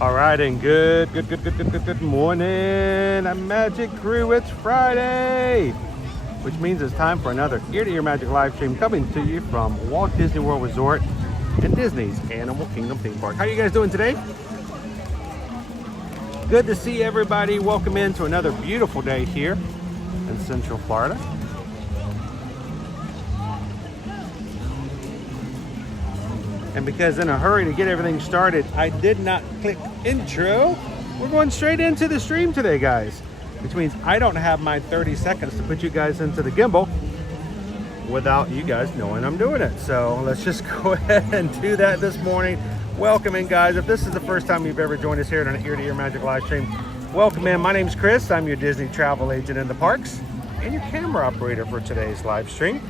All right, and good morning, Magic Crew. It's Friday, which means it's time for another ear-to-ear magic live stream coming to you from Walt Disney World Resort and Disney's Animal Kingdom theme park. How are you guys doing today? Good to see everybody. Welcome into another beautiful day here in Central Florida. And because in a hurry to get everything started, I did not click intro. We're going straight into the stream today, guys. Which means I don't have my 30 seconds to put you guys into the gimbal without you guys knowing I'm doing it. So let's just go ahead and do that this morning. Welcome in, guys. If this is the first time you've ever joined us here on an Ear-to-Ear Magic live stream, welcome in. My name's Chris. I'm your Disney travel agent in the parks and your camera operator for today's live stream.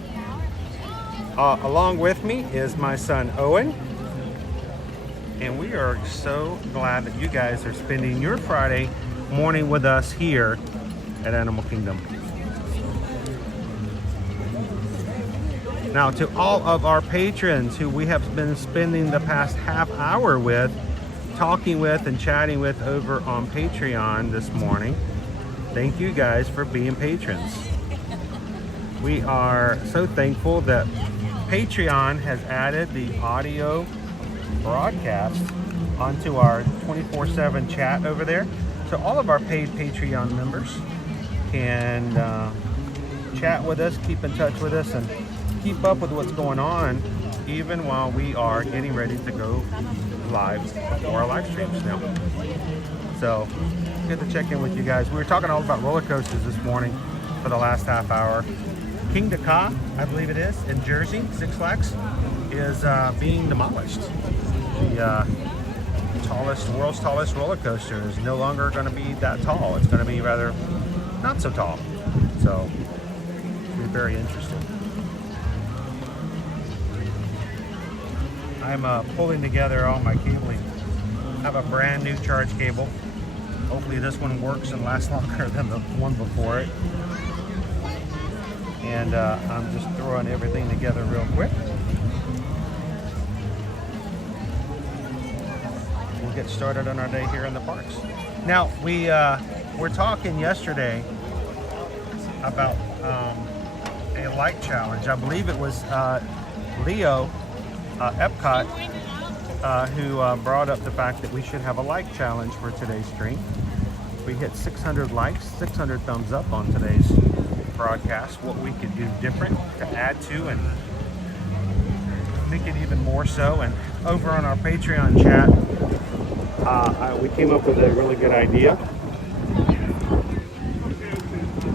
Along with me is my son Owen, and we are so glad that you guys are spending your Friday morning with us here at Animal Kingdom. Now, to all of our patrons who we have been spending the past half hour with, talking with and chatting with over on Patreon this morning, thank you guys for being patrons. We are so thankful that Patreon has added the audio broadcast onto our 24/7 chat over there. So all of our paid Patreon members can chat with us, keep in touch with us, and keep up with what's going on even while we are getting ready to go live for our live streams now. So good to check in with you guys. We were talking all about roller coasters this morning for the last half hour. King Ka, I believe it is, in Jersey, Six Flags, is being demolished. The world's tallest roller coaster is no longer going to be that tall. It's going to be rather not so tall. So, it'll be very interesting. I'm pulling together all my cabling. I have a brand new charge cable. Hopefully this one works and lasts longer than the one before it. And I'm just throwing everything together real quick. We'll get started on our day here in the parks. Now, we were talking yesterday about a light challenge. I believe it was Leo, Epcot, who brought up the fact that we should have a like challenge for today's stream. We hit 600 likes, 600 thumbs up on today's broadcast, what we could do different to add to and make it even more so. And over on our Patreon chat, we came up with a really good idea,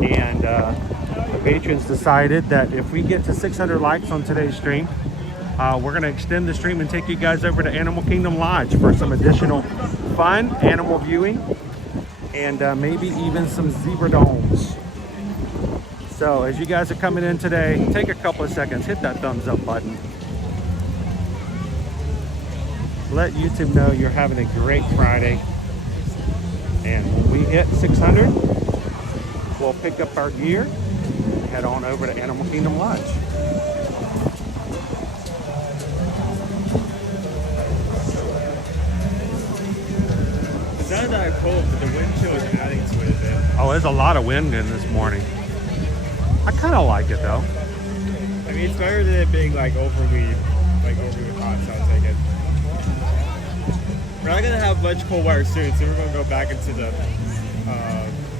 and the patrons decided that if we get to 600 likes on today's stream, we're going to extend the stream and take you guys over to Animal Kingdom Lodge for some additional fun animal viewing and maybe even some zebra domes. So as you guys are coming in today, take a couple of seconds, hit that thumbs up button. Let YouTube know you're having a great Friday. And when we hit 600, we'll pick up our gear and head on over to Animal Kingdom Lodge. It's not that cold, but the wind chill is adding to it a bit. Oh, there's a lot of wind in this morning. I kind of like it though. I mean, it's better than it being like overly hot, so I'll take it. We're not gonna have much cold weather soon, so we're gonna go back into the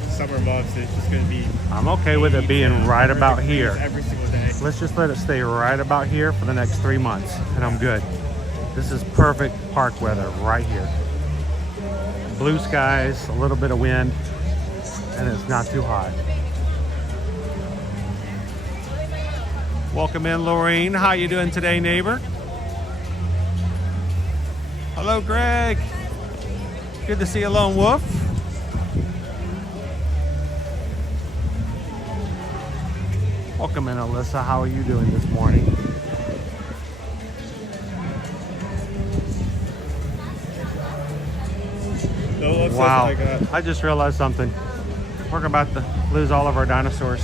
summer months. It's just gonna be. I'm okay with it being right about here. Every single day. Let's just let it stay right about here for the next 3 months, and I'm good. This is perfect park weather right here. Blue skies, a little bit of wind, and it's not too hot. Welcome in, Lorraine. How you doing today, neighbor? Hello, Greg. Good to see you, Lone Wolf. Welcome in, Alyssa. How are you doing this morning? Wow, I just realized something. We're about to lose all of our dinosaurs.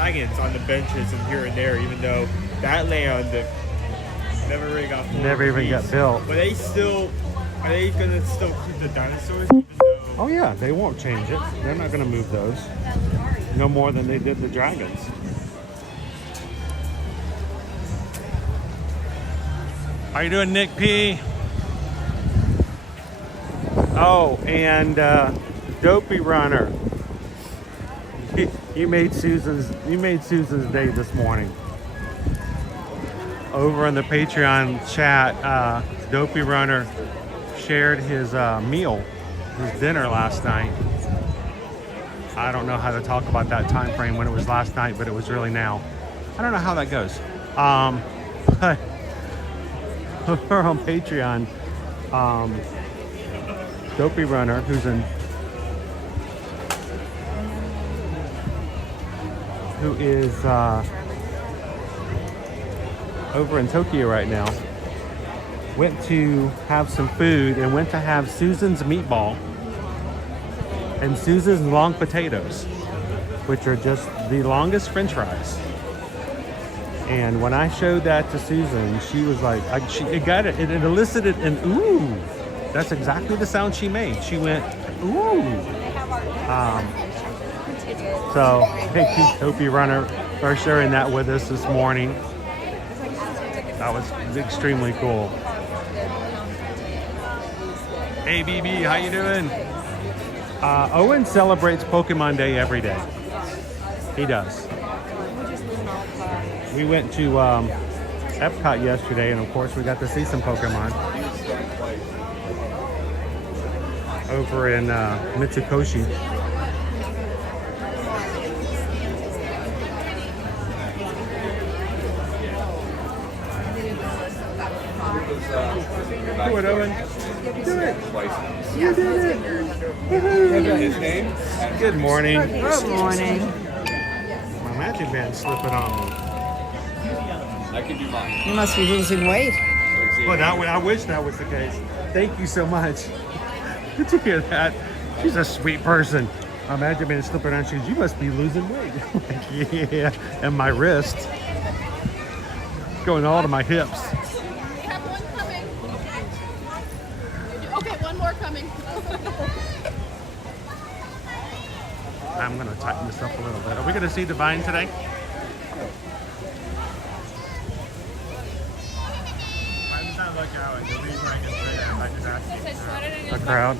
dragons on the benches and here and there, even though that land never really got full Never of even trees. got built. But are they gonna still keep the dinosaurs? Even though, Oh yeah, they won't change it. They're not going to move those. No more than they did the dragons. How you doing, Nick P? Oh, and Dopey Runner. You made Susan's day this morning. Over in the Patreon chat, Dopey Runner shared his meal, his dinner last night. I don't know how to talk about that time frame when it was last night, but it was really now. I don't know how that goes. But over on Patreon, Dopey Runner, who is over in Tokyo right now, went to have some food and went to have Susan's meatball and Susan's long potatoes, which are just the longest French fries. And when I showed that to Susan, she was like, it elicited an ooh. That's exactly the sound she made. She went, ooh. So thank you, Dopey Runner, for sharing that with us this morning. That was extremely cool. Hey, BB, how you doing? Owen celebrates Pokemon Day every day. He does. We went to Epcot yesterday, and of course we got to see some Pokemon over in Mitsukoshi. Do it, Owen. Do it. You did it. His name? Good morning. Good morning. My magic band's slipping on me. I can do mine. You must be losing weight. But I wish that was the case. Thank you so much. Did you hear that? She's a sweet person. My magic band's slipping on. She goes, you must be losing weight. Like, yeah. And my wrist. Going all to my hips. We have one coming. Okay, one more coming. I'm going to tighten this up a little bit. Are we going to see Divine today? A crowd?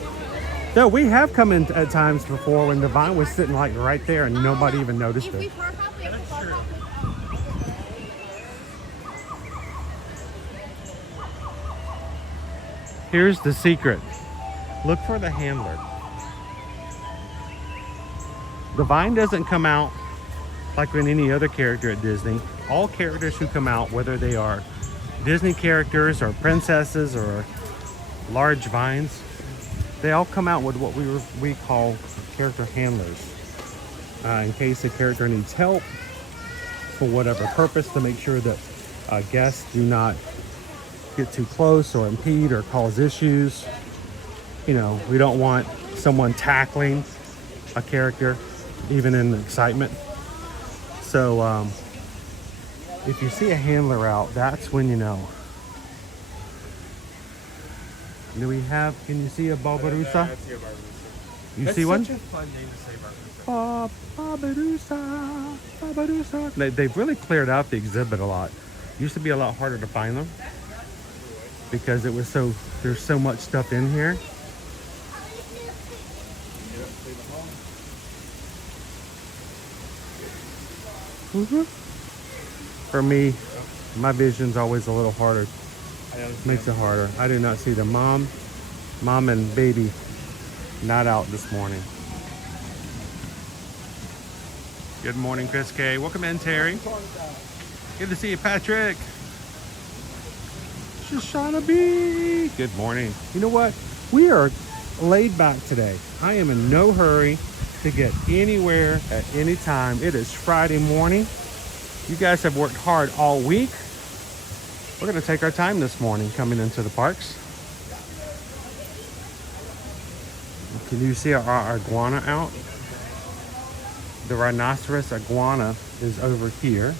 No, we have come in at times before when Divine was sitting like right there and nobody even noticed If we it. park out there, Here's the secret. Look for the handler. Divine doesn't come out like with any other character at Disney. All characters who come out, whether they are Disney characters or princesses or large vines, they all come out with what we call character handlers. In case a character needs help for whatever purpose, to make sure that guests do not get too close or impede or cause issues. You know, we don't want someone tackling a character even in excitement. So if you see a handler out, that's when you know. Do we have, can you see a Barbarossa? You see one? Such a fun name to say, Barbarossa. Barbarossa. They've really cleared out the exhibit a lot. Used to be a lot harder to find them because it was there's so much stuff in here. For me, my vision's always a little harder. Makes it harder. I do not see the mom and baby not out this morning. Good morning, Chris K. Welcome in, Terry. Good to see you, Patrick. Shoshana B. Good morning. You know what? We are laid back today. I am in no hurry to get anywhere at any time. It is Friday morning. You guys have worked hard all week. We're going to take our time this morning coming into the parks. Can you see our iguana out? The rhinoceros iguana is over here.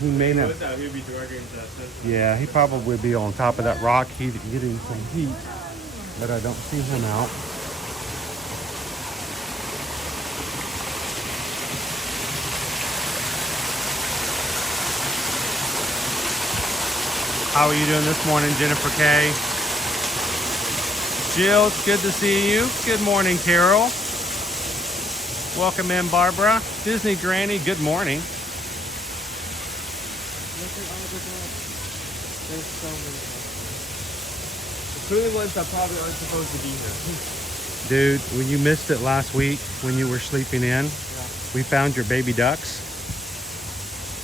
He may not. He'll be directing that. Yeah, he probably would be on top of that rock, getting some heat, but I don't see him out. How are you doing this morning, Jennifer K? Jill, it's good to see you. Good morning, Carol. Welcome in, Barbara. Disney Granny, good morning. There's so many. Including ones that probably aren't supposed to be here. Dude, when you missed it last week when you were sleeping in, we found your baby ducks.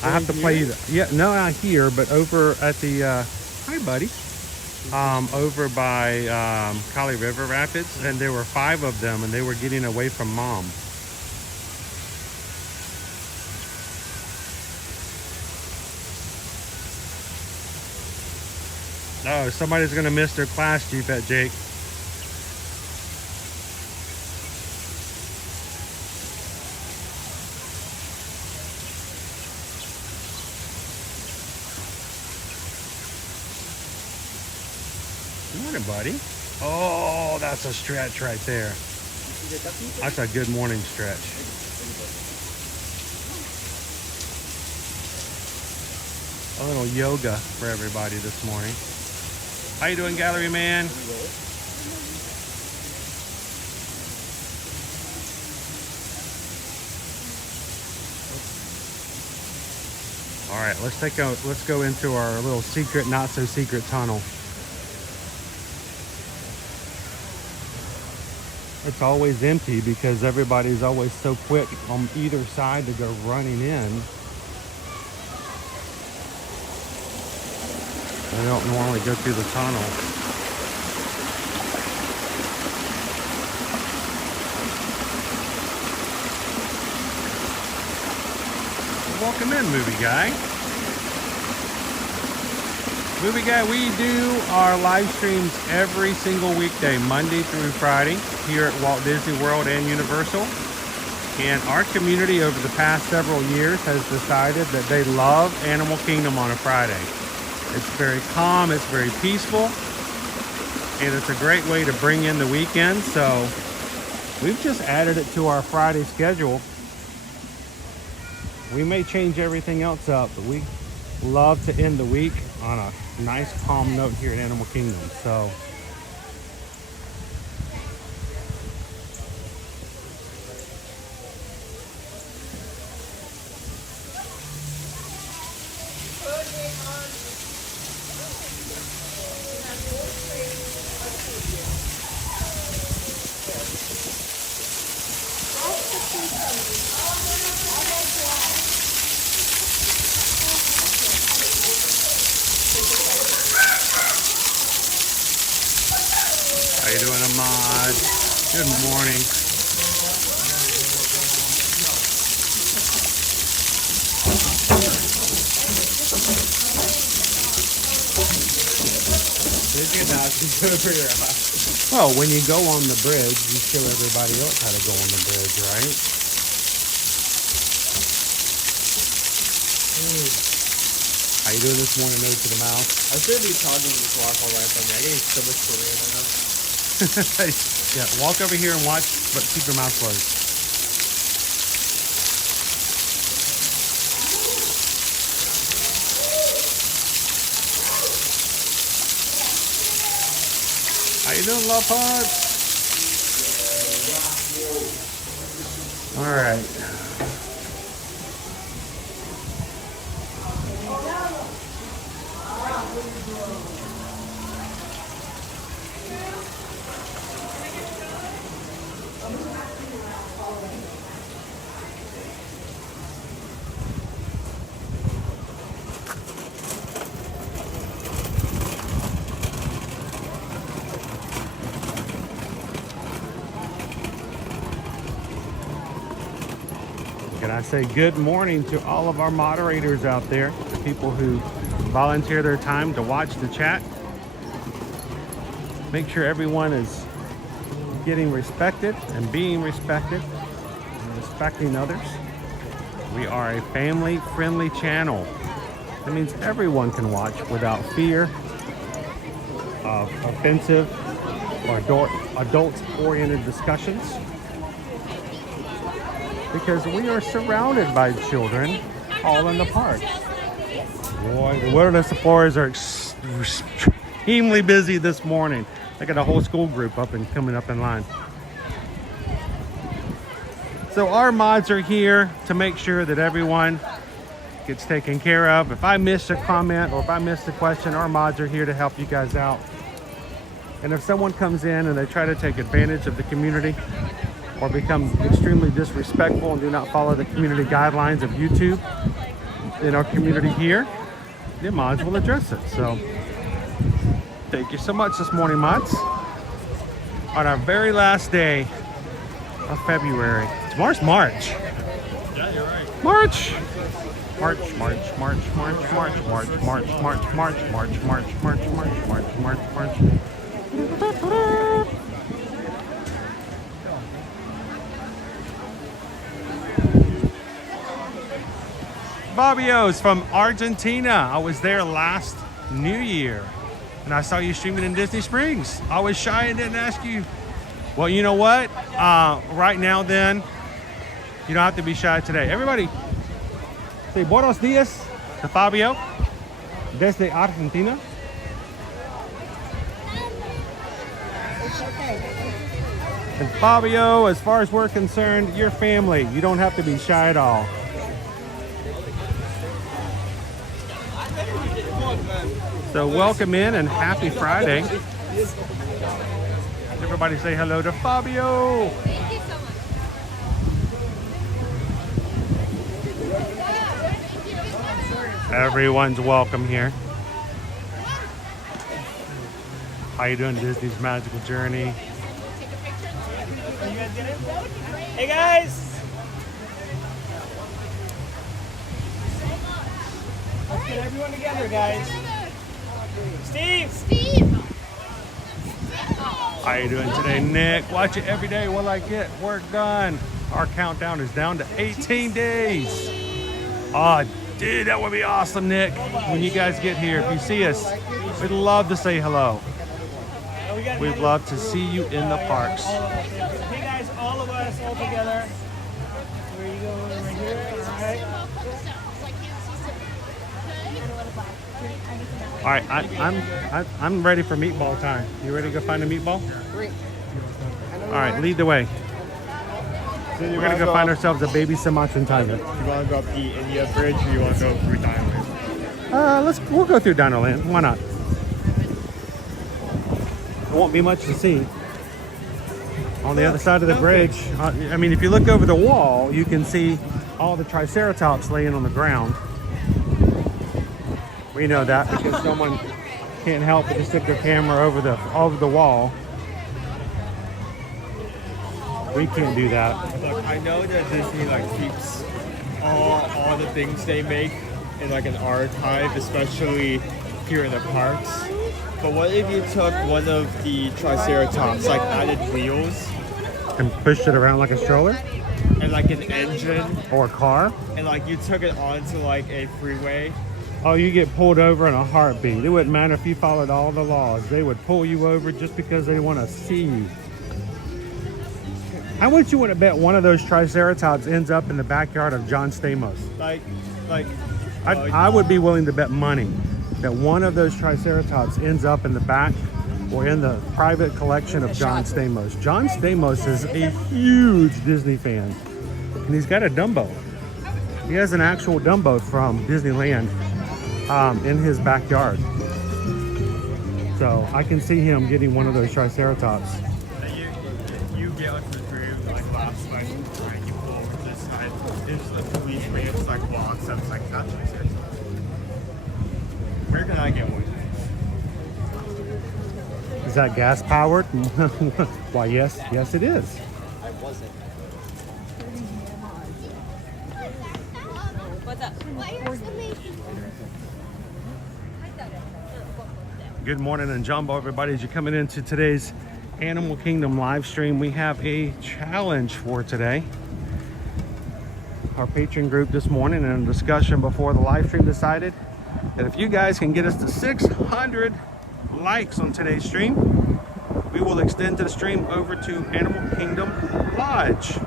I have to play you. Yeah, no, not here, but over at the. Hi, buddy. Over by Kali River Rapids, and there were 5 of them, and they were getting away from mom. Oh, somebody's gonna miss their class, G-Pet Jake. Morning, buddy. Oh, that's a stretch right there. That's a good morning stretch. A little yoga for everybody this morning. How you doing, gallery man? All right, let's go into our little secret, not so secret tunnel. It's always empty because everybody's always so quick on either side to go running in. They don't normally go through the tunnel. Welcome in, Movie Guy. Movie Guy, we do our live streams every single weekday, Monday through Friday, here at Walt Disney World and Universal. And our community over the past several years has decided that they love Animal Kingdom on a Friday. It's very calm, it's very peaceful, and it's a great way to bring in the weekend. So we've just added it to our Friday schedule. We may change everything else up, but we love to end the week on a nice calm note here at Animal Kingdom. So how you doing, Ahmad? Good morning. Well, when you go on the bridge, you show everybody else how to go on the bridge, right? How you doing this morning, nose to the mouth? I should be talking this walk all right from me. I get so much Korean right now. Yeah, walk over here and watch, but keep your mouth closed. How you doing, Love Pods? All right. Can I say good morning to all of our moderators out there, the people who volunteer their time to watch the chat. Make sure everyone is getting respected and being respected and respecting others. We are a family-friendly channel. That means everyone can watch without fear of offensive or adult-oriented discussions. Because we are surrounded by children all in the park. Boy, the Wilderness Explorers are extremely busy this morning. They got a whole school group up and coming up in line. So our mods are here to make sure that everyone gets taken care of. If I miss a comment or if I miss a question, our mods are here to help you guys out. And if someone comes in and they try to take advantage of the community or become extremely disrespectful and do not follow the community guidelines of YouTube in our community here, the mods will address it. So thank you so much this morning, mods. On our very last day of February. Tomorrow's March. Yeah, you're right. March. March, March, March, March, March, March, March, March, March, March, March, March, March, March, March. Fabio's from Argentina. I was there last New Year and I saw you streaming in Disney Springs. I was shy and didn't ask you. Well, you know what? Right now then, you don't have to be shy today. Everybody, say buenos dias to Fabio desde Argentina. And Fabio, as far as we're concerned, you're family. You don't have to be shy at all. So welcome in and happy Friday. Everybody say hello to Fabio. Thank you so much. Everyone's welcome here. How you doing, Disney's Magical Journey? Hey guys! Let's get everyone together, guys. Steve! How you doing today, Nick? Watch it every day while I get work done. Our countdown is down to 18 days. Oh, dude, that would be awesome, Nick. When you guys get here, if you see us, we'd love to say hello. We'd love to see you in the parks. Hey guys, all of us all together. Where you go? Right here. All right. All right, I'm ready for meatball time. You ready to go find a meatball? All right, lead the way. We're gonna go find ourselves a baby Sumatran tiger. You want to go up the India Bridge or you want to go through DinoLand? We'll go through DinoLand. Why not? There won't be much to see. On the other side of the bridge, I mean, if you look over the wall, you can see all the Triceratops laying on the ground. We know that because someone can't help but just stick their camera over the wall. We can't do that. Look, I know that Disney keeps all the things they make in an archive, especially here in the parks. But what if you took one of the Triceratops, added wheels And pushed it around like a stroller and an engine, or a car? and you took it onto a freeway? Oh, you get pulled over in a heartbeat. It wouldn't matter if you followed all the laws. They would pull you over just because they want to see you. How much you want to bet one of those Triceratops ends up in the backyard of John Stamos? I would be willing to bet money that one of those Triceratops ends up in the back or in the private collection of John Stamos. John Stamos is a huge Disney fan, and he's got a Dumbo. He has an actual Dumbo from Disneyland in his backyard. So I can see him getting one of those Triceratops. You get onto the train last night, and you pull over to this side. It's the police ramps well, except not Triceratops. Where can I get one? Is that gas powered? Why, yes, it is. Good morning and Jumbo, everybody. As you're coming into today's Animal Kingdom live stream, we have a challenge for today. our patron group this morning in a discussion before the live stream decided that if you guys can get us to 600 likes on today's stream, we will extend the stream over to Animal Kingdom Lodge.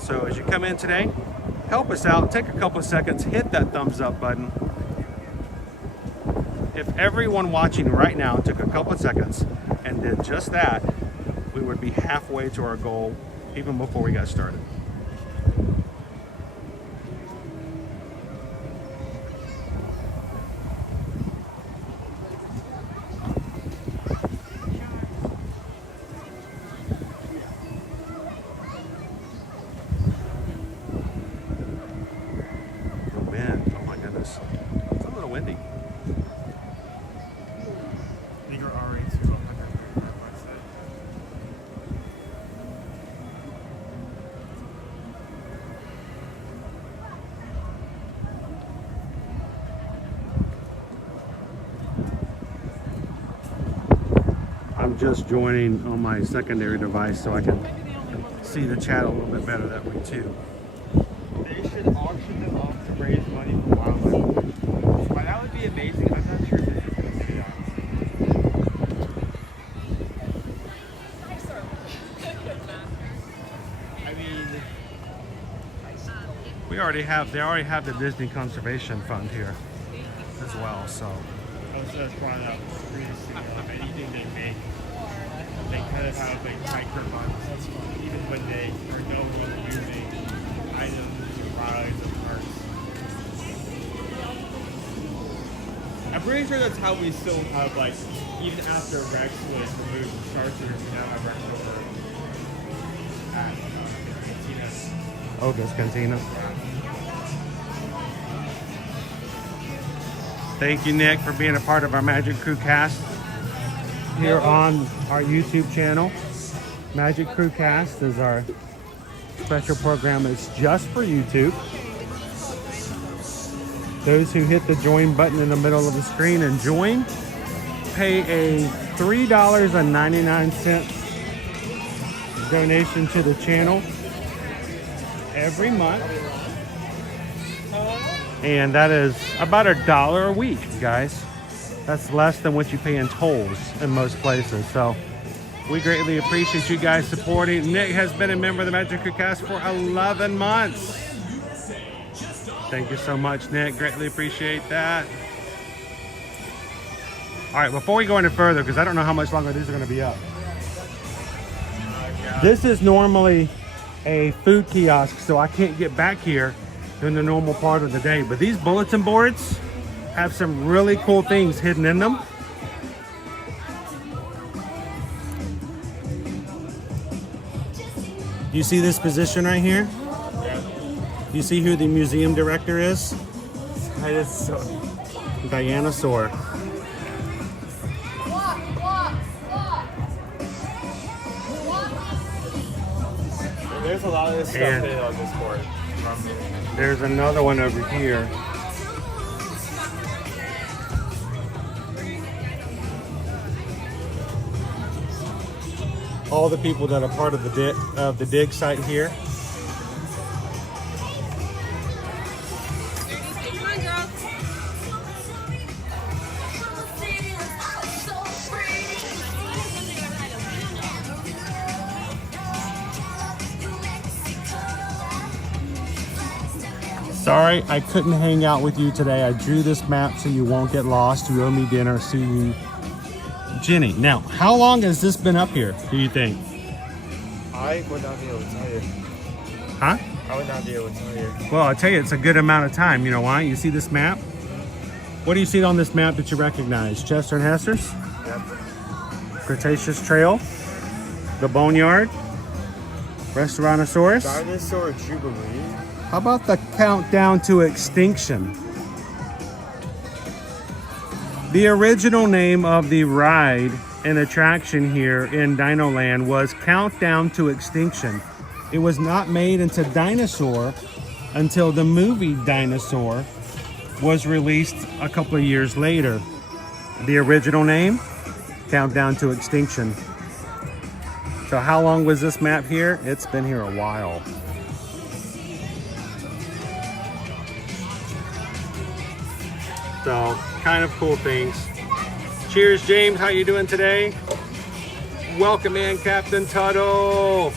So as you come in today, help us out, take a couple of seconds, hit that thumbs up button. If everyone watching right now took a couple of seconds and did just that, we would be halfway to our goal even before we got started. The wind, oh my goodness, it's a little windy. I think we're already to 100. I'm just joining on my secondary device so I can see the chat a little bit better that way too. They should auction them off to raise money for wildlife. But that would be amazing. I'm not sure if this is going to be that. I mean, They already have the Disney Conservation Fund here as well, so. I was just brought up previously, anything they make, they kind of have like micro funds, even when they are no longer using items or rides or parks. I'm pretty sure that's how we still have, like, even after Rex was removed from Star Tours, we now have Rex over at Cantina. Oga's Cantina. Thank you, Nick, for being a part of our Magic Crew cast here on our YouTube channel. Magic Crew Cast is our special program. It's just for YouTube. Those who hit the join button in the middle of the screen and join pay a $3.99 donation to the channel every month. And that is about $1 a week, guys. That's less than what you pay in tolls in most places. So we greatly appreciate you guys supporting. Nick has been a member of the Magic Crew Cast for 11 months. Thank you so much, Nick. Greatly appreciate that. All right, before we go any further, because I don't know how much longer these are going to be up. This is normally a food kiosk, so I can't get back here during the normal part of the day. But these bulletin boards have some really cool things hidden in them. Do you see this position right here? Yeah. Do you see who the museum director is? That is so. Dinosaur. There's a lot of this stuff And hidden on this board. there's another one over here. All the people that are part of the dig site here. Come on, girls. Sorry, I couldn't hang out with you today. I drew this map so you won't get lost. You owe me dinner. See you, Jenny. Now, how long has this been up here, do you think? I would not be able to tell you. Huh? I would not be able to tell you. Well, I'll tell you, it's a good amount of time. You know why? You see this map? What do you see on this map that you recognize? Chester and Hester's? Yep. Cretaceous Trail? The Boneyard? Restaurantosaurus? Dinosaur Jubilee. How about the countdown to extinction? The original name of the ride and attraction here in DinoLand was Countdown to Extinction. It was not made into Dinosaur until the movie Dinosaur was released a couple of years later. The original name, Countdown to Extinction. So how long was this map here? It's been here a while. So kind of cool things. Cheers, James. How you doing today? Welcome in, Captain Tuttle.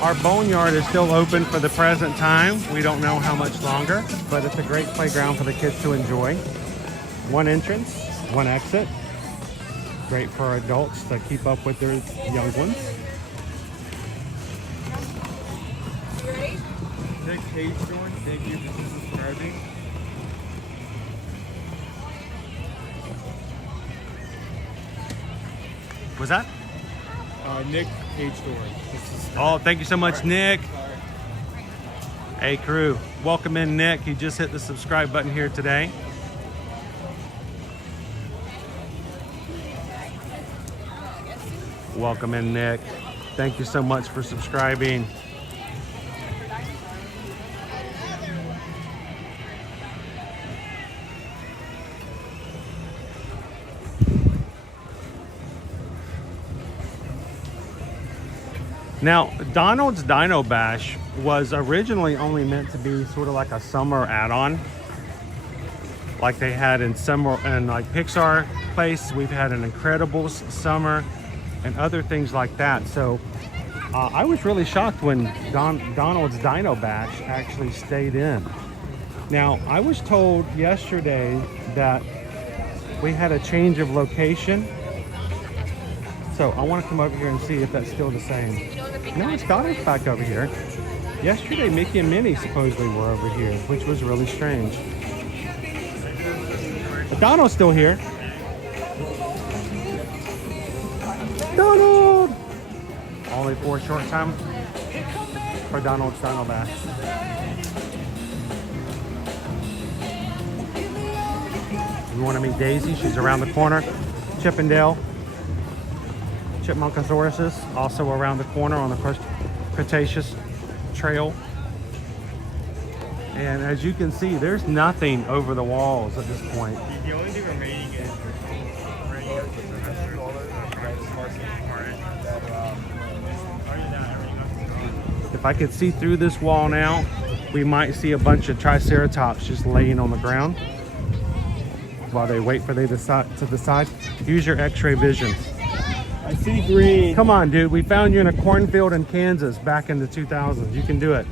Our boneyard is still open for the present time. We don't know how much longer, but it's a great playground for the kids to enjoy. One entrance, one exit. Great for adults to keep up with their young ones. Nick Cage-Thorne, thank you for subscribing. Was that? Nick Cage-Thorne. Oh, thank you so much, Nick. Hey, crew. Welcome in, Nick. You just hit the subscribe button here today. Welcome in, Nick. Thank you so much for subscribing. Now, Donald's Dino Bash was originally only meant to be sort of like a summer add-on, like they had in summer and like Pixar Place. We've had an Incredibles summer and other things like that. So I was really shocked when Donald's Dino Bash actually stayed in. Now, I was told yesterday that we had a change of location. So I want to come over here and see if that's still the same. No, it's Donald's back over here. Yesterday, Mickey and Minnie supposedly were over here, which was really strange. But Donald's still here. Donald! Only for a short time for Donald's Dino Bash. You want to meet Daisy? She's around the corner. Chippendale. Chipmunkosaurus is also around the corner on the Cretaceous Trail. And as you can see, there's nothing over the walls at this point. The only thing remaining is if I could see through this wall now, we might see a bunch of Triceratops just laying on the ground while they wait for they to decide. Use your X-ray vision. I see green. Come on, dude. We found you in a cornfield in Kansas back in the 2000s. You can do it.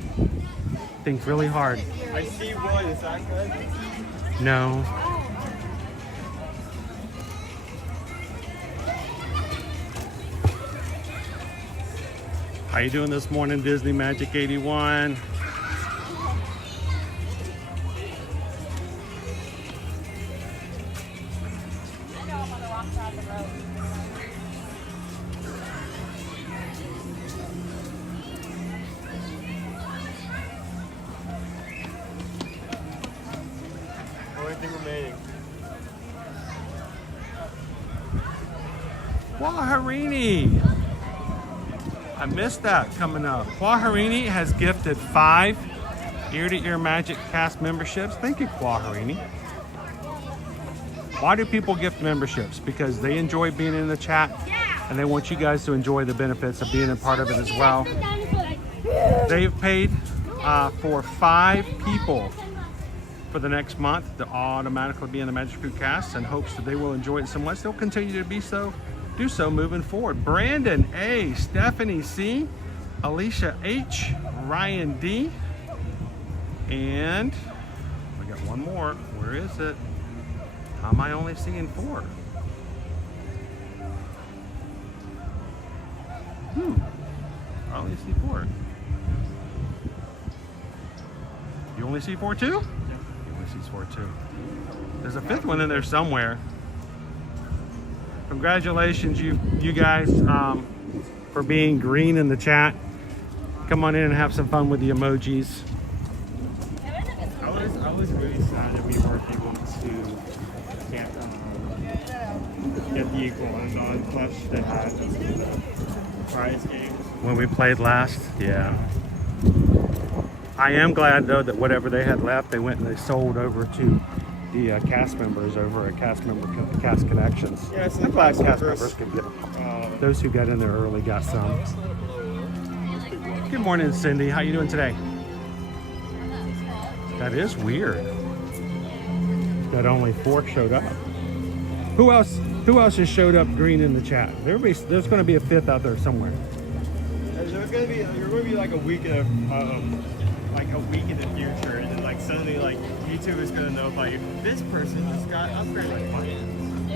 Think really hard. I see wood. Is that good? No. How you doing this morning, Disney Magic 81? Quaharini. I missed that coming up. Quaharini has gifted 5 ear-to-ear Magic Cast memberships. Thank you, Quaharini. Why do people gift memberships? Because they enjoy being in the chat and they want you guys to enjoy the benefits of being a part of it as well. They've paid for 5 people for the next month to automatically be in the Magic Crew cast, and hopes that they will enjoy it so much they'll continue to do so moving forward. Brandon A, Stephanie C, Alicia H, Ryan D, and we got one more. Where is it? How am I only seeing 4? I only see 4. You only see 4 too? You only see 4 too. There's a 5th one in there somewhere. Congratulations, you guys, for being green in the chat. Come on in and have some fun with the emojis. I was really sad that we weren't able to get the iguana plush that had prize games. When we played last, yeah. I am glad though that whatever they had left, they went and they sold over to the cast members over at Cast Connections. Yeah, so I'm glad cast members could get. Those who got in there early got some. Good morning, Cindy. How you doing today? That is weird. That only 4 showed up. Who else has showed up green in the chat? There's going to be a 5th out there somewhere. There's going to be like a week in the future, and then like suddenly like YouTube is going to notify you, this person just got upgraded like buttons.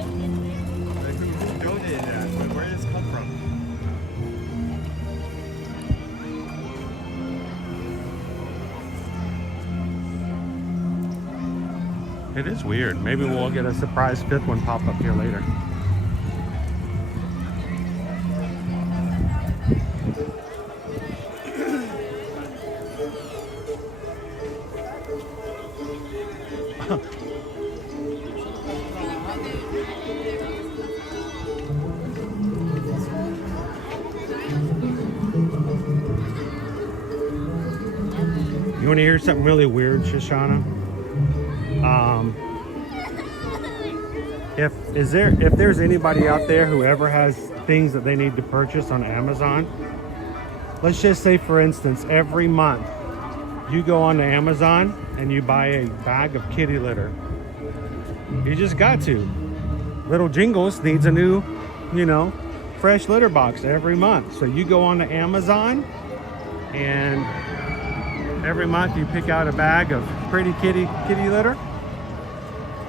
Like who donated that? Like, where did this come from? It is weird. Maybe we'll get a surprise 5th one pop up here later. You want to hear something really weird, Shoshana? If there's anybody out there who ever has things that they need to purchase on Amazon, let's just say, for instance, every month you go on to Amazon and you buy a bag of kitty litter. You just got to. Little Jingles needs a new, fresh litter box every month. So you go on to Amazon and every month you pick out a bag of pretty kitty litter,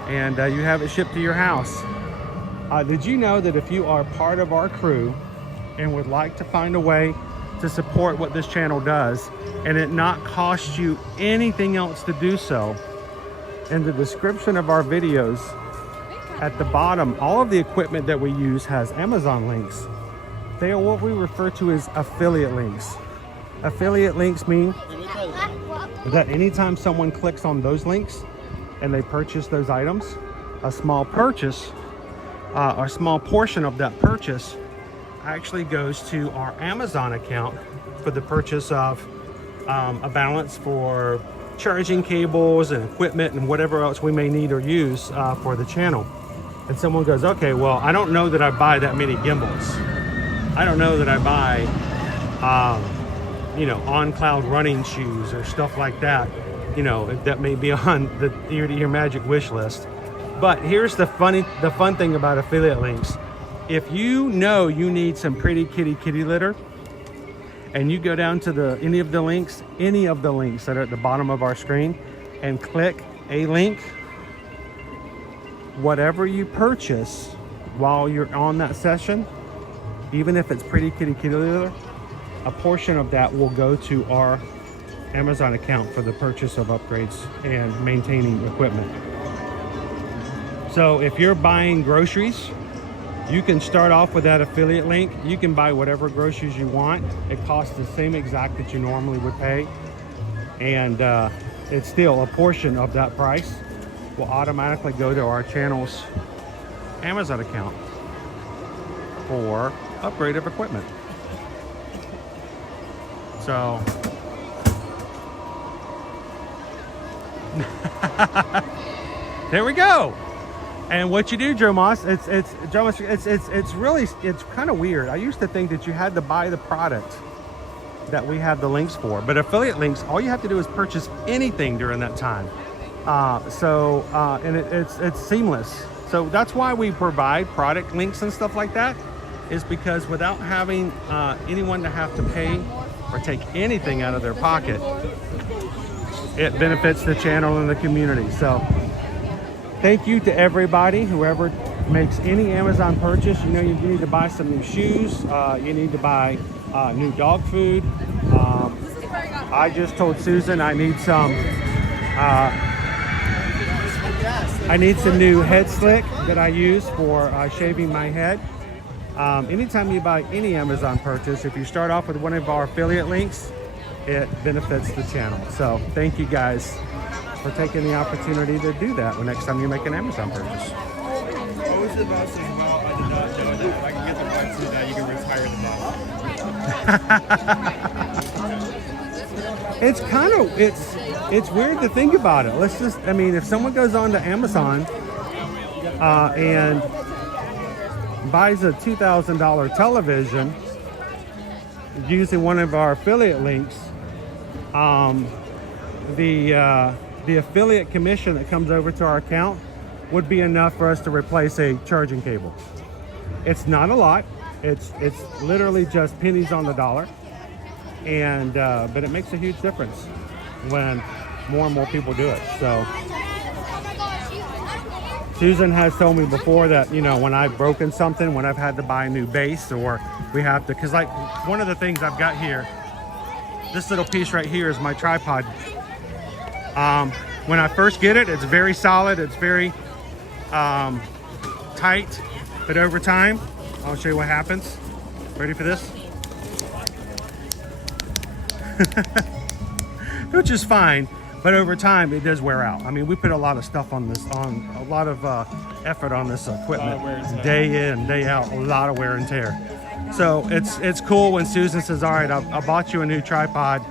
and you have it shipped to your house. Did you know that if you are part of our crew and would like to find a way to support what this channel does and it not cost you anything else to do so, in the description of our videos at the bottom, all of the equipment that we use has Amazon links. They are what we refer to as affiliate links. Affiliate links mean that anytime someone clicks on those links and they purchase those items, a small portion of that purchase actually goes to our Amazon account for the purchase of a balance for charging cables and equipment and whatever else we may need or use for the channel. And someone goes, okay, well, I don't know that I buy that many gimbals. I don't know that I buy on cloud running shoes or stuff like that, that may be on the your magic wish list. But here's the fun thing about affiliate links. If you know you need some pretty kitty litter, and you go down to any of the links that are at the bottom of our screen and click a link, whatever you purchase while you're on that session, even if it's pretty kitty litter, a portion of that will go to our Amazon account for the purchase of upgrades and maintaining equipment. So if you're buying groceries, you can start off with that affiliate link. You can buy whatever groceries you want. It costs the same exact that you normally would pay. And it's still a portion of that price will automatically go to our channel's Amazon account for upgrade of equipment. So there we go. And what you do, Joe Moss, it's kind of weird. I used to think that you had to buy the product that we have the links for, but affiliate links, all you have to do is purchase anything during that time. And it's seamless. So that's why we provide product links and stuff like that, is because without having anyone to have to pay or take anything out of their pocket, it benefits the channel and the community. So thank you to everybody, whoever makes any Amazon purchase. You need to buy some new shoes. You need to buy new dog food. I just told Susan I need some new head slick that I use for shaving my head. Anytime you buy any Amazon purchase, if you start off with one of our affiliate links, it benefits the channel. So thank you guys for taking the opportunity to do that when next time you make an Amazon purchase. What was the best thing about I did not know that if I can get the bike so that you can retire the bike? It's weird to think about it. If someone goes on to Amazon and buys a $2,000 television using one of our affiliate links, the affiliate commission that comes over to our account would be enough for us to replace a charging cable. It's not a lot. It's literally just pennies on the dollar, and but it makes a huge difference when more and more people do it. So Susan has told me before that, you know, when I've broken something, when I've had to buy a new base, or we have to, because like one of the things I've got here, this little piece right here is my tripod. When I first get it, it's very solid, it's very tight, but over time, I'll show you what happens. Ready for this? Which is fine, but over time it does wear out. I mean, we put a lot of stuff on this, on a lot of effort on this equipment, day in, day out, a lot of wear and tear. So it's cool when Susan says, all right, I bought you a new tripod,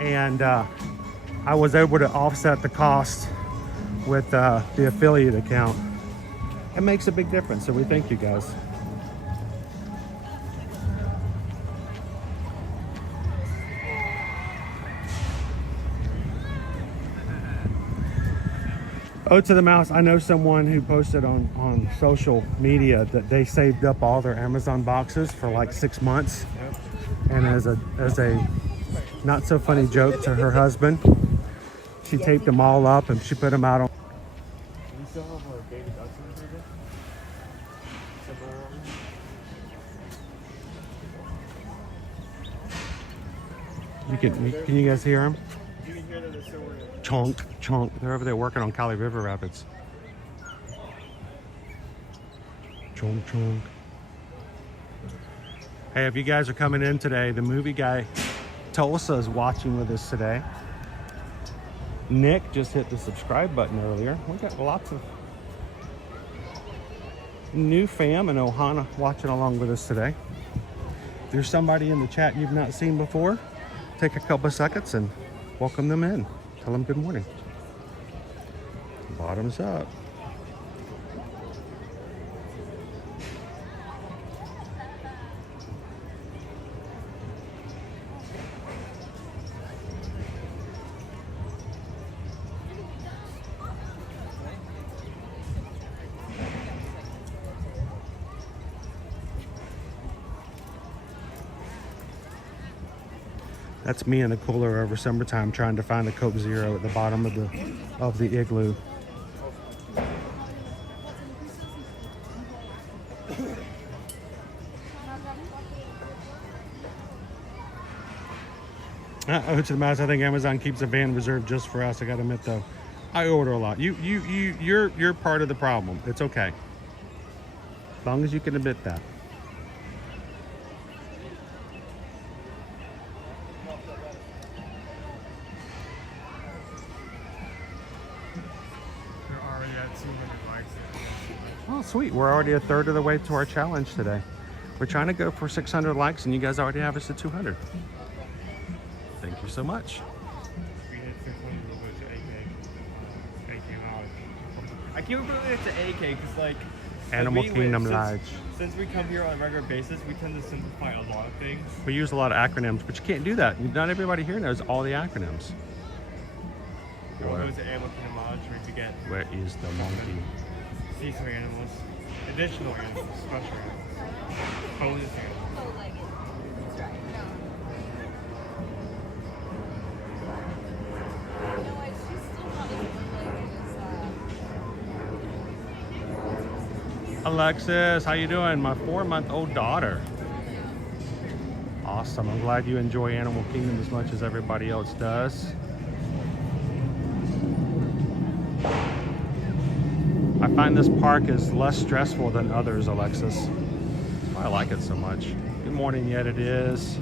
and I was able to offset the cost with the affiliate account. It makes a big difference, so we thank you guys. Oh, to the mouse, I know someone who posted on social media that they saved up all their Amazon boxes for like 6 months. And as a not so funny joke to her husband, she taped them all up and she put them out on. Can you guys hear them? You can hear that they're still working. Chonk, chonk. They're over there working on Kali River Rapids. Chonk, chonk. Hey, if you guys are coming in today, the movie guy Tulsa is watching with us today. Nick just hit the subscribe button earlier. We got lots of new fam and Ohana watching along with us today. If there's somebody in the chat you've not seen before, take a couple of seconds and welcome them in. Tell them good morning. Bottoms up. That's me in a cooler over summertime trying to find a Coke Zero at the bottom of the igloo. Oh, to the mouse, I think Amazon keeps a van reserved just for us. I gotta admit though, I order a lot. You're part of the problem. It's okay. As long as you can admit that. Oh, sweet. We're already a third of the way to our challenge today. We're trying to go for 600 likes, and you guys already have us at 200. Thank you so much. We hit 600, we'll go to 8K knowledge. I keep referring it to 8K because, like, Animal Kingdom Lodge. Since we come here on a regular basis, we tend to simplify a lot of things. We use a lot of acronyms, but you can't do that. Not everybody here knows all the acronyms. We'll go to Animal Kingdom Lodge, we forget. Where is the monkey? See some animals, additional animals, special animals, bonus animals. Alexis, how you doing? My 4-month-old daughter. Awesome. I'm glad you enjoy Animal Kingdom as much as everybody else does. I find this park is less stressful than others, Alexis. That's why I like it so much. Good morning, yet it is.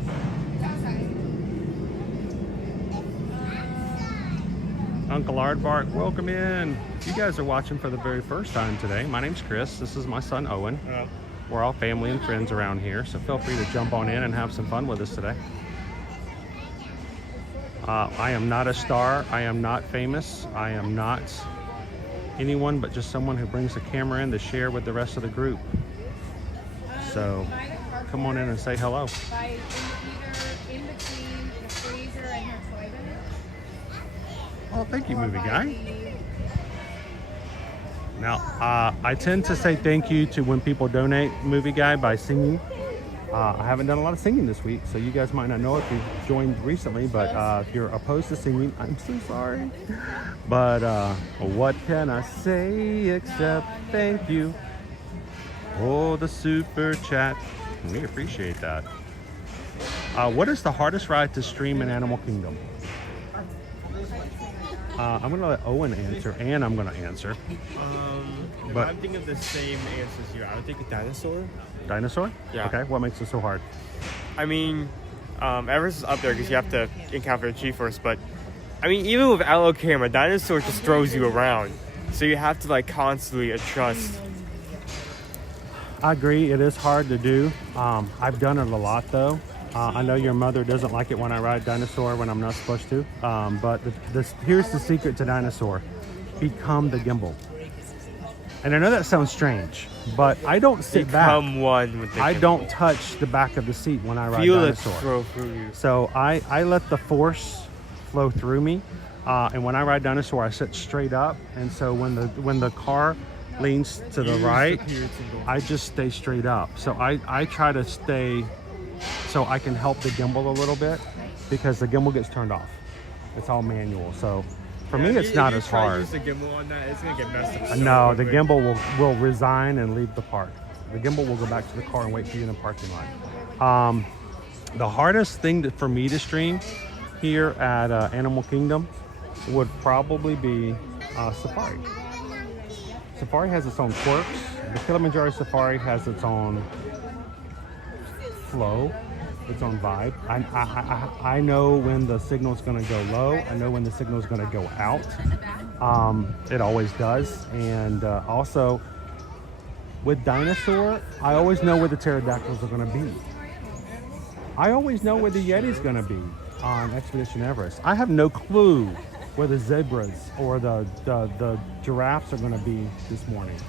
Uncle Aardvark, welcome in. You guys are watching for the very first time today. My name's Chris. This is my son, Owen. We're all family and friends around here, so feel free to jump on in and have some fun with us today. I am not a star. I am not famous. I am not anyone but just someone who brings the camera in to share with the rest of the group. So come on in and say hello. In between the freezer and her toilet. Oh, thank you, movie guy. Now, I tend to say thank you to when people donate, movie guy, by singing. I haven't done a lot of singing this week, so you guys might not know if you've joined recently, but if you're opposed to singing, I'm so sorry. But what can I say except thank you for the super chat? We appreciate that. What is the hardest ride to stream in Animal Kingdom? I'm going to let Owen answer, and I'm going to answer. But I'm thinking of the same answers here. I would think a dinosaur. Dinosaur? Yeah. Okay, what makes it so hard? I mean, Everest is up there because you have to encounter the G-force, but I mean, even with allo camera, dinosaur just throws you around, so you have to like constantly adjust. I agree, it is hard to do. I've done it a lot though. I know your mother doesn't like it when I ride dinosaur when I'm not supposed to, but here's the secret to dinosaur. Become the gimbal. And I know that sounds strange, but I don't sit back. Become one with the I gimbal. don't touch the back of the seat when I ride Feel dinosaur. it throw through you. So I let the force flow through me, and when I ride dinosaur, I sit straight up. And so when the car leans to the right, I just stay straight up. So I try to stay so I can help the gimbal a little bit because the gimbal gets turned off. It's all manual. So for me, it's not as hard. If you try to use the gimbal on that, it's gonna get messed up. No, the gimbal will resign and leave the park. The gimbal will go back to the car and wait for you in the parking lot. The hardest thing for me to stream here at Animal Kingdom would probably be Safari. Safari has its own quirks. The Kilimanjaro Safari has its own flow, its own vibe. I know when the signal's going to go low. I know when the signal's going to go out. It always does. And also with dinosaur, I always know where the pterodactyls are going to be. I always know where the Yeti's going to be on Expedition Everest. I have no clue where the zebras or the giraffes are going to be this morning.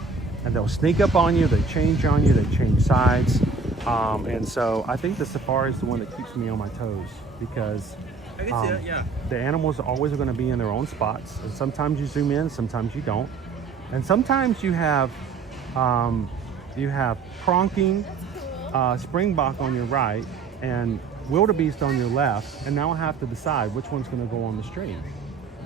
And they'll sneak up on you, they change on you, they change sides. And so I think the safari is the one that keeps me on my toes because I can see it, yeah. the animals are always going to be in their own spots. And sometimes you zoom in, sometimes you don't. And sometimes you have pronking springbok on your right and wildebeest on your left. And now I have to decide which one's going to go on the stream.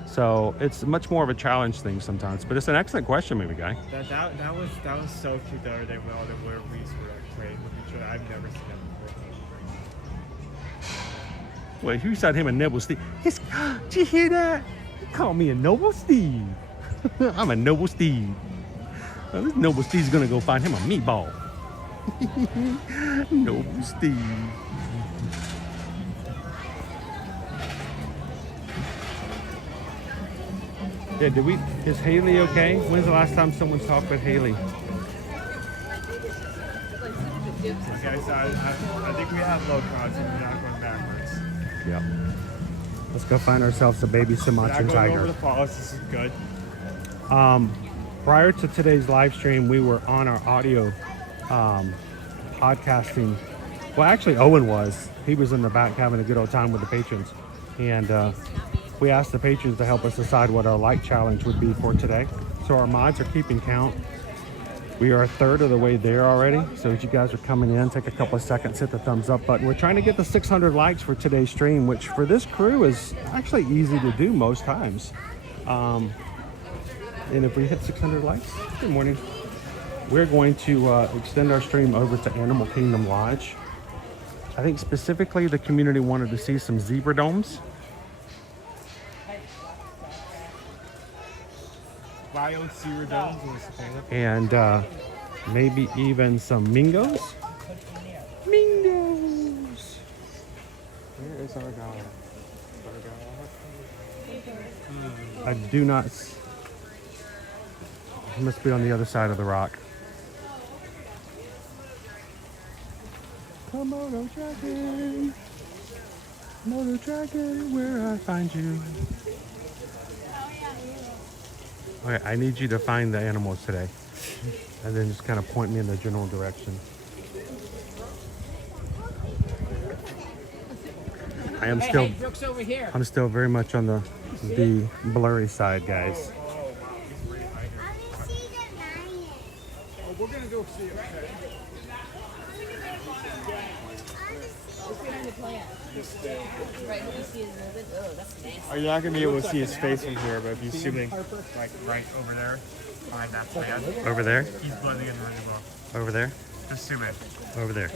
So it's much more of a challenge thing sometimes, but it's an excellent question, maybe guy. That was so cute the other day when all the wildebeest were like playing with each other. I've never seen that before. Wait, who said him a Noble Steve? Did you hear that? He called me a Noble Steve. I'm a Noble Steve. Well, this Noble Steve's gonna go find him a meatball. Noble Steve. Yeah, is Haley okay? When's the last time someone talked with Haley? Okay, so I think we have low cards and we're not going backwards. Yep. Let's go find ourselves a baby Sumatran Not going over tiger. the falls, this is good. Prior to today's live stream, we were on our audio podcasting. Well, actually, Owen was. He was in the back having a good old time with the patrons. And we asked the patrons to help us decide what our like challenge would be for today. So our mods are keeping count. We are a third of the way there already. So as you guys are coming in, take a couple of seconds, hit the thumbs up button. We're trying to get the 600 likes for today's stream, which for this crew is actually easy to do most times. And if we hit 600 likes, good morning. We're going to extend our stream over to Animal Kingdom Lodge. I think specifically the community wanted to see some zebra domes. Wild zebra domes And maybe even some mingos. Mingos! Where is our guy? I do not... He must be on the other side of the rock. Komodo dragon. Komodo dragon, where I find you. Okay, I need you to find the animals today. And then just kind of point me in the general direction. I'm still very much on the the blurry side, guys. We're gonna go see it. Are you not gonna be able to see his face from here? But if you zoom in, like right over there, behind that plant, Over there? he's blending in really well. Over there? Just zoom in. Over there?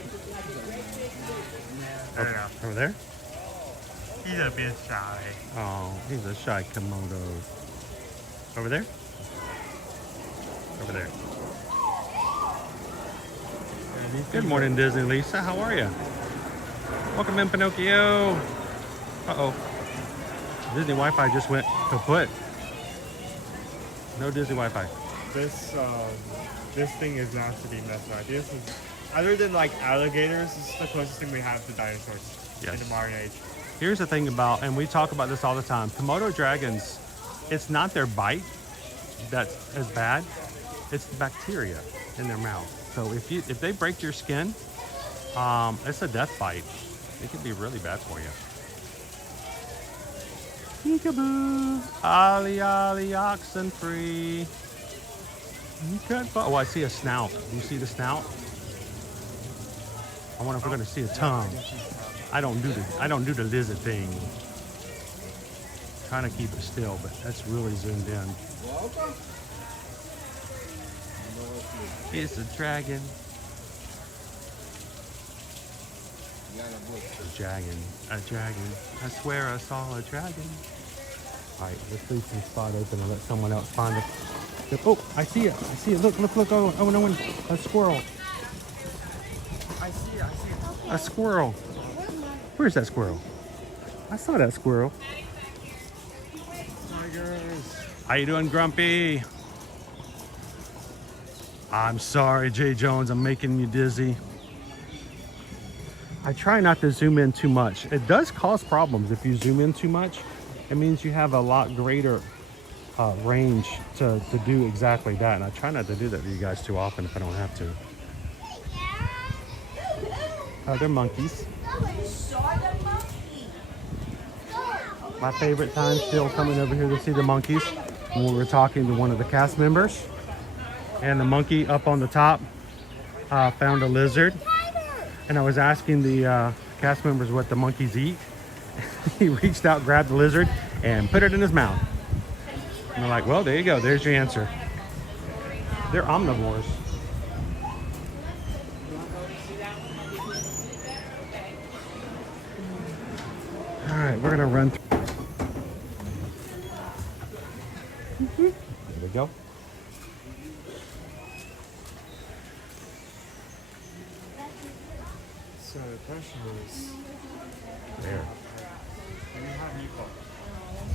There you go. Over there? He's a bit shy. Oh, he's a shy Komodo. Over there? Over there. Good morning, Disney Lisa. How are you? Welcome in, Pinocchio. Uh-oh. Disney Wi-Fi just went kaput. No Disney Wi-Fi. This thing is not to be messed with. This is, other than like alligators, this is the closest thing we have to dinosaurs in the modern age. Here's the thing about, and we talk about this all the time, Komodo dragons, it's not their bite that's as bad, it's the bacteria in their mouth. So if they break your skin, it's a death bite. It can be really bad for you. Peekaboo, ollie ollie, oxen free. You can't. Oh, I see a snout. Do you see the snout? I wonder if we're gonna see a tongue. I don't do the lizard thing. Trying to keep it still, but that's really zoomed in. It's a dragon. A dragon. I swear I saw a dragon. All right, let's leave some spot open and let someone else find it. Oh, I see it. Look. Oh, Owen, a squirrel. I see it. A squirrel. Where's that squirrel? I saw that squirrel. Tigers. How you doing, Grumpy? I'm sorry, Jay Jones. I'm making you dizzy. I try not to zoom in too much. It does cause problems if you zoom in too much. It means you have a lot greater range to do exactly that. And I try not to do that to you guys too often if I don't have to. They're monkeys. My favorite time still coming over here to see the monkeys when we were talking to one of the cast members. And the monkey up on the top found a lizard. And I was asking the cast members what the monkeys eat. He reached out, grabbed the lizard, and put it in his mouth. And they're like, well, there you go. There's your answer. They're omnivores. All right, we're going to run through. There we go. So the question is, There. do we have meatball?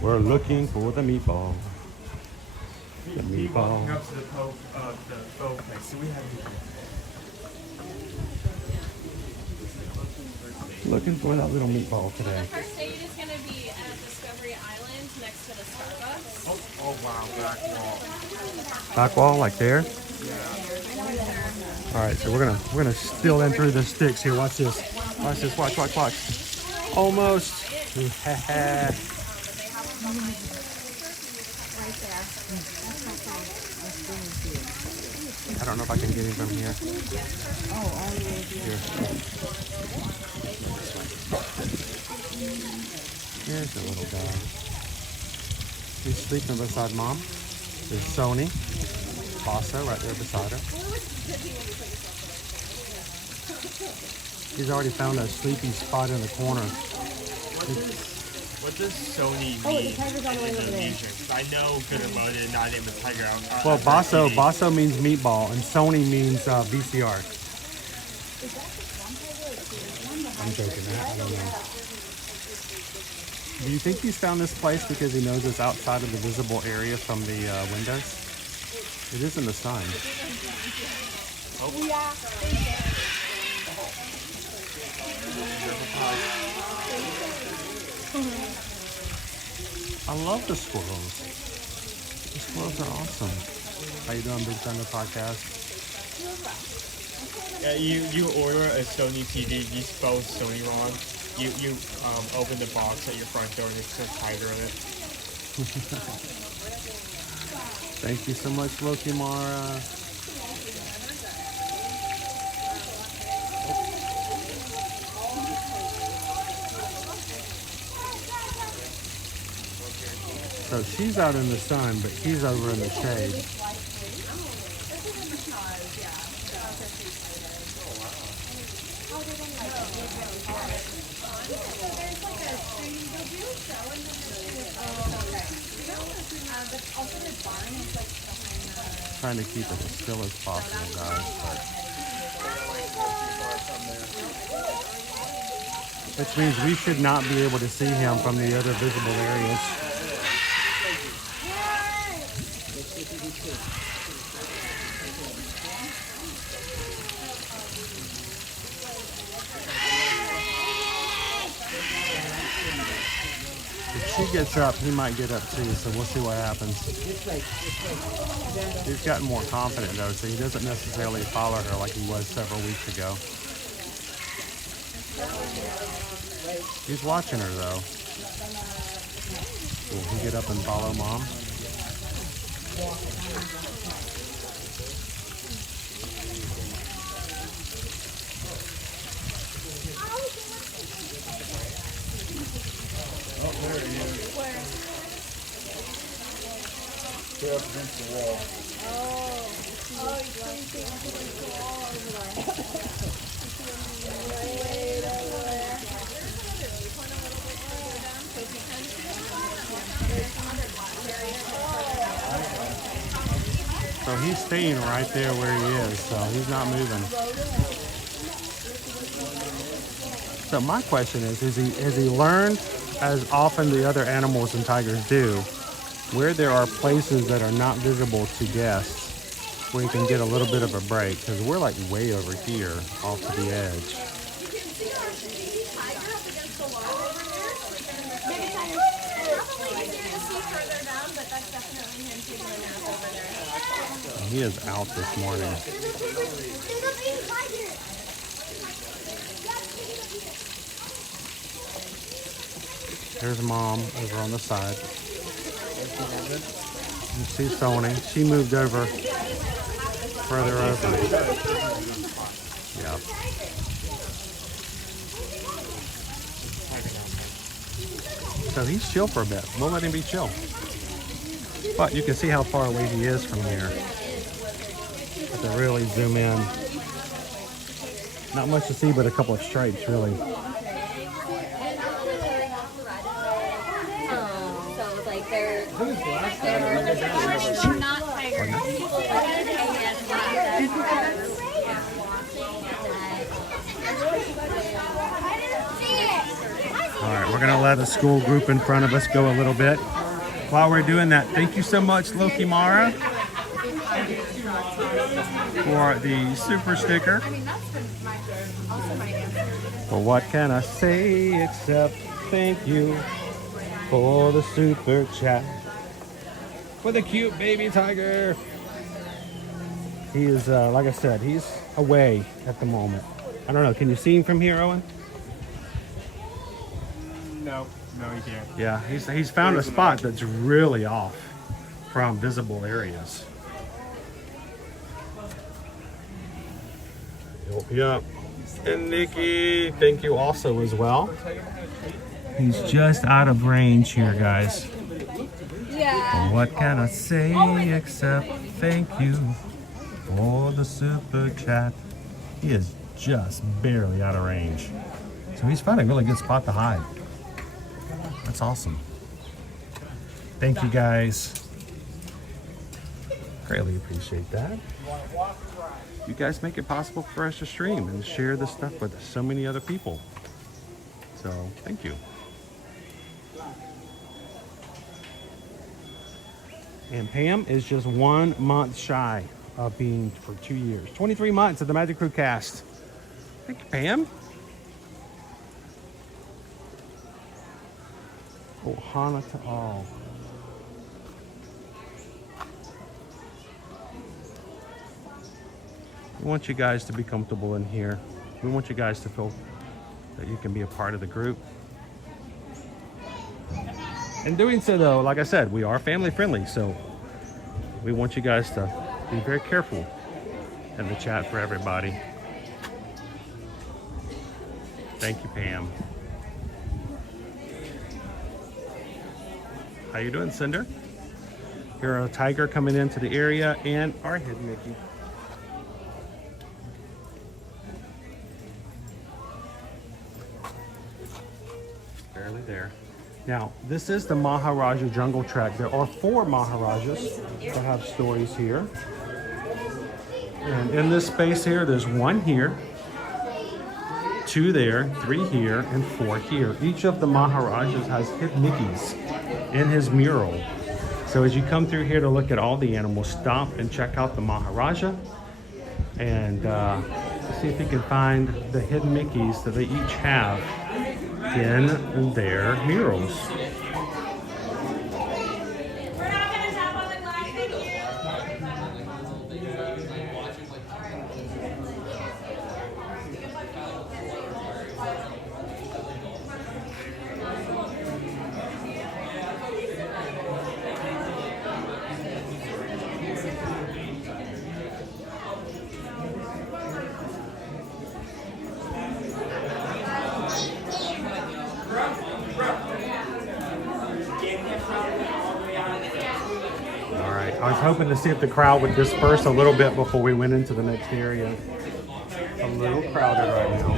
We're looking for the meatball. The Keep walking meatball. up to the boat place. Do we have meatball? Looking for that little meatball today. The first stage is going to be at Discovery Island next to the Starbucks. Oh wow, back wall. Back wall, like there. All right, so we're gonna steal in through the sticks here. Watch this. Watch this. Watch. Almost. I don't know if I can get him from here. Here. Here's the little guy. He's sleeping beside Mom. There's Sony. Basso right there beside her. He's already found a sleepy spot in the corner. What does Sony mean in Indonesian? I know good or low did not name a tiger out. Well, Basso means meatball, and Sony means VCR. I'm joking. I don't know. Do you think he's found this place because he knows it's outside of the visible area from the windows? It is in the sun. I love the squirrels. The squirrels are awesome. How you doing, Big Thunder Podcast? Yeah, you order a Sony TV, you spell Sony wrong. You open the box at your front door and it's a tiger in it. Thank you so much, Loki Mara. So she's out in the sun, but he's over in the shade. Trying to keep it as still as possible, guys. Which means we should not be able to see him from the other visible areas. If she gets up, he might get up too, so we'll see what happens. He's gotten more confident though, so he doesn't necessarily follow her like he was several weeks ago. He's watching her though. Will he get up and follow Mom? They're up against the wall. So he's staying right there where he is, so he's not moving. So my question is has he learned, as often the other animals and tigers do, where there are places that are not visible to guests, where you can get a little bit of a break? Because we're like way over here, off to the edge. He is out this morning. There's Mom over on the side. You see Sony. She moved over further over. Yeah. So he's chill for a bit. We'll let him be chill. But you can see how far away he is from here. To really zoom in. Not much to see but a couple of stripes, really. So like they're not tiger people All right, we're gonna let the school group in front of us go a little bit. While we're doing that, thank you so much, Loki Mara, for the super sticker. Well, what can I say except thank you for the super chat for the cute baby tiger. He is, like I said, he's away at the moment. I don't know, can you see him from here, Owen? No, you can't. Yeah, he's found a spot that's really off from visible areas. Yep. And Nikki, thank you also as well. He's just out of range here, guys. Yeah. What can I say except thank you for the super chat? He is just barely out of range. So he's found a really good spot to hide. That's awesome. Thank you guys. Greatly appreciate that. You guys make it possible for us to stream and share this stuff with so many other people. So thank you. And Pam is just 1 month shy of being for 2 years. 23 months of the Magic Crew cast. Thank you, Pam. Ohana to all. We want you guys to be comfortable in here. We want you guys to feel that you can be a part of the group. In doing so though, like I said, we are family friendly, so we want you guys to be very careful in the chat for everybody. Thank you, Pam. How you doing, Cinder? Here a tiger coming into the area and our hidden Mickey. Barely there. Now, this is the Maharaja Jungle Track. There are 4 Maharajas that have stories here. And in this space here, there's 1 here, 2 there, 3 here, and 4 here. Each of the Maharajas has hidden Mickeys in his mural. So as you come through here to look at all the animals, stop and check out the Maharaja and see if you can find the hidden Mickeys that they each have in their murals. I was hoping to see if the crowd would disperse a little bit before we went into the next area. A little crowded right now.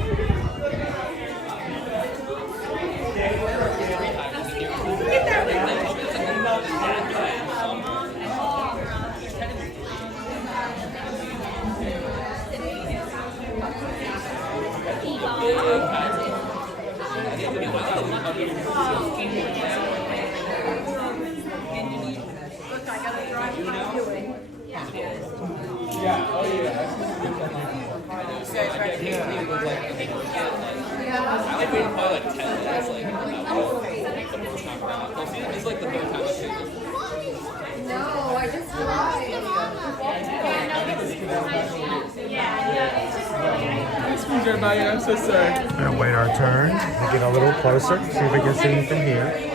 I'm so sorry. We're gonna wait our turn and get a little closer, see if we can see anything here.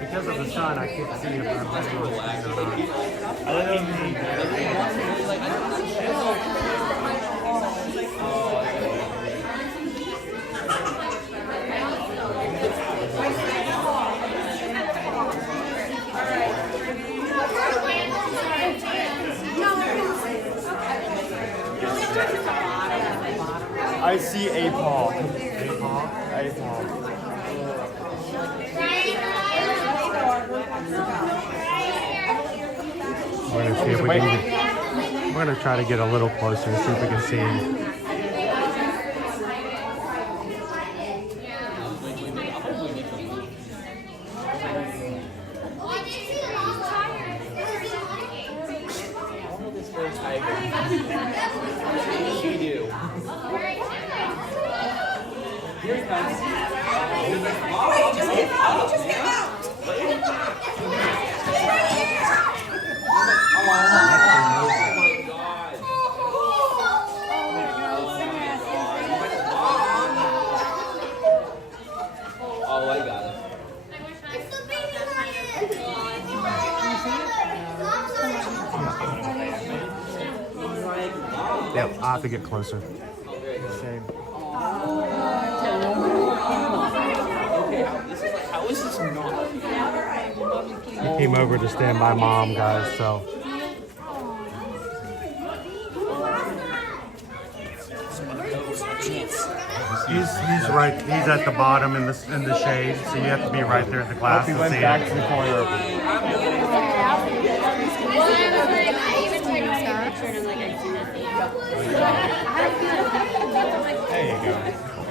Because of the sun, I can't see if I'm I see a paw. A paw? A paw. We're gonna see if we can. We're gonna try to get a little closer and see if we can see him. Yep, I'll have to get closer. Same. How is this not? He came over to stand by Mom, guys, so. He's right. He's at the bottom in the shade, so you have to be right there at the glass He to went see back it. to the corner. There you go.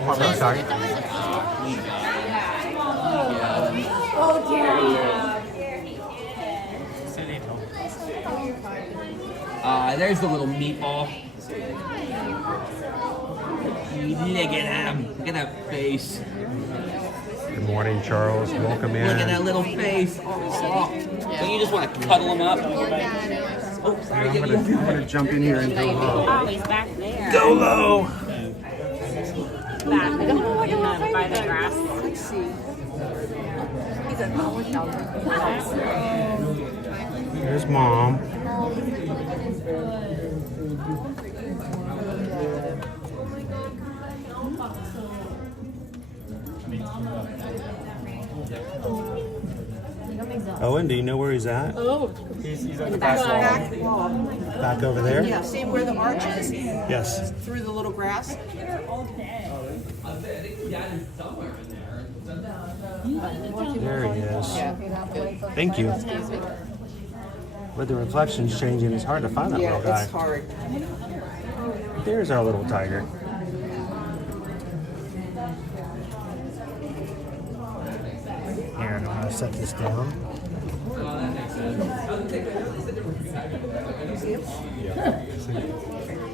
Oh, I'm sorry. There's the little meatball. Look at him. Look at that face. Good morning, Charles. Welcome in. Look at that little face. Oh, so you just want to cuddle him up? Oh, sorry. I'm gonna jump in here and go low. Oh, he's back there. Go low. Back by the grass. Let's see. He's a Here's Mom. Owen, do you know where he's at? He's on the back wall. Back over there? Yeah, see where the arch is? Yes. Through the little grass? There he is. Thank you. With the reflections changing, it's hard to find that little Yeah, guy. it's hard. There's our little tiger. Here, I'm gonna set this down.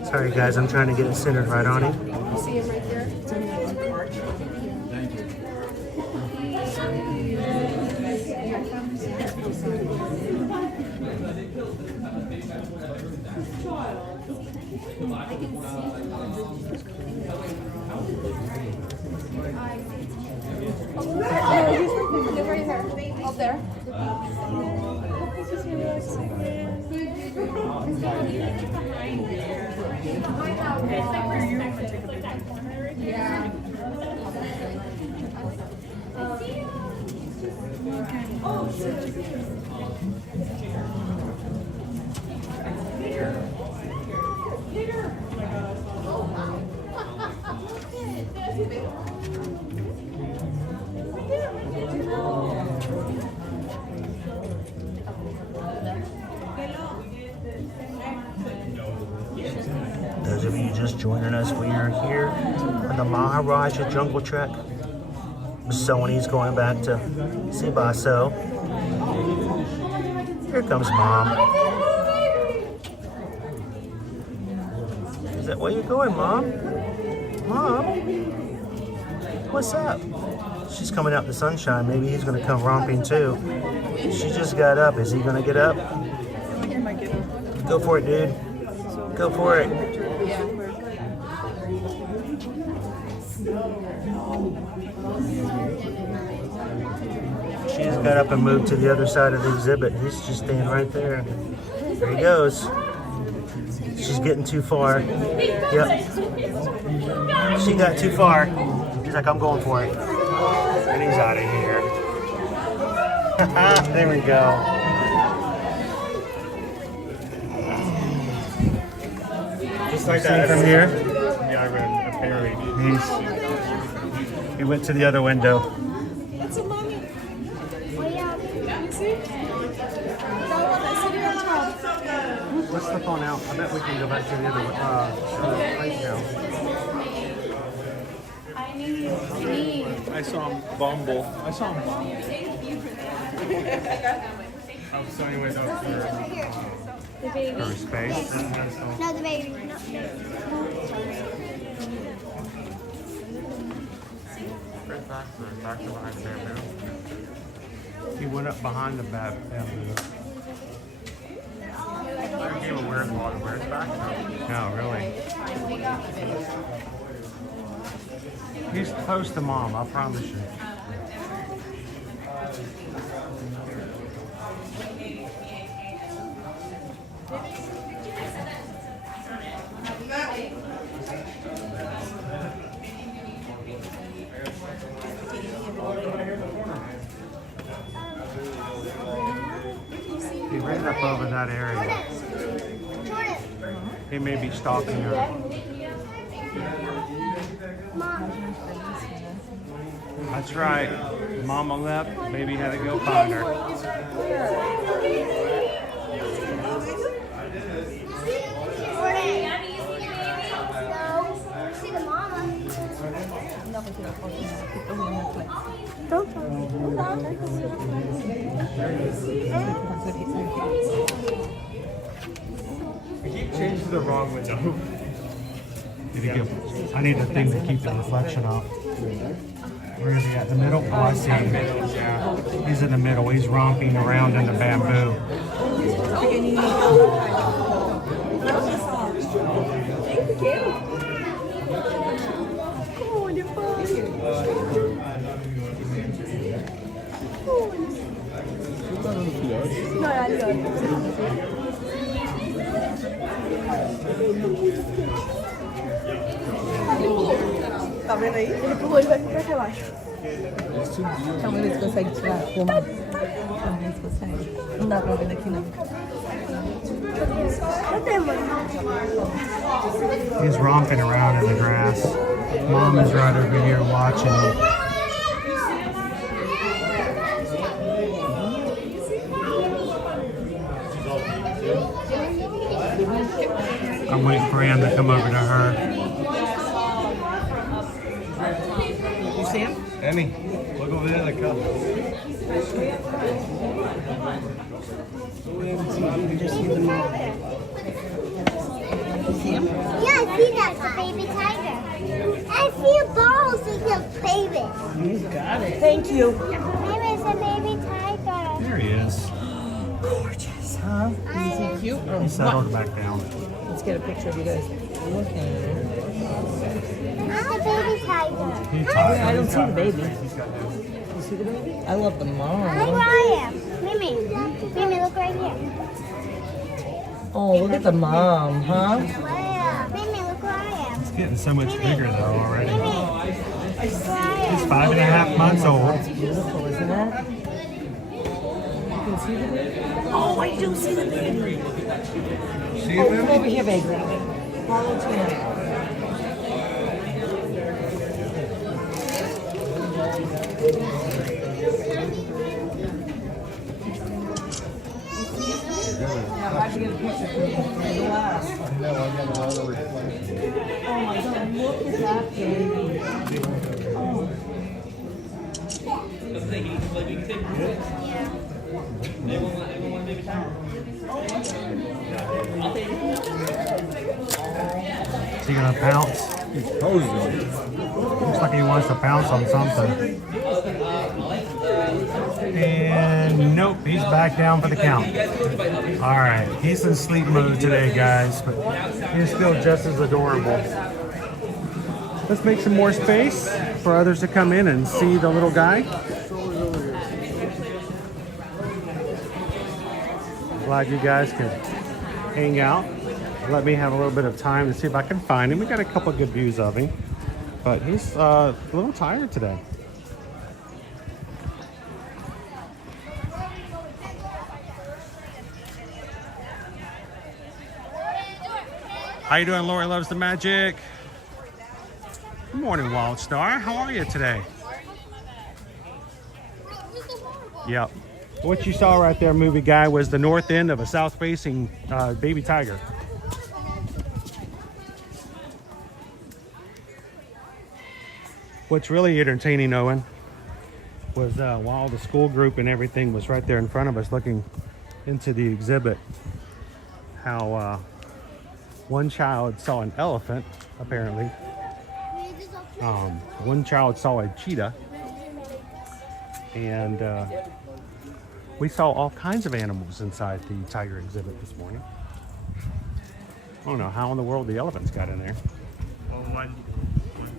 Sorry guys, I'm trying to get it centered right on him. See him right there? Up there. Those of you just joining us, we are here on the Maharaja Jungle Trek. Sony's going back to Sibaso. Here comes Mom. Is that where you're going, Mom? Mom? What's up? She's coming out in the sunshine. Maybe he's going to come romping too. She just got up. Is he going to get up? Go for it, dude. Go for it. She just got up and moved to the other side of the exhibit. He's just staying right there. There he goes. She's getting too far. Yep. She got too far. He's like, I'm going for it. And he's out of here. There we go. Just like See that. from here? Yeah, I ran apparently. He went to the other window. It's a mommy. Way out. You see? That one that's sitting on top. Let's flip on out. I bet we can go back to the other place now. I saw him bumble. I saw him bumble. I was anyways up for The baby. For space. No, the baby. No. Back to behind the bamboo. He went up behind the bamboo. I gave a weird water. Where's back? No, really. He's close to Mom, I promise you. He ran up over that area. He may be stalking her. That's right. Mama left, baby had to go find her. See the mama. I keep changing to the wrong window. I need a thing to keep the reflection off. Where is he at? The middle? Oh, I see him. Yeah. He's in the middle. He's romping around in the bamboo. Tá vendo aí? Ele pulou e vai ficar aqui abaixo. Calma, ver se consegue tirar. Calma ver se consegue. Não dá pra ver daqui, não. He's romping around in the grass. Mom is right over here watching him. I'm waiting for him to come over to her. You see him? Emmy, look over there in the cup. Yeah, I see that. It's a baby tiger. I see a ball, so it's a baby. You got it. Thank you. Maybe it's a baby tiger. There he is. Gorgeous, huh? Is he cute? Or He settled back down. let's get a picture of you guys looking. It's a baby tiger. I don't see the baby. You see the baby? I love the mom. Look where I am. Mimi. Mimi, look right here. Oh, look at the mom, huh? Mimi, look where I am. It's getting so much bigger though already. Mimi, look where I He's am. 5.5 months old. Beautiful, isn't it? You can see the baby? Oh, I do see the baby. See Oh, him, come Emmy? over here, baby. Follow Tina. Yeah, how'd you get a picture for me? The last. No, I got another reflection. Oh my God, look at that baby. Oh. Is he gonna pounce? He's posing. Looks like he wants to pounce on something. And nope, he's back down for the count. All right, he's in sleep mode today, guys, but he's still just as adorable. Let's make some more space for others to come in and see the little guy. Glad you guys could hang out. Let me have a little bit of time to see if I can find him. We got a couple good views of him, but he's a little tired today. How you doing, Lori Loves the Magic? Good morning, Walt Star. How are you today? Yep. What you saw right there, movie guy, was the north end of a south-facing baby tiger. What's really entertaining, Owen, was while the school group and everything was right there in front of us looking into the exhibit, how one child saw an elephant, apparently. One child saw a cheetah, and we saw all kinds of animals inside the tiger exhibit this morning. I don't know how in the world the elephants got in there. Well, one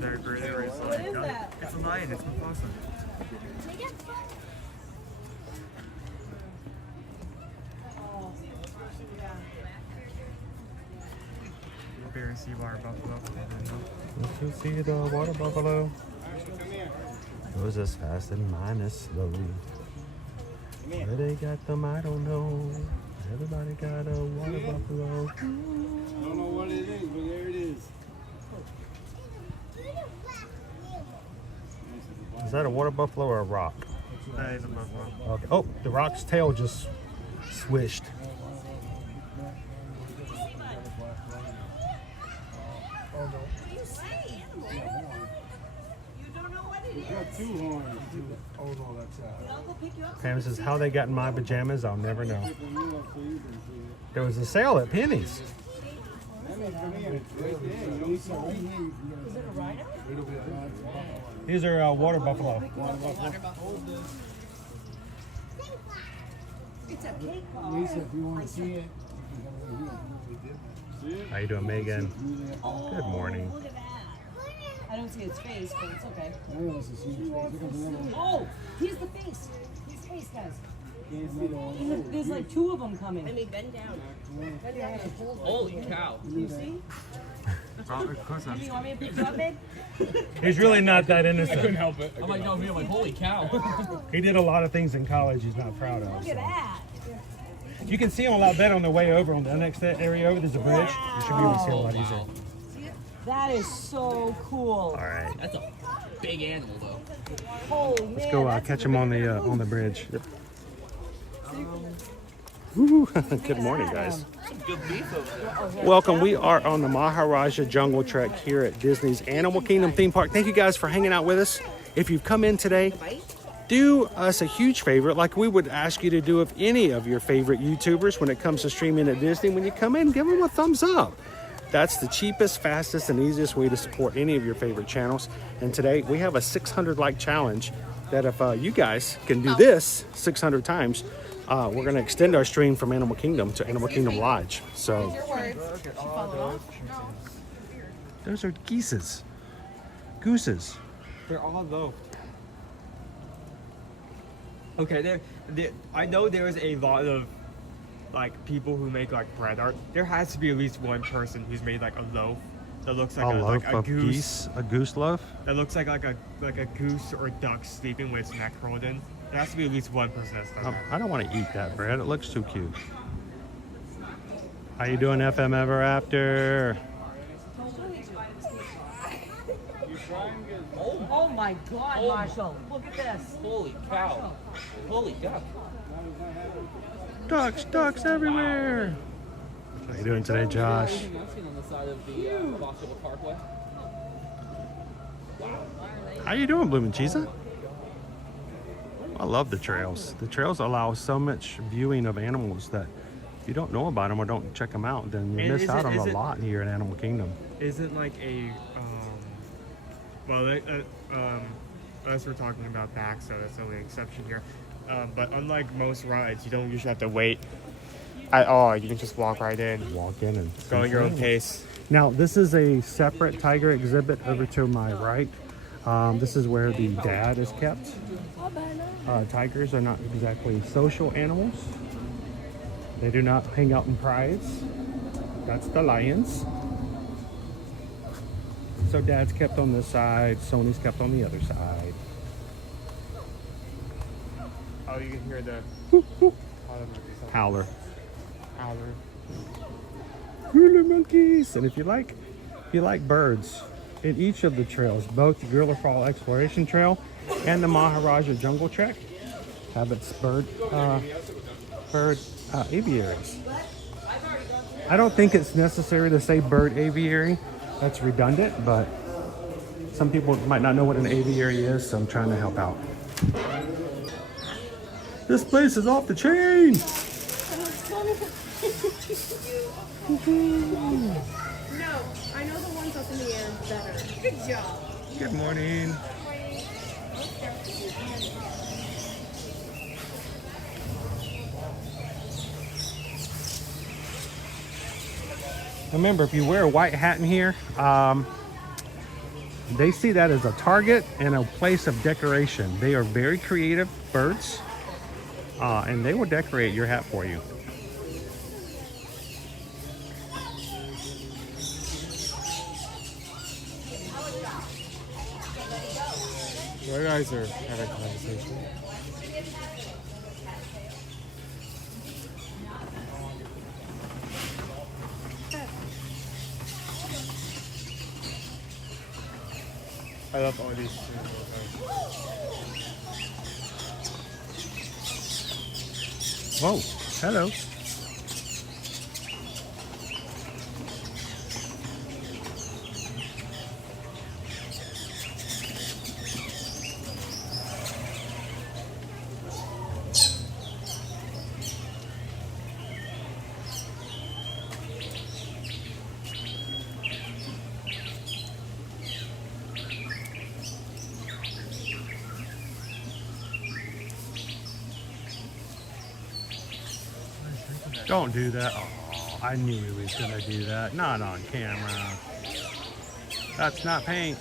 third grader is like, it's a lion, it's Mufasa. Bear and sea water buffalo. Let's go see the water buffalo. Goes as fast and mine is slow. Where they got them, I don't know. Everybody got a water buffalo. I don't know what it is, but there it is. Is that a water buffalo or a rock? That is a buffalo. Okay. Oh, the rock's tail just swished. Got two horns. Oh no, that's that. Pam says, how they got in my pajamas, I'll never know. There was a sale at Penny's. Come here, right there. You know, it's a rhino. Is it a rhino? It'll be a rhino. These are water buffalo. It's a cake. Lisa, if you want to see it. How you doing, Megan? Good morning. Look at that. I don't see its face, but it's okay. I don't want to see it. Look at the other Oh, here's the face. His face, guys. one. There's like two of them coming. I mean, bend down. Bend down and hold it. Holy cow. You see? Of course I'm. You want me to pick you up, babe? He's really not that innocent. Couldn't help it. I'm like, no, I'm like, holy cow. He did a lot of things in college he's not proud of. Look So. at that. You can see him a lot better on the way over. On the next area over, there's a bridge. You should be able to see a lot easier. That is so cool. All right. That's a big animal, though. Holy man. Let's go catch him on the bridge. Yep. Woo. Good morning, guys. Good beef over there. Welcome. We are on the Maharaja Jungle Trek here at Disney's Animal Kingdom theme park. Thank you guys for hanging out with us. If you've come in today, do us a huge favor, like we would ask you to do of any of your favorite YouTubers when it comes to streaming at Disney. When you come in, give them a thumbs up. That's the cheapest, fastest, and easiest way to support any of your favorite channels. And today we have a 600 like challenge that if you guys can do this 600 times, we're going to extend our stream from Animal Kingdom to Animal Kingdom Lodge. So those are geeses. Gooses. They're all low. Okay, I know there's a lot of like people who make like bread art. There has to be at least one person who's made like a loaf that looks like A loaf like a of goose. geese, a goose loaf. That looks like a goose or duck sleeping with its neck rolled in. There has to be at least one person that's done that. I don't want to eat that bread. It looks too cute. How you doing, FM Ever After? Oh my God, Marshall. Look at this. Holy cow. Holy duck. Ducks everywhere. How you doing today, Josh? Anything else seen on the side of the Boston Parkway? How you doing, Bloomin' Cheesa? I love the trails. The trails allow so much viewing of animals that if you don't know about them or don't check them out, then you And miss is out it- on is a it- lot here in Animal Kingdom. Isn't like a as we're talking about back, so that's the only exception here. But unlike most rides, you don't usually have to wait at all. You can just walk right in, Walk in and go at your own pace. Now, this is a separate tiger exhibit over to my right. This is where the dad is kept. Tigers are not exactly social animals. They do not hang out in prides. That's the lions. So dad's kept on this side, Sony's kept on the other side. Oh, you can hear the Howler. howler. Hula monkeys. And if you like birds, in each of the trails, both the Gorilla Fall Exploration Trail and the Maharaja Jungle Trek have its bird aviaries. I don't think it's necessary to say bird aviary. That's redundant, but some people might not know what an aviary is, so I'm trying to help out. This place is off the chain! No, I know the ones up in the air better. Good job. Good morning. Remember, if you wear a white hat in here, they see that as a target and a place of decoration. They are very creative birds, and they will decorate your hat for you. You guys are having a conversation. I love all these things. Whoa, hello. Don't do that. Oh, I knew he was gonna do that. Not on camera. That's not paint.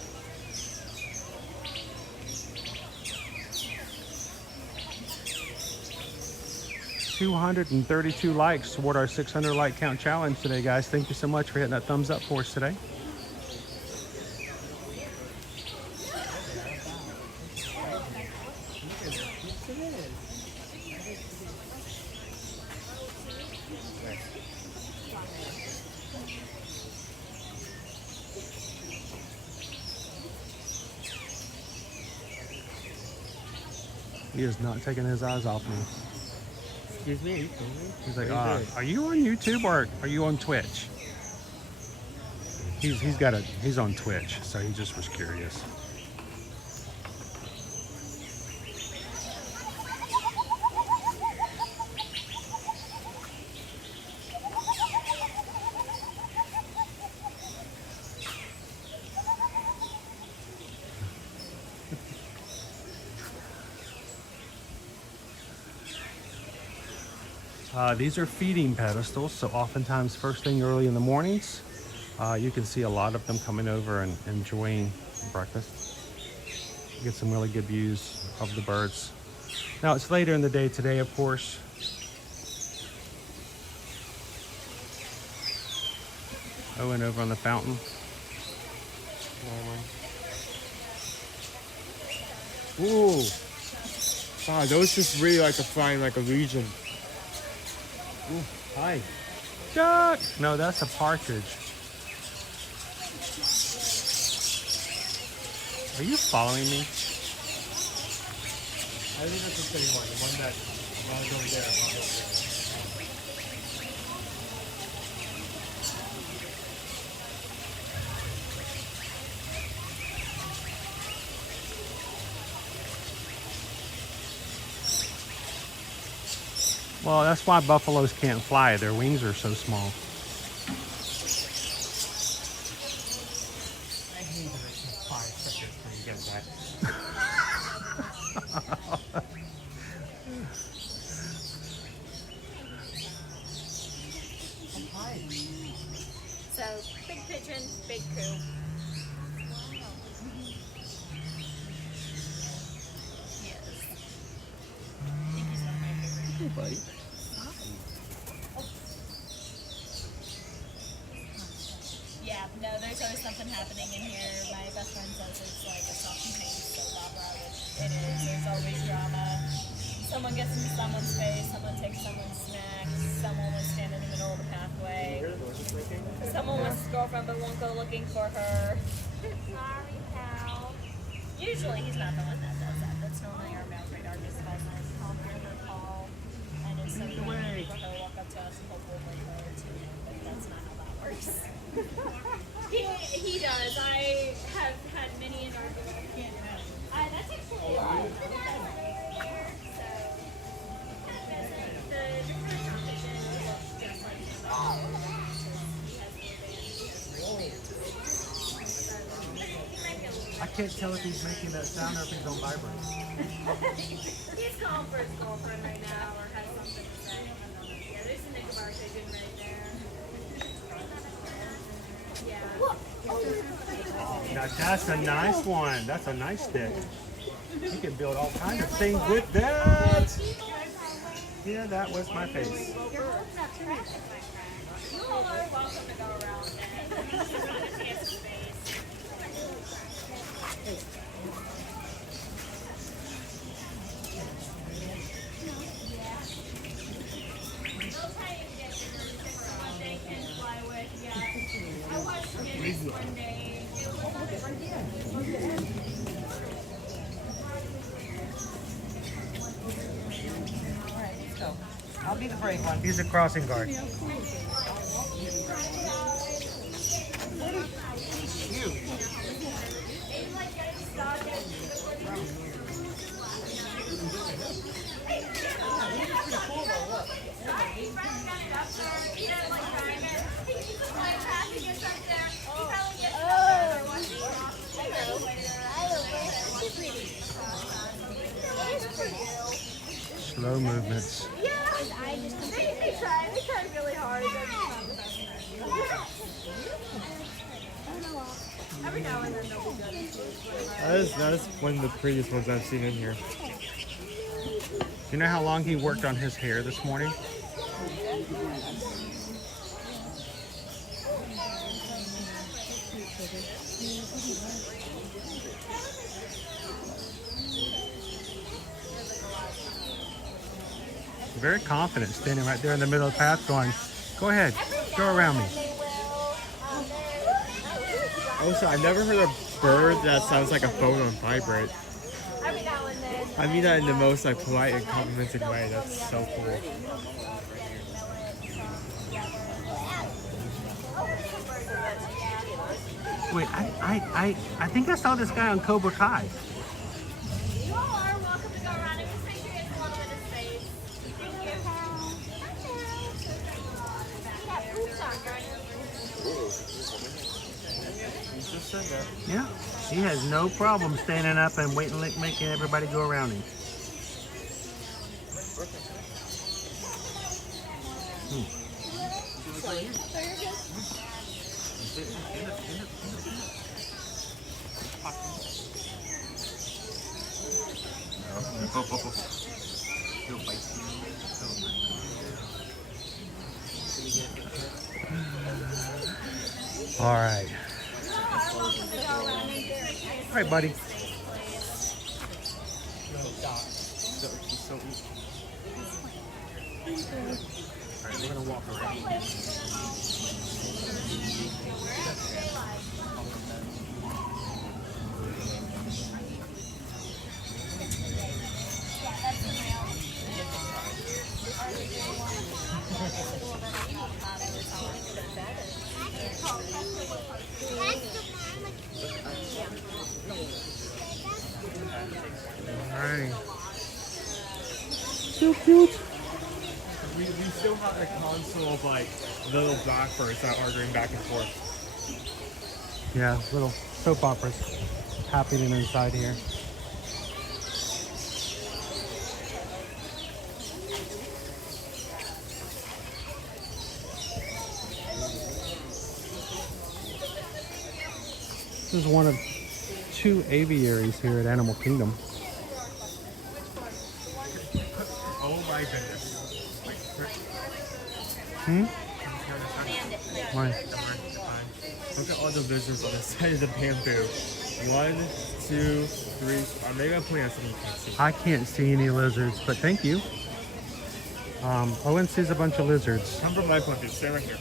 $232 likes toward our 600 like count challenge today, guys. Thank you so much for hitting that thumbs up for us today. He is not taking his eyes off me. Excuse me, are you filming? He's like, What are you are you on YouTube or are you on Twitch? He's on Twitch, so he just was curious. These are feeding pedestals, so oftentimes first thing early in the mornings, you can see a lot of them coming over and enjoying breakfast. You get some really good views of the birds. Now it's later in the day today, of course. Owen over on the fountain. Ooh. Wow, those just really like to fly in like a region. Ooh, hi. Duck! No, that's a partridge. Are you following me? I think that's the same one, the one that was over there. Well, that's why buffaloes can't fly. Their wings are so small. I hate that I can fly seconds when you get that. So, big pigeon, big coop. Hey, buddy. Yeah, no, there's always something happening in here. My best friend says it's like a self-contained soap opera, which it is. There's always drama. Someone gets into someone's face, someone takes someone's snacks, someone will stand in the middle of the pathway. Someone wants his girlfriend but won't go looking for her. Sorry, pal. Usually he's not the one that does that. That's normally our male radar just calls us, I'll hear her call. And if something for her, walk up to us and hopefully bring her to him. But that's not how that works. He does. I have had many an argument. That's actually a lot. I can't tell if he's making that sound or if he's on vibrate. He's calling for his girlfriend right now or has something to say. Yeah, there's a Nicobar pigeon right there. Yeah. Now that's a nice one. That's a nice stick. You can build all kinds of things with that. Yeah, that was my face. You all are welcome to go around it. He's just trying to take space. I'll be the brave one. He's a crossing guard. Slow movements. I just They try really hard. They're just not the best friends. Every now and then they'll be good. That is one of the prettiest ones I've seen in here. You know how long he worked on his hair this morning? Very confident, standing right there in the middle of the path going, go ahead, go around me. Also, I've never heard a bird that sounds like a phone on vibrate. Every now and then. I mean that in the most like polite and complimenting way. That's so cool. Wait, I think I saw this guy on Cobra Kai. You all are welcome to go around and just make sure you get a little bit of space. Thank you. Yeah, boots on, You just said that. Yeah, he has no problem standing up and waiting, making everybody go around him. All right. All right, buddy. All right, we're gonna walk around. Alright. So cute. We still have a console of like little blackbirds that are arguing back and forth. Yeah, little soap operas happening inside here. This is one of 2 aviaries here at Animal Kingdom. Oh my goodness. Why? Look at all the lizards on the side of the bamboo. 1, 2, 3. Maybe I'm pointing at something you can't see. I can't see any lizards, but thank you. Owen sees a bunch of lizards. Come from my point of view. Stay right here.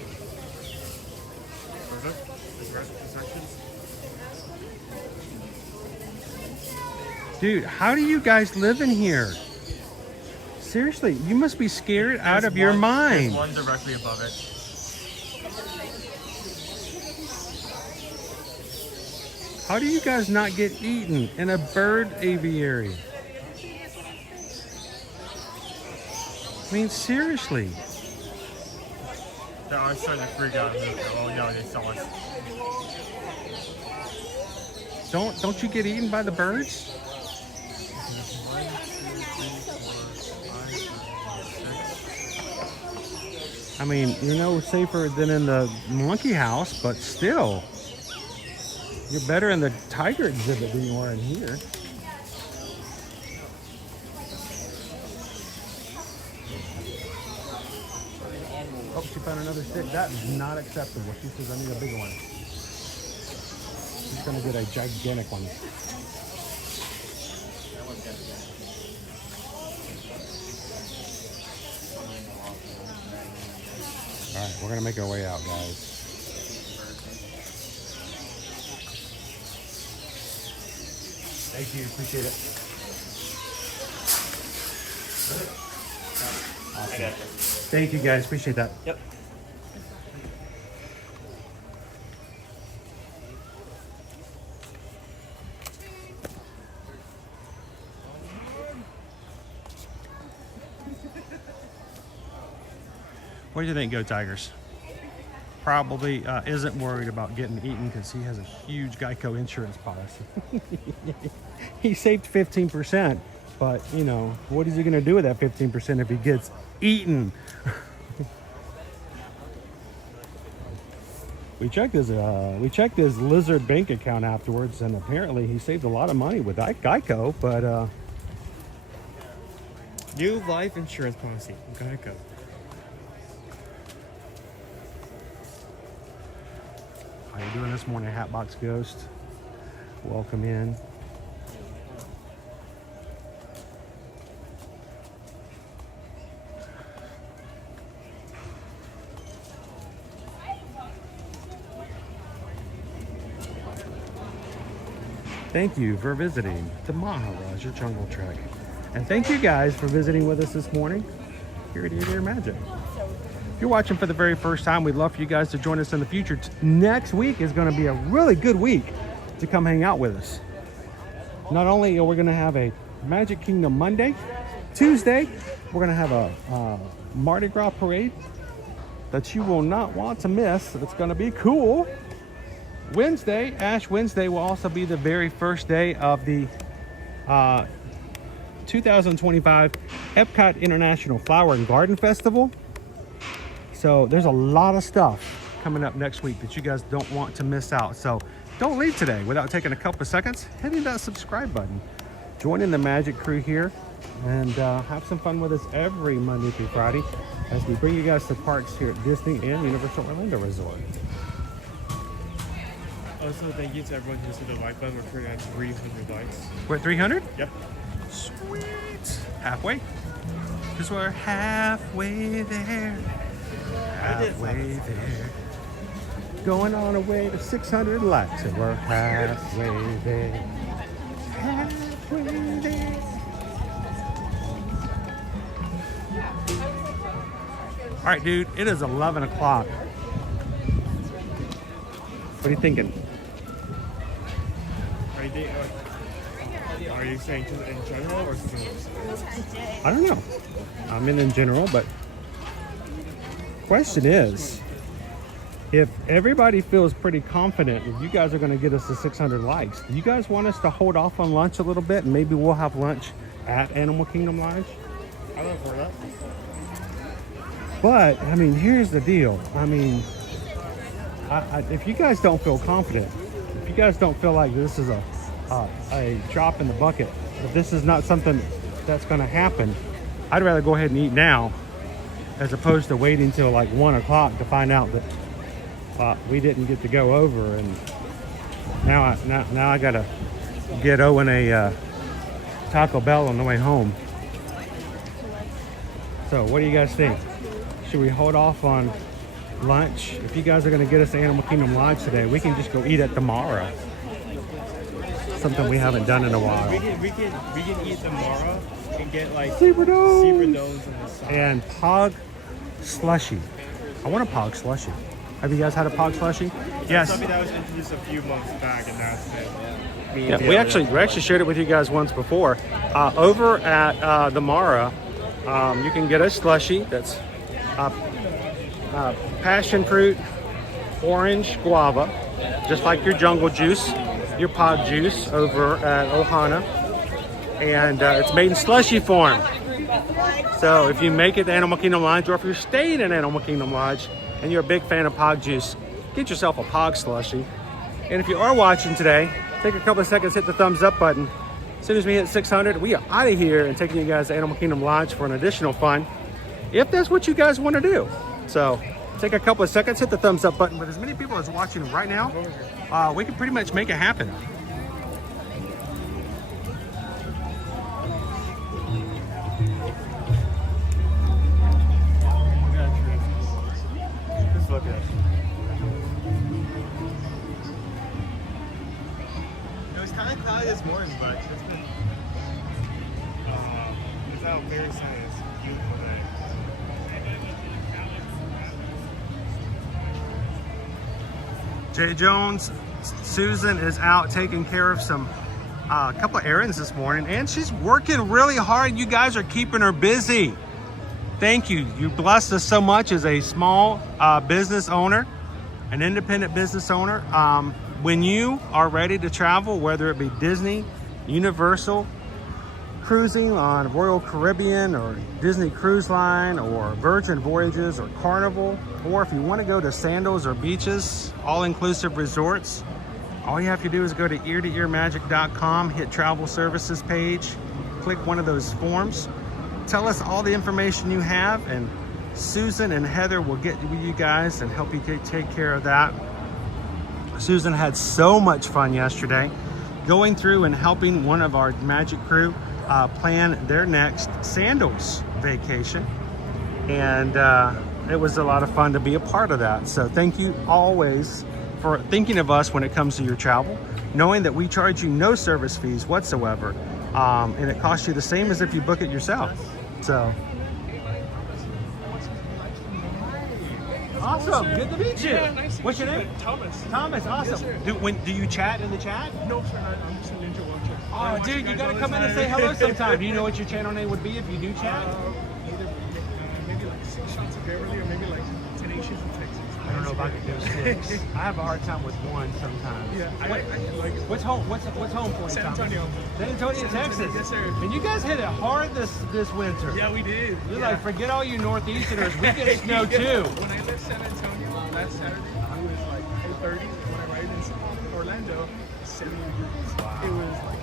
Where's it? Dude, how do you guys live in here? Seriously, you must be scared out of your mind. There's one directly above it. How do you guys not get eaten in a bird aviary? I mean, seriously. They are starting to freak out. Oh no, they saw us. Don't you get eaten by the birds? I mean, you're no safer than in the monkey house, but still. You're better in the tiger exhibit than you are in here. Oh, she found another stick. That is not acceptable. She says, I need a bigger one. She's gonna get a gigantic one. All right, we're gonna make our way out, guys. Thank you, appreciate it. Awesome. Thank you, guys, appreciate that. Yep. What do you think, Go Tigers? Probably isn't worried about getting eaten because he has a huge Geico insurance policy. He saved 15%, but you know, what is he going to do with that 15% if he gets eaten? We checked his Lizard bank account afterwards, and apparently he saved a lot of money with Geico. But New life insurance policy. Geico. how you doing this morning, Hatbox Ghost? Welcome in. Thank you for visiting the Maharaja Jungle Trek. And thank you guys for visiting with us this morning here at Dear Magic. If you're watching for the very first time, we'd love for you guys to join us in the future. Next week is going to be a really good week to come hang out with us. Not only are we going to have a Magic Kingdom Monday, Tuesday, we're going to have a Mardi Gras parade that you will not want to miss. It's going to be cool. Wednesday, Ash Wednesday, will also be the very first day of the 2025 Epcot International Flower and Garden Festival. So there's a lot of stuff coming up next week that you guys don't want to miss out. So don't leave today without taking a couple of seconds, hitting that subscribe button, joining the Magic crew here, and have some fun with us every Monday through Friday as we bring you guys to parks here at Disney and Universal Orlando Resort. Also, thank you to everyone who's hit the like button. We're currently at 300 likes. We're at 300? Yep. Sweet. Halfway? Because we're halfway there. Halfway there. Going on our way to 600 likes. And we're halfway there. Halfway there. All right, dude. It is 11 o'clock. What are you thinking? Are you saying in general or something else? I don't know. I'm in general, but question is, if everybody feels pretty confident that you guys are going to get us to 600 likes, do you guys want us to hold off on lunch a little bit and maybe we'll have lunch at Animal Kingdom Lodge? I don't know for that. But I mean, here's the deal. I mean, if you guys don't feel confident, if you guys don't feel like this is a drop in the bucket, if this is not something that's going to happen, I'd rather go ahead and eat now as opposed to waiting till like 1 o'clock to find out that we didn't get to go over, and now I gotta get Owen a Taco Bell on the way home. So what do you guys think? Should we hold off on lunch? If you guys are going to get us to Animal Kingdom Lodge today, we can just go eat it tomorrow. Something we haven't done in a while. We can eat tomorrow and get like Zebra domes on the side. and Pog slushy. I want a Pog slushy. Have you guys had a Pog slushy? Yes. Something that was introduced a few months back, and that's it. Yeah, we actually shared it with you guys once before. Over at the Mara, you can get a slushy that's passion fruit, orange, guava, just like your jungle juice, your Pog juice over at Ohana, and it's made in slushy form. So if you make it to Animal Kingdom Lodge, or if you're staying in Animal Kingdom Lodge and you're a big fan of Pog juice, get yourself a Pog slushy. And if you are watching today, take a couple of seconds, hit the thumbs up button. As soon as we hit 600, we are out of here and taking you guys to Animal Kingdom Lodge for an additional fun, if that's what you guys want to do. So take a couple of seconds, hit the thumbs up button. With as many people as watching right now, we can pretty much make it happen. Just look at it. It was kind of cloudy this morning, but it's been it's out very sunny. It's a beautiful day. Jay Jones, Susan is out taking care of some couple of errands this morning, and she's working really hard. You guys are keeping her busy. Thank you. You blessed us so much as a small business owner, an independent business owner. When you are ready to travel, whether it be Disney, Universal, cruising on Royal Caribbean or Disney Cruise Line or Virgin Voyages or Carnival, or if you want to go to Sandals or beaches, all-inclusive resorts, all you have to do is go to eartoearmagic.com, hit travel services page, click one of those forms, tell us all the information you have, and Susan and Heather will get with you guys and help you take care of that. Susan had so much fun yesterday going through and helping one of our Magic crew plan their next Sandals vacation. And it was a lot of fun to be a part of that. So thank you always for thinking of us when it comes to your travel, knowing that we charge you no service fees whatsoever. And it costs you the same as if you book it yourself. So. Awesome. Good to meet you. Yeah, nice to What's your meet you. name? Thomas. Thomas, awesome. Yes, Do you chat in the chat? No, sir. I'm just a ninja watcher. Oh, dude, you gotta come in and say hello sometime. Do you know what your channel name would be if you do chat? Either maybe like 6 shots of Beverly or maybe like Tenacious in Texas. I don't know if I could do 6. I have a hard time with 1 sometimes. Yeah, I like it. What's home for you, San Thomas? Antonio. San Antonio, Texas. Yes, sir. And you guys hit it hard this winter. Yeah, we did. You're like, forget all you Northeasterners. We get snow too. When I left San Antonio last Saturday, I was like 4:30. When I arrived in Orlando, 70 degrees. It was like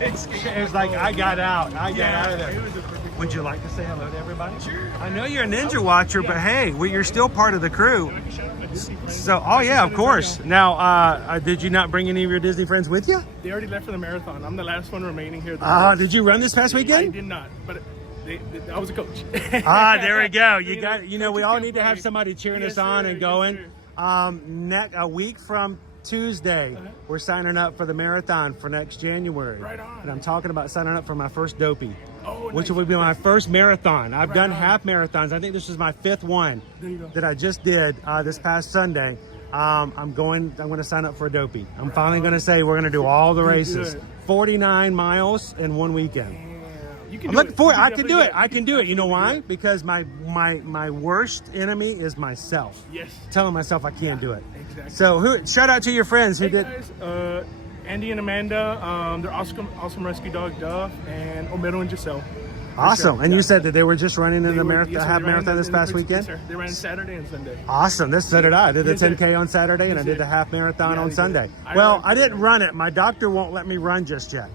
perfect. It was like, I got out. I got out of It there. was a perfect. Would you like to say hello to everybody? Sure. I know you're a ninja watcher, but hey, you're still part of the crew. Like a shout out to my Disney friends. So, oh yeah, of course. Now, did you not bring any of your Disney friends with you? They already left for the marathon. I'm the last one remaining here. Did you run this past I weekend? did not, but I was a coach. There we go. You got. We all Coaches need to can't have play. somebody cheering Yes, us on sir. and Yes, going. sir. A week from Tuesday, we're signing up for the marathon for next January. Right on. And I'm talking about signing up for my first dopey, Oh, which nice. will be my first marathon. I've done on. half marathons. I think this is my 5th one There you go. that I just did this past Sunday. I'm going to sign up for a dopey. I'm finally going to say we're going to do all the races. good. 49 miles in one weekend. You can I'm do looking it. forward. You I can do definitely it. I can do it. You know Absolutely why? do it. Because my worst enemy is myself. Yes. Telling myself I can't do it. Exactly. So shout out to your friends who Hey did. guys, Andy and Amanda, they're awesome rescue dog Duff, and Omero and Giselle. Awesome. Sure. And you Yeah. said that they were just running in They the were- marathon, yes, sir, half they ran marathon this in the past Prince- weekend. yes, sir. They ran Saturday and Sunday. Awesome. So did I. I did the Yes, sir. 10K on Saturday and I Yes, did sir. the half marathon Yeah, on they did. Sunday. I Well, ran- I didn't run it. My doctor won't let me run just yet.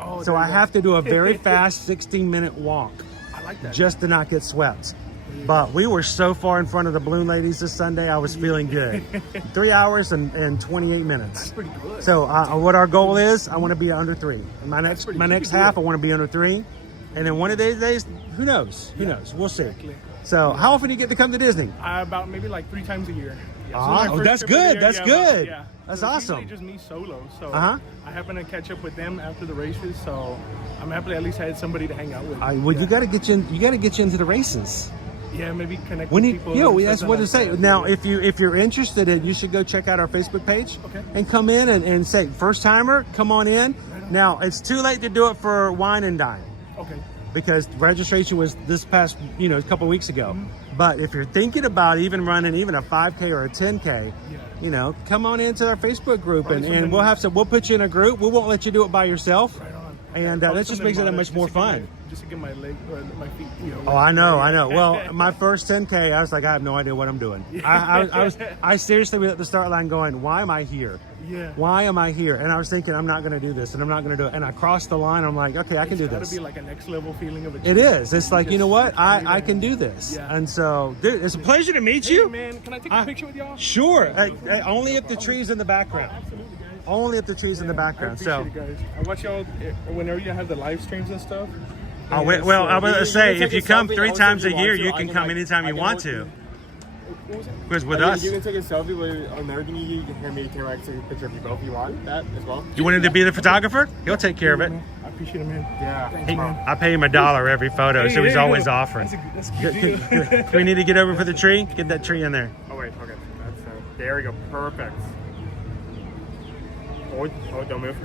Oh, So there I you go. have to do a very fast 16-minute walk I like that. just to not get swept. But we were so far in front of the balloon ladies this Sunday, I was feeling good. 3 hours and 28 minutes. That's pretty good. So what our goal is, I want to be under 3. My next pretty my good. next You can do half, it. I want to be under 3. And then one of these days, who knows? Who knows? We'll see. Exactly. So how often do you get to come to Disney? About maybe like 3 times a year. Yeah, Ah, my oh, first that's trip of the good, year, that's yeah, good. Yeah. That's So it's awesome. usually just me solo. So Uh-huh. I happen to catch up with them after the races. So I'm happy at least I had somebody to hang out with. Well, yeah. you got to get you. You got to get you into the races. Yeah, maybe connect When with you, people. you know, and that's stuff what to like say. that. Now, if you're interested in, you should go check out our Facebook page. Okay. And come in and say first timer, come on in. Now it's too late to do it for Wine and Dine Okay. because registration was this past a couple weeks ago. But if you're thinking about even running even a 5K or a 10K, come on into our Facebook group and we'll put you in a group. We won't let you do it by yourself. Right on. And that just makes it that much more fun. Just to get my leg or my feet. Oh, I know. Well, my first 10K, I was like, I have no idea what I'm doing. I seriously was at the start line going, why am I here? Yeah. Why am I here? And I was thinking, I'm not going to do this, and I'm not going to do it. And I crossed the line. I'm like, okay, I can do It's this. gotta be like a next level feeling of It achievement. is. It's like, you know what? I can do this. Yeah. And so, dude, it's a pleasure to meet Hey, you. man, can I take a picture with y'all? Sure. Only if the tree's in the background. Absolutely, guys. Only if the tree's in the I background. appreciate So. it, guys. I watch y'all whenever you have the live streams and stuff. Well, I was going to say, if you come 3 times a year, you can come anytime you want to. What was it? Because with us. You can take a selfie, but on everything you can hear me take a picture of you both if you want that as well. You wanted to be the photographer? He'll take care of it. I appreciate it, man. Yeah. Thanks, man. I pay him $1 every photo, so Hey, he's there you always go. offering. That's a good deal. Do we need to get over for the tree? Get that tree in there. Oh wait, okay. That's there we go. Perfect. Oh, don't move.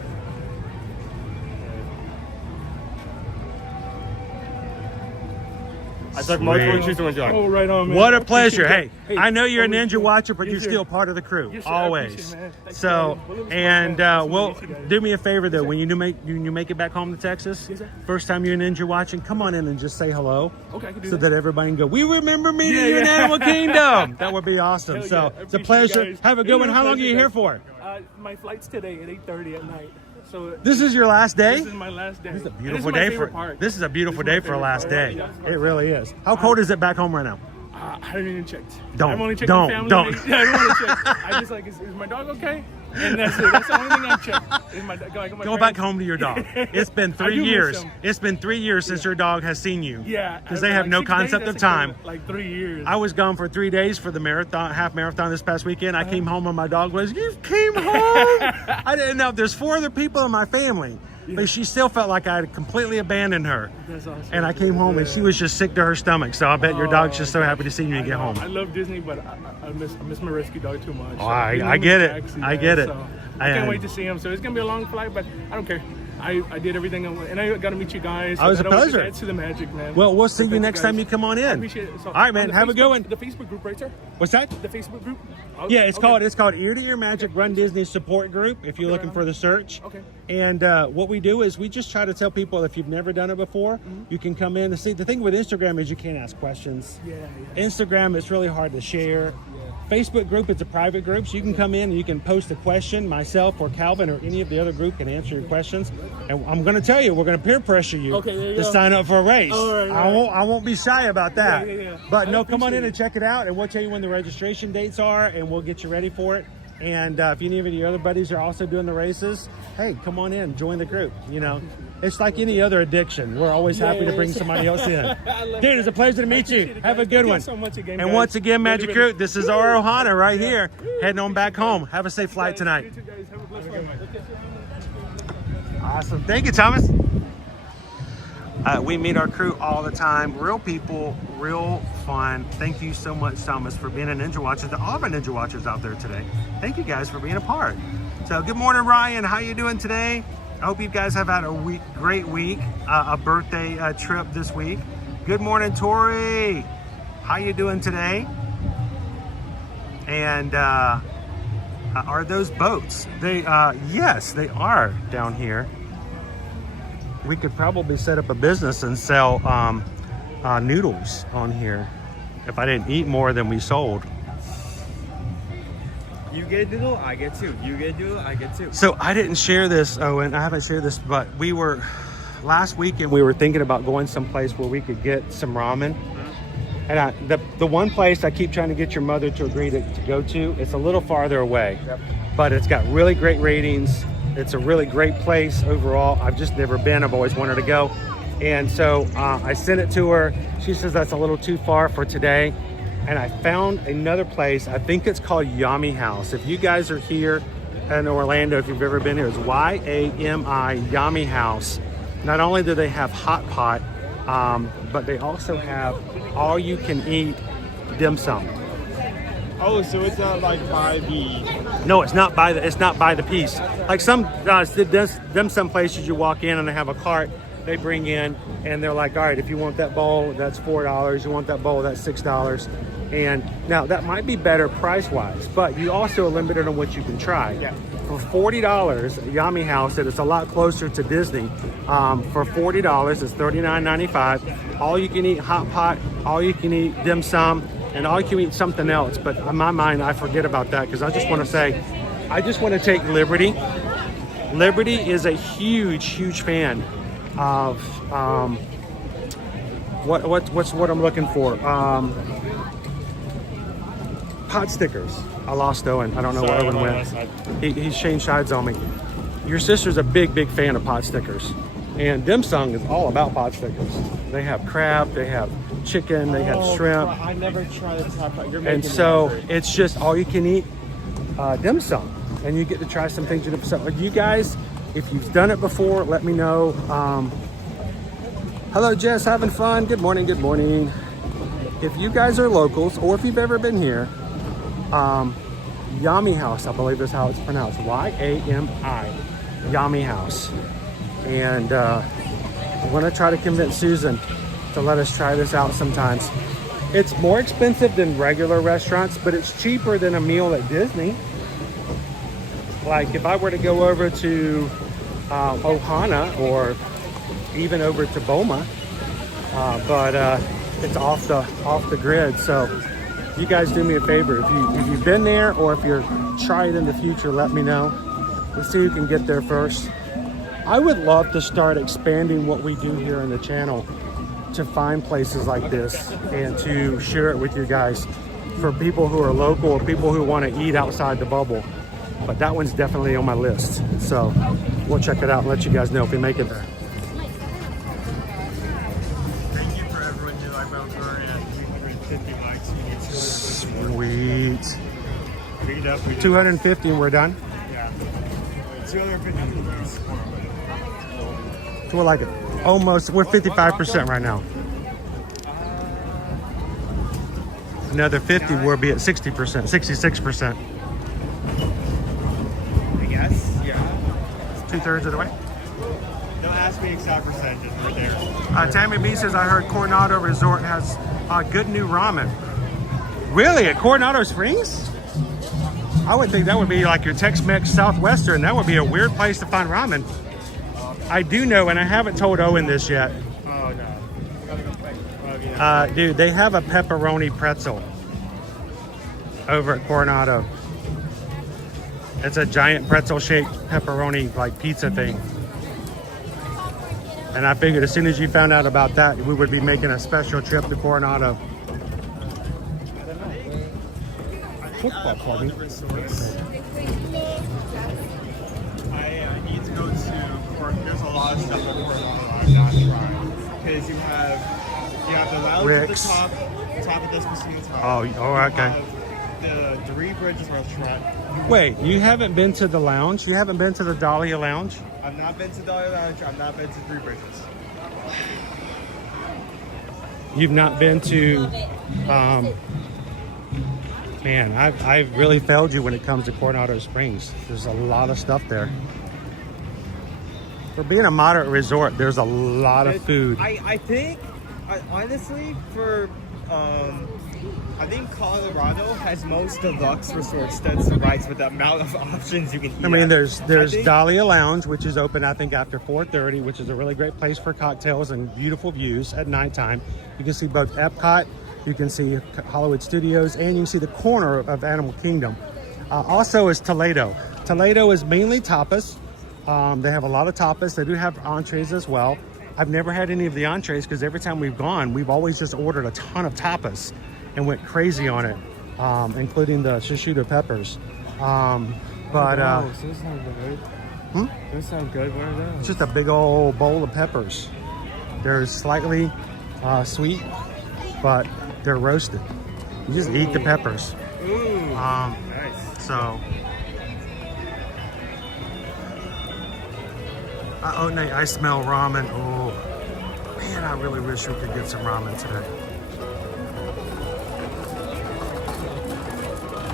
I took multiple Sweet. pictures with John. Oh, right on, man. What a I appreciate pleasure. that. Hey, I know you're a always ninja cool. watcher, but Yes, you're sir. still part of the crew. Yes, sir. I Always. appreciate it, man. Thanks, So, man. Well, it was and fun, man. Nice to well, meet you guys. do me a favor though. When you make it back home to Texas, Yes, sir. first time you're ninja watching, come on in and just say hello. Okay, I can do So that. that everybody can go, we remember meeting Yeah, you in yeah. Animal Kingdom. That would be awesome. Hell So yeah. I it's a appreciate pleasure. you guys. Have a It good was one. a How long are pleasure, you here guys. for? My flight's today at 8:30 at night. So This is your last day? This is my last day. This is a And beautiful my day favorite for part. this is a beautiful This is day my for a favorite last part. day. Yeah. It really is. How cold is it back home right now? I haven't even checked. Don't. I've only checked Don't. my family. Don't. Yeah, I don't want to check. I just like, is my dog okay? And that's it. That's the only thing I check. Is my Go back home to your dog. It's been I 3 do miss years. him. It's been 3 years since your dog has seen you. Yeah. Because they have no 6 days, concept that's of time. Like 3 years. I was gone for 3 days for the marathon, half marathon this past weekend. I came home and my dog was, you came home? I didn't know. There's 4 other people in my family. But she still felt like I had completely abandoned her. That's awesome. And I came home and she was just sick to her stomach. So I bet your dog's just so happy to see you and get home. I love Disney, but I miss my rescue dog too much. Oh, I get it. I get it. So I can't wait to see him. So it's gonna be a long flight, but I don't care. I did everything I wanted, and I got to meet you guys. Oh, it was a pleasure. That's to the magic, man. Well, we'll see So you thank next guys. time you come on in. I appreciate it. So, All right, man. on the Have a good Facebook- one. The Facebook group right there. What's that? The Facebook group. Yeah, it's Okay. called Ear to Ear Magic Run Disney Support Group if you're looking for the search. Okay. And what we do is we just try to tell people if you've never done it before, you can come in and see. The thing with Instagram is you can't ask questions. Yeah. Instagram is really hard to share. Facebook group is a private group, so you can come in and you can post a question. Myself or Calvin or any of the other group can answer your questions. And I'm going to tell you, we're going to peer pressure you Okay, there you to go. sign up for a race. All right, I won't be shy about that. Yeah. But I no, come on in appreciate and check it out, and we'll tell you when the registration dates are, and we'll get you ready for it. And if any of your other buddies are also doing the races, hey, come on in, join the group. You know, it's like any other addiction. We're always happy to bring somebody else in. Dude, it's a pleasure to meet you. Have a good one. So much again, And guys. once again, Magic Really, Crew, this is our Ohana right here, heading on back home. Have a safe flight tonight. You two guys have a blessed one. Awesome. Thank you, Thomas. We meet our crew all the time. Real people, real fun. Thank you so much, Thomas, for being a Ninja Watcher. To all of our Ninja Watchers out there today. Thank you guys for being a part. So good morning, Ryan. How you doing today? I hope you guys have had a great week, a birthday trip this week. Good morning, Tori. How you doing today? And are those boats? They yes, they are down here. We could probably set up a business and sell noodles on here if I didn't eat more than we sold. You get a noodle, I get 2. You get a noodle, I get 2. So I didn't share this, Owen. I haven't shared this, but last weekend we were thinking about going someplace where we could get some ramen. And the one place I keep trying to get your mother to agree to go to, it's a little farther away, but it's got really great ratings. It's a really great place overall. I've just never been. I've always wanted to go. And so I sent it to her. She says that's a little too far for today. And I found another place. I think it's called Yami House. If you guys are here in Orlando, if you've ever been here, it's Y-A-M-I, Yami House. Not only do they have hot pot, but they also have all you can eat dim sum. Oh, so it's not like by the... No, it's not by the piece. Like some dim sum places, you walk in and they have a cart they bring in, and they're like, all right, if you want that bowl, that's $4. You want that bowl, that's $6. And now that might be better price-wise, but you also are limited on what you can try. Yeah. For $40 at Yami House, and it's a lot closer to Disney. For $40, it's $39.95. All you can eat hot pot, all you can eat dim sum, and all you can eat something else. But in my mind, I forget about that because I just want to say, I just want to take Liberty. Liberty is a huge fan of what's what I'm looking for. Pot stickers. I lost Owen. I don't know where Owen went. He's changed sides on me. Your sister's a big fan of pot stickers. And Dim Sum is all about pot stickers. They have crab, they have chicken, they have shrimp. I never tried this hot pot. You're And making so me hungry. it's just all you can eat dim sum. And you get to try some things. So you guys, if you've done it before, let me know. Hello, Jess, having fun? Good morning, good morning. If you guys are locals or if you've ever been here, Yami House, I believe is how it's pronounced. Y-A-M-I, Yami House. And I'm gonna try to convince Susan to let us try this out sometimes. It's more expensive than regular restaurants, but it's cheaper than a meal at Disney. Like if I were to go over to Ohana or even over to Boma, but it's off the grid. So you guys do me a favor, if you've been there or if you're trying it in the future, let me know. Let's see who can get there first. I would love to start expanding what we do here in the channel to find places like this and to share it with you guys for people who are local or people who want to eat outside the bubble. But that one's definitely on my list. So we'll check it out and let you guys know if we make it there. Thank you for everyone who I wrote her at 350 likes. We need 250. Sweet. We can definitely 250 and we're done. Yeah. 250 likes. So we're like almost, we're 55% right now. Another 50, we'll be at 60%, 66%. I guess, yeah. 2/3 of the way. Don't ask me exact percentages, we're there. Tammy B says, I heard Coronado Resort has good new ramen. Really? At Coronado Springs? I would think that would be like your Tex-Mex Southwestern. That would be a weird place to find ramen. I do know, and I haven't told Owen this yet. Oh, no. Dude, they have a pepperoni pretzel over at Coronado. It's a giant pretzel-shaped pepperoni, like pizza thing. And I figured as soon as you found out about that, we would be making a special trip to Coronado. Football party. I need to go to, or there's a lot of stuff at Coronado I'm not trying. Because you have the lounge Rick's. at the top of this casino top. Oh, okay. You have the Three Bridges restaurant. Wait, you haven't been to the lounge? You haven't been to the Dahlia Lounge? I've not been to Dollar Lounge. I've not been to Three Bridges. You've not been to, man, I've really failed you when it comes to Coronado Springs. There's a lot of stuff there. For being a moderate resort, there's a lot of food. I think, honestly, for, I think Colorado has most deluxe resorts that's right with the amount of options you can eat. I mean, there's Dahlia Lounge, which is open, I think, after 4:30, which is a really great place for cocktails and beautiful views at nighttime. You can see both Epcot, you can see Hollywood Studios, and you can see the corner of Animal Kingdom. Also is Toledo. Toledo is mainly tapas. They have a lot of tapas. They do have entrees as well. I've never had any of the entrees because every time we've gone, we've always just ordered a ton of tapas and went crazy on it, including the shishito peppers. Those sound good. Those sound good. What are those? It's just a big old bowl of peppers. They're slightly sweet, but they're roasted. You just eat the peppers. Ooh, nice. So, oh, Nate, I smell ramen. Oh, man, I really wish we could get some ramen today.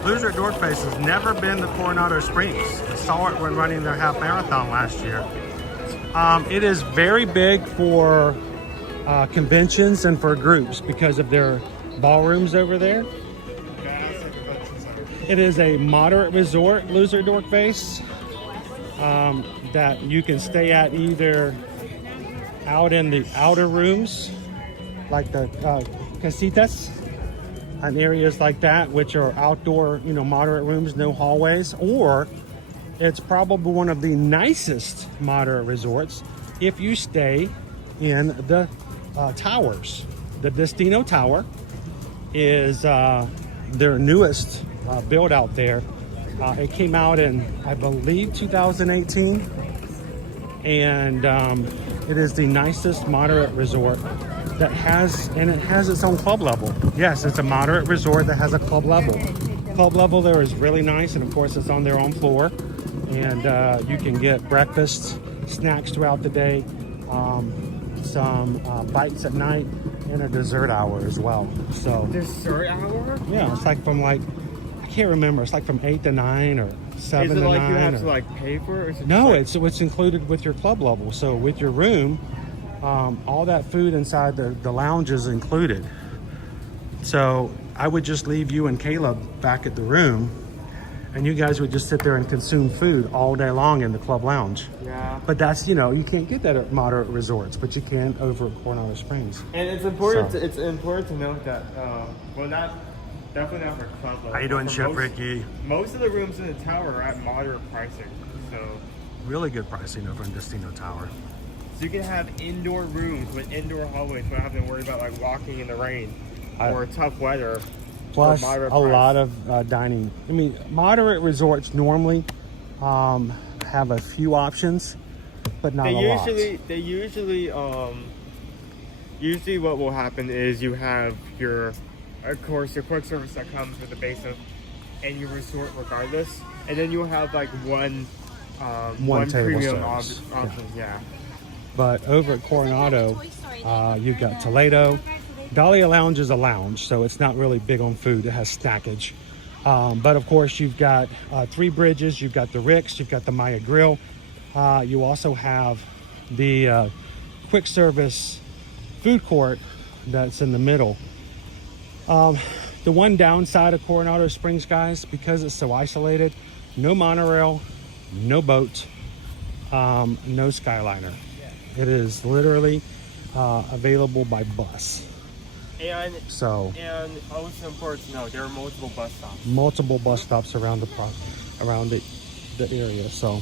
Loser Dorkface has never been to Coronado Springs. I saw it when running their half marathon last year. It is very big for conventions and for groups because of their ballrooms over there. It is a moderate resort, Loser Dorkface, that you can stay at either out in the outer rooms, like the casitas, and areas like that, which are outdoor, moderate rooms, no hallways, or it's probably one of the nicest moderate resorts if you stay in the towers. The Destino Tower is their newest build out there. It came out in, I believe, 2018, and it is the nicest moderate resort that has, and it has its own club level. Yes, it's a moderate resort that has a club level. Club level there is really nice, and of course it's on their own floor, and you can get breakfast, snacks throughout the day, some bites at night, and a dessert hour as well. So dessert hour? Yeah, it's like from I can't remember. It's like from 8 to 9 or 7 to 9. Is it like you have to pay for it? Or is it no, it's included with your club level. So with your room, all that food inside the lounge is included. So I would just leave you and Caleb back at the room, and you guys would just sit there and consume food all day long in the club lounge. Yeah. But that's, you know, you can't get that at moderate resorts, but you can over at Coronado Springs. And it's important. So. It's important to note that well, definitely not for club level. How you doing, For Chef Ricky? Most of the rooms in the tower are at moderate pricing, so Really good pricing over in Destino Tower. you can have indoor rooms with indoor hallways without having to worry about like walking in the rain or tough weather. Plus a moderate price. lot of dining. I mean, moderate resorts normally have a few options, but not a lot. They usually what will happen is you have your, of course, your quick service that comes with the base of any resort regardless, and then you'll have like one table premium service. option. Yeah. But over at Coronado, you've got Toledo. Dahlia Lounge is a lounge, so it's not really big on food. It has snackage. But of course, you've got Three Bridges, you've got the Rick's, you've got the Maya Grill. You also have the quick service food court that's in the middle. The one downside of Coronado Springs, guys, because it's so isolated, no monorail, no boat, no Skyliner. It is literally available by bus. And So also important to know, there are multiple bus stops. Multiple bus stops around the area. So,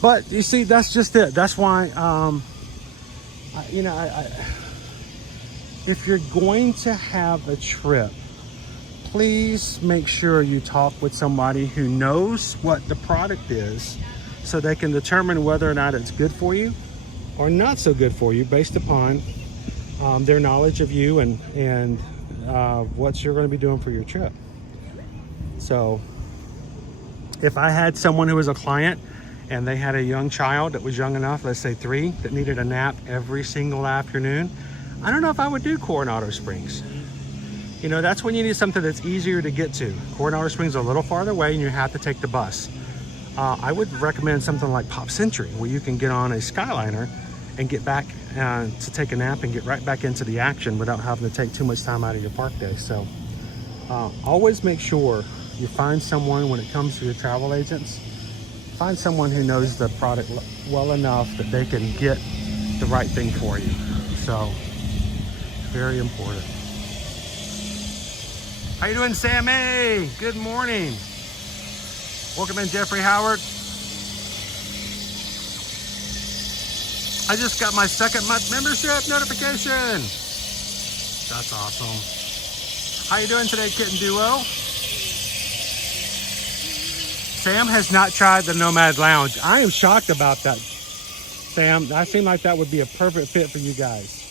but you see, that's just it. That's why, if you're going to have a trip, please make sure you talk with somebody who knows what the product is, so they can determine whether or not it's good for you or not so good for you based upon their knowledge of you and what you're going to be doing for your trip. So if I had someone who was a client and they had a young child that was young enough, let's say 3, that needed a nap every single afternoon, I don't know if I would do Coronado Springs. You know, that's when you need something that's easier to get to. Coronado Springs is a little farther away and you have to take the bus. I would recommend something like Pop Century, where you can get on a Skyliner and get back to take a nap and get right back into the action without having to take too much time out of your park day. So always make sure you find someone, when it comes to your travel agents, find someone who knows the product well enough that they can get the right thing for you. So very important. How you doing, Sammy? Good morning. Welcome in, Jeffrey Howard. I just got my 2nd month membership notification. That's awesome. How you doing today, Kitten Duo? Sam has not tried the Nomad Lounge. I am shocked about that, Sam. That seemed like that would be a perfect fit for you guys,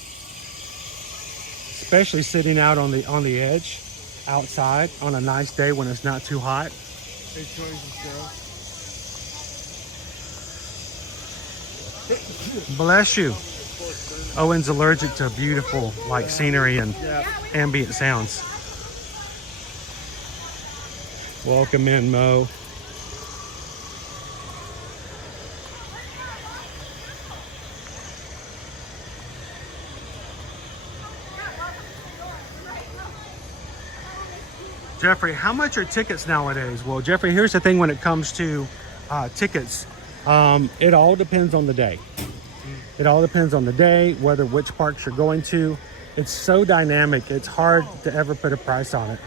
especially sitting out on the edge, outside on a nice day when it's not too hot. Bless you. Owen's allergic to beautiful like scenery and ambient sounds. Welcome in, Mo. Jeffrey, how much are tickets nowadays? Well, Jeffrey, here's the thing when it comes to tickets. It all depends on the day. It all depends on the day, which parks you're going to. It's so dynamic, it's hard to ever put a price on it.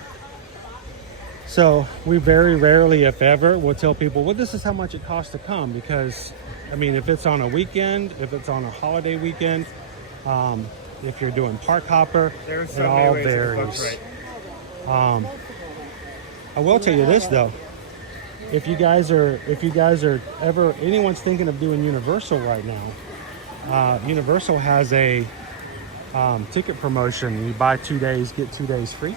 So we very rarely, if ever, will tell people, well, this is how much it costs to come, because, I mean, if it's on a weekend, if it's on a holiday weekend, if you're doing park hopper, it all varies. I will tell you this though, if you guys are ever, anyone's thinking of doing Universal right now, Universal has a ticket promotion. You buy 2 days, get 2 days free.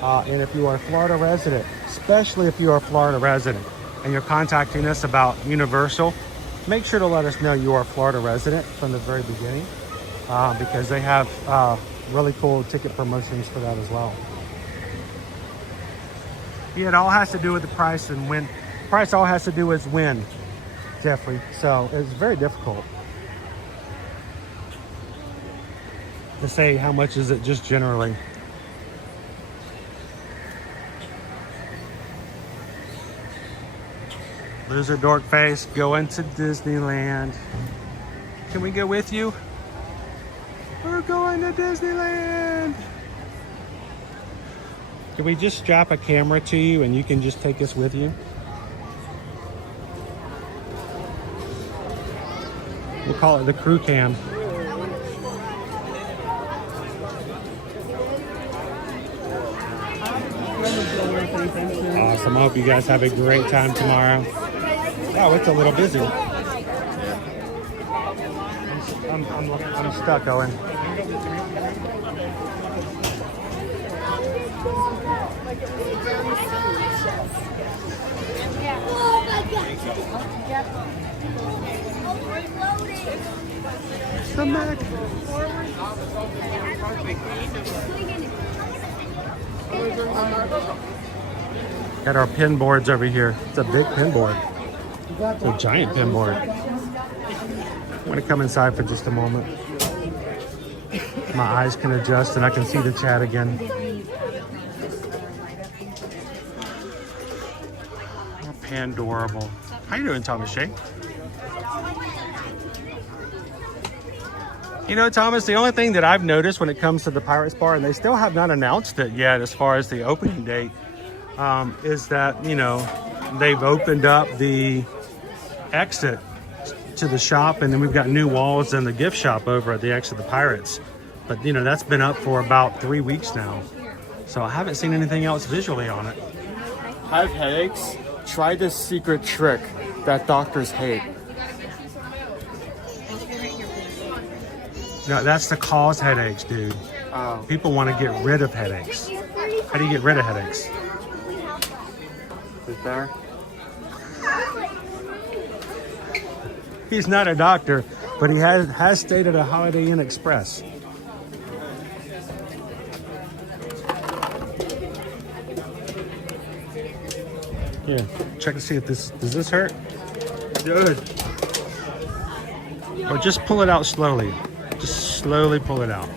And if you are a Florida resident, especially if you are a Florida resident and you're contacting us about Universal, make sure to let us know you are a Florida resident from the very beginning, because they have really cool ticket promotions for that as well. Yeah, it all has to do with the price, and when. Price all has to do is when. Jeffrey. So it's very difficult to say how much is it just generally. Loser dork face, going to Disneyland. Can we go with you? We're going to Disneyland. Can we just strap a camera to you and you can just take us with you? We'll call it the crew cam. Awesome. I hope you guys have a great time tomorrow. Oh, it's a little busy. I'm stuck, Owen. Come back. Got our pin boards over here. It's a big pin board. It's a giant pin board. I'm gonna come inside for just a moment. My eyes can adjust and I can see the chat again. Pandorable. How you doing, Thomas Shay? You know, Thomas, the only thing that I've noticed when it comes to the Pirates Bar, and they still have not announced it yet as far as the opening date, is that, you know, they've opened up the exit to the shop, and then we've got new walls in the gift shop over at the exit of the Pirates. But, you know, that's been up for about 3 weeks now. So I haven't seen anything else visually on it. Have headaches? Try this secret trick that doctors hate. No, that's to cause headaches, dude. Oh. People want to get rid of headaches. How do you get rid of headaches? Is there? He's not a doctor, but he has stayed at a Holiday Inn Express. Here, check to see if does this hurt? Good. Or just pull it out slowly. Just slowly pull it out.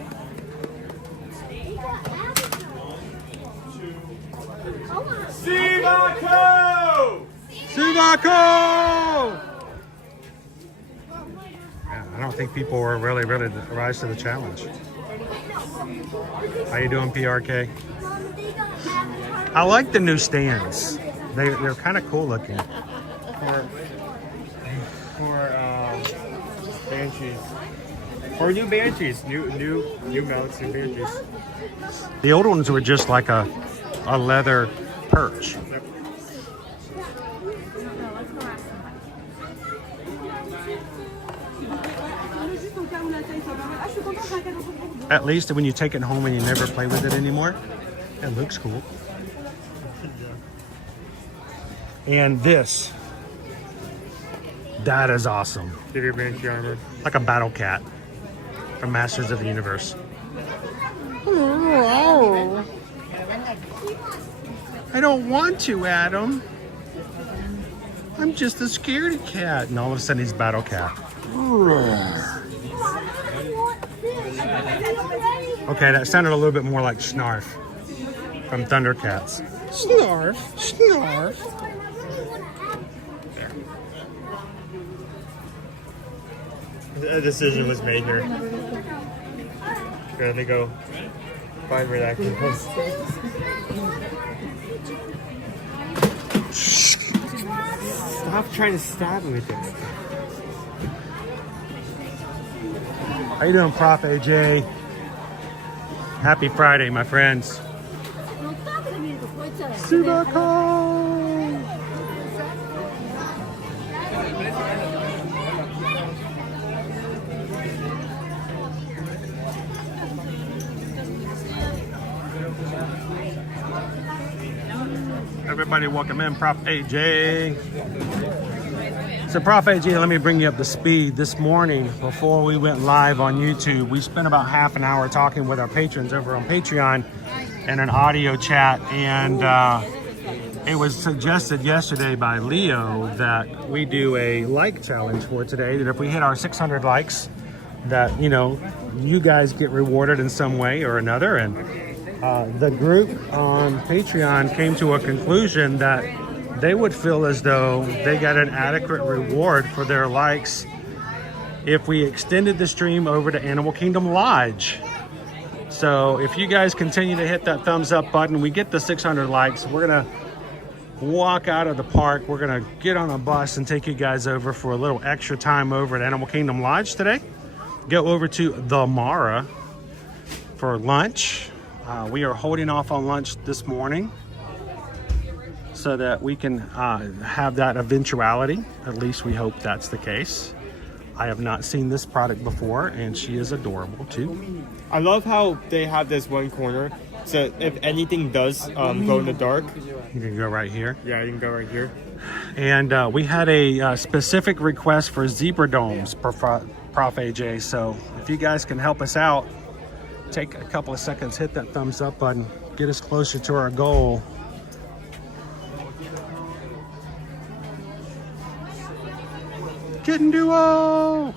Sivako! Sivako! I don't think people were really ready to rise to the challenge. How you doing, PRK? I like the new stands. They're kind of cool looking. For Banshees. Or new Banshees. New mounts and Banshees. The old ones were just like a leather perch. Yep. At least when you take it home and you never play with it anymore, it looks cool. And this, that is awesome. Give your Banshee armor. Like a battle cat from Masters of the Universe. I don't want to, Adam. I'm just a scaredy cat. And all of a sudden he's battle cat. Okay, that sounded a little bit more like Snarf from Thundercats. Snarf, Snarf. A decision was made here. Here, let me go find where that came from. Stop trying to stab me with it. How you doing, Prof. AJ? Happy Friday, my friends. Sivako! Everybody welcome in Prof. AJ. So Prof. AJ, let me bring you up to speed. This morning, before we went live on YouTube, we spent about half an hour talking with our patrons over on Patreon and an audio chat. And It was suggested yesterday by Leo that we do a like challenge for today, that if we hit our 600 likes, that, you know, you guys get rewarded in some way or another. And the group on Patreon came to a conclusion that they would feel as though they got an adequate reward for their likes if we extended the stream over to Animal Kingdom Lodge. So if you guys continue to hit that thumbs up button, we get the 600 likes, we're gonna walk out of the park. We're gonna get on a bus and take you guys over for a little extra time over at Animal Kingdom Lodge today. Go over to the Mara for lunch. We are holding off on lunch this morning so that we can have that eventuality. At least we hope that's the case. I have not seen this product before, and she is adorable too. I love how they have this one corner, so if anything does go in the dark, you can go right here. Yeah, you can go right here. And we had a specific request for zebra domes, Prof AJ. So if you guys can help us out, take a couple of seconds, hit that thumbs up button, get us closer to our goal. Kitten Duo!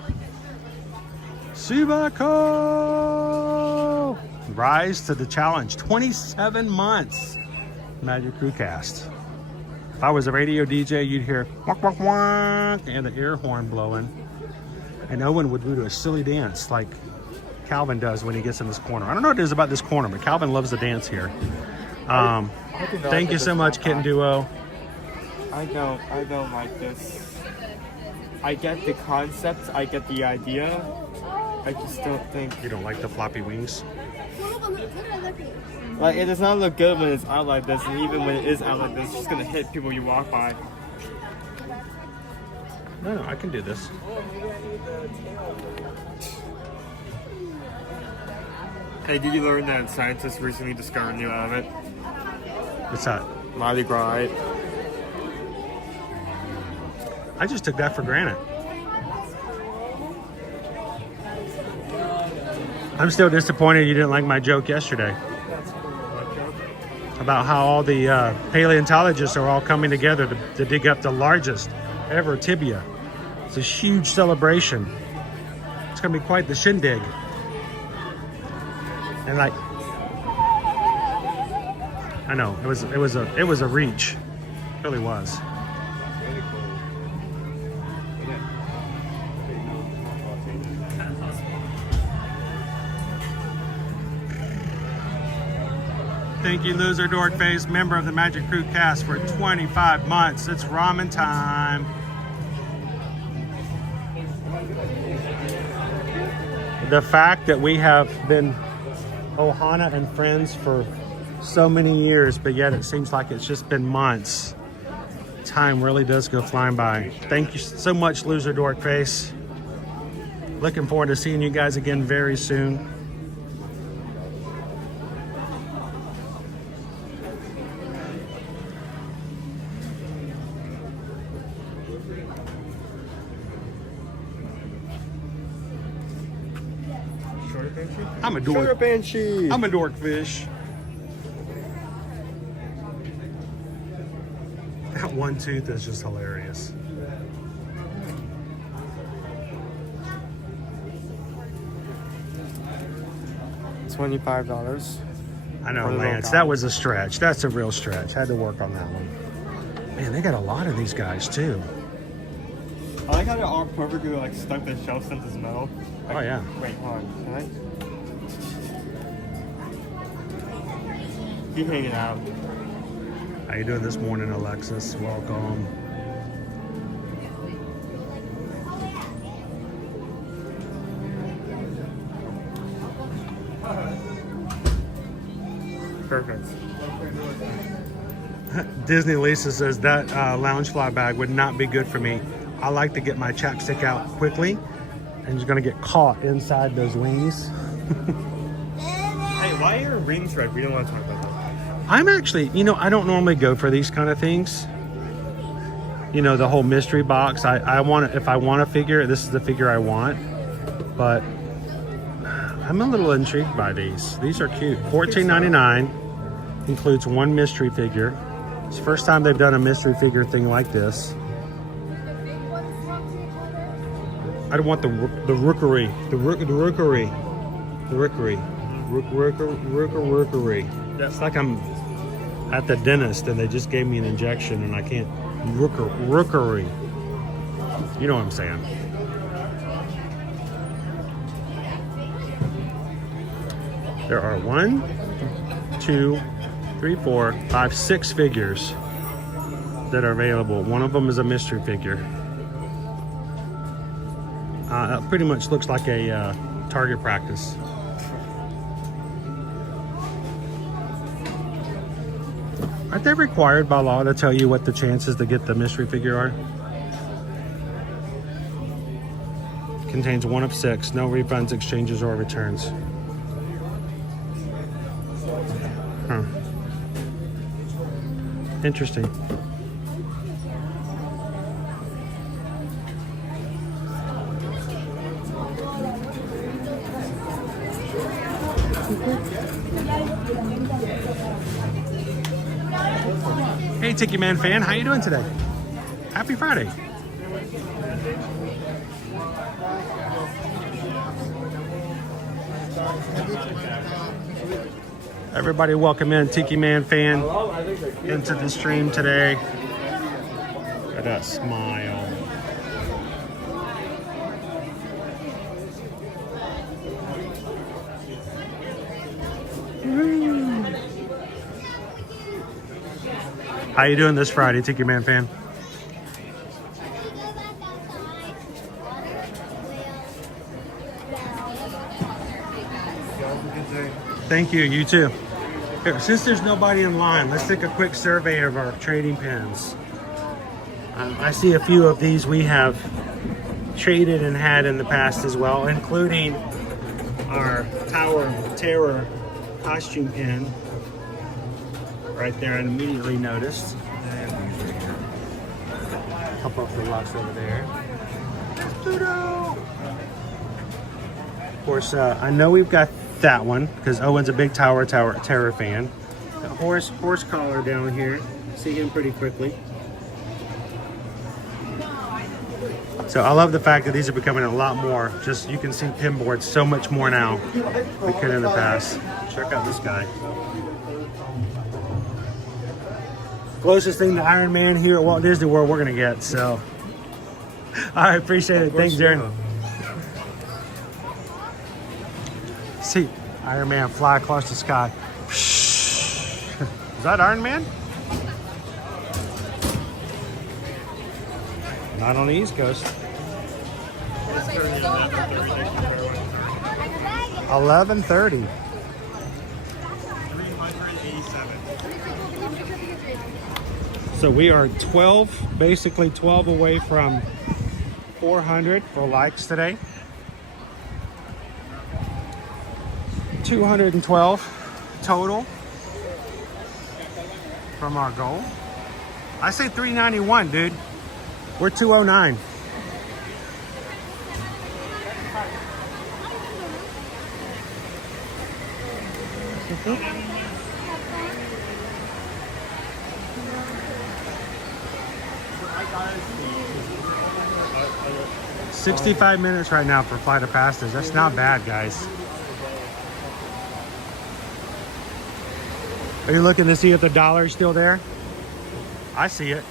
Subako! Rise to the challenge. 27 months. Magic Crew Cast. If I was a radio DJ, you'd hear wonk, wonk, wonk, and the air horn blowing. And Owen would do a silly dance like Calvin does when he gets in this corner. I don't know what it is about this corner, but Calvin loves to dance here. Thank you so much, Kitten Duo. I don't like this. I get the concept, I get the idea. I just don't think... You don't like the floppy wings? Like, it does not look good when it's out like this, and even when it is out like this, it's just gonna hit people you walk by. No, I can do this. Hey, did you learn that scientists recently discovered a new element? What's that? Mardi Gras, right? I just took that for granted. I'm still disappointed you didn't like my joke yesterday about how all the paleontologists are all coming together to dig up the largest ever tibia. It's a huge celebration. It's gonna be quite the shindig. And like, I know it was a reach. It really was. Thank you, Loser Dork Face, member of the Magic Crew Cast, for 25 months. It's ramen time. The fact that we have been Ohana and friends for so many years, but yet it seems like it's just been months. Time really does go flying by. Thank you so much, Loser Dork Face. Looking forward to seeing you guys again very soon. I'm a dork. Sugar Banshee. I'm a dork fish. That one tooth is just hilarious. $25. I know, Lance. That was a stretch. That's a real stretch. Had to work on that one. Man, they got a lot of these guys too. I like how they're all perfectly like stuck to shelf since it's metal. Like, oh yeah. Wait, hold on. Can I? Keep hanging out. How you doing this morning, Alexis? Welcome. Perfect. Disney Lisa says that Loungefly bag would not be good for me. I like to get my chapstick out quickly, and you're gonna get caught inside those wings. Hey, why are your rings red? We don't want to talk about that. I'm actually, you know, I don't normally go for these kind of things. You know, the whole mystery box. I want to, if I want a figure, this is the figure I want. But I'm a little intrigued by these. These are cute. $14.99 includes one mystery figure. It's the first time they've done a mystery figure thing like this. I don't want the rookery. The rookery. It's like I'm at the dentist and they just gave me an injection and I can't. Rookery. You know what I'm saying. There are 1, 2, 3, 4, 5, 6 figures that are available. One of them is a mystery figure. It pretty much looks like a target practice. Aren't they required by law to tell you what the chances to get the mystery figure are? Contains 1 of 6. No refunds, exchanges, or returns. Huh. Interesting. Hey, Tiki Man fan, how you doing today? Happy Friday. Everybody welcome in Tiki Man fan into the stream today. Look at that smile. How you doing this Friday, Tiki Man fan? Thank you, you too. Here, since there's nobody in line, let's take a quick survey of our trading pins. I see a few of these we have traded and had in the past as well, including our Tower of Terror costume pin. Right there, and immediately noticed. Up off the rocks over there. Pluto! Of course, I know we've got that one because Owen's a big Tower Terror fan. The horse collar down here. See him pretty quickly. So I love the fact that these are becoming a lot more. Just you can see pin boards so much more now than we could in the past. Check out this guy. Closest thing to Iron Man here at Walt Disney World we're gonna get, so I appreciate it. Thanks, Darren. See Iron Man fly across the sky. Is that Iron Man? Not on the East Coast. 11:30. So we are 12, basically 12 away from 400 for likes today. 212 total from our goal. I say 391, dude. We're 209. Mm-hmm. 65 minutes right now for Flight of Passage. That's not bad, guys. Are you looking to see if the dollar's still there? I see it.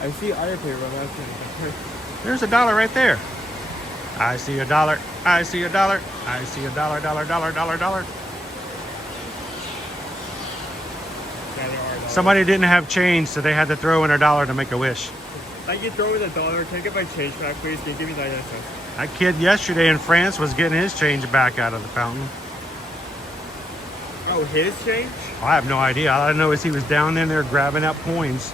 I see other paper. There's a dollar right there. I see a dollar. I see a dollar. I see a dollar, dollar, dollar, dollar, dollar. Somebody didn't have change, so they had to throw in a dollar to make a wish. I can throw in a dollar. Can I get my change back, please? Can you give me 99 cents? That kid yesterday in France was getting his change back out of the fountain. Oh, his change? I have no idea. All I know is he was down in there grabbing up coins.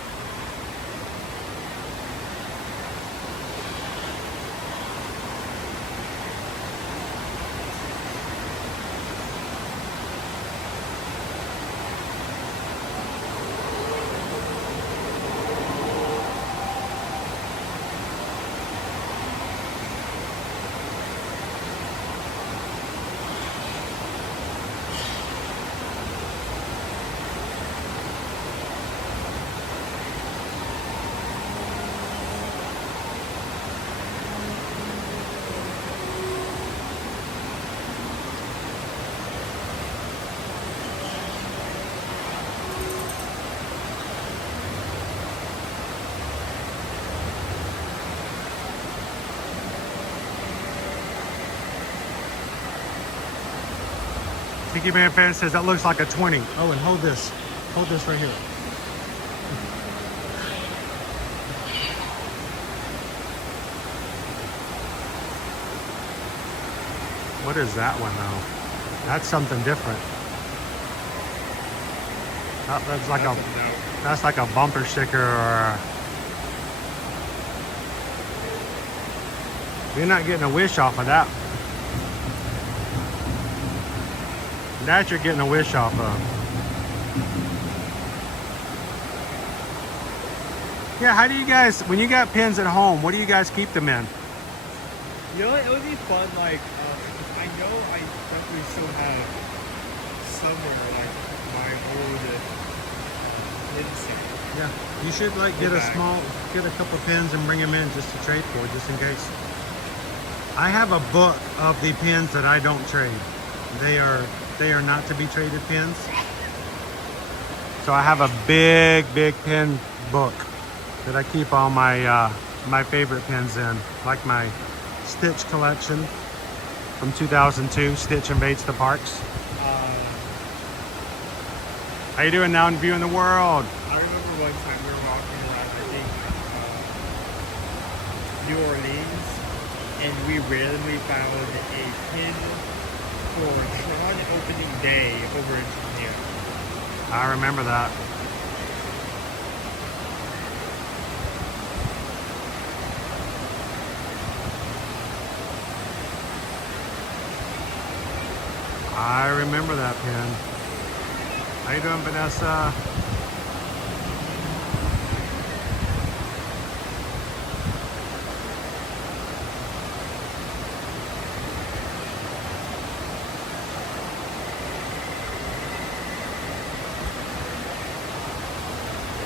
Tiki Man fan says that looks like a 20. Oh, and hold this. Hold this right here. What is that one though? That's something different. That's like a bumper sticker or you're not getting a wish off of that. That you're getting a wish off of. Yeah, how do you guys, when you got pins at home, what do you guys keep them in? You know, it would be fun, like, I know I definitely still have somewhere, like, my old pin set. Yeah, you should like get a couple pins and bring them in just to trade for, just in case. I have a book of the pins that I don't trade. They are not to be traded pins. So I have a big pin book that I keep all my my favorite pins in, like my Stitch collection from 2002. Stitch invades the parks. How you doing now in Viewing the World? I remember one time we were walking around, I think, New Orleans, and we randomly found a pin for Tron opening day over in Virginia. I remember that. I remember that pin. How you doing, Vanessa?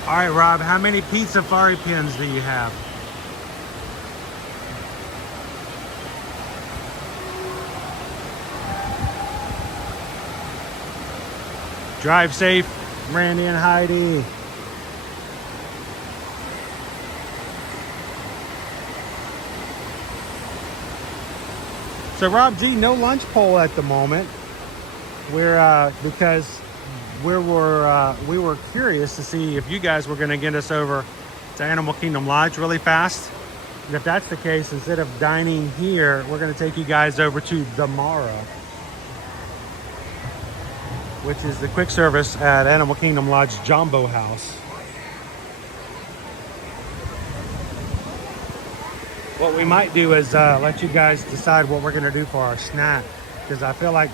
All right, Rob, how many Pete Safari pins do you have? Drive safe, Randy and Heidi. So Rob G, no lunch poll at the moment. We're because we were curious to see if you guys were going to get us over to Animal Kingdom Lodge really fast. And if that's the case, instead of dining here, we're going to take you guys over to the Mara, which is the quick service at Animal Kingdom Lodge Jumbo House. What we might do is let you guys decide what we're going to do for our snack, because I feel like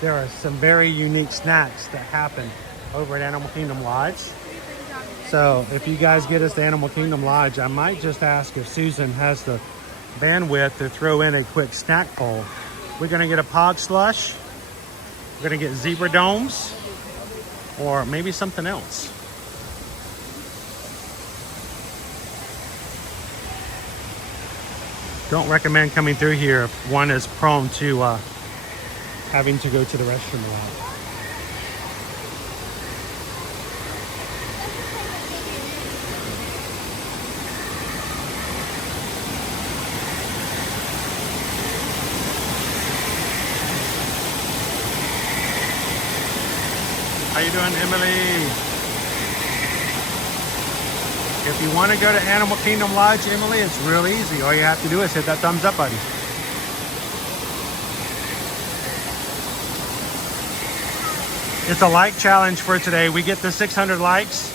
there are some very unique snacks that happen over at Animal Kingdom Lodge. So if you guys get us to Animal Kingdom Lodge, I might just ask if Susan has the bandwidth to throw in a quick snack poll. We're going to get a Pog Slush. We're going to get Zebra Domes, or maybe something else. Don't recommend coming through here if one is prone to having to go to the restroom a lot. How you doing, Emily? If you want to go to Animal Kingdom Lodge, Emily, it's real easy. All you have to do is hit that thumbs up button. It's a like challenge for today. We get the 600 likes,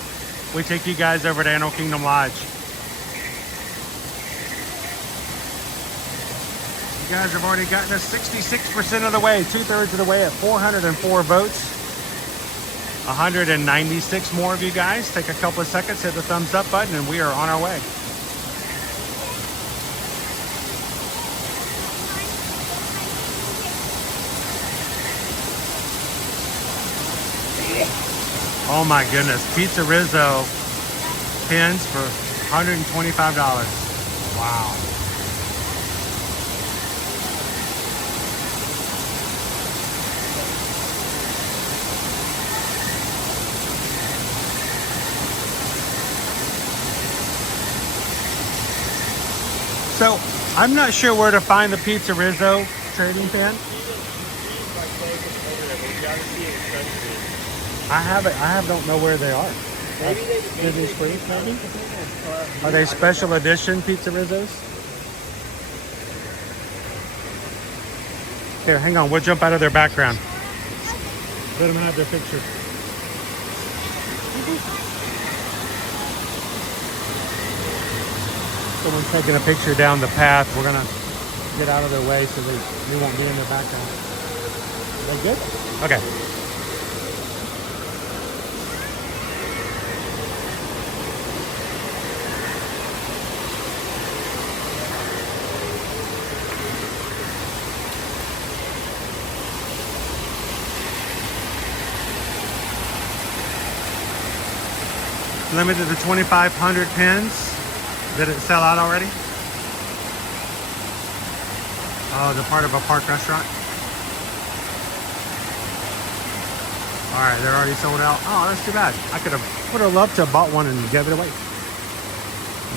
we take you guys over to Animal Kingdom Lodge. You guys have already gotten us 66% of the way, 2/3 of the way at 404 votes. 196 more of you guys. Take a couple of seconds, hit the thumbs up button, and we are on our way. Oh my goodness, Pizza Rizzo pins for $125. Wow. So, I'm not sure where to find the Pizza Rizzo trading pin. gotta see it especially. I don't know where they are. Maybe they Disney Springs, maybe? Are they special edition pizza Rizzos? Here, hang on. We'll jump out of their background. Let them have their picture. Someone's taking a picture down the path. We're gonna get out of their way so they won't be in their background. They good? Okay. Limited to 2,500 pins. Did it sell out already? Oh, they're part of a park restaurant. All right, they're already sold out. Oh, that's too bad. Would have loved to have bought one and give it away.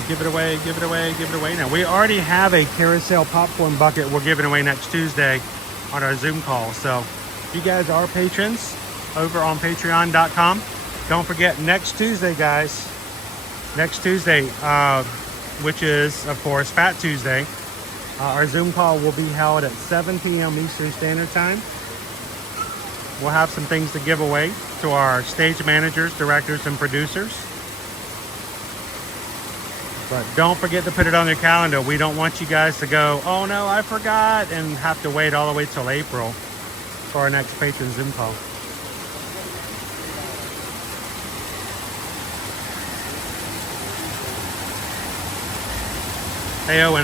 Give it away, give it away, give it away. Now, we already have a carousel popcorn bucket we're giving away next Tuesday on our Zoom call. So if you guys are patrons over on patreon.com, don't forget next Tuesday, guys. Next Tuesday, which is, of course, Fat Tuesday. Our Zoom call will be held at 7 p.m. Eastern Standard Time. We'll have some things to give away to our stage managers, directors, and producers. But don't forget to put it on your calendar. We don't want you guys to go, oh no, I forgot, and have to wait all the way till April for our next patron Zoom call. Hey Owen,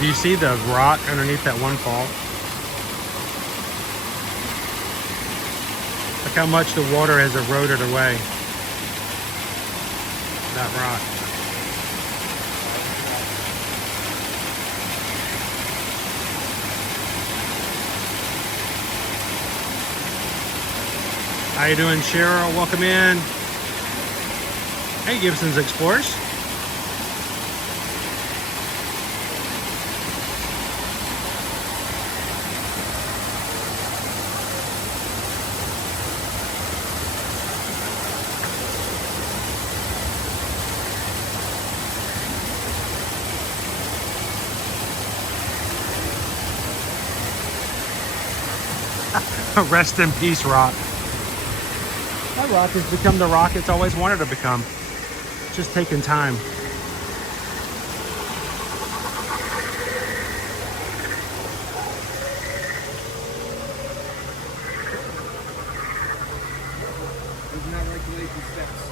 do you see the rock underneath that one fall? Look how much the water has eroded away that rock. How you doing, Cheryl? Welcome in. Hey, Gibson's Explorers. Rest in peace, rock. That rock has become the rock it's always wanted to become. It's just taking time. Isn't that regulation steps?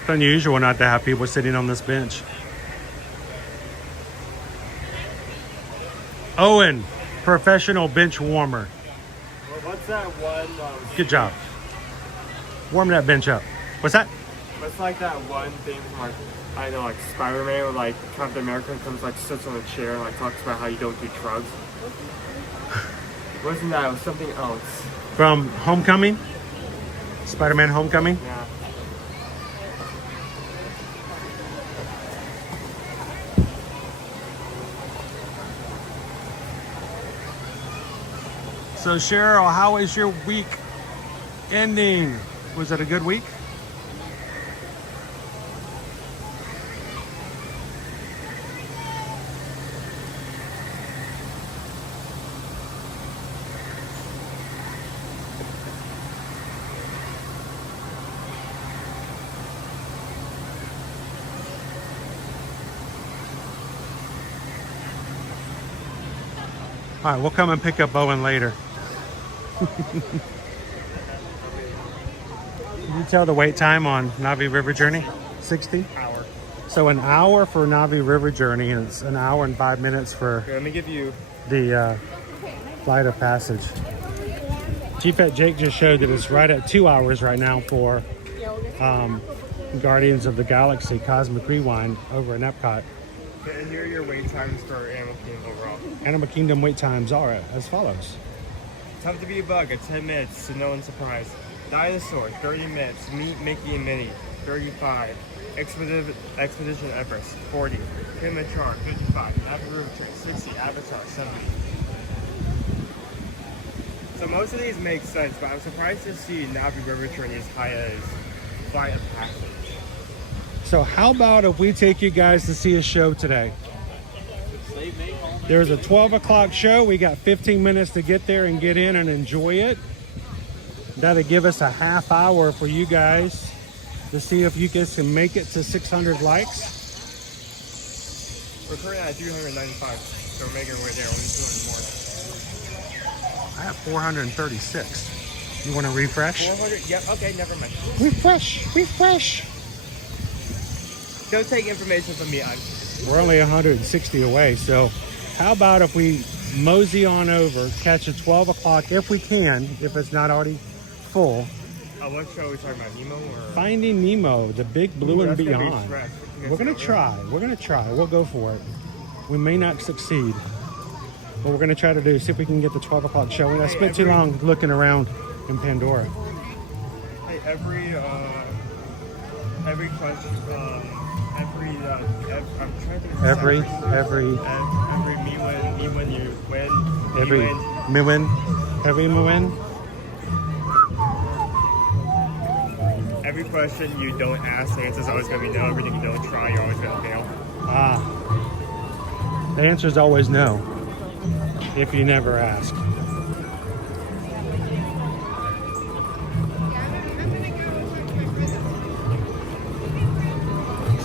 It's unusual not to have people sitting on this bench. Owen, professional bench warmer. Well, what's that one? Good job. Warm that bench up. What's that? What's like that one thing from like, I know, like Spider-Man or like Captain America comes like sits on a chair and like talks about how you don't do drugs. Wasn't that? It was something else. From Homecoming? Spider-Man Homecoming? Yeah. So Cheryl, how is your week ending? Was it a good week? All right, we'll come and pick up Owen later. Can you tell the wait time on Navi River Journey? 60? Hour. So an hour for Navi River Journey, and it's an hour and 5 minutes for Here, let me give you the Flight of Passage. Chief at Jake just showed that it's right at 2 hours right now for Guardians of the Galaxy Cosmic Rewind over in Epcot. Okay, and here are your wait times for Animal Kingdom overall. Animal Kingdom wait times are as follows. Tough to be a bug at 10 minutes to no one's surprise. Dinosaur, 30 minutes. Meet Mickey and Minnie, 35. Expedition Everest, 40. Kilimanjaro, 55. Maharaja, 60. Avatar, 70. So most of these make sense, but I'm surprised to see Navi River Journey as high as Flight of Passage. So how about if we take you guys to see a show today? There's a 12 o'clock show. We got 15 minutes to get there and get in and enjoy it. That'll give us a half hour for you guys to see if you guys can make it to 600 likes. We're currently at 395, so we're making our way there. Only 200 more. I have 436. You want to refresh? 400? Yep. Okay, never mind. Refresh. Don't take information from me. We're only 160 away, so how about if we mosey on over, catch a 12 o'clock if we can, if it's not already full. What show are we talking about? Nemo or? Finding Nemo, the Big Blue and Beyond. We're gonna try. We'll go for it. We may not succeed. What we're going to try to do is see if we can get the 12 o'clock show. I spent too long looking around in Pandora. Hey, every question, I'm trying to think. Every me when you win. Every question you don't ask, the answer's always going to be no. Everything you don't try, you're always going to fail. The answer is always no. If you never ask.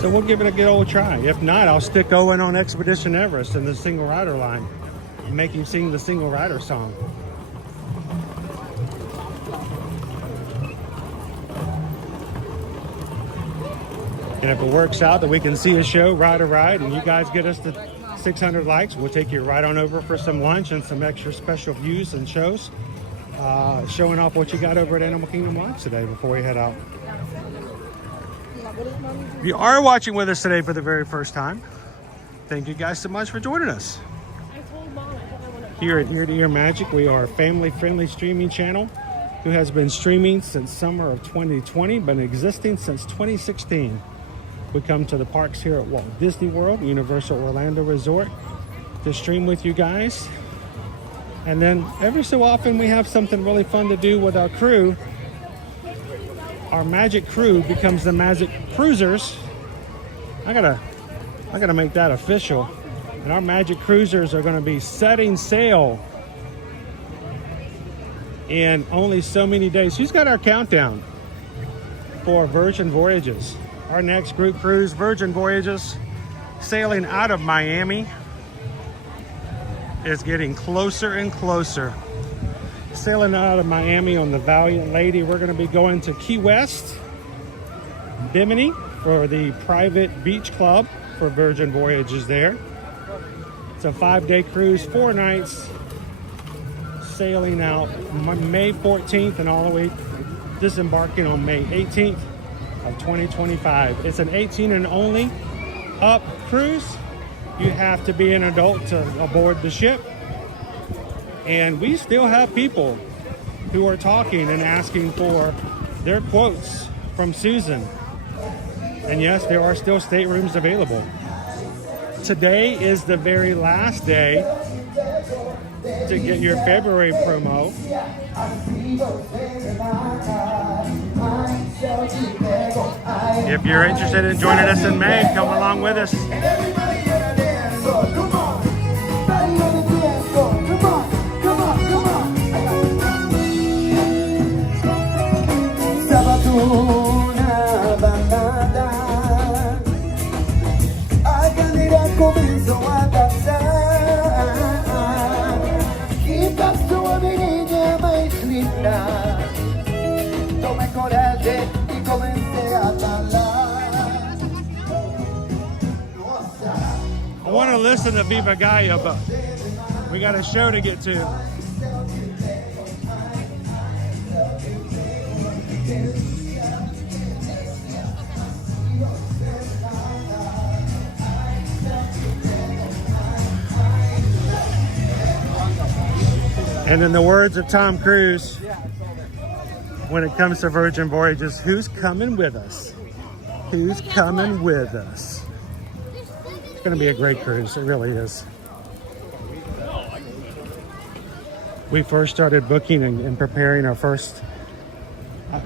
So we'll give it a good old try. If not, I'll stick Owen on Expedition Everest in the single rider line and make him sing the single rider song. And if it works out that we can see a show, ride a ride, and you guys get us to 600 likes, we'll take you right on over for some lunch and some extra special views and shows, showing off what you got over at Animal Kingdom Lodge today before we head out. If you are watching with us today for the very first time, thank you guys so much for joining us. Here at Ear to Ear Magic, we are a family-friendly streaming channel who has been streaming since summer of 2020, been existing since 2016. We come to the parks here at Walt Disney World, Universal Orlando Resort to stream with you guys. And then every so often we have something really fun to do with our crew. Our Magic Crew becomes the Magic Cruisers. I gotta make that official. And our Magic Cruisers are gonna be setting sail in only so many days. Who's got our countdown for Virgin Voyages? Our next group cruise, Virgin Voyages, sailing out of Miami, is getting closer and closer. Sailing out of Miami on the Valiant Lady, we're going to be going to Key West, Bimini for the private beach club for Virgin Voyages there. It's a 5-day cruise, 4 nights, sailing out May 14th and all the way disembarking on May 18th. Of 2025. It's an 18 and only up cruise. You have to be an adult to aboard the ship. And we still have people who are talking and asking for their quotes from Susan. And yes, there are still staterooms available. Today is the very last day to get your February promo. If you're interested in joining us in May, come along with us. I want to listen to Viva Gaia, but we got a show to get to. And in the words of Tom Cruise, when it comes to Virgin Voyages, who's coming with us? who's coming with us. It's going to be a great cruise. It really is. We first started booking and preparing our first.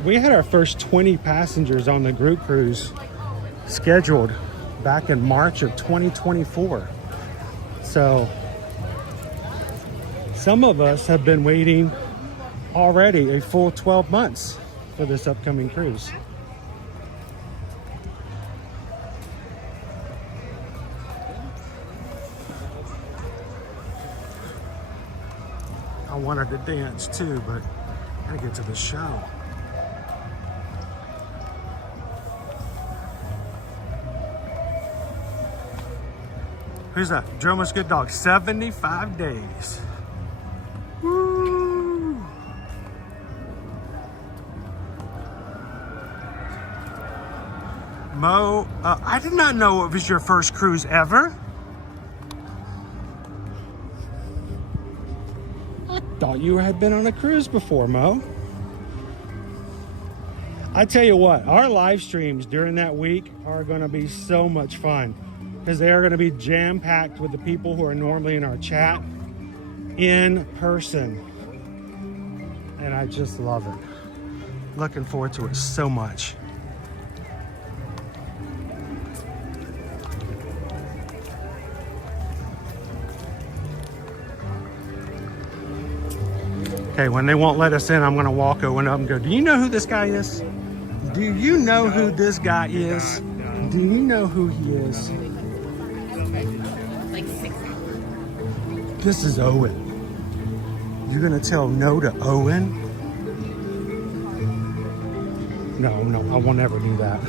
We had our first 20 passengers on the group cruise scheduled back in March of 2024. So some of us have been waiting already a full 12 months for this upcoming cruise. I wanted to dance too, but I gotta get to the show. Who's that? Droma's Good Dog. 75 days. Woo! Mo, I did not know it was your first cruise ever. I thought you had been on a cruise before, Mo. I tell you what, our live streams during that week are going to be so much fun because they are going to be jam-packed with the people who are normally in our chat in person. And I just love it. Looking forward to it so much. Okay, when they won't let us in, I'm gonna walk Owen up and go, do you know who this guy is? Do you know who this guy is? Do you know who he is? This is Owen. You're gonna tell no to Owen? No, I won't ever do that.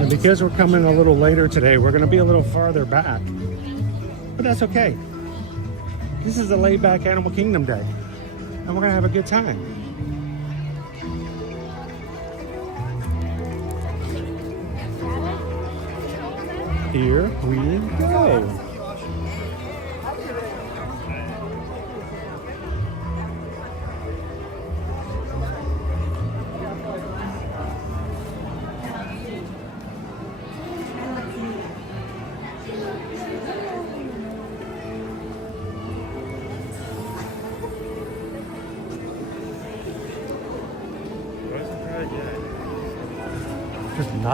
And because we're coming a little later today, we're going to be a little farther back. But that's okay. This is a laid-back Animal Kingdom day. And we're going to have a good time. Here we go.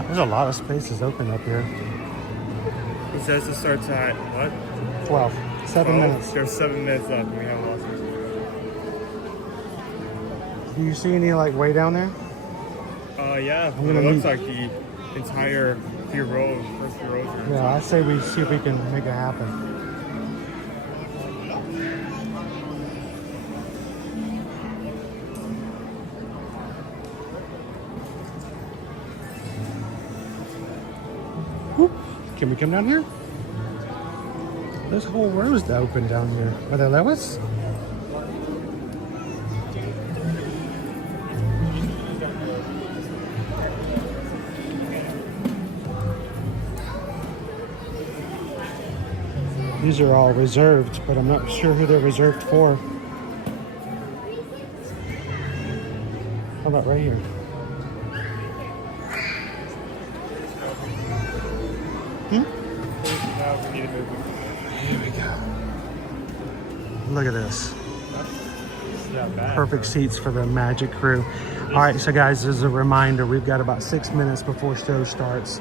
There's a lot of spaces open up here. It says it starts at what? 12. 7 minutes. There's 7 minutes left and we have lots of space. Do you see any like way down there? Yeah. It looks like the entire first few rows are Yeah, I say we see if we can make it happen. Can we come down here? There's whole rows to open down here. Are they let us? These are all reserved, but I'm not sure who they're reserved for. How about right here? Here we go. Look at this. Perfect seats for the Magic crew. All right, so guys, as a reminder, we've got about 6 minutes before show starts.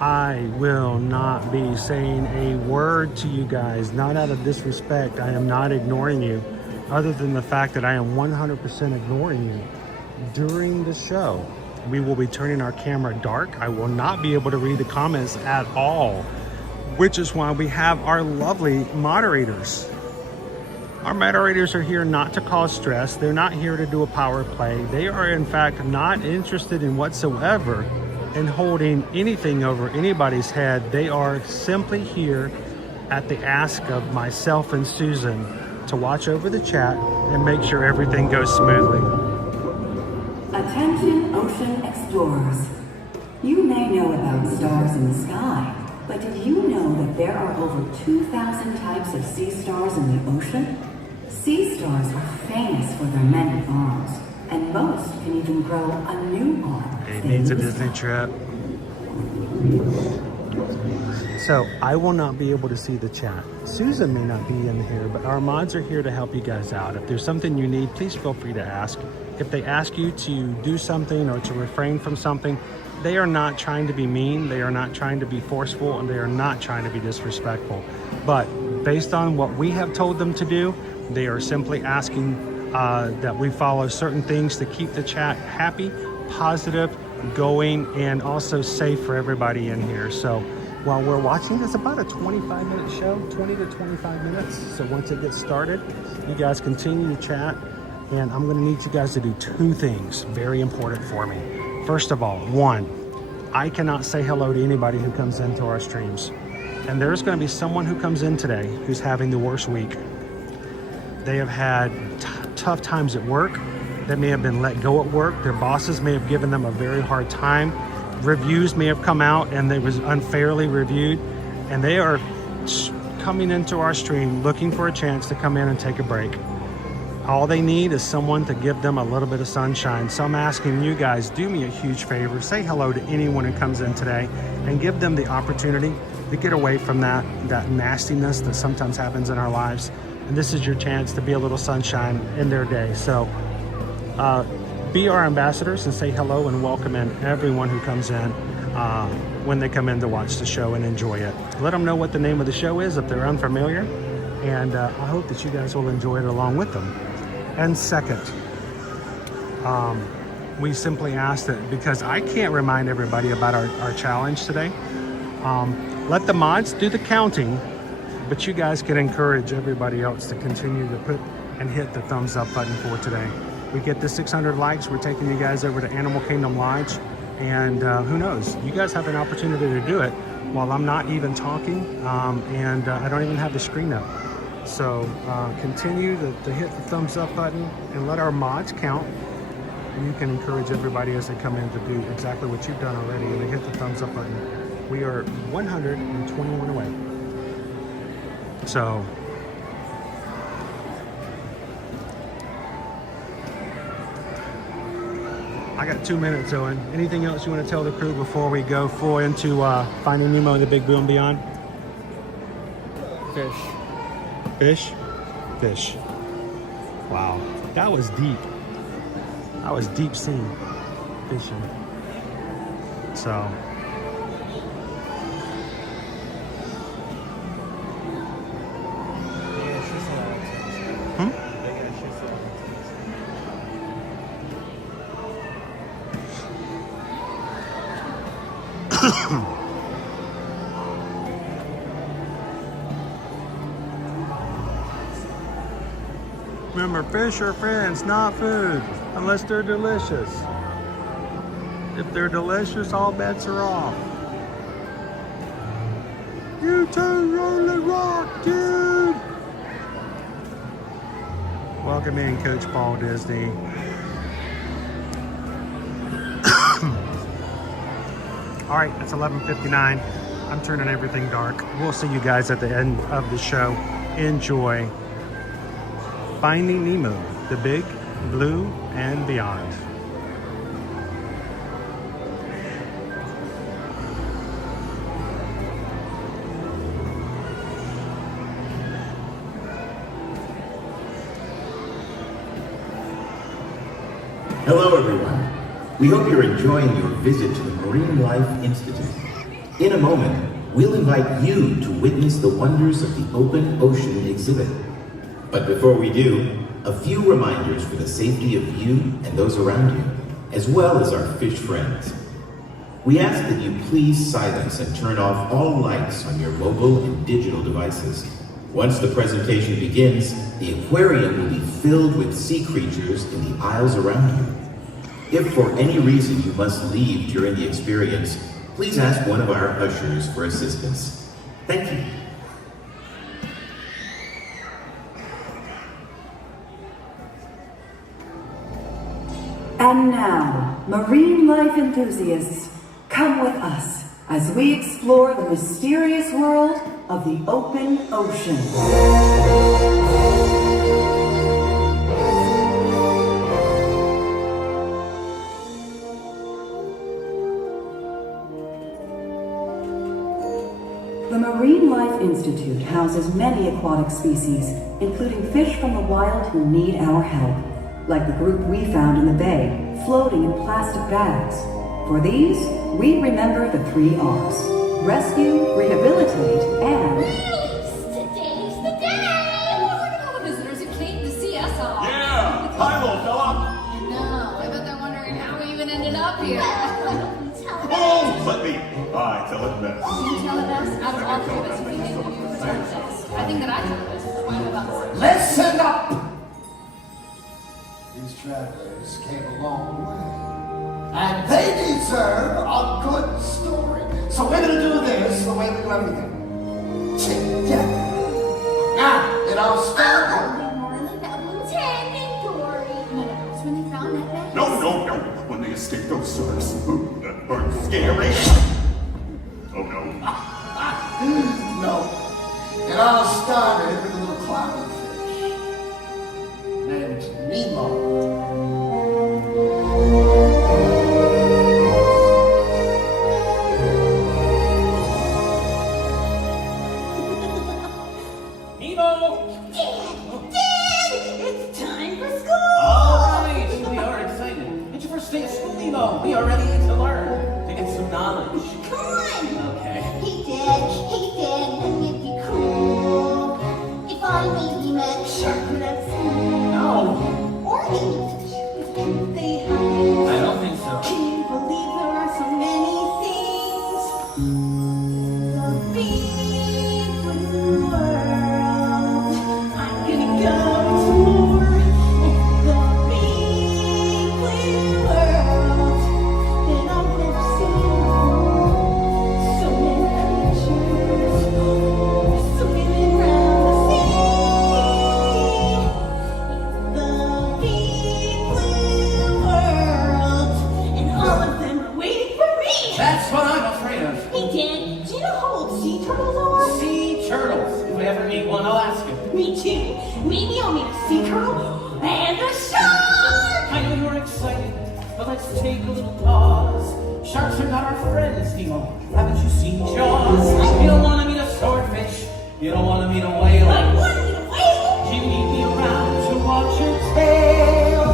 I will not be saying a word to you guys, not out of disrespect. I am not ignoring you, other than the fact that I am 100% ignoring you. During the show, we will be turning our camera dark. I will not be able to read the comments at all, which is why we have our lovely moderators. Our moderators are here not to cause stress. They're not here to do a power play. They are in fact not interested in whatsoever in holding anything over anybody's head. They are simply here at the ask of myself and Susan to watch over the chat and make sure everything goes smoothly. Attention ocean explorers. You may know about stars in the sky, But did you know that there are over 2,000 types of sea stars in the ocean? Sea stars are famous for their many arms, and most can even grow a new arm. It needs a Disney trip. So I will not be able to see the chat. Susan may not be in here, but our mods are here to help you guys out. If there's something you need, please feel free to ask. If they ask you to do something or to refrain from something, they are not trying to be mean, they are not trying to be forceful, and they are not trying to be disrespectful. But based on what we have told them to do, they are simply asking that we follow certain things to keep the chat happy, positive, going, and also safe for everybody in here. So while we're watching, it's about a 25-minute show, 20 to 25 minutes. So once it gets started, you guys continue to chat, and I'm gonna need you guys to do two things very important for me. First of all, one, I cannot say hello to anybody who comes into our streams. And there's gonna be someone who comes in today who's having the worst week. They have had tough times at work. They may have been let go at work. Their bosses may have given them a very hard time. Reviews may have come out and they was unfairly reviewed. And they are coming into our stream looking for a chance to come in and take a break. All they need is someone to give them a little bit of sunshine. So I'm asking you guys, do me a huge favor. Say hello to anyone who comes in today and give them the opportunity to get away from that nastiness that sometimes happens in our lives. And this is your chance to be a little sunshine in their day. So be our ambassadors and say hello and welcome in everyone who comes in when they come in to watch the show and enjoy it. Let them know what the name of the show is if they're unfamiliar. And I hope that you guys will enjoy it along with them. And second, we simply ask that, because I can't remind everybody about our challenge today, let the mods do the counting, but you guys can encourage everybody else to continue to put and hit the thumbs up button for today. We get the 600 likes, we're taking you guys over to Animal Kingdom Lodge, and who knows, you guys have an opportunity to do it while I'm not even talking, and I don't even have the screen up. So continue to hit the thumbs up button and let our mods count. And you can encourage everybody as they come in to do exactly what you've done already, and they hit the thumbs up button. We are 121 away. So I got 2 minutes, Owen. Anything else you want to tell the crew before we go into Finding Nemo and the Big Blue and Beyond? Fish. Fish? Fish. Wow, that was deep. That was deep sea fishing. So. Remember, fish are friends, not food, unless they're delicious. If they're delicious, all bets are off. You two rolling rock, dude! Welcome in, Coach Paul Disney. All right, it's 11:59. I'm turning everything dark. We'll see you guys at the end of the show. Enjoy Finding Nemo, the Big Blue and Beyond. Hello everyone. We hope you're enjoying your visit to the Marine Life Institute. In a moment, we'll invite you to witness the wonders of the Open Ocean exhibit. But before we do, a few reminders for the safety of you and those around you, as well as our fish friends. We ask that you please silence and turn off all lights on your mobile and digital devices. Once the presentation begins, the aquarium will be filled with sea creatures in the aisles around you. If for any reason you must leave during the experience, please ask one of our ushers for assistance. Thank you. And now, marine life enthusiasts, come with us as we explore the mysterious world of the open ocean. The Marine Life Institute houses many aquatic species, including fish from the wild who need our help, like the group we found in the bay, floating in plastic bags. For these, we remember the 3 R's: rescue, rehabilitate, and... Today's the day! Oh, look at all the visitors who came to see us all. Yeah! Hi, little fella! No, I bet they're wondering how we even ended up here. Oh, let me... I tell it best. You tell it best? Out of all three of us, you think you tell it best. I think that I tell it best. Why am I about to... Listen up! These travelers came a long way. And they deserve a good story. So we're gonna do this the way we do everything. Together. Now, it all started. More than that Lieutenant Dory. No, when they found that bag. No. When they escaped those sharks. Ooh, that bird scary. Oh, no. No. It all started with a little clownfish named Nemo. It's time for school! Alright, we are excited. It's your first day of school, Nemo. We are ready to learn, to get some knowledge. Come on! Okay. Hey Dad, wouldn't it be cool if I maybe met shark at school? No. Or maybe fish with they hide. I don't think so. Can you believe there are so many things? The big blue world. I'm gonna go explore the big blue world that I've never seen before. So many creatures swimming around the sea. The big blue world, and all of them are waiting for me. That's what I'm afraid of. Hey Dan, do you know how old sea turtles are? Sea turtles. If we ever meet one, I'll ask him. Me too. Maybe I'll meet a sea turtle and a shark. I know you're excited, but let's take a little pause. Sharks are not our friends, Nemo. Haven't you seen Jaws? You don't want to meet a swordfish. You don't want to meet a whale. I want to meet a whale. You need me around to watch your tail.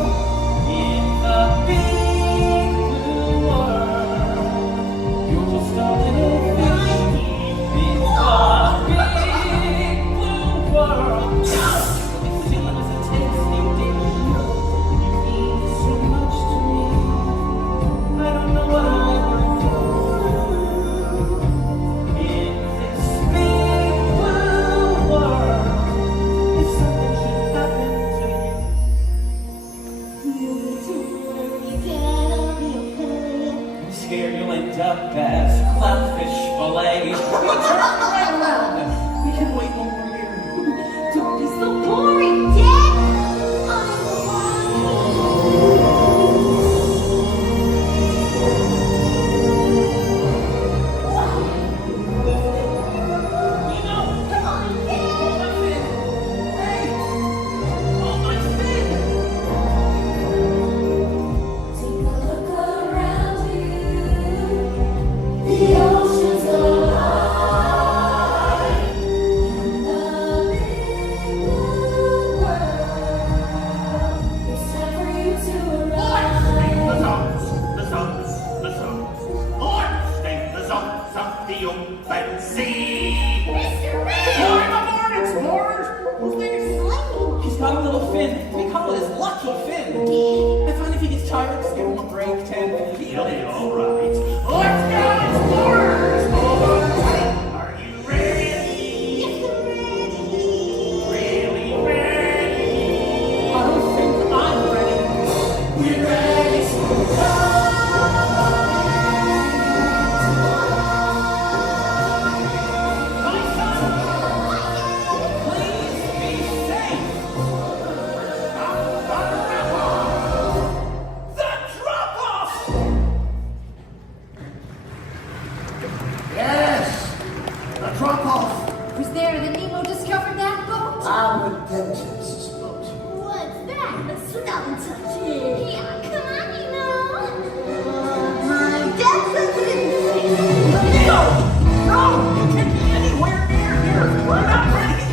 In the big blue world, you're just a little fish. In the big blue world, it seems a tasty dish. You mean so much to me. I don't know what I would do in this was there that Nemo discovered that boat? I'm a dentist's boat. What's that? A smell and touch. Yeah, come on, Nemo. My dad's a No! No! You can't be anywhere near here! We're not ready!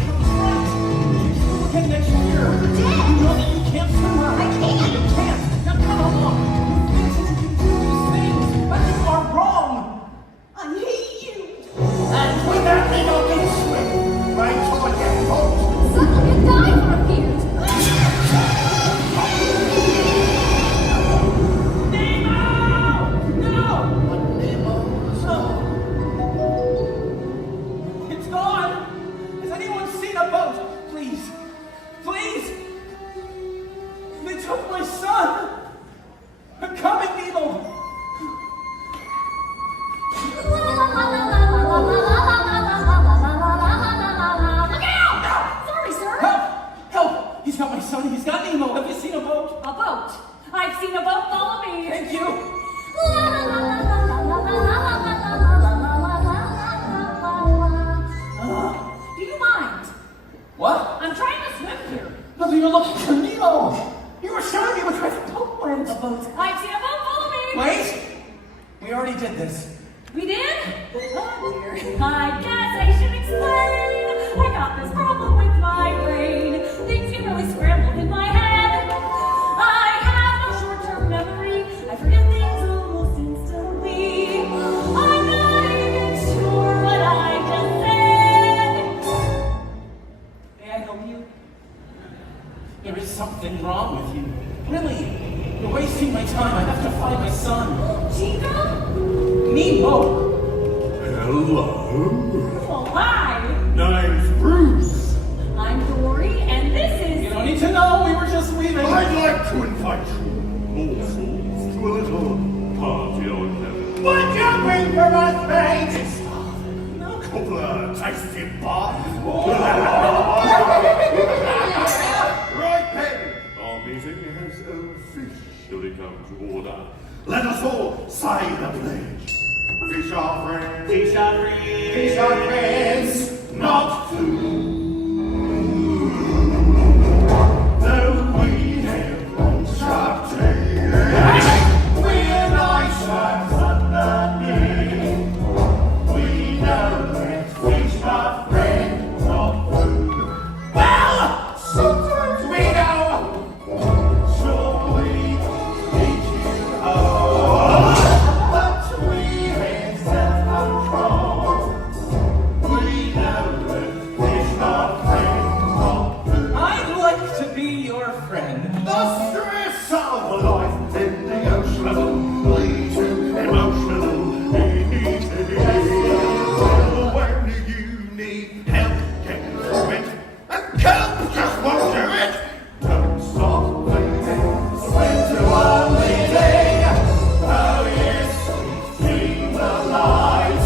Look at next year! You know that you can't swim around! I can't! You can't! Now come along! You think you can do these things, but you are wrong! I hate you! And with that, Nemo can swim right toward that boat. Someone can die from here! It's gone! Has anyone seen a boat? Please! Please! They took my son! I'm coming, Nemo! Look out! Sorry, sir! Help! Help! He's got my son, he's got Nemo! Have you seen a boat? A boat! I've seen a boat follow me! Thank you! Do you mind? What? I'm trying to swim here. No, you're looking for Nemo! You were showing me which way the boat went! A boat. I've seen a boat follow me! Wait! We already did this. We did? Oh dear. I guess I should explain. I got this problem with my brain. Things get really scrambled in my head. I have no short-term memory. I forget things almost instantly. I'm not even sure what I just said. May I help you? There is something wrong with you. Really, you're wasting my time. I have to find my son. Chico? Nemo! Hello. Oh, hi. Name's Bruce. I'm Dory, and this is... You don't need to know. We were just leaving. I'd like to invite you, mortals, to a little party on heaven. Would you bring for us, mate? A couple of tasty bars. Right then, our meeting has officially come to order. Let us all say the pledge. Fish are friends. Fish are friends. Fish are friends, Not food. Though we have constructed, we're nice ones underneath. We know that fish are friends, not food. Well, sometimes we know. Surely teach you all. But we have self-control. We know that fish are friends, not food. I'd like to be your friend. The stress of life in the ocean leads to emotional eating. Well, when you need help, get it. And help just won't do it. Don't stop waiting. Swim to our meeting. Oh yes, dream the light.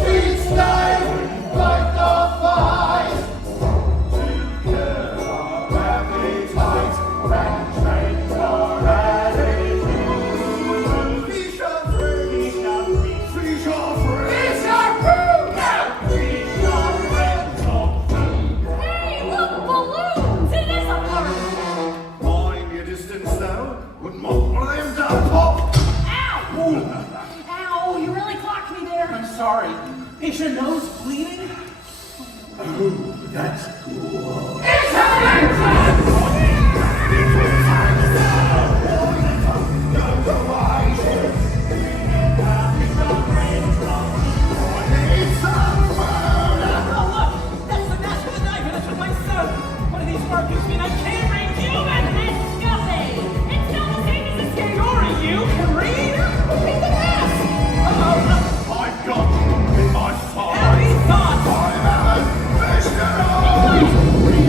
Each day we fight the fight. Together our appetite and change our attitude. Fish are free. Fish are free. Fish are free. Fish are free. Now fish are friends of food. Hey, look, balloons! It is a party! Mind your distance now. Wouldn't want one of them down pop. Ow! Ow, you really clocked me there. I'm sorry. Is your nose bleeding? Oh, that's cool. It's Oh, look! That's the national dive and it's with my son! One of these markings mean I can't read human! disgusting! It's not the same as a scary. Dory, you can read? Read the mask! Uh-oh! I've got you in my sight. Happy thoughts! I haven't fished it all.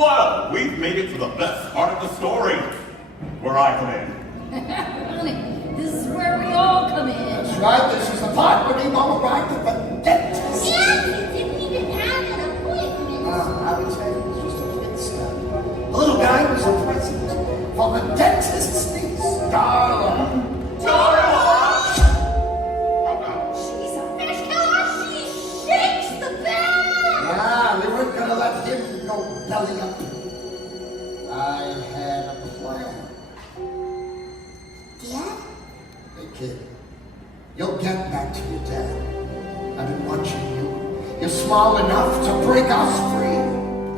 Well, we've made it to the best part of the story, where I come in. Honey, this is where we all come in. That's right, this is the part where Nemo arrived at the dentist. Yeah, you didn't even have an appointment. I would say it was just a kid stuff. The little guy was a present for the dentist's niece, Darla. Darla! She's a fish killer. She shakes the bed. Yeah, we weren't gonna let him go belly up. I had a plan. Dad? Hey kid, you'll get back to your dad. I've been watching you. You're small enough to break us free.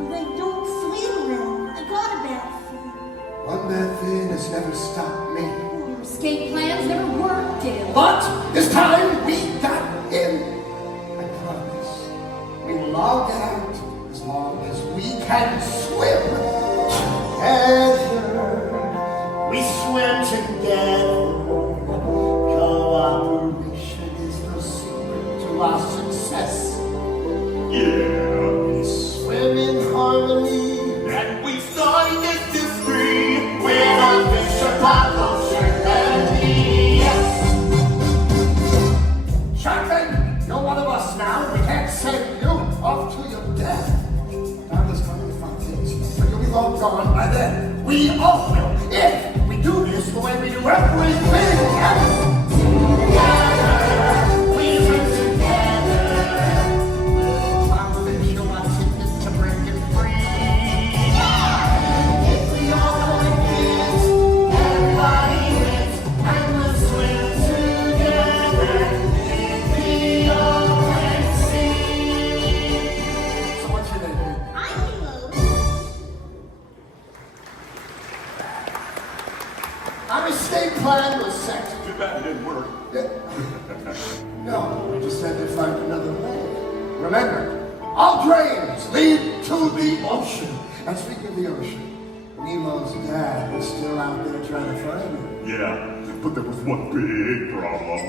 But I don't swim well. I got a bad feet. One bad thing has never stopped me. Escape plans never worked, Dale. But this time we got him. I promise. We will all get out as long as we can swim together. We swim together. Cooperation is the secret to our success. Yeah. We swim in harmony. And we started this history with a picture bottle certainty. Yes. Sharkfin, you're one of us now. We can't send you off to your death. Darla's coming to find things, but you'll be long gone by then. We all will, if we do this the way we do everything else. Together, we live together. We'll accomplish your ticket to break it free. If we all like this, everybody wins, and we'll swim together in the open sea. So what's your name? I'm Our escape plan was set. Too bad it didn't work. No, we just had to find another way. Remember, all drains lead to the ocean. And speaking of the ocean, Nemo's dad is still out there trying to find him. Yeah, but there was one big problem.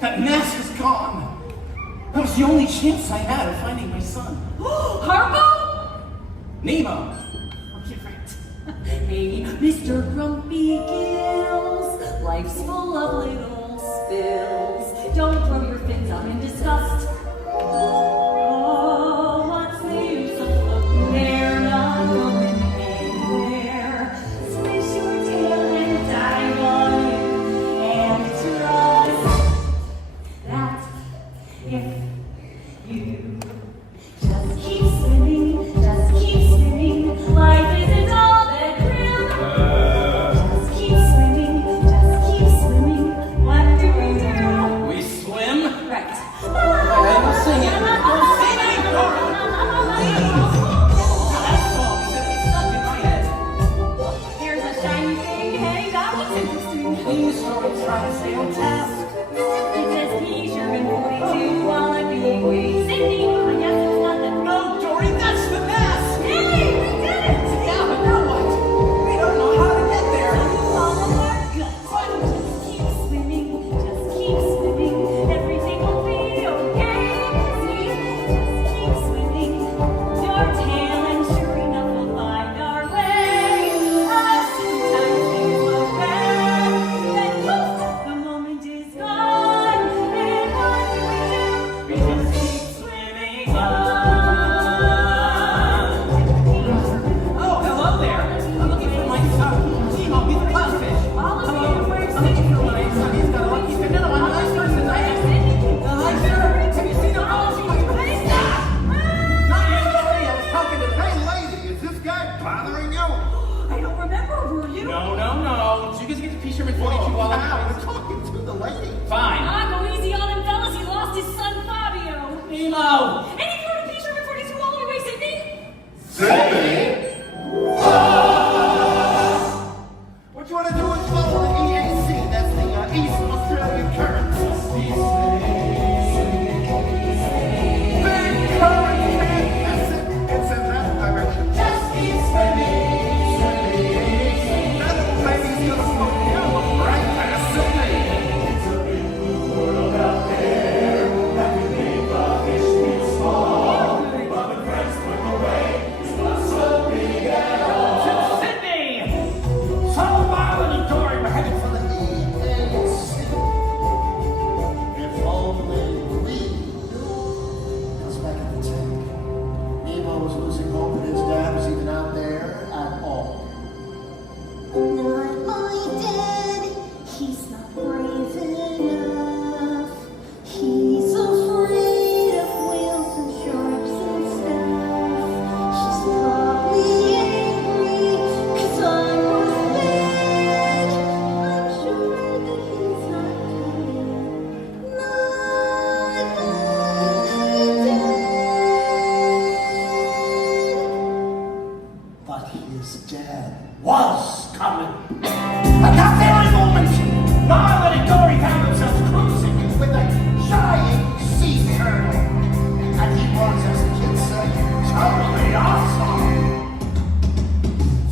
That mask is gone. That was the only chance I had of finding my son. Harpo? Nemo. Okay, right. Hey, Mr. Grumpy Gills, life's full of little spills. Don't throw your fins out in disgust. Oh, what's the use of looking? They're not going anywhere. Swish your tail and dive on in, and trust that if you just keep swimming, life isn't all that grim. Just keep swimming, what do we do? We swim? Right. I'm singing. Don't sing anymore. Here's a shiny thing, hey, that looks interesting. Please don't try to stay on task. It says T-shirt 42 while being weighed. Sydney, I guess it's not the... No, Dory, that's the mask. Hey, we did it! Yeah, but now what? We don't know how to get there. All of our guts. Just keep swimming, everything will be okay. See, just keep swimming, your tail, and sure enough we'll find our way. Sometimes things look bad, then poof, the moment is gone, and what do? We just keep swimming on. Oh, hello there. I'm looking for my son. Nemo, he's a clownfish. All of Hello. you, where's I'm looking for my son. He's got a lucky fin. No, I'm a nice person. I am. Hi, sir. Have you seen the roll? Not you, Dory. I was talking to hey lady. Is this guy bothering you? I don't remember, were you? No. Did you guys get to Fisherman 42 while We're I'm talking to the lady. Fine. Ah, go easy on him, fellas. He lost his son, Fabio. Nemo. And he threw the Fisherman 42 all the way, Sydney. What you want to do is follow the EAC. That's the East Australian Current. Big current can't miss it. It's in that direction. Just keep swimming. That little lady's gonna float you right past Sydney. It's a big blue world out there that we make our fish meet small. Nemo was losing hope that his dad was even out there at all. Not my dad. He's not brave enough. He's afraid of whales and sharks and stuff. He's probably angry 'cause I was big. I'm sure that he's not coming. Not my dad. But his dad was coming. At that very moment, Marlon and Dory found themselves cruising with a giant sea turtle. And he was, as the kids say, totally awesome.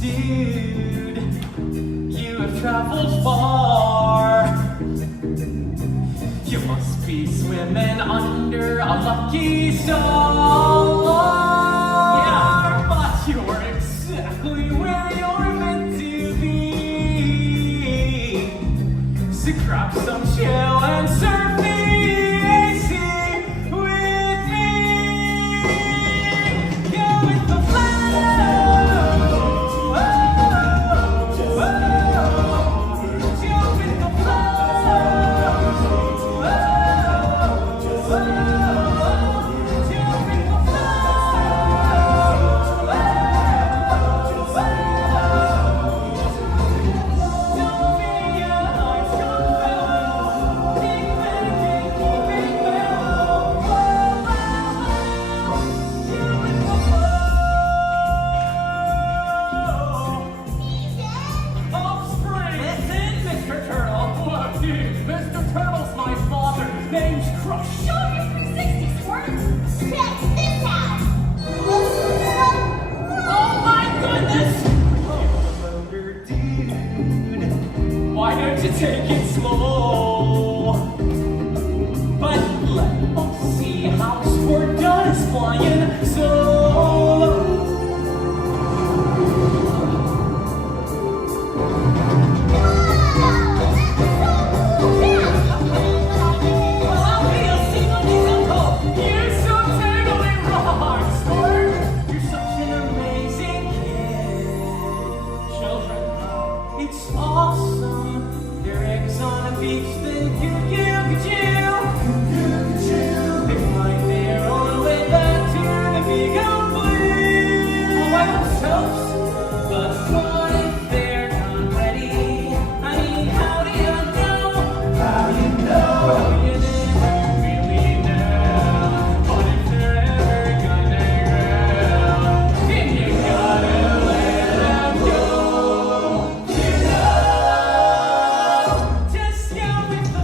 Dude, you have traveled far. You must be swimming under a lucky star. Yeah, but you're exactly where you're meant to be. So grab some chill and surf the sea with me. Go with the flow. Jump with the Mr. Turtle's my father. Name's Crush. Show your 360 squirts. Check this out. Oh my goodness! Dude, why don't you take it slow? But let us see how sport does flying solo. It's awesome. Your eggs on a beach, then they find their own way back to the big old blue. All by themselves, but what if they're not ready? I mean, how do you know? How do you know? You never really know. But if they're ever gonna grow, then you gotta let them go. Just go with the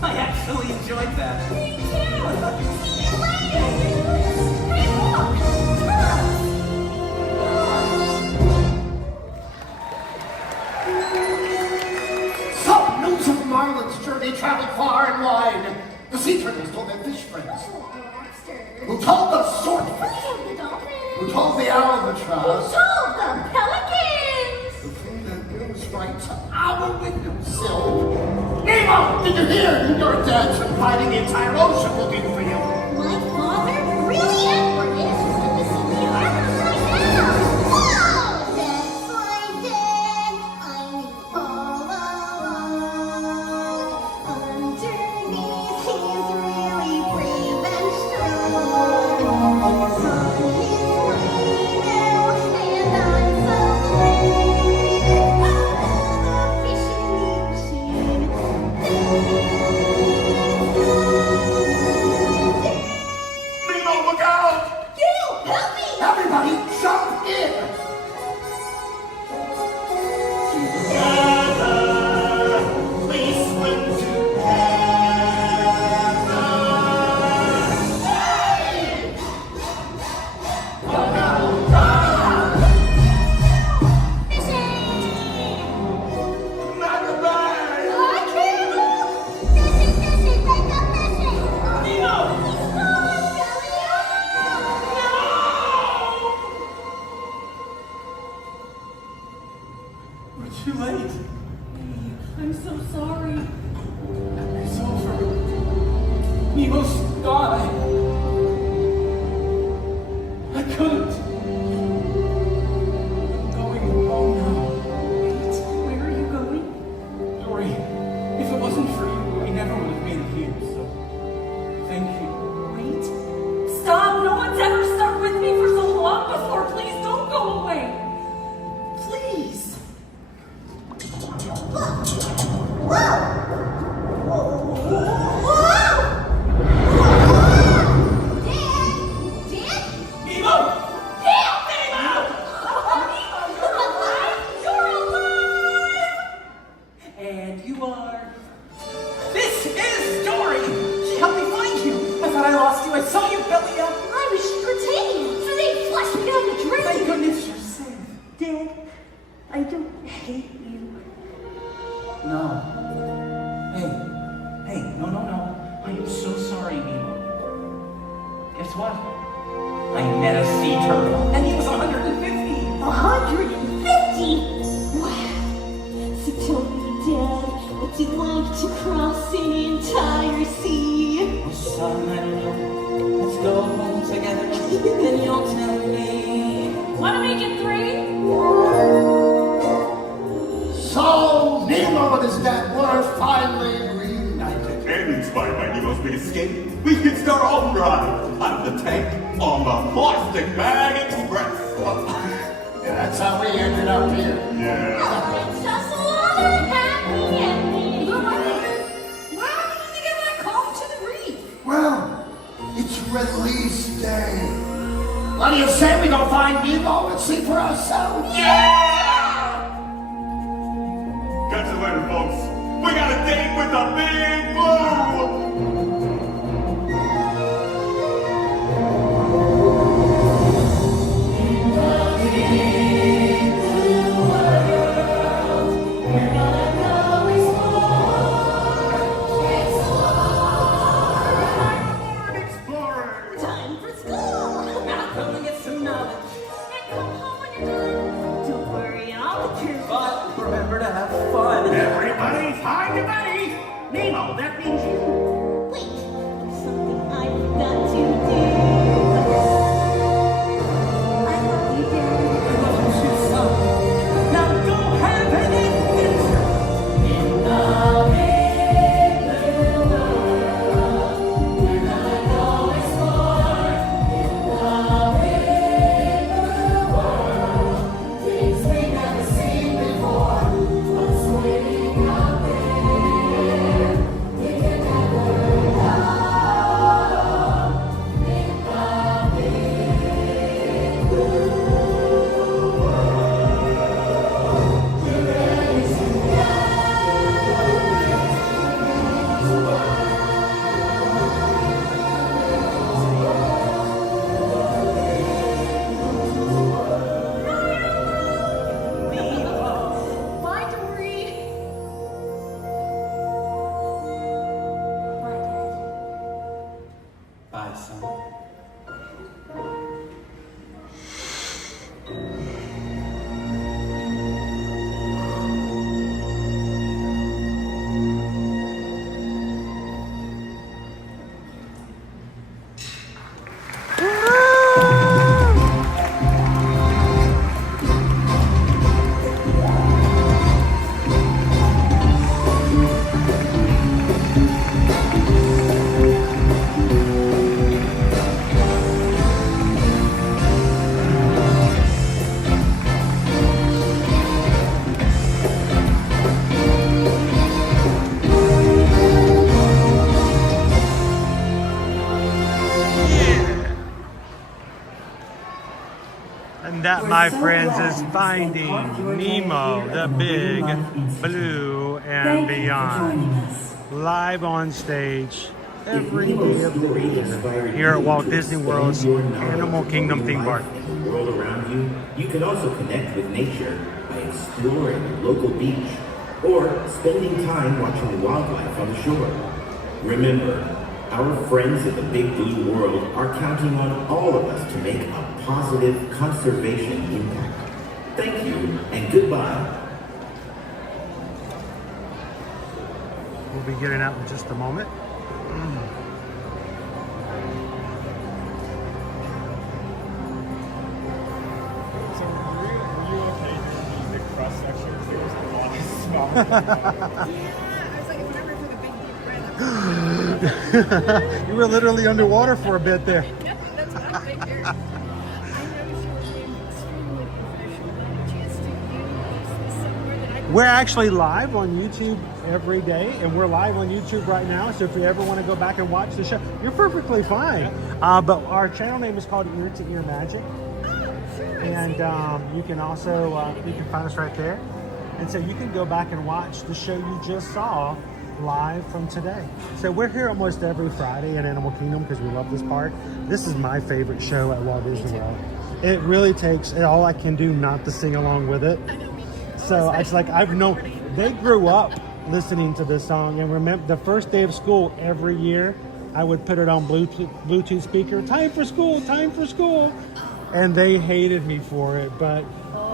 I actually enjoyed that. Me too. See you later. Hey, look. So, news of Marlon's journey traveled far and wide. The sea turtles told their fish friends, who told the swordfish, who told the albatross, Told the pelicans. who flew their wings right to our windowsill. Nemo, did you hear? Your dad's been fighting the entire ocean looking for you. My father? Really, Edward? It's just good to see the harbor right now. Oh, that's my dad. I knew all along. Underneath, he's really brave and strong. So he's free now, and I'm so free. Oh, the fishing machine. Nemo's gone. I couldn't. I'm going home now. Wait, where are you going? Dory, if it wasn't for you, we never would have made it here, so thank you. Wait. Stop! No one's ever stuck with me for so long before. Please don't go away. Please. Nemo! And you are... This is Dory! She helped me find you! I thought I lost you. I saw you belly up. I was pretending, so they flushed me down the drain. Thank goodness you're safe. Dad, I don't hate you. No. Hey, no. I am so sorry, Nemo. Guess what? I met a sea turtle, and he was 150. 150? Wow. So tell me, Dad, what's it like to cross an entire sea? Oh, son, I don't know. Let's go home together, then you'll tell me. Wanna make it 3? So, Nemo and his dad were finally reunited. And inspired by Nemo's big escape, we hitched our own ride out of the tank on the Plastic Bag Express. Yeah, that's how we ended up here. Yeah. It's just another happy ending. Why did you get back home to the reef? Well, it's release day. What do you say we go find Nemo and see for ourselves? Catch you later, folks. We got a date with the Big Blue! Time for school. Now come and get some knowledge. And come home when you're done. Don't worry, I'll be careful. But remember to have fun. Everybody, find your buddy! Nemo, that means you! Wait, there's something I forgot to do. I love you, Dad. I love you too, son. Now go have an adventure. In the big blue world, we're gonna go explore. In the big blue world, things we never seen before. What's waiting out there? We can never know. In the big blue world, we're ready to go. Bye, Dory. Bye, Dad. Bye, son. And that, my friends, is Finding Nemo, the Big Blue and Beyond. Live on stage every day of the week here at Walt Disney World's Animal Kingdom theme park. The world around you, you can also connect with nature by exploring a local beach or spending time watching wildlife on the shore. Remember, our friends at the Big Blue World are counting on all of us to make a positive conservation impact. Thank you and goodbye. We'll be getting out in just a moment. You were literally underwater for a bit there. That's what I figured. I noticed you were being extremely professional. I had a chance to use somewhere that I We're actually live on YouTube every day, and we're live on YouTube right now. So if you ever want to go back and watch the show, you're perfectly fine. But our channel name is called Ear to Ear Magic. And you can also, you can find us right there. And so you can go back and watch the show you just saw live from today. So we're here almost every Friday at Animal Kingdom because we love this park. This is my favorite show at Walt Disney World. It really takes all I can do not to sing along with it. So it's like I've known, they grew up listening to this song, and remember the first day of school every year, I would put it on Bluetooth speaker, time for school, and they hated me for it, but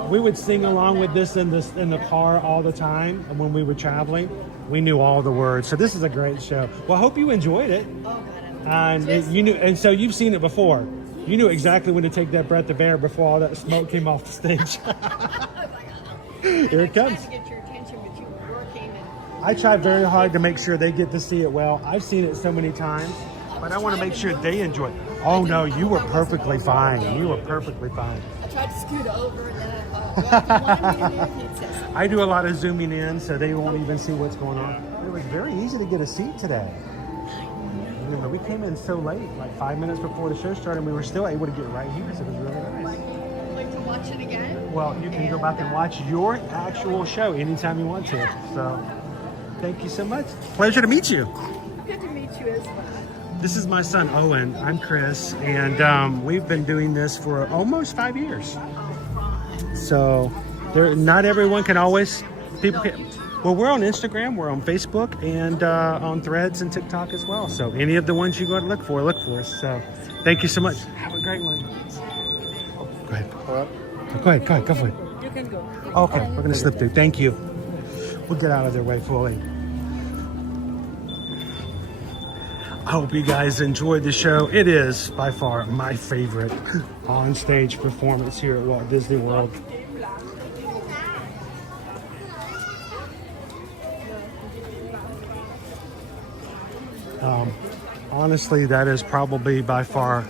we would sing along with this in the car all the time, and when we were traveling, we knew all the words. So this is a great show. Well, I hope you enjoyed it. And so you've seen it before. You knew exactly when to take that breath of air before all that smoke came off the stage. Here it comes. to get your attention, but you were working. And I try very hard to make sure they get to see it well. I've seen it so many times, but I want to make sure they enjoy it. Oh no, you were perfectly fine. You were perfectly fine. I tried to scoot over, and then I thought, well, if you wanted me to do it, it says I do a lot of zooming in, so they won't even see what's going on. It was very easy to get a seat today. Remember, we came in so late, like 5 minutes before the show started, and we were still able to get right here, so it was really nice. like to watch it again. Well, you can go back and watch your actual show anytime you want to. So, thank you so much. Pleasure to meet you. Good to meet you as well. This is my son, Owen. I'm Chris, and we've been doing this for almost 5 years. So, not everyone can always, people can, well, we're on Instagram, we're on Facebook, and on Threads and TikTok as well. So, any of the ones you go to look for us. So, thank you so much. Have a great one. Oh, go ahead. Go ahead, go for it. You can go. Okay, we're gonna slip through. Thank you. We'll get out of their way fully. I hope you guys enjoyed the show. It is by far my favorite on-stage performance here at Walt Disney World. Honestly, that is probably by far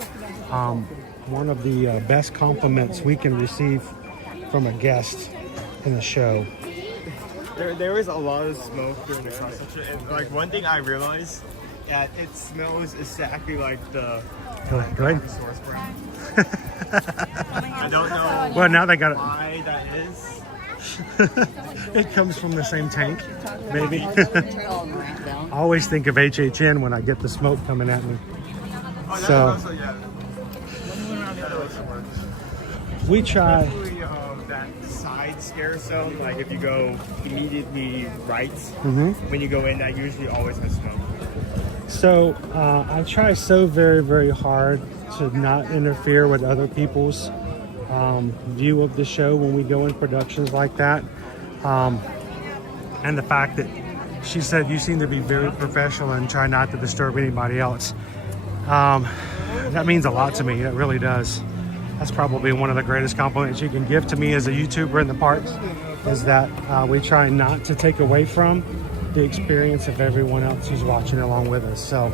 one of the best compliments we can receive from a guest in a show. There was a lot of smoke during the cross section, and like one thing I realized that it smells exactly like the Go ahead. source brand. I don't know Well, now they got it. why that is. It comes from the same tank, maybe. I always think of HHN when I get the smoke coming at me. Oh, that So also, yeah. That also works. we try. Especially, that side scare zone, like if you go immediately right, when you go in, that usually always has smoke. So I try so very, very hard to not interfere with other people's view of the show when we go in productions like that. And the fact that she said you seem to be very professional and try not to disturb anybody else. That means a lot to me. It really does. That's probably one of the greatest compliments you can give to me as a YouTuber in the parks, is that we try not to take away from the experience of everyone else who's watching along with us. So,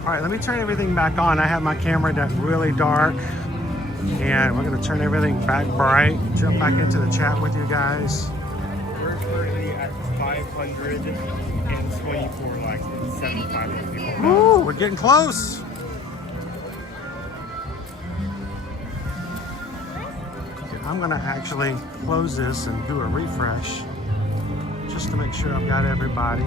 all right, let me turn everything back on. I have my camera that's really dark, and we're gonna turn everything back bright, jump back into the chat with you guys. We're currently at 524, like 7,500 people. Woo, we're getting close. I'm gonna actually close this and do a refresh just to make sure I've got everybody.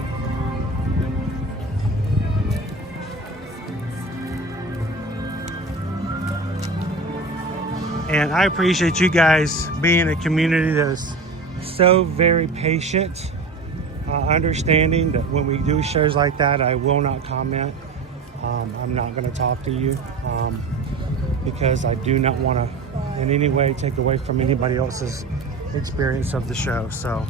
And I appreciate you guys being a community that is so very patient, understanding that when we do shows like that, I will not comment. I'm not gonna talk to you because I do not want to in any way take away from anybody else's experience of the show. So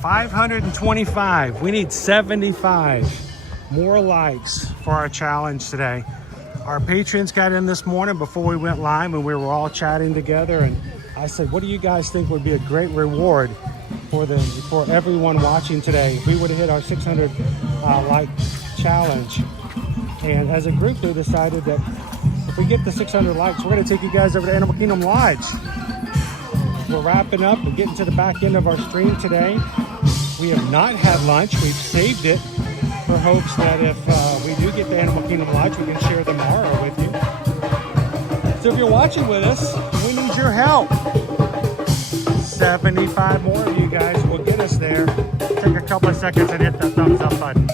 $525. We need 75 more likes for our challenge today. Our patrons got in this morning before we went live, and we were all chatting together, and I said, what do you guys think would be a great reward for everyone watching today if we would have hit our 600 like challenge? And as a group, we decided that if we get the 600 likes, we're going to take you guys over to Animal Kingdom Lodge. We're wrapping up and getting to the back end of our stream today. We have not had lunch. We've saved it for hopes that if we do get to Animal Kingdom Lodge, we can share the Mara with you. So if you're watching with us, we need your help. 75 more of you guys will get us there. Take a couple of seconds and hit that thumbs up button.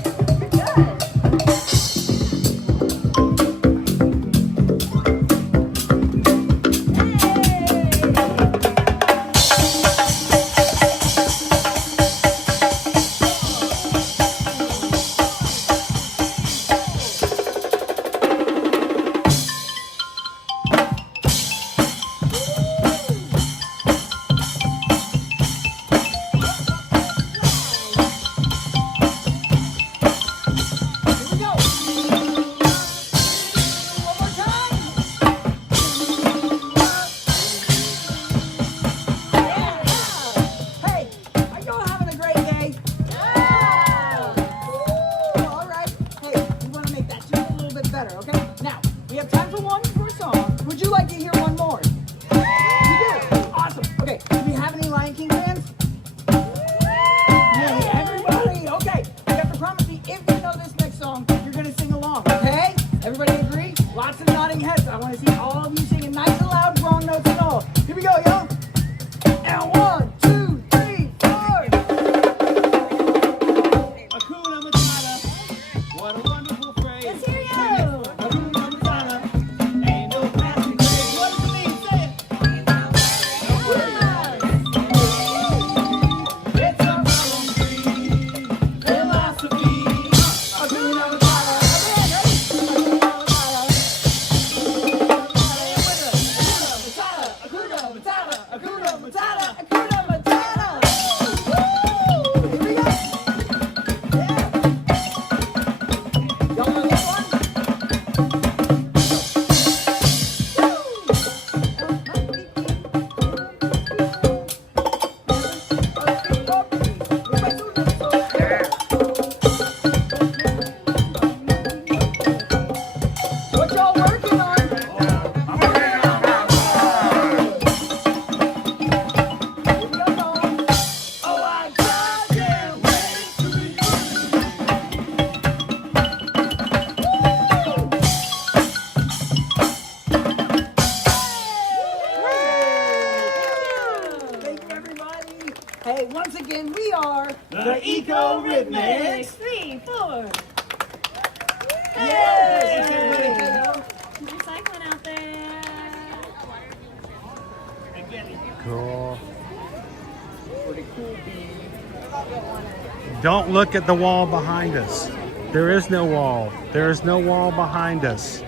Don't look at the wall behind us. There is no wall. There is no wall behind us.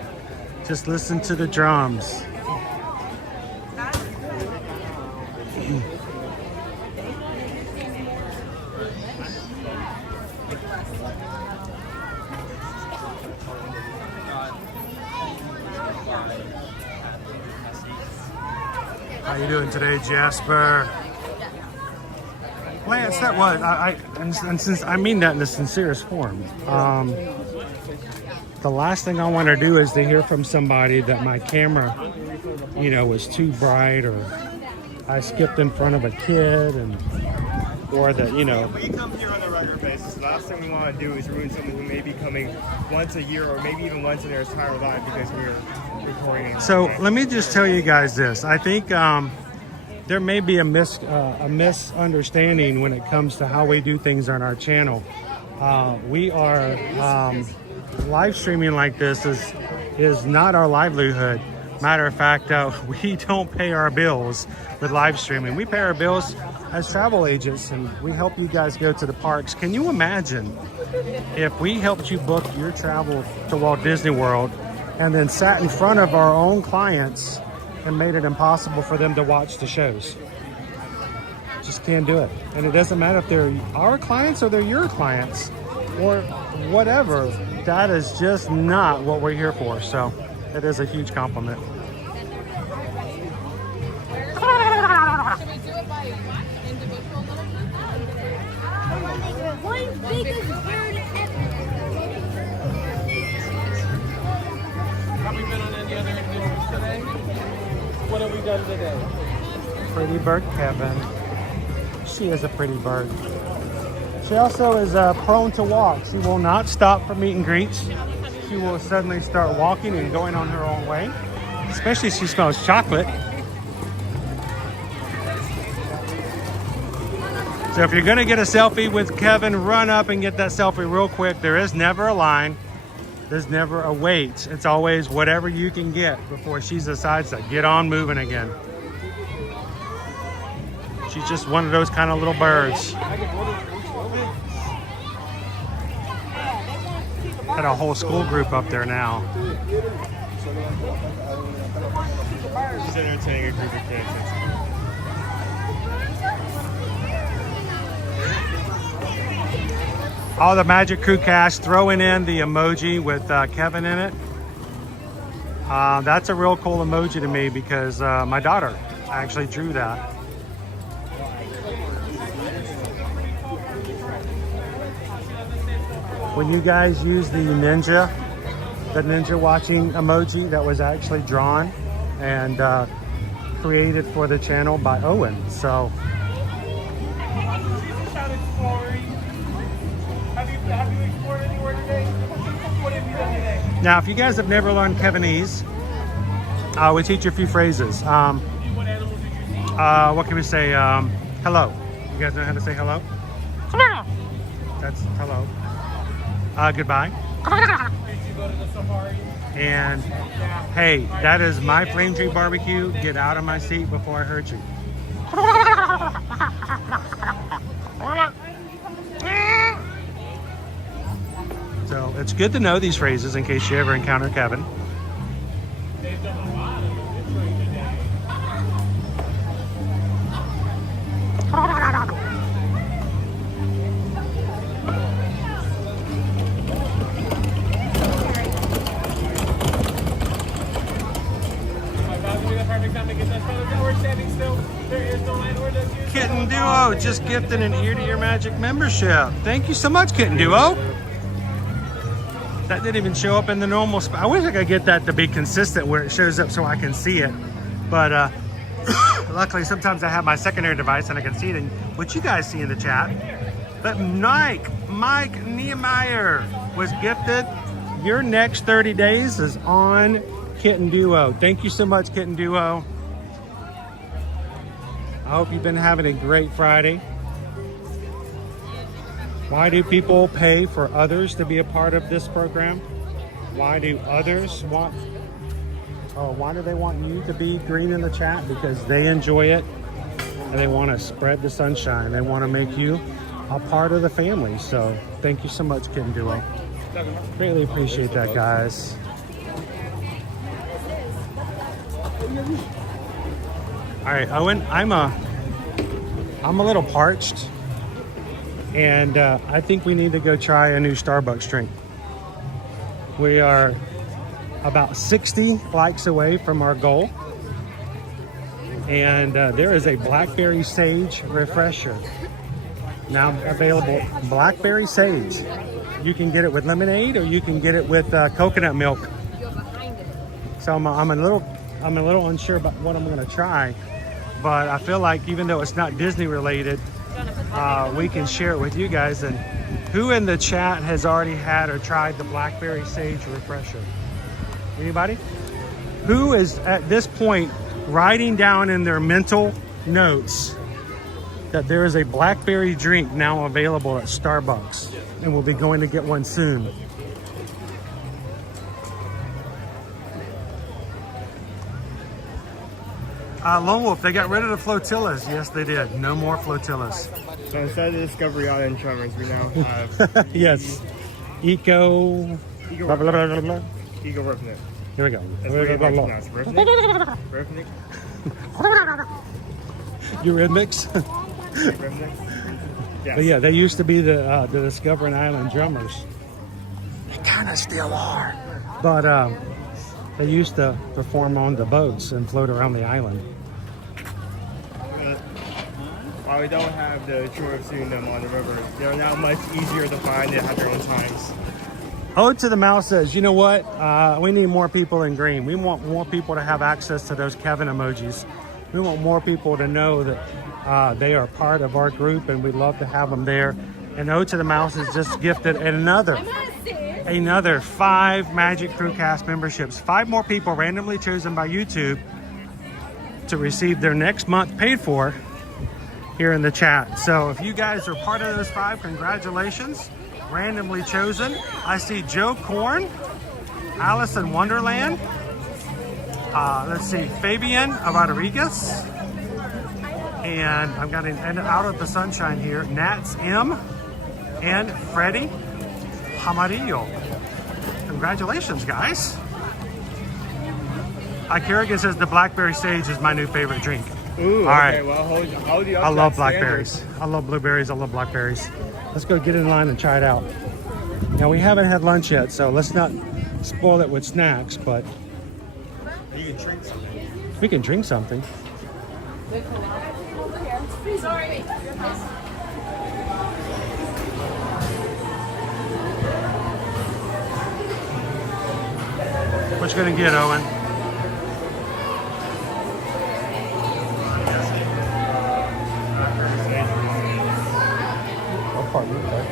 Just listen to the drums. How you doing today, Jasper? Lance, that was, and since I mean that in the sincerest form, the last thing I want to do is to hear from somebody that my camera, was too bright, or I skipped in front of a kid, or that, We come here on a regular basis. The last thing we want to do is ruin someone who may be coming once a year, or maybe even once in their entire life, because we're recording. So let me just tell you guys this. I think there may be a misunderstanding when it comes to how we do things on our channel. We are live streaming like this is not our livelihood. Matter of fact, we don't pay our bills with live streaming. We pay our bills as travel agents, and we help you guys go to the parks. Can you imagine if we helped you book your travel to Walt Disney World and then sat in front of our own clients and made it impossible for them to watch the shows? Just can't do it. And it doesn't matter if they're our clients or they're your clients or whatever. That is just not what we're here for. So That is a huge compliment. Should we do it by individual little people? One biggest bird ever. Have we been on any other adventures today? What have we done today? Pretty bird, Kevin. She is a pretty bird. She also is prone to walk. She will not stop for meet and greets. She will suddenly start walking and going on her own way, especially if she smells chocolate. So if you're gonna get a selfie with Kevin, run up and get that selfie real quick. There is never a line. There's never a wait. It's always whatever you can get before she decides to get on moving again. She's just one of those kind of little birds. Got a whole school group up there now. She's entertaining a group of kids. All the Magic Crew cast throwing in the emoji with Kevin in it. That's a real cool emoji to me because my daughter actually drew that. When you guys use the ninja watching emoji that was actually drawn and created for the channel by Owen. So Have you explored anywhere today? What have you done today? now, if you guys have never learned Kevinese, we teach you a few phrases. What animals did you see? What can we say? Hello. You guys know how to say hello? That's hello. Goodbye. Did you go to the safari? And hey, that is my flame tree barbecue. Get out of my seat before I hurt you. So it's good to know these phrases in case you ever encounter Kevin. They've done a lot of Detroit today. Kitten Duo just gifted an Ear to Ear Magic membership. Thank you so much, Kitten Duo. That didn't even show up in the normal spot. I wish I could get that to be consistent where it shows up so I can see it. But luckily, sometimes I have my secondary device and I can see it in what you guys see in the chat. But Mike Nehemiah was gifted. Your next 30 days is on Kitten Duo. Thank you so much, Kitten Duo. I hope you've been having a great Friday. Why do people pay for others to be a part of this program? Why do others want, or why do they want you to be green in the chat? Because they enjoy it and they want to spread the sunshine. They want to make you a part of the family. So thank you so much, Kitten Duo. Greatly appreciate that, guys. All right, Owen, I'm a little parched, and I think we need to go try a new Starbucks drink. We are about 60 likes away from our goal, and there is a blackberry sage refresher now available. Blackberry sage. You can get it with lemonade, or you can get it with coconut milk. So I'm a little unsure about what I'm going to try. But I feel like even though it's not Disney related, we can share it with you guys. And who in the chat has already had or tried the Blackberry Sage Refresher? Anybody? Who is at this point writing down in their mental notes that there is a blackberry drink now available at Starbucks and we'll be going to get one soon? Lone Wolf, they got rid of the flotillas. Yes, they did. No more flotillas. So instead of the Discovery Island Tremors, we now have yes. Eco blah, blah, blah, blah, blah. Eco Rifnik. Here we go. Rifnik? Eurythmics. Rifnik? Yes. But yeah, they used to be the Discovery Island drummers. They kind of still are. But They used to perform on the boats and float around the island. While we don't have the joy of seeing them on the river, they're now much easier to find. They have their own times. Ode to the Mouse says, you know what? We need more people in green. We want more people to have access to those Kevin emojis. We want more people to know that they are part of our group, and we'd love to have them there. And Ode to the Mouse has just gifted another 5 Magic Crewcast memberships. 5 more people randomly chosen by YouTube to receive their next month paid for here in the chat. So if you guys are part of those 5, congratulations. Randomly chosen. I see Joe Korn, Alice in Wonderland. Let's see, Fabian Rodriguez. And I'm getting out of the sunshine here. Nats M and Freddie Hamarillo. Congratulations, guys. Kerrigan says the blackberry sage is my new favorite drink. Ooh, all right. Okay, well, hold you up I to love that blackberries. standard. I love blueberries. I love blackberries. Let's go get in line and try it out. Now, we haven't had lunch yet, so let's not spoil it with snacks, but You can drink something. we can drink something. Sorry. What you gonna get, Owen? Oh, pardon me. Okay.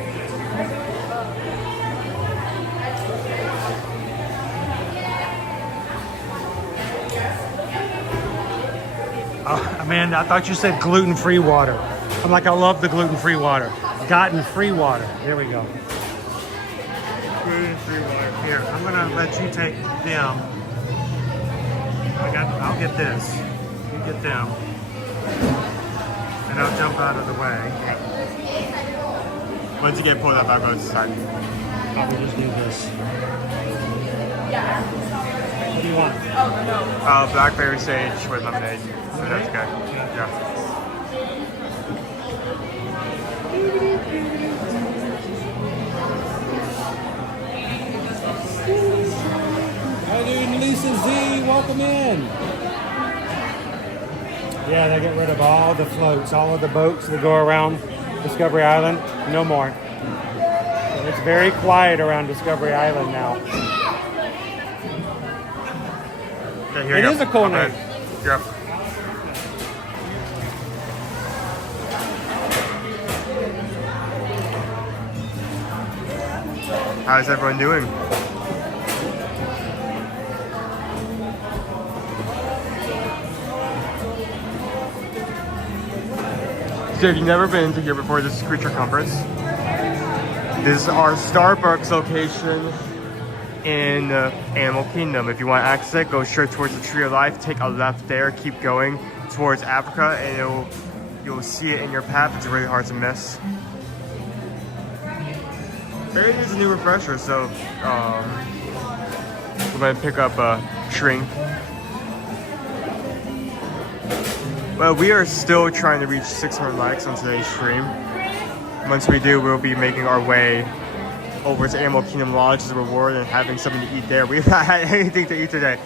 Amanda, I thought you said gluten-free water. I'm like, I love the gluten-free water. Gotten-free water. There we go. Gluten-free water. Here, I'm gonna let you take them. I'll get this. You get them. And I'll jump out of the way. Once you get pulled up, I'll go start. I'll just do this. What do you want? Blackberry sage with lemonade. So that's good. Yeah. Hi, dude, Lisa Z, welcome in. Yeah, they get rid of all the floats, all of the boats that go around Discovery Island. No more. So it's very quiet around Discovery Island now. Okay, here It you go. is a cool Okay. name. You're up. How's everyone doing? So if you've never been to here before, this is Creature Comforts. This is our Starbucks location in Animal Kingdom. If you want to access it, go straight towards the Tree of Life, take a left there, keep going towards Africa, and you'll see it in your path. It's really hard to miss. There is a new refresher, so we're going to pick up a shrink. Well, we are still trying to reach 600 likes on today's stream. Once we do, we'll be making our way over to Animal Kingdom Lodge as a reward and having something to eat there. We've not had anything to eat today.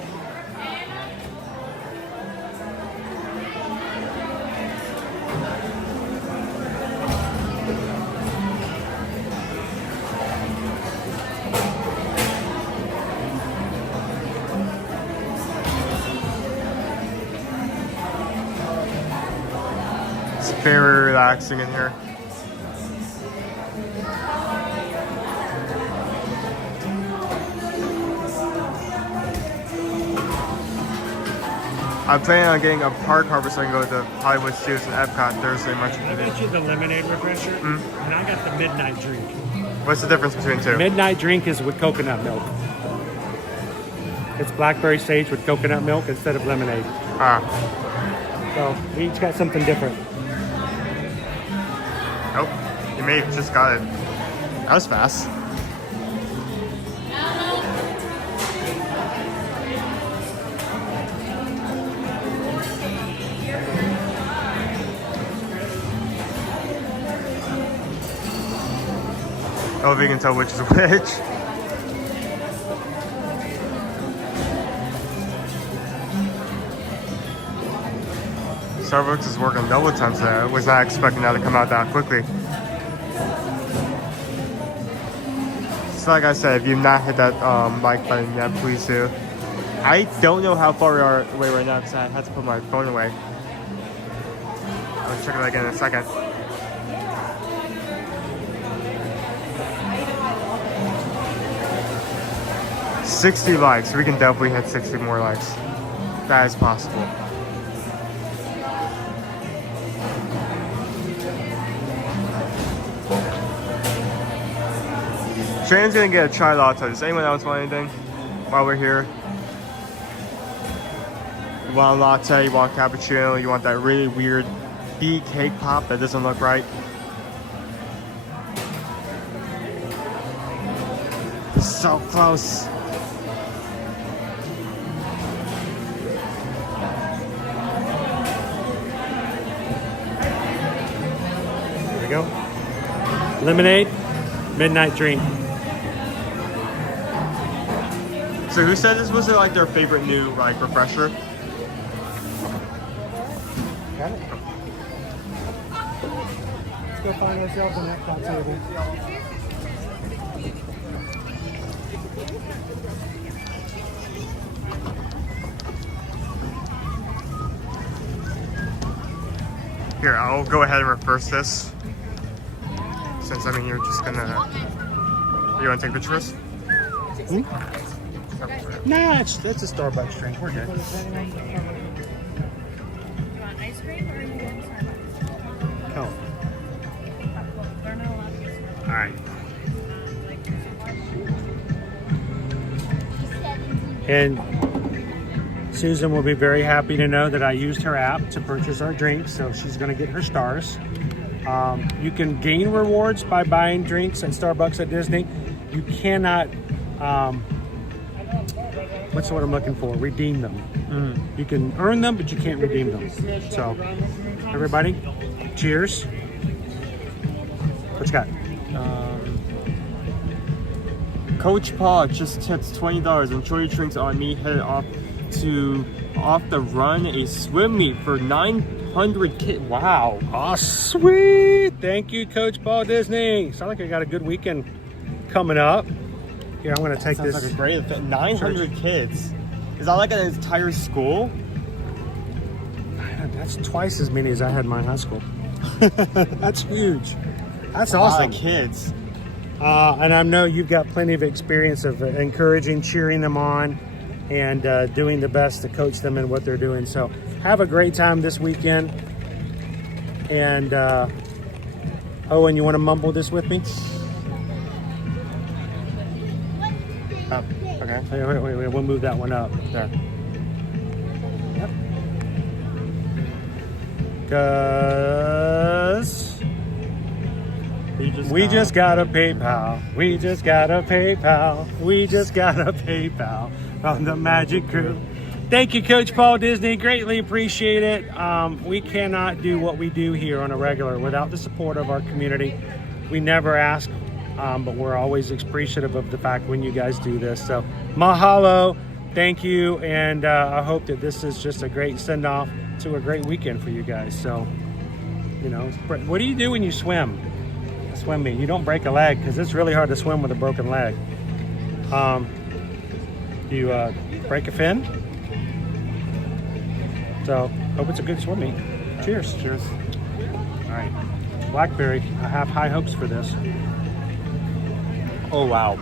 It's very relaxing in here. I'm planning on getting a park hopper so I can go to Hollywood Studios and Epcot Thursday, March. I got you the lemonade refresher, and I got the midnight drink. What's the difference between the two? Midnight drink is with coconut milk. It's blackberry sage with coconut milk instead of lemonade. So we each got something different. Oh, you may have just got it. That was fast. I hope you can tell which is which. Starbucks is working double time today. I was not expecting that to come out that quickly. So like I said, if you've not hit that like button yet, please do. I don't know how far we are away right now because I had to put my phone away. I'll check it again in a second. $60 likes. We can definitely hit 60 more likes. That is possible. Shannon's gonna get a chai latte. Does anyone else want anything while we're here? You want a latte, you want a cappuccino, you want that really weird bee cake pop that doesn't look right? So close. There we go. Lemonade, midnight drink. So who said this was like their favorite new like refresher? Got it. Let's go find ourselves on that top table. Here, I'll go ahead and reverse this. Since I mean you're just gonna. You want to take pictures? Hmm? Nah, it's a Starbucks drink. We're good. You want ice cream or you want Starbucks? Cone. They're not allowed to get Starbucks. All right. And Susan will be very happy to know that I used her app to purchase our drinks, so she's going to get her stars. You can gain rewards by buying drinks at Starbucks at Disney. You cannot, what's the word I'm looking for? Redeem them. You can earn them, but you can't redeem them. So, everybody, cheers. What's got? Coach Paul just tips $20. Enjoy your drinks on me. Headed off the run a swim meet for 900 kids. Wow. Oh, sweet. Thank you, Coach Paul Disney. Sound like I got a good weekend coming up. Here, I'm going to take Sounds this. like a great event. 900 kids. Is that like an entire school? That's twice as many as I had in my high school. That's huge. That's a lot awesome. of kids. And I know you've got plenty of experience of encouraging, cheering them on, and doing the best to coach them in what they're doing. So have a great time this weekend. And Owen, you want to mumble this with me? Up. Okay. Wait. We'll move that one up. There. Yep. Cause we just got a PayPal. We just got a PayPal. We just got a PayPal from the Magic Crew. Thank you, Coach Paul Disney. Greatly appreciate it. We cannot do what we do here on a regular without the support of our community. We never ask, but we're always appreciative of the fact when you guys do this. So mahalo, thank you, and I hope that this is just a great send-off to a great weekend for you guys. So, you know, what do you do when you swim? Swim meet. You don't break a leg because it's really hard to swim with a broken leg. You break a fin. So hope it's a good swim meet. Cheers. Cheers. All right, Blackberry. I have high hopes for this. Oh wow.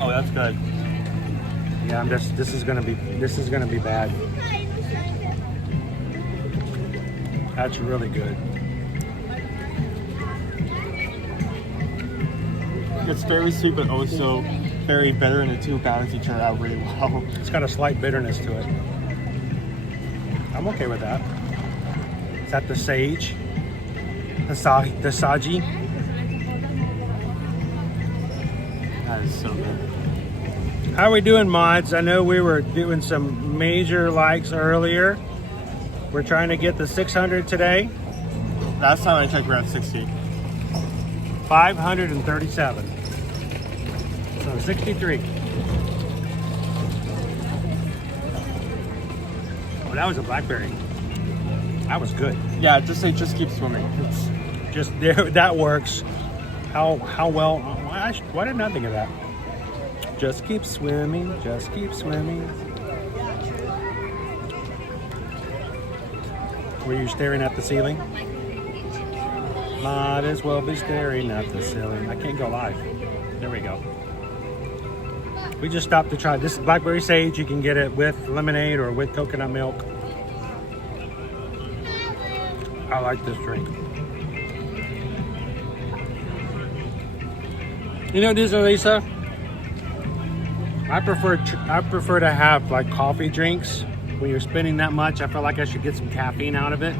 Oh, that's good. Yeah, I'm just. This is gonna be bad. That's really good. It's very sweet, but also very bitter, and the two balance each other out really well. It's got a slight bitterness to it. I'm okay with that. Is that the sage? The saji? That is so good. How are we doing, mods? I know we were doing some major likes earlier. We're trying to get the 600 today. Last time I checked, we're at 60. 537. So 63. that was a blackberry. That was good. Yeah, just keep swimming. It's just there. That works. How well? Why didn't I think of that? Just keep swimming. Just keep swimming. Were you staring at the ceiling? Might as well be staring at the ceiling. I can't go live. There we go. We just stopped to try. This is blackberry sage. You can get it with lemonade or with coconut milk. I like this drink. You know, Disney Lisa, I prefer to have like coffee drinks. When you're spending that much, I feel like I should get some caffeine out of it.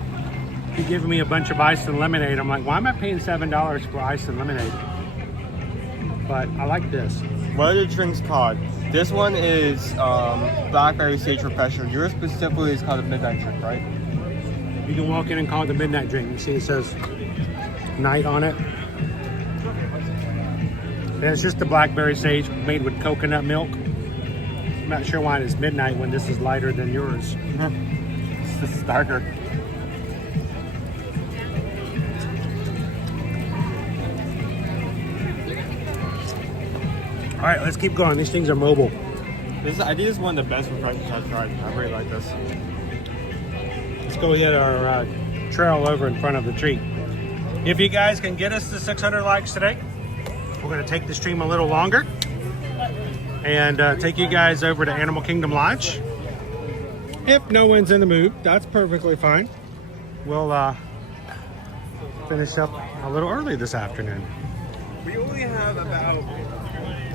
If you're giving me a bunch of ice and lemonade, I'm like, why am I paying $7 for ice and lemonade? But I like this. What are the drinks called? This one is blackberry sage refreshment. Yours specifically is called a midnight drink, right? You can walk in and call it the midnight drink. You see it says night on it. And it's just the blackberry sage made with coconut milk. I'm not sure why it is midnight when this is lighter than yours. This is darker. All right, let's keep going. These things are mobile. I think this is one of the best refreshments I've tried. I really like this. Let's go hit our trail over in front of the tree. If you guys can get us to 600 likes today, we're going to take the stream a little longer and take you guys over to Animal Kingdom Lodge. If no one's in the mood, that's perfectly fine. We'll finish up a little early this afternoon. We only have about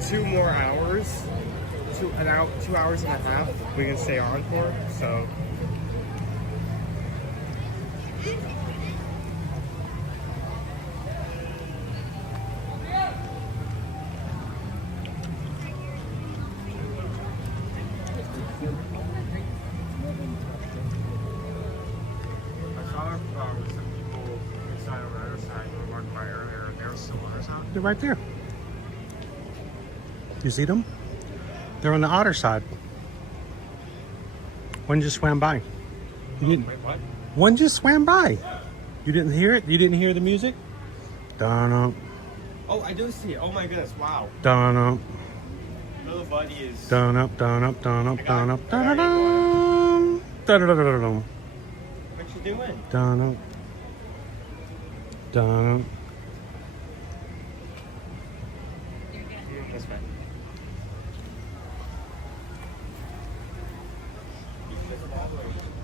2 more hours, 2 hours and a half we can stay on for, so. They're right there. You see them? They're on the otter side. One just swam by. Wait, what? One just swam by. You didn't hear it? You didn't hear the music? Dun-up. Oh, I do see it. Oh my goodness, wow. Dun-up. Little buddy is... Dun-up, dun-up, dun-up, dun-up, dun-up, dun-up. What you doing? Dun-up. Dun-up. This way.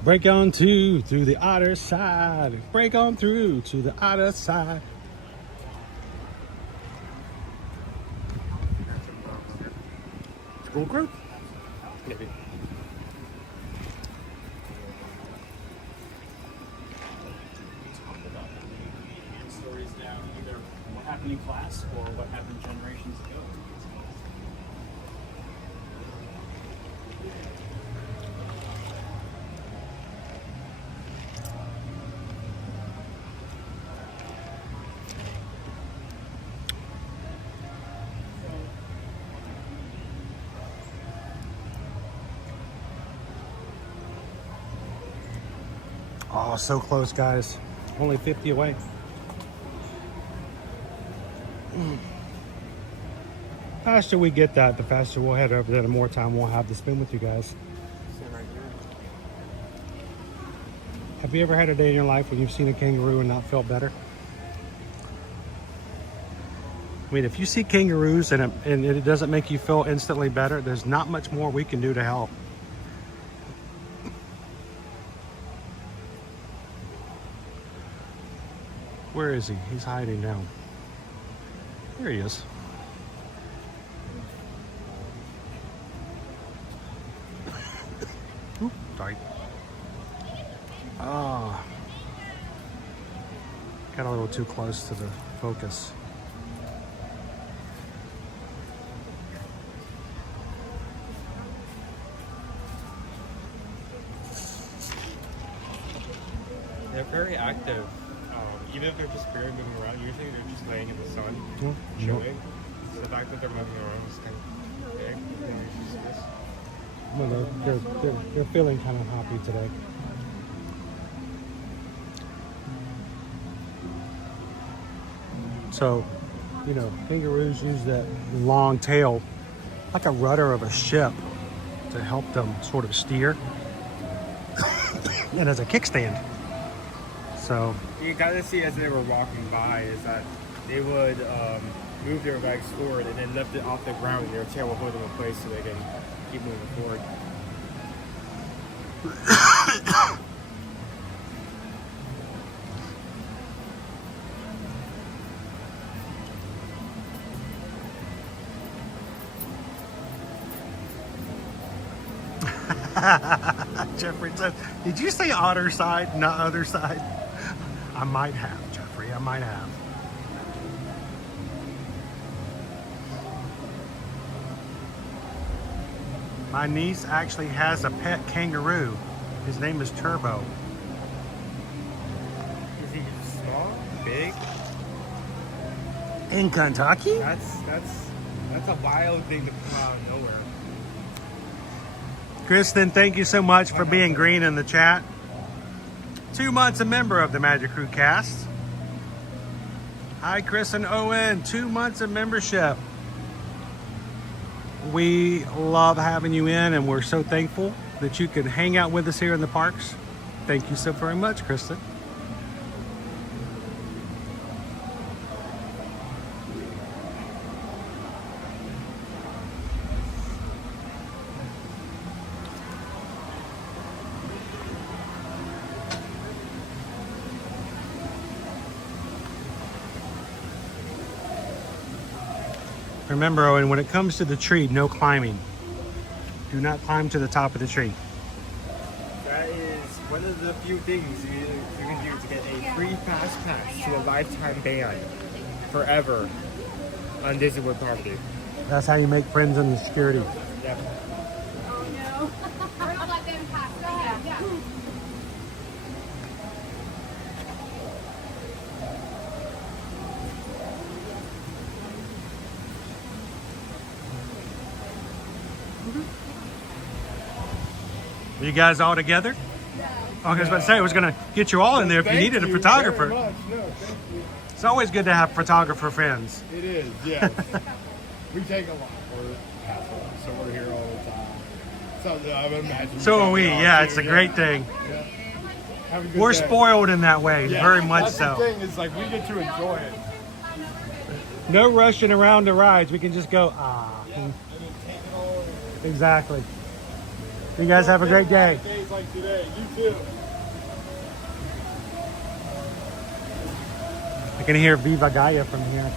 Break on through the other side. Break on through to the other side. School group? Maybe. Stories now, either what happened in class or what happened generations ago. Oh, so close, guys. Only 50 away. The faster we get that, the faster we'll head over there, the more time we'll have to spend with you guys. Have you ever had a day in your life when you've seen a kangaroo and not felt better? I mean, if you see kangaroos and it doesn't make you feel instantly better, there's not much more we can do to help. Where is he? He's hiding down. There he is. Oop, sorry. Ah. Got a little too close to the focus. They're very active. Even if they're just barely moving around, usually they're just laying in the sun, chilling. So the fact that they're moving around is kind of big. Well, they're feeling kind of happy today. So, you know, kangaroos use that long tail like a rudder of a ship to help them sort of steer and as a kickstand. So you got to see as they were walking by is that they would move their legs forward and then lift it off the ground, and their tail will hold them in place so they can keep moving forward. Jeffrey said, did you say otter side, not other side? I might have, Jeffrey, I might have. My niece actually has a pet kangaroo. His name is Turbo. Is he small? Big? In Kentucky? That's a wild thing to come out of nowhere. Kristen, thank you so much for being green in the chat. 2 months a member of the Magic Crew cast. Hi, Chris and Owen. 2 months of membership. We love having you in, and we're so thankful that you can hang out with us here in the parks. Thank you so very much, Kristen. Remember, Owen, when it comes to the tree, no climbing. Do not climb to the top of the tree. That is one of the few things you can do to get a free fast pass to a lifetime ban forever on Disneywood property. That's how you make friends in the security. Yep. Oh no. We're gonna let them pass. Go ahead. Yeah. Are you guys all together? I was about to say, I was going to get you all in there if you needed a photographer. Very much. No, thank you. It's always good to have photographer friends. It is, yes. We take a lot. We're hassle, so we're here all the time. So I would imagine. So are we, yeah, it's a great thing. Yeah. Have a good We're day. spoiled in that way, Yeah, very much that's so. The thing is, like, we get to enjoy it. No rushing around the rides. We can just go, Yeah, and then take it all in. Exactly. You guys have a great day. Days like today, you too. I can hear Viva Gaia from here.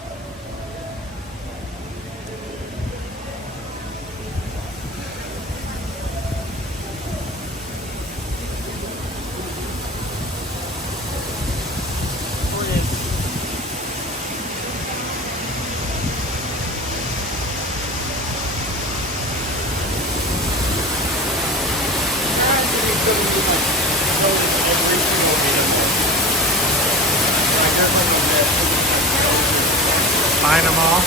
Find them all.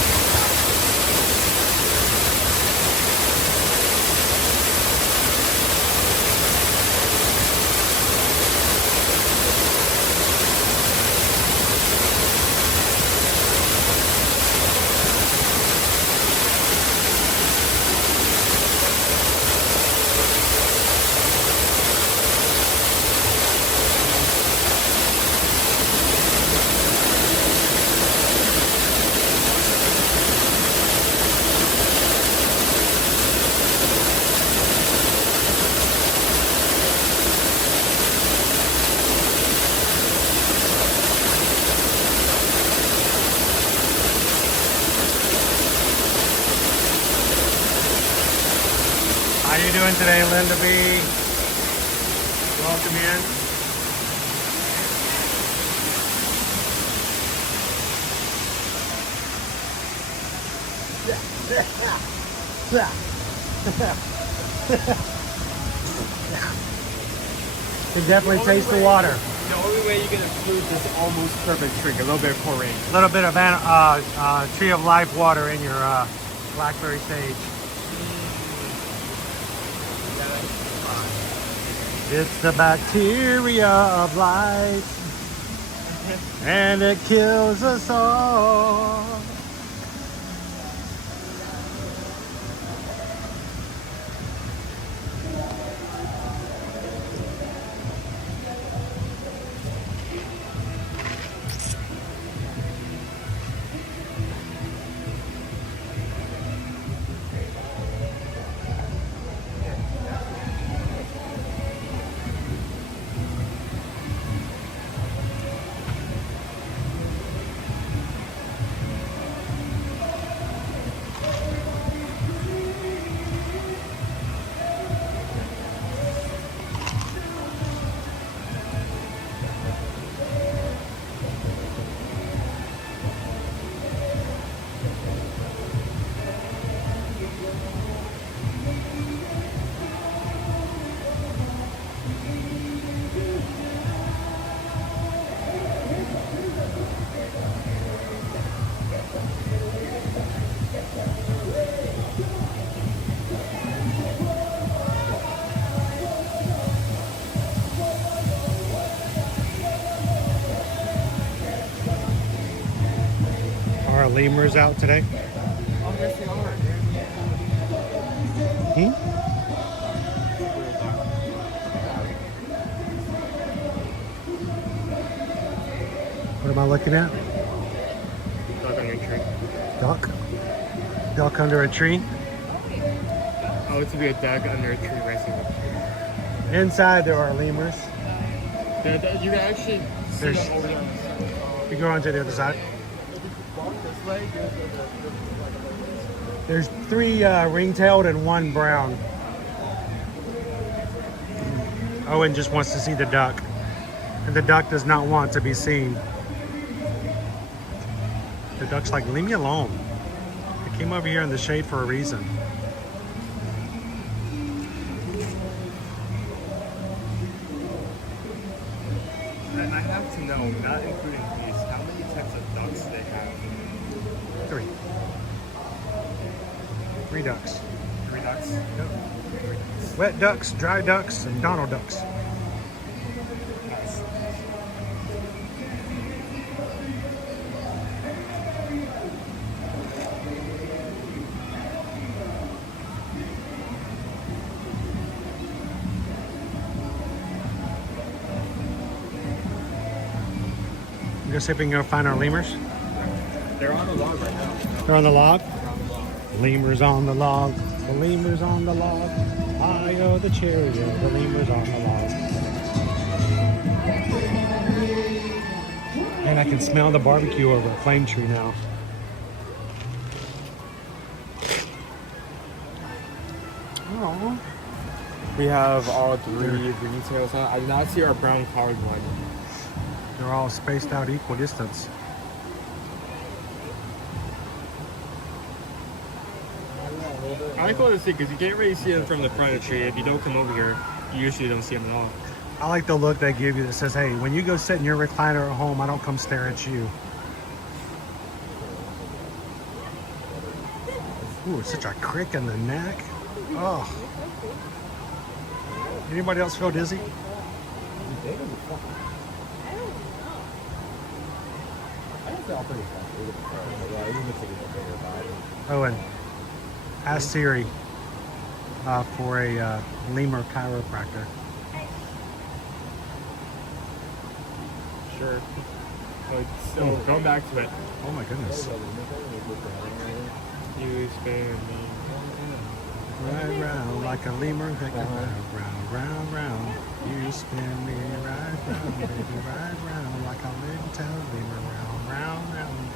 How you doing today, Linda B? Welcome in. Can definitely taste the water. The only way you get a fruit is almost perfect drink, a little bit of pouring. A little bit of Tree of Life water in your blackberry sage. It's the bacteria of life. and it kills us all. Are lemurs out today? Oh, yes, they are. What am I looking at? Duck under a tree. Duck? Duck under a tree? Oh, it would be a duck under a tree racing. Inside there are lemurs. You can actually see There's- them over there. You go on to the other side. This way. There's 3 ring-tailed and 1 brown. Owen just wants to see the duck. And the duck does not want to be seen. The duck's like, leave me alone. I came over here in the shade for a reason. And I have to know, not including these, how many types of ducks they have? 3. 3 ducks. 3 ducks? Yep. Wet ducks, dry ducks, and Donald ducks. Nice. Go see if we can go find our lemurs. They're on the log right now. They're on the log. They're on the log. Lemurs on the log. The lemurs on the log. I oh the cherry, the lemurs on the log. And I can smell the barbecue over a flame tree now. Aww. We have all 3 ring-tails on. I did not see our brown colored one. They're all spaced out equal distance. I like to see because you can't really see them from the front of the tree. If you don't come over here, you usually don't see them at all. I like the look they give you that says, hey, when you go sit in your recliner at home, I don't come stare at you. Ooh, it's such a crick in the neck. Oh. Anybody else feel dizzy? Owen, ask Siri for a lemur chiropractor. Sure. So going back to it. Oh my goodness. You spin me right round like a lemur. Round, round, round. You spin me right round, baby, right round like a little lemur. Round, round, round.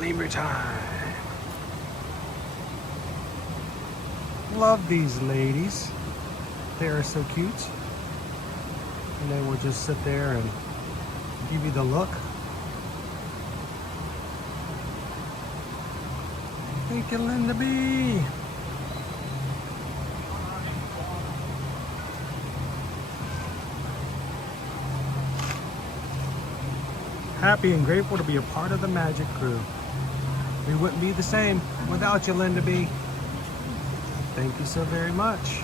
Lemur time. Love these ladies. They are so cute. And they will just sit there and give you the look. Thank you, Linda B. Happy and grateful to be a part of the Magic Crew. We wouldn't be the same without you, Linda B. Thank you so very much.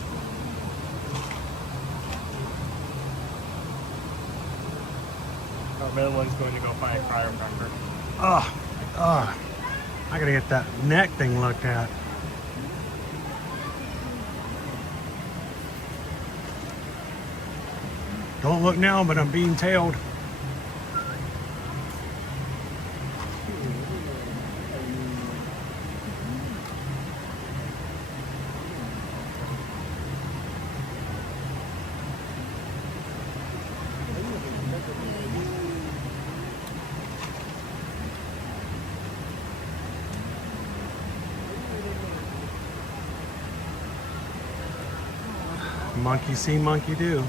Our middle one's going to go find a chiropractor. I gotta get that neck thing looked at. Don't look now, but I'm being tailed. Monkey see, monkey do.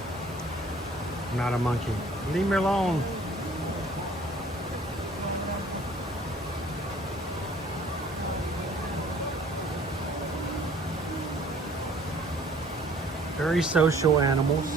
I'm not a monkey. Leave me alone. Very social animals.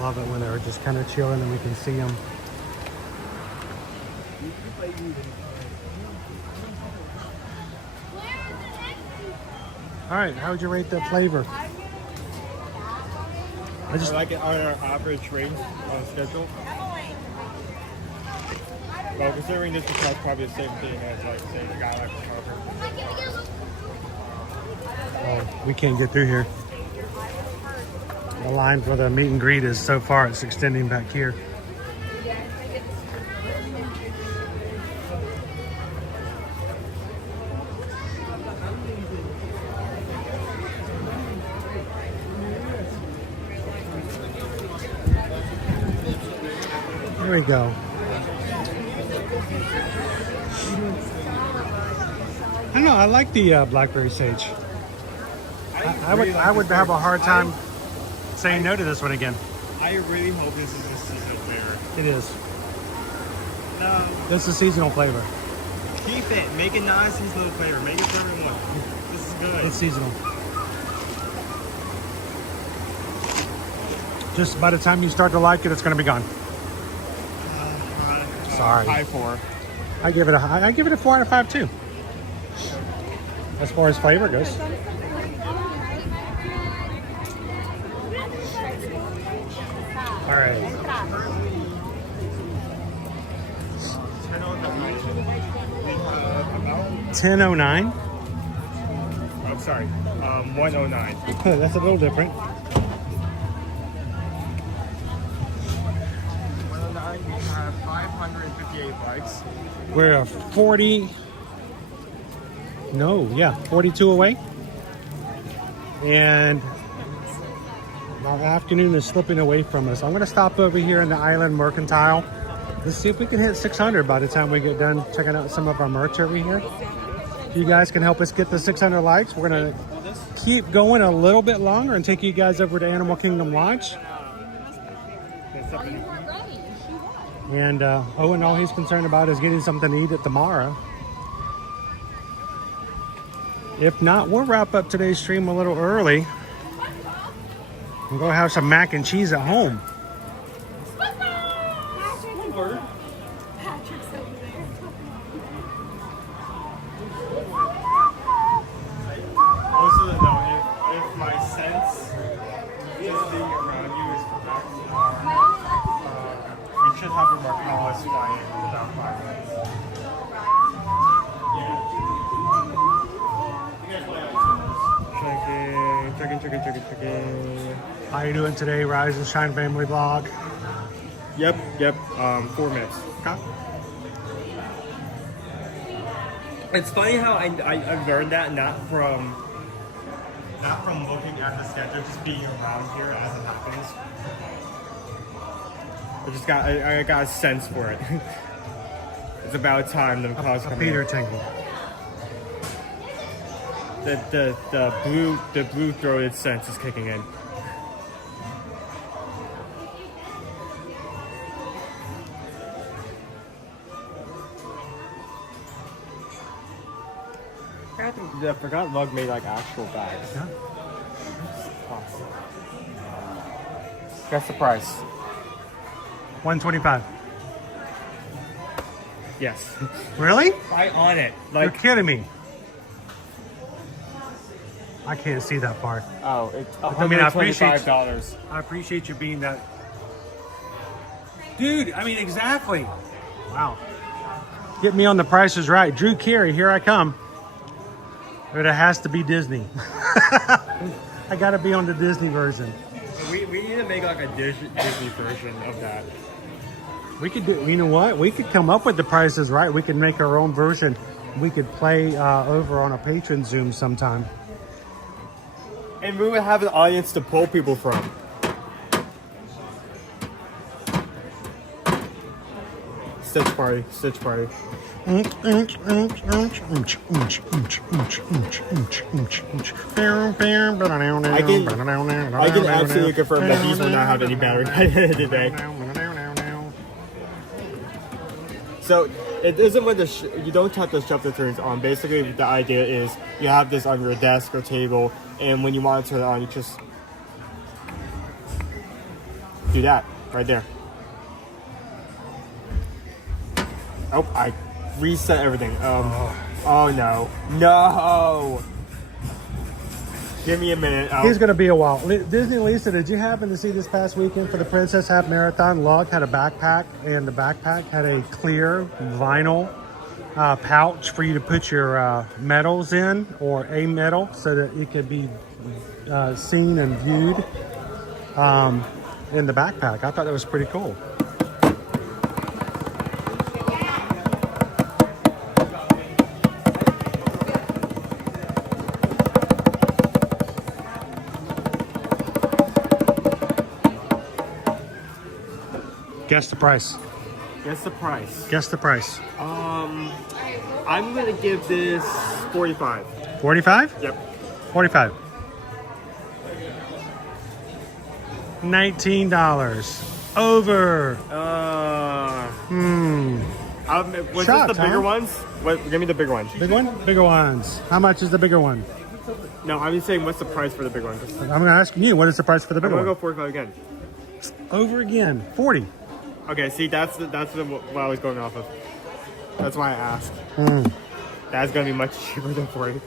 Love it when they're just kind of chilling and we can see them. All right, how would you rate the flavor? I like it on our average range on schedule. Well, considering this is probably the same thing as like say the guy like the Oh, we can't get through here. The line for the meet and greet is so far, it's extending back here. Here we go. I don't know, I like the blackberry sage. I would have a hard time saying no to this one again. I really hope this is a seasonal flavor. It is. No. This is seasonal flavor. Keep it. Make it non-seasonal flavor. Make it for everyone. This is good. It's seasonal. Just by the time you start to like it, it's going to be gone. Sorry. High 4. I give it a 4 out of 5 too. As far as flavor goes. All right. 10:09. I'm sorry. 109. That's a little different. 109. We have 558 likes. We're 42 away. And our afternoon is slipping away from us. I'm going to stop over here in the Island Mercantile. Let's see if we can hit 600 by the time we get done checking out some of our merch over here. If you guys can help us get the 600 likes, we're going to keep going a little bit longer and take you guys over to Animal Kingdom Lodge. And Owen, all he's concerned about is getting something to eat at the Mara. If not, we'll wrap up today's stream a little early. We'll go have some mac and cheese at home. Patrick's over there. Also, though, if my sense just being around you is correct, we should have a Marcellus flying in about 5 minutes. Checking. How you doing today, Rise and Shine Family Vlog? Yep. 4 minutes. Okay. It's funny how I've learned that not from looking at the schedule, just being around here as it happens. I got a sense for it. It's about time the macaws come Peter in. tingle. The blue throated sense is kicking in. I forgot Lug made like actual bags. Yeah. Awesome. Guess the price. $125. Yes. Really? Right on it. You're Like, kidding me. I can't see that far. oh, it's I mean, I appreciate $125. I appreciate you being that. Dude, I mean, exactly. Wow. Get me on the Price is Right. Drew Carey, here I come. But it has to be Disney. I got to be on the Disney version. We need to make like a Disney version of that. We could do, you know what? We could come up with the Price is Right. We could make our own version. We could play over on a patron Zoom sometime. And we would have an audience to pull people from. Stitch party, stitch party. I can absolutely confirm that these will not have any battery today. So it isn't when you don't tap the shuffle turns on. Basically, the idea is you have this on your desk or table, and when you want to turn it on, you just do that right there. Oh, I reset everything. Oh no, no! Give me a minute. He's gonna be a while. Disney Lisa, did you happen to see this past weekend for the Princess Half Marathon? Lug had a backpack, and the backpack had a clear vinyl pouch for you to put your medals in, or a medal, so that it could be seen and viewed in the backpack. I thought that was pretty cool. Guess the price. Guess the price. Guess the price. I'm gonna give this 45. 45? Yep. 45. $19. Over. Was Shocked, this the bigger huh? ones? What, give me the bigger ones. Big one? Bigger ones. How much is the bigger one? No, I'm just saying, what's the price for the big one? I'm asking you, what is the price for the I'm bigger gonna one? go 45 again. Over again. 40. Okay, see, that's what I was going off of. That's why I asked. That's gonna be much cheaper than 40.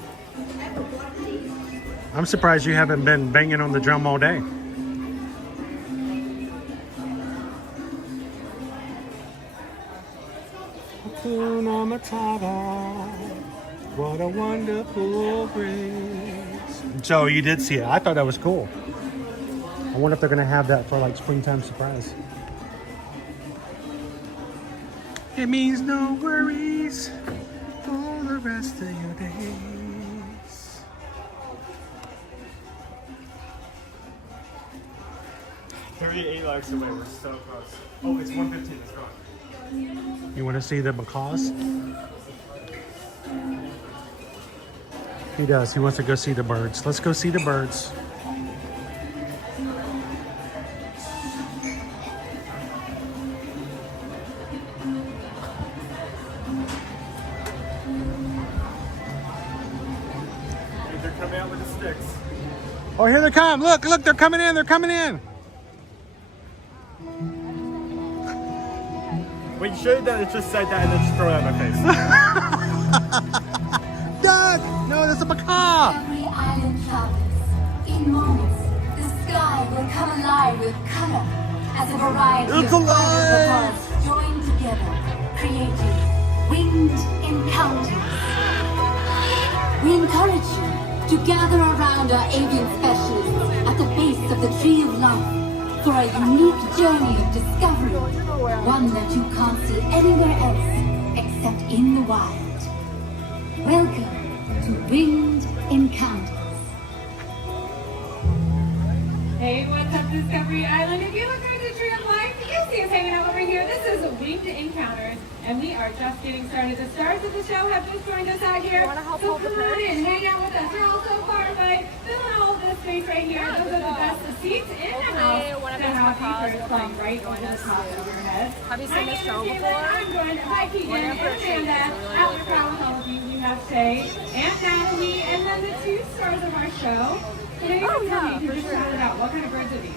I'm surprised you haven't been banging on the drum all day. Hakuna Matata, what a wonderful grace. So you did see it. I thought that was cool. I wonder if they're gonna have that for like springtime surprise. It means no worries for the rest of your days. $38 away, we're so close. Oh, it's 115, it's gone. You want to see the macaws? He does. He wants to go see the birds. Let's go see the birds. They're coming out with the sticks. Oh, here they come. Look, look, they're coming in. They're coming in. What you should have done is just said that and then just throw it at my face. Doug! No, that's a macaw! Every island travels. In moments, the sky will come alive with color as a variety It's of alive! macaws join together, creating winged encounters. We encourage you to gather around our avian specialists at the base of the Tree of Life for a unique journey of discovery, one that you can't see anywhere else except in the wild. Welcome to Winged Encounters. Hey, what's up, Discovery Island? If you look through the Tree of Life, you see us hanging out over here. This is Winged Encounters, and we are just getting started. The stars of the show have just joined us out here. So come on in, hang out with us. You're all so far away. Filling all of this space right here. Those are the best seats in the house to have you birds flying right over the top of your head. Have you seen this show before? I'm joined by Keegan and Amanda. Out in front with all of you, we have Shay and Natalie, and then the two stars of our show. Can you tell me, to just shout it out, what kind of birds are these?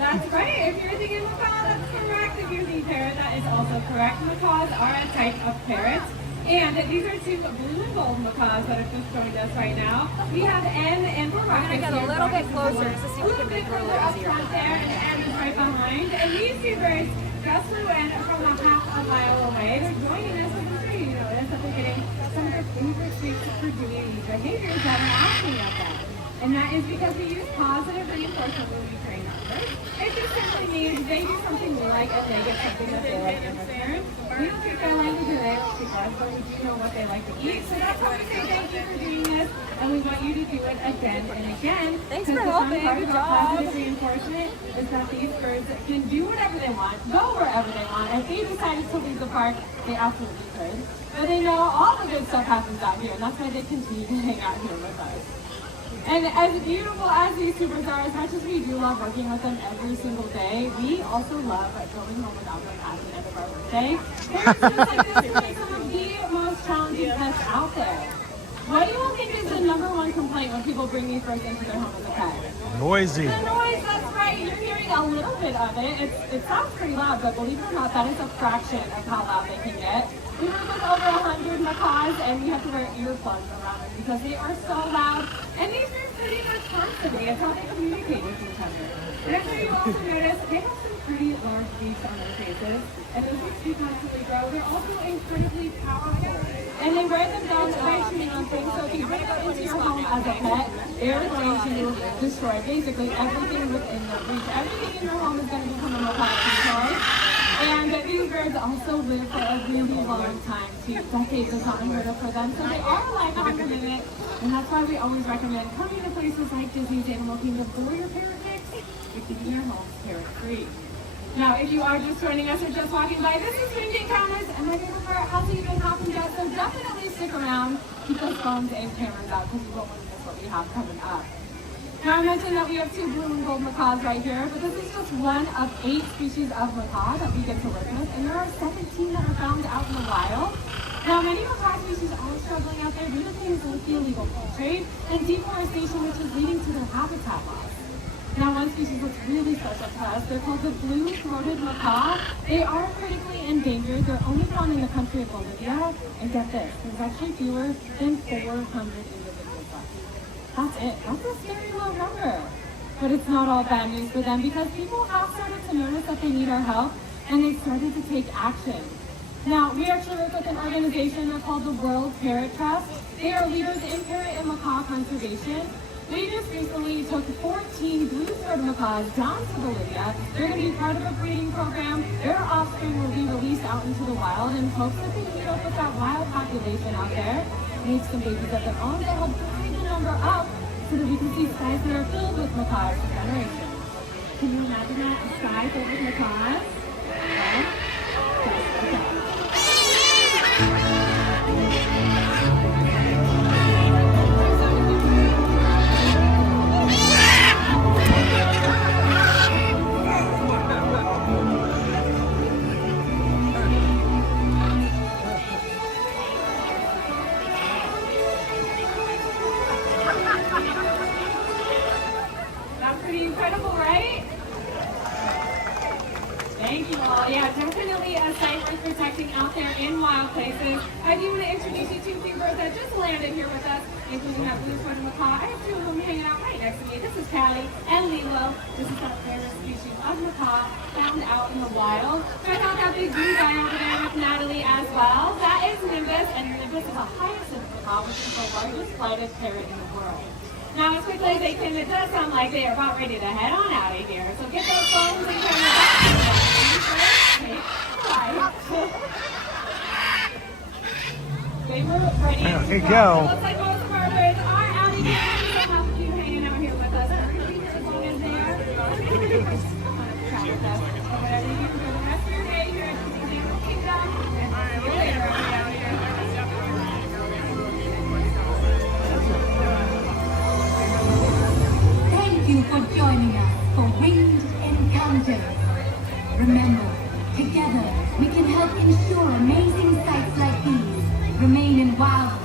That's right. If you're thinking macaw, that's correct. If you're thinking parrot, that is also correct. Macaws are a type of parrot. And these are two blue and gold macaws that have just joined us right now. We have N and We're going to get a little bit closer to see if we can make it a little up easier. front there, and N is right behind. And these two birds just flew in from a half a mile away. They're joining us, and I'm sure you noticed that they're getting some of their favorite treats for doing these behaviors that are asking of them. And that is because we use positive reinforcement when we train our birds. It just simply means they do something we like and they get something that they like in return. We don't speak their language or they don't speak ours, but we do know what they like to eat. So that's why we say thank you for doing this, and we want you to do it again and again. Thanks for helping. Good job. Positive reinforcement is that these birds can do whatever they want, go wherever they want. If they decided to leave the park, they absolutely could. But they know all the good stuff happens out here, and that's why they continue to hang out here with us. And as beautiful as these two birds are, as much as we do love working with them every single day, we also love going home without them at the end of our workday. Parents like this can be some of the most challenging pets out there. What do you all think is the #1 complaint when people bring these birds into their home as a pet? Noisy. The noise, that's right. You're hearing a little bit of it. It sounds pretty loud, but believe it or not, that is a fraction of how loud they can get. We work with over 100 macaws, and we have to wear earplugs around them because they are so loud. And these birds pretty much constantly. It's how they communicate with each other. And I'm sure you also noticed they have some pretty large beaks on their faces, and those beaks do constantly grow. They're also incredibly powerful, and they wear them down by chewing on things. So if you bring them into your home as a pet, they're going to destroy basically everything within their reach. Everything in your home is going to become a macaw toy. And these birds also live for a really long time too. Decades is not unheard of for them. So they are a lifetime commitment. And that's why we always recommend coming to places like Disney's Animal Kingdom for your parrot mix. You're keeping your home parrot free. Now, if you are just joining us or just walking by, this is Winged Encounters, and my favorite part hasn't even happened yet. So definitely stick around. Keep those phones and cameras out because you won't want to miss what we have coming up. Now I mentioned that we have two blue and gold macaws right here, but this is just one of 8 species of macaw that we get to work with, and there are 17 that are found out in the wild. Now many macaw species are struggling out there due to things like the illegal fur trade and deforestation, which is leading to their habitat loss. Now one species that's really special to us, they're called the blue-throated macaw. They are critically endangered. They're only found in the country of Bolivia, and get this, there's actually fewer than 400 individuals left. That's it. That's a scary low number. But it's not all bad news for them because people have started to notice that they need our help and they've started to take action. Now, we actually work with an organization called the World Parrot Trust. They are leaders in parrot and macaw conservation. They just recently took 14 blue-throated macaws down to Bolivia. They're going to be part of a breeding program. Their offspring will be released out into the wild in hopes that they meet up with that wild population out there, make some babies of their own to help bring the number up so that we can see skies that are filled with macaws for generations. Can you imagine that? A sky filled with macaws? Okay. That's pretty incredible, right? Thank you all. Yeah, definitely a site worth protecting out there in wild places. I do want to introduce you to two birds that just landed here with us, including that blue-throated macaw. I have two of them hanging out right next to me. This is Callie and Lilo. This is that rare species of macaw found out in the wild. Check out that big blue guy over there with Natalie as well. That is Nimbus, and Nimbus is a hyacinth macaw, which is the largest flighted parrot in the world. Now, as quickly as they can, it does sound like they are about ready to head on out of here. So get those phones and cameras out. They were ready. There you go. Looks like most of our birds are out of here. We still have a few hanging out here with us. As long as they are. Track with us or whatever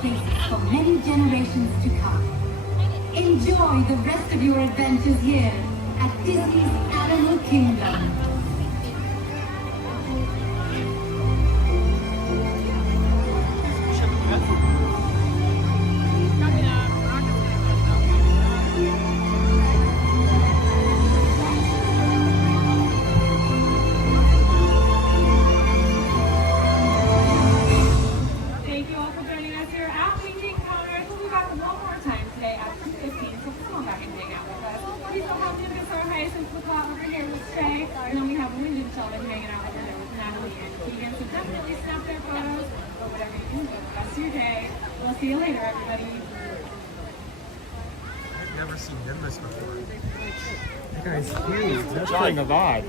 faces for many generations to come. Enjoy the rest of your adventures here at Disney's Animal Kingdom. Thank you all for joining us here at Painting Encounters. We'll be back one more time today at 2:15, so come on back and hang out with us. We still have Lucas, our hyacinth plot over here with Trey, and then we have Lyndon Sheldon hanging out over there with Natalie and Keegan. So definitely snap their photos, or whatever you can do for the rest of your day. We'll see you later, everybody. I've never seen Nimbus before. That guy's huge. That's kind of odd.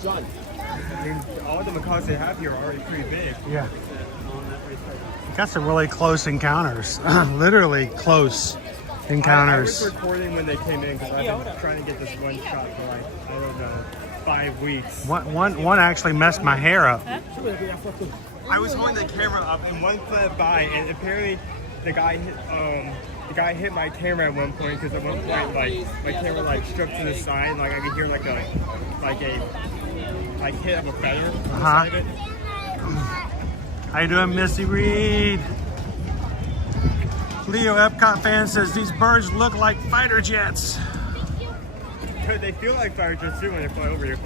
John. I mean, all the macaws they have here are already pretty big. Yeah. Got some really close encounters. Literally close encounters. I was recording when they came in because I've been trying to get this one shot for like, I don't know, 5 weeks. One actually messed my hair up. I was holding the camera up and one flew by, and apparently the guy hit my camera at one point because at one point like my camera like struck to the side, like I could hear like a hit of a feather on the side of it. How you doing, Missy Reed? Leo Epcot fan says these birds look like fighter jets. They feel like fighter jets too when they fly over you.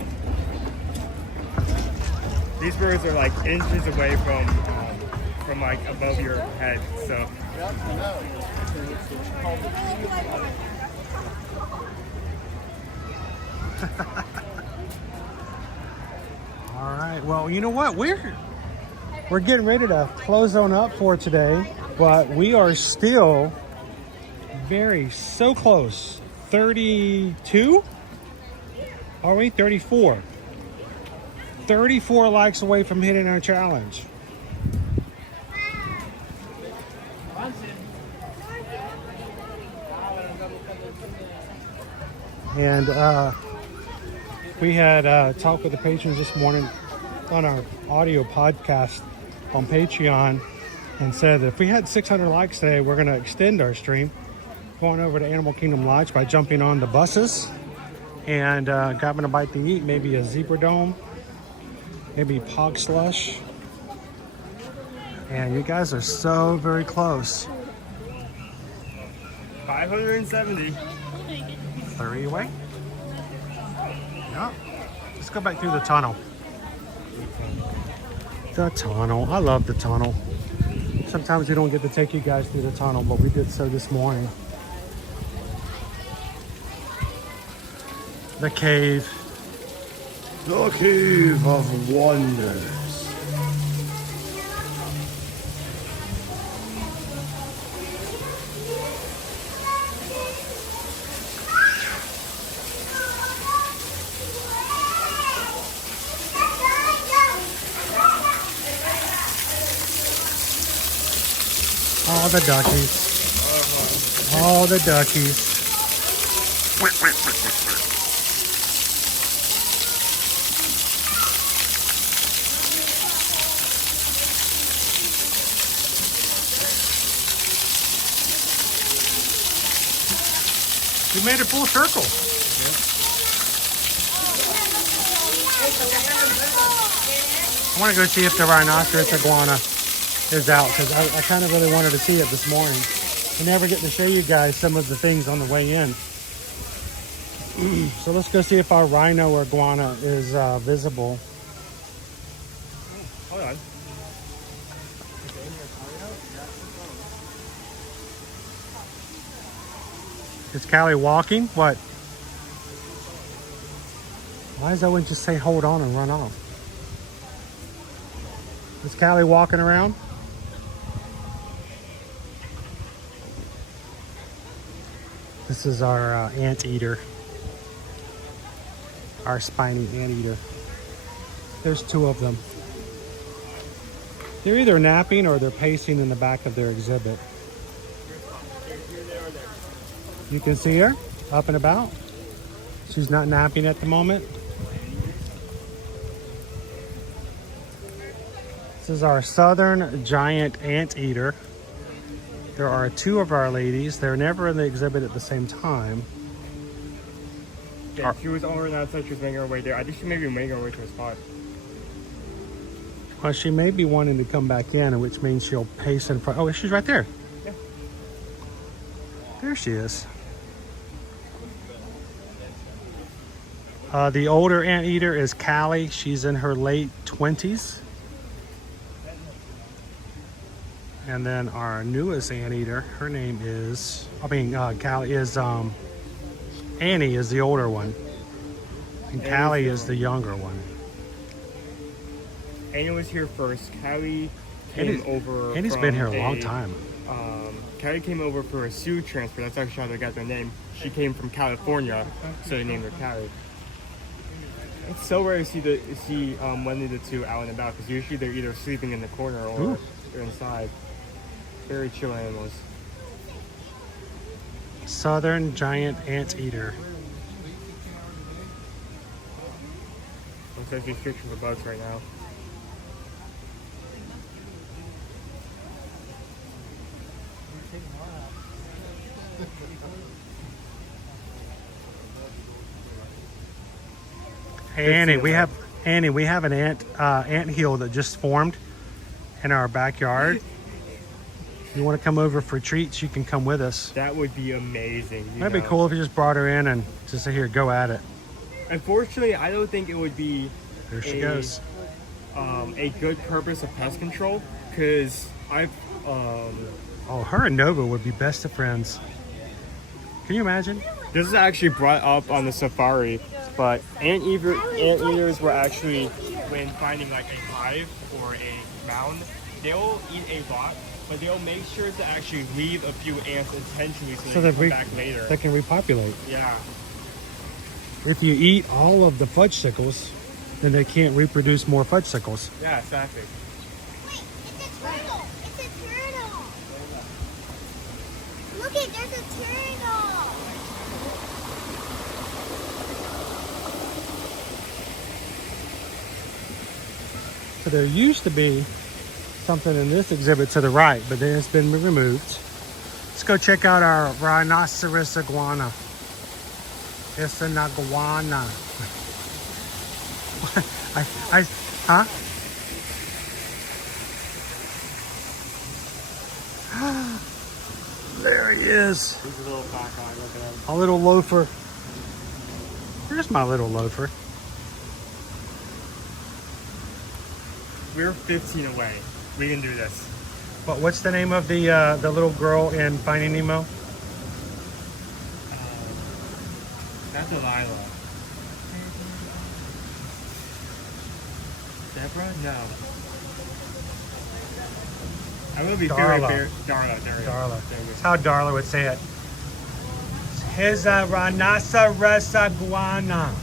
These birds are like inches away from like above your head, so. All right, well, you know what? We're getting ready to close on up for today, but we are still so close. 32? Are we? 34. 34 likes away from hitting our challenge. And we had talked with the patrons this morning on our audio podcast on Patreon and said that if we had 600 likes today, we're going to extend our stream going over to Animal Kingdom Lodge by jumping on the buses and grabbing a bite to eat, maybe a zebra dome, maybe pog slush. And you guys are so very close. 570. 30 away. Yep. Let's go back through the tunnel. The tunnel. I love the tunnel. Sometimes we don't get to take you guys through the tunnel, but we did so this morning. The cave. The Cave of Wonders. All the duckies. All the duckies. You made a full circle. I want to go see if the rhinoceros iguana is out because I kind of really wanted to see it this morning. I never get to show you guys some of the things on the way in. So let's go see if our rhino or iguana is visible. Hold on. Is Callie walking? What? Why does Owen just say hold on and run off? Is Callie walking around? This is our anteater. Our spiny anteater. There's two of them. They're either napping or they're pacing in the back of their exhibit. You can see her up and about. She's not napping at the moment. This is our southern giant anteater. There are 2 of our ladies. They're never in the exhibit at the same time. Yeah, she was over on that side. She was making her way there. I think she may be making her way to a spot. Well, she may be wanting to come back in, which means she'll pace in front. Oh, she's right there. Yeah. There she is. The older anteater is Callie. She's in her late 20s. And then our newest anteater, her name is, Callie is, Annie is the older one. And Callie is the younger one. Annie was here first. Callie came over. Annie's been here a long time. Callie came over for a Sioux transfer. That's actually how they got their name. She came from California, so they named her Callie. It's so rare to see one of the 2 out and about, because usually they're either sleeping in the corner or they're inside. Very chill animals. Southern giant anteater. Looks like she's fixing the bugs right now. Hey Annie, we have an ant hill that just formed in our backyard. If you want to come over for treats, you can come with us. That would be amazing. That'd be cool if you just brought her in and just say, here, go at it. Unfortunately, I don't think it would be there she goes. A good purpose of pest control, because I've oh, her and Nova would be best of friends. Can you imagine? This is actually brought up on the safari, but anteaters were actually, when finding like a hive or a mound, they'll eat a lot, but they'll make sure to actually leave a few ants intentionally so they can come back later. They can repopulate. Yeah. If you eat all of the fudge sickles, then they can't reproduce more fudge sickles. Yeah, exactly. Wait, it's a turtle. It's a turtle. Look it, there's a turtle. So there used to be something in this exhibit to the right, but then it's been removed. Let's go check out our rhinoceros iguana. It's an iguana. Huh? There he is. He's a little back on, look at him. A little loafer. Where's my little loafer? We're 15 away. We can do this. What's the name of the little girl in Finding Nemo? Not Delilah. Deborah? No. I will be Darla. very Darla. There you go. Darla. There you That's how Darla would say it. Here's a rhinoceros iguana.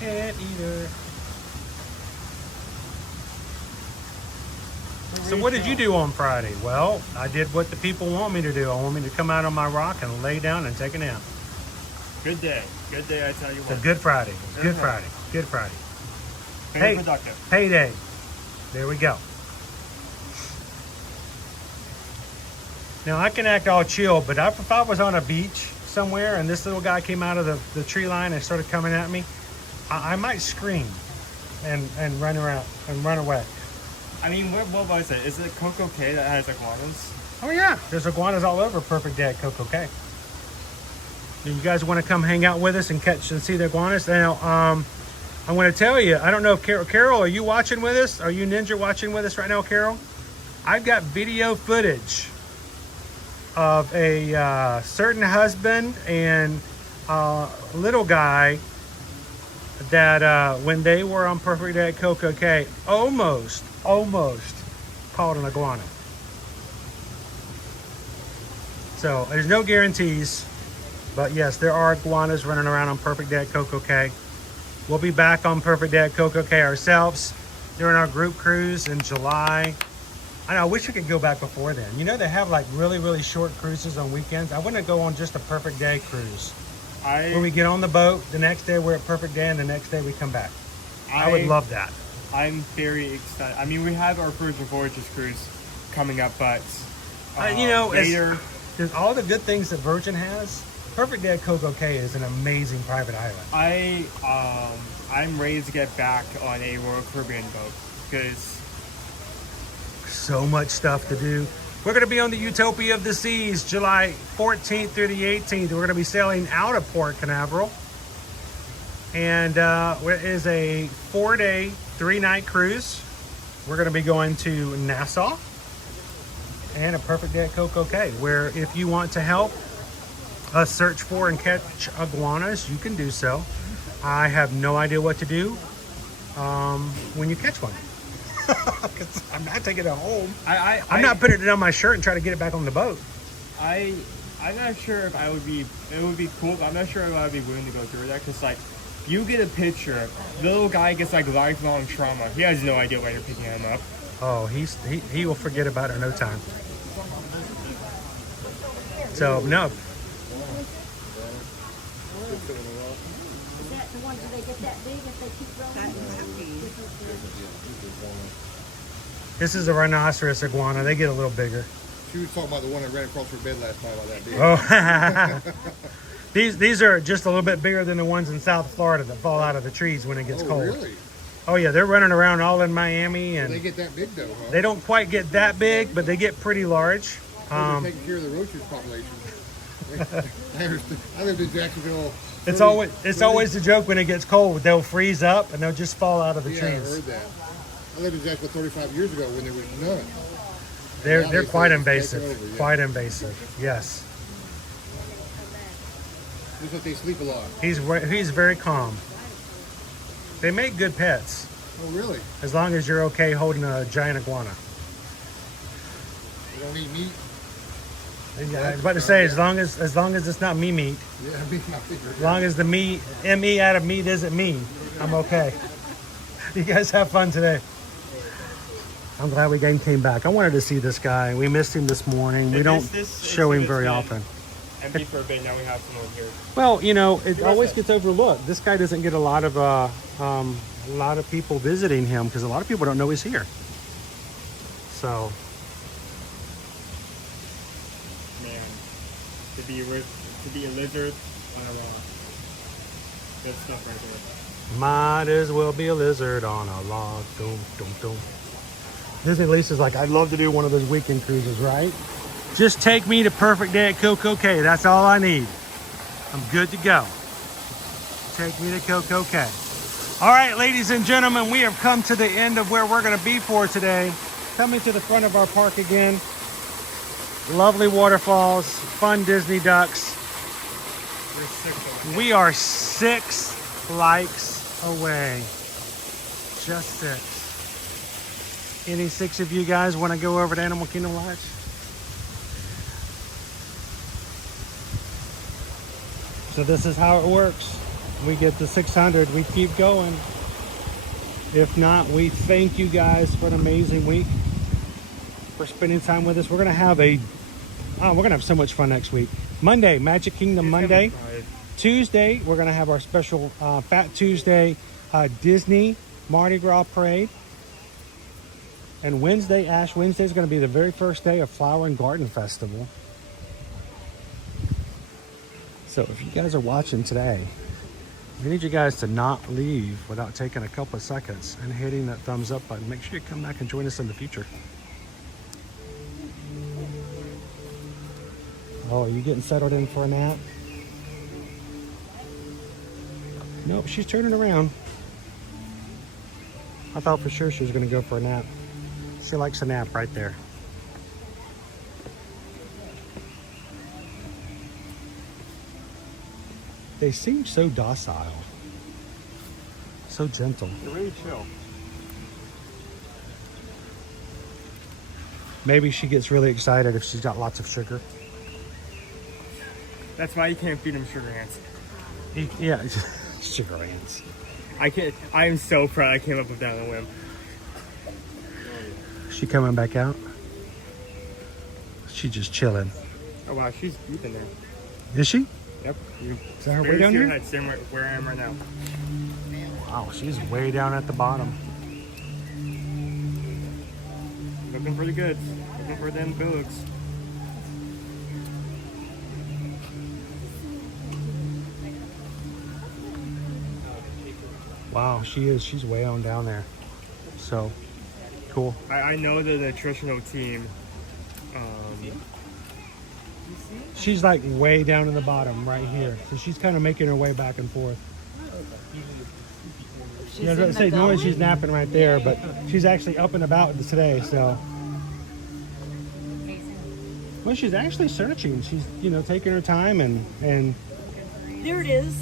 Anteater. So what did you do on Friday? Well, I did what the people want me to do. I want me to come out on my rock and lay down and take a nap. Good day. Good day, I tell you It's a what. good Friday. Good Friday. Good Friday. Very productive. Payday. There we go. Now I can act all chill, but if I was on a beach somewhere and this little guy came out of the tree line and started coming at me, I might scream and run around and run away. I mean, what was it? Is it Coco Cay that has iguanas? Oh yeah, there's iguanas all over Perfect Day at Coco Cay. Do you guys want to come hang out with us and catch and see the iguanas? Now, I'm going to tell you, I don't know if Carol, are you watching with us? Are you Ninja watching with us right now, Carol? I've got video footage of a certain husband and little guy that when they were on Perfect Day at Coco Cay, almost caught an iguana. So there's no guarantees, but yes, there are iguanas running around on Perfect Day at Coco Cay. We'll be back on Perfect Day at Coco Cay ourselves during our group cruise in July. I wish I could go back before then. You know, they have like really, really short cruises on weekends. I want to go on just a perfect day cruise. Where we get on the boat, the next day we're at perfect day, and the next day we come back. I would love that. I'm very excited. I mean, we have our Virgin Voyages cruise coming up, but you know, later. There's all the good things that Virgin has. Perfect Day at Coco Cay is an amazing private island. I'm ready to get back on a Royal Caribbean boat because so much stuff to do. We're going to be on the Utopia of the Seas, July 14th through the 18th. We're going to be sailing out of Port Canaveral. And it is a 4-day, 3-night cruise. We're going to be going to Nassau and a perfect day at Coco Cay, where if you want to help us search for and catch iguanas, you can do so. I have no idea what to do when you catch one. I'm not taking it home. I'm not putting it on my shirt and trying to get it back on the boat. I'm not sure if it would be cool, but I'm not sure if I would be willing to go through that because, like, you get a picture, the little guy gets like lifelong trauma. He has no idea why you're picking him up. Oh, he will forget about it in no time. So, no. Is that the ones that they get that big if they keep growing? This is a rhinoceros iguana. They get a little bigger. She was talking about the one that ran across her bed last night about that big. Oh, these are just a little bit bigger than the ones in South Florida that fall out of the trees when it gets cold. Really? Oh yeah, they're running around all in Miami, and they get that big though, huh? They don't quite get that big, but they get pretty large. They're taking care of the roaches population. I lived in Jacksonville. It's always the joke when it gets cold. They'll freeze up and they'll just fall out of the trees. I heard that. I lived in Jacksonville 35 years ago when there was none. They're quite invasive. Over, yeah. Quite invasive. Yes. Looks like they sleep a lot. He's very calm. They make good pets. Oh really? As long as you're okay holding a giant iguana. They don't eat meat. Yeah, I was about to say as long as it's not me meat. Yeah, meat not bigger. As long as the me out of meat isn't me, I'm okay. You guys have fun today. I'm glad we again came back. I wanted to see this guy. We missed him this morning. We don't show him very often. Empty for a bit. Now we have someone here. Well, you know, it always gets overlooked. This guy doesn't get a lot of people visiting him because a lot of people don't know he's here. So, man, to be a lizard on a rock. Good stuff right there. Might as well be a lizard on a log. Dum. Disney Lisa's like, I'd love to do one of those weekend cruises, right? Just take me to perfect day at Coco Cay. That's all I need. I'm good to go. Take me to Coco Cay. All right, ladies and gentlemen, we have come to the end of where we're going to be for today. Coming to the front of our park again. Lovely waterfalls, fun Disney ducks. We are 6 likes away. Just 6. Any 6 of you guys want to go over to Animal Kingdom Lodge? So this is how it works. We get to 600, we keep going. If not, we thank you guys for an amazing week, for spending time with us. We're gonna have so much fun next week. Monday, Magic Kingdom Monday. Tuesday, we're gonna have our special Fat Tuesday Disney Mardi Gras Parade. And Wednesday, Ash Wednesday, is going to be the very first day of Flower and Garden Festival. So if you guys are watching today, I need you guys to not leave without taking a couple of seconds and hitting that thumbs up button. Make sure you come back and join us in the future. Oh, are you getting settled in for a nap? Nope, she's turning around. I thought for sure she was going to go for a nap. She likes a nap right there. They seem so docile, so gentle. They're really chill. Maybe she gets really excited if she's got lots of sugar. That's why you can't feed them sugar ants. Yeah, sugar ants. I am so proud I came up with that on a whim. She coming back out? She's just chilling. Oh wow, she's deep in there. Is she? Yep. Is that her way down here? Same where I am right now. Wow, she's way down at the bottom. Looking pretty good. Looking for them bugs. Wow, she is. She's way on down there. So, cool. I know the nutritional team. She's like way down in the bottom right here. So she's kind of making her way back and forth. Yeah, I was going to say, normally she's napping right there, but she's actually up and about today, so. Well, she's actually searching. She's, you know, taking her time and There it is.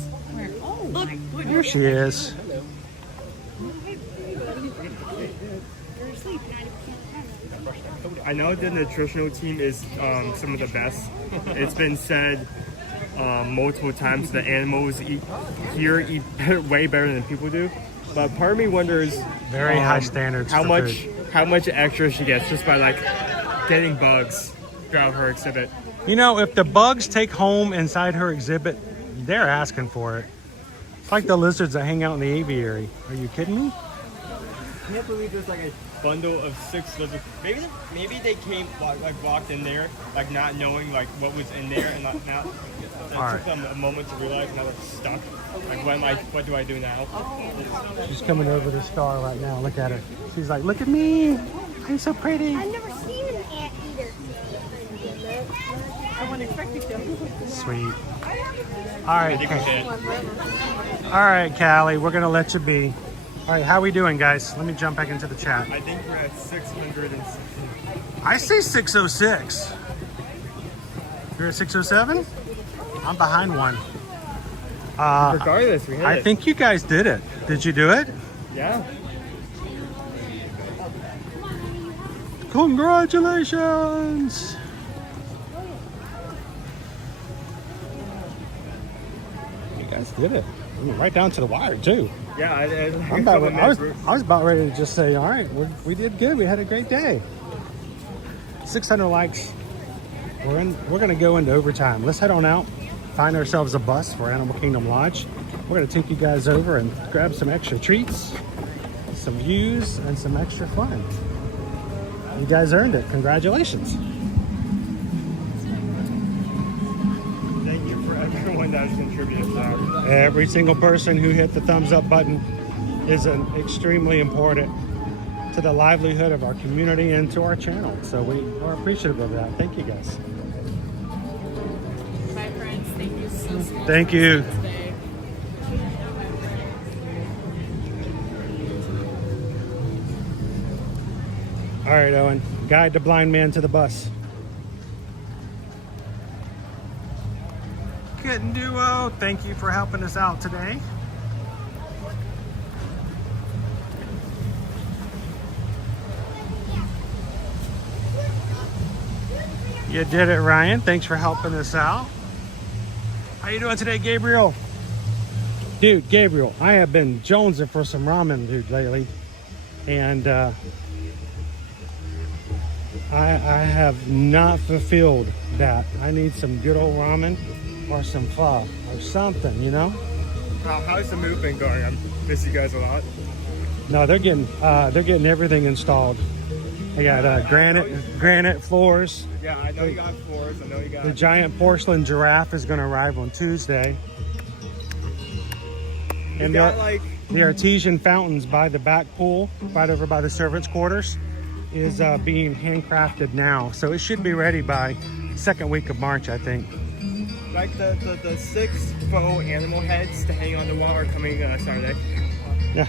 Oh, look. here she is. You're asleep 90% of the time. I know the nutritional team is some of the best. It's been said multiple times that animals eat way better than people do. But part of me wonders Very high standards. how for much food. how much extra she gets just by like getting bugs throughout her exhibit. You know, if the bugs take home inside her exhibit, they're asking for it. It's like the lizards that hang out in the aviary. Are you kidding me? I can't believe there's like a bundle of 6 lizards. Maybe they came walked in there like not knowing like what was in there and like now it took them a moment to realize now they're stuck. Like what do I do now? She's coming over the star right now. Look at her. She's like, look at me. I'm so pretty. I've never seen an anteater. I wasn't expecting to. Sweet. All right. All right, Callie, we're going to let you be. All right, how we doing, guys? Let me jump back into the chat. I think we're at 660. I see 606. You're at 607? I'm behind one. Regardless, we hit I it. think you guys did it. Did you do it? Yeah. Congratulations! You guys did it. Ooh, right down to the wire, too. Yeah, I was about ready to just say, all right, we did good. We had a great day. 600 likes. We're going to go into overtime. Let's head on out, find ourselves a bus for Animal Kingdom Lodge. We're going to take you guys over and grab some extra treats, some views, and some extra fun. You guys earned it. Congratulations. Thank you for everyone that's contributed to that. Every single person who hit the thumbs up button is extremely important to the livelihood of our community and to our channel. So we are appreciative of that. Thank you guys. Bye, friends. Thank you so much. Thank you. Today. All right, Owen. Guide the blind man to the bus. Kitten Duo, thank you for helping us out today. You did it, Ryan. Thanks for helping us out. How you doing today, Gabriel? Dude, Gabriel, I have been jonesing for some ramen, dude, lately. And I have not fulfilled that. I need some good old ramen or some pho or something, you know? How's the move been going? I miss you guys a lot. No, they're getting everything installed. They got granite floors. Yeah, I know you got floors. I know you got The giant porcelain giraffe is going to arrive on Tuesday. And the artesian fountains by the back pool, right over by the servants' quarters, is being handcrafted now. So it should be ready by second week of March, I think. like the 6 faux animal heads to hang on the wall are coming Saturday. Yeah.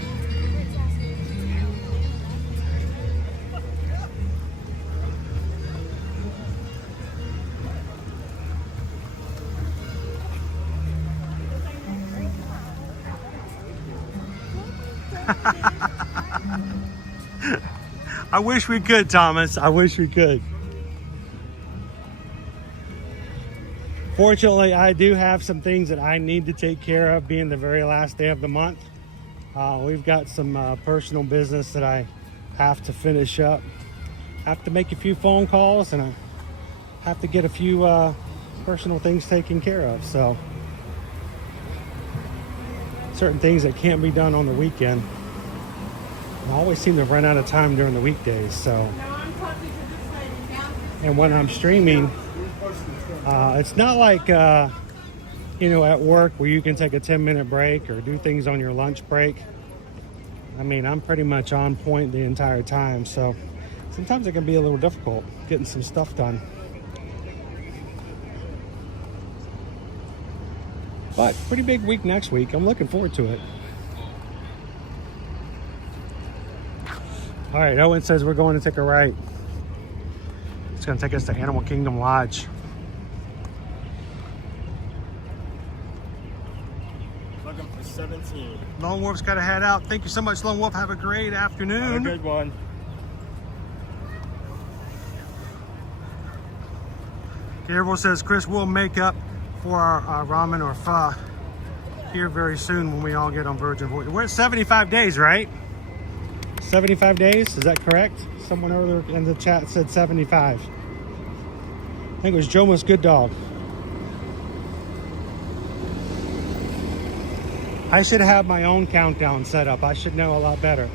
I wish we could, Thomas. I wish we could. Fortunately, I do have some things that I need to take care of, being the very last day of the month. We've got some personal business that I have to finish up. Have to make a few phone calls, and I have to get a few personal things taken care of. So certain things that can't be done on the weekend. I always seem to run out of time during the weekdays. So, and when I'm streaming, it's not like you know, at work where you can take a 10-minute break or do things on your lunch break. I mean, I'm pretty much on point the entire time, so sometimes it can be a little difficult getting some stuff done. But pretty big week next week. I'm looking forward to it. All right, Owen says we're going to take a right. It's going to take us to Animal Kingdom Lodge. Looking for 17. Lone Wolf's got to head out. Thank you so much, Lone Wolf. Have a great afternoon. Have a good one. Gabriel says Chris will make up for our ramen or pho here very soon when we all get on Virgin Voyage. We're at 75 days, right? 75 days, is that correct? Someone earlier in the chat said 75. I think it was Jomas Good Dog. I should have my own countdown set up. I should know a lot better.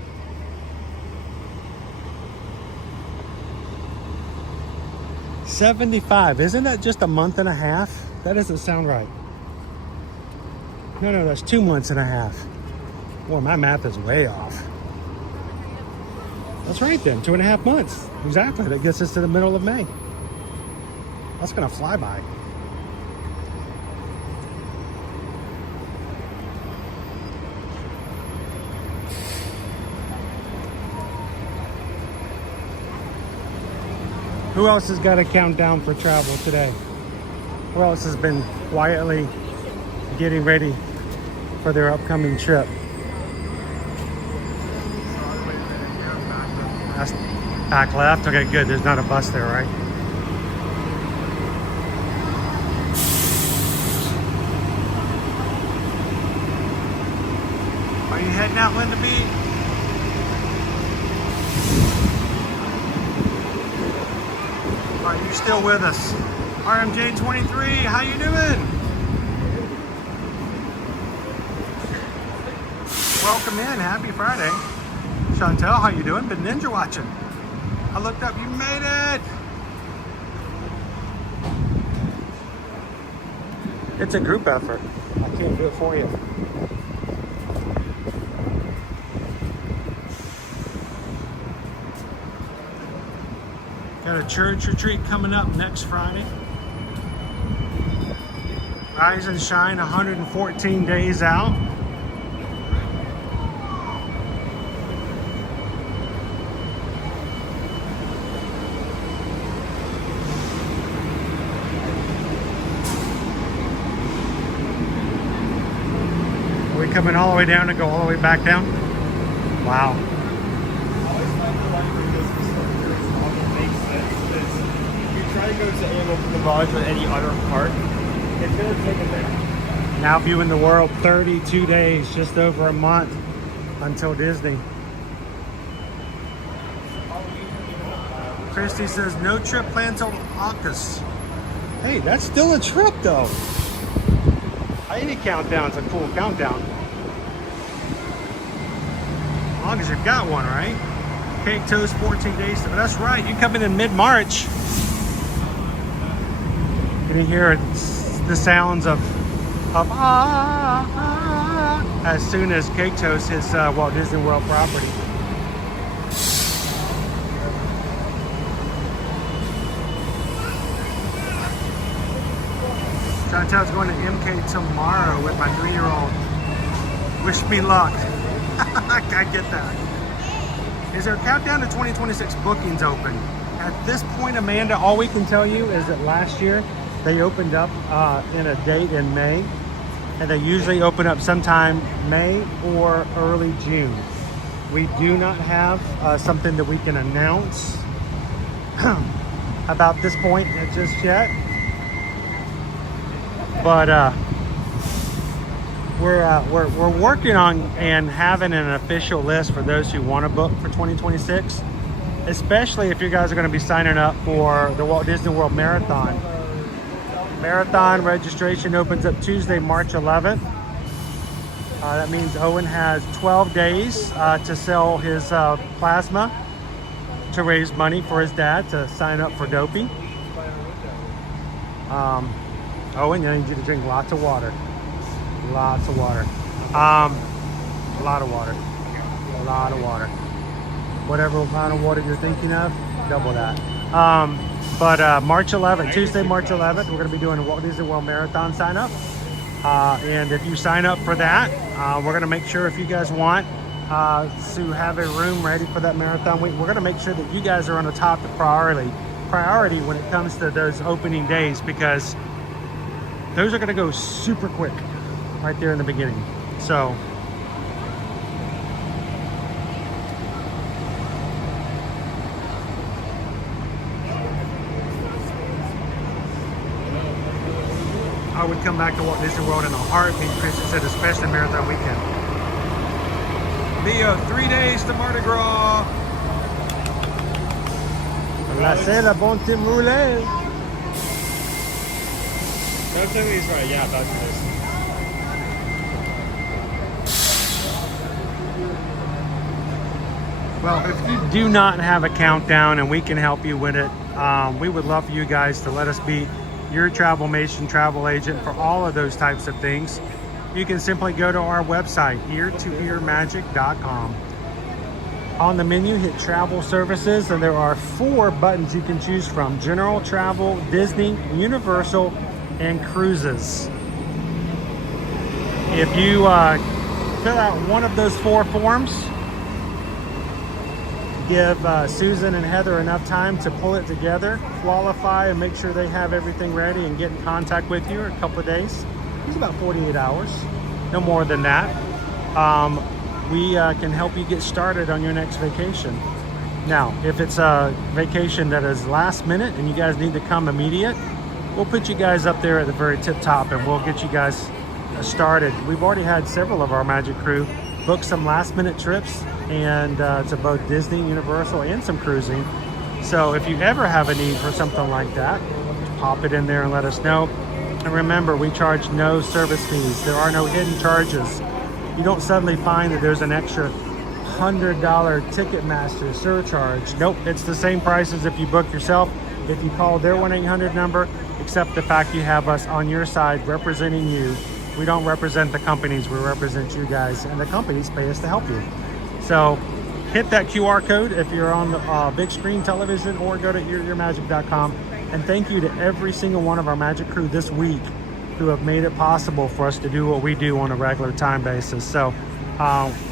$75, isn't that just a month and a half? That doesn't sound right. No, that's 2 months and a half. Boy, my math is way off. That's right then, 2.5 months. Exactly, that gets us to the middle of May. That's gonna fly by. Who else has got a countdown for travel today? Who else has been quietly getting ready for their upcoming trip? That's back left? Okay, good. There's not a bus there, right? Are you heading out, Linda B? Are you still with us? RMJ23, how you doing? Welcome in, happy Friday. Chantel, how you doing? Been ninja watching. I looked up, you made it. It's a group effort. I can't do it for you. Got a church retreat coming up next Friday. Rise and Shine, 114 days out. Are we coming all the way down to go all the way back down? Wow. Try to go to Animal Kingdom Lodge or any other park, it's going to take a minute. Now viewing the world, 32 days, just over a month until Disney. Christy says no trip planned till August. Hey, that's still a trip though. Any countdown's a cool countdown. As long as you've got one, right? Cake Toast, 14 days. But that's right, you come in mid-March. You can hear the sounds of as soon as Cake Toast hits Walt Disney World property. Chantel's going to MK tomorrow with my 3-year-old. Wish me luck. I get that. Is there a countdown to 2026 bookings open? At this point, Amanda, all we can tell you is that last year they opened up in a date in May, and they usually open up sometime May or early June. We do not have something that we can announce about this point just yet, but we're working on and having an official list for those who want to book for 2026. especially if you guys are going to be signing up for the Walt Disney World Marathon. Marathon registration opens up Tuesday, March 11th. That means Owen has 12 days to sell his plasma to raise money for his dad to sign up for doping. Owen, I need you to drink lots of water. Lots of water. A lot of water. A lot of water. Whatever amount of water you're thinking of, double that. But March 11th, Tuesday, March 11th, we're going to be doing a Walt Disney World Marathon sign up. And if you sign up for that, we're going to make sure if you guys want to have a room ready for that marathon week, we're going to make sure that you guys are on the top of priority when it comes to those opening days, because those are going to go super quick right there in the beginning. So I would come back to Walt Disney World in a heartbeat, Chris said, especially marathon weekend. Leo, 3 days to Mardi Gras. Laissez la bonté rouler. Don't tell me he's right. Yeah, that's this. Well, if you do not have a countdown and we can help you with it, we would love for you guys to let us be your Travelmation travel agent for all of those types of things. You can simply go to our website, eartoearmagic.com. On the menu, hit Travel Services, and there are 4 buttons you can choose from: General, Travel, Disney, Universal, and Cruises. If you fill out one of those 4 forms, give Susan and Heather enough time to pull it together, qualify, and make sure they have everything ready and get in contact with you in a couple of days. It's about 48 hours, no more than that. We can help you get started on your next vacation. Now, if it's a vacation that is last minute and you guys need to come immediate, we'll put you guys up there at the very tip top and we'll get you guys started. We've already had several of our Magic crew book some last minute trips, and to both Disney, Universal, and some cruising. So if you ever have a need for something like that, pop it in there and let us know. And remember, we charge no service fees. There are no hidden charges. You don't suddenly find that there's an extra $100 Ticketmaster surcharge. Nope, it's the same price as if you book yourself. If you call their 1-800 number, except the fact you have us on your side representing you. We don't represent the companies, we represent you guys, and the companies pay us to help you. So hit that QR code if you're on the big screen television, or go to eartoearmagic.com. And thank you to every single one of our Magic crew this week who have made it possible for us to do what we do on a regular time basis. So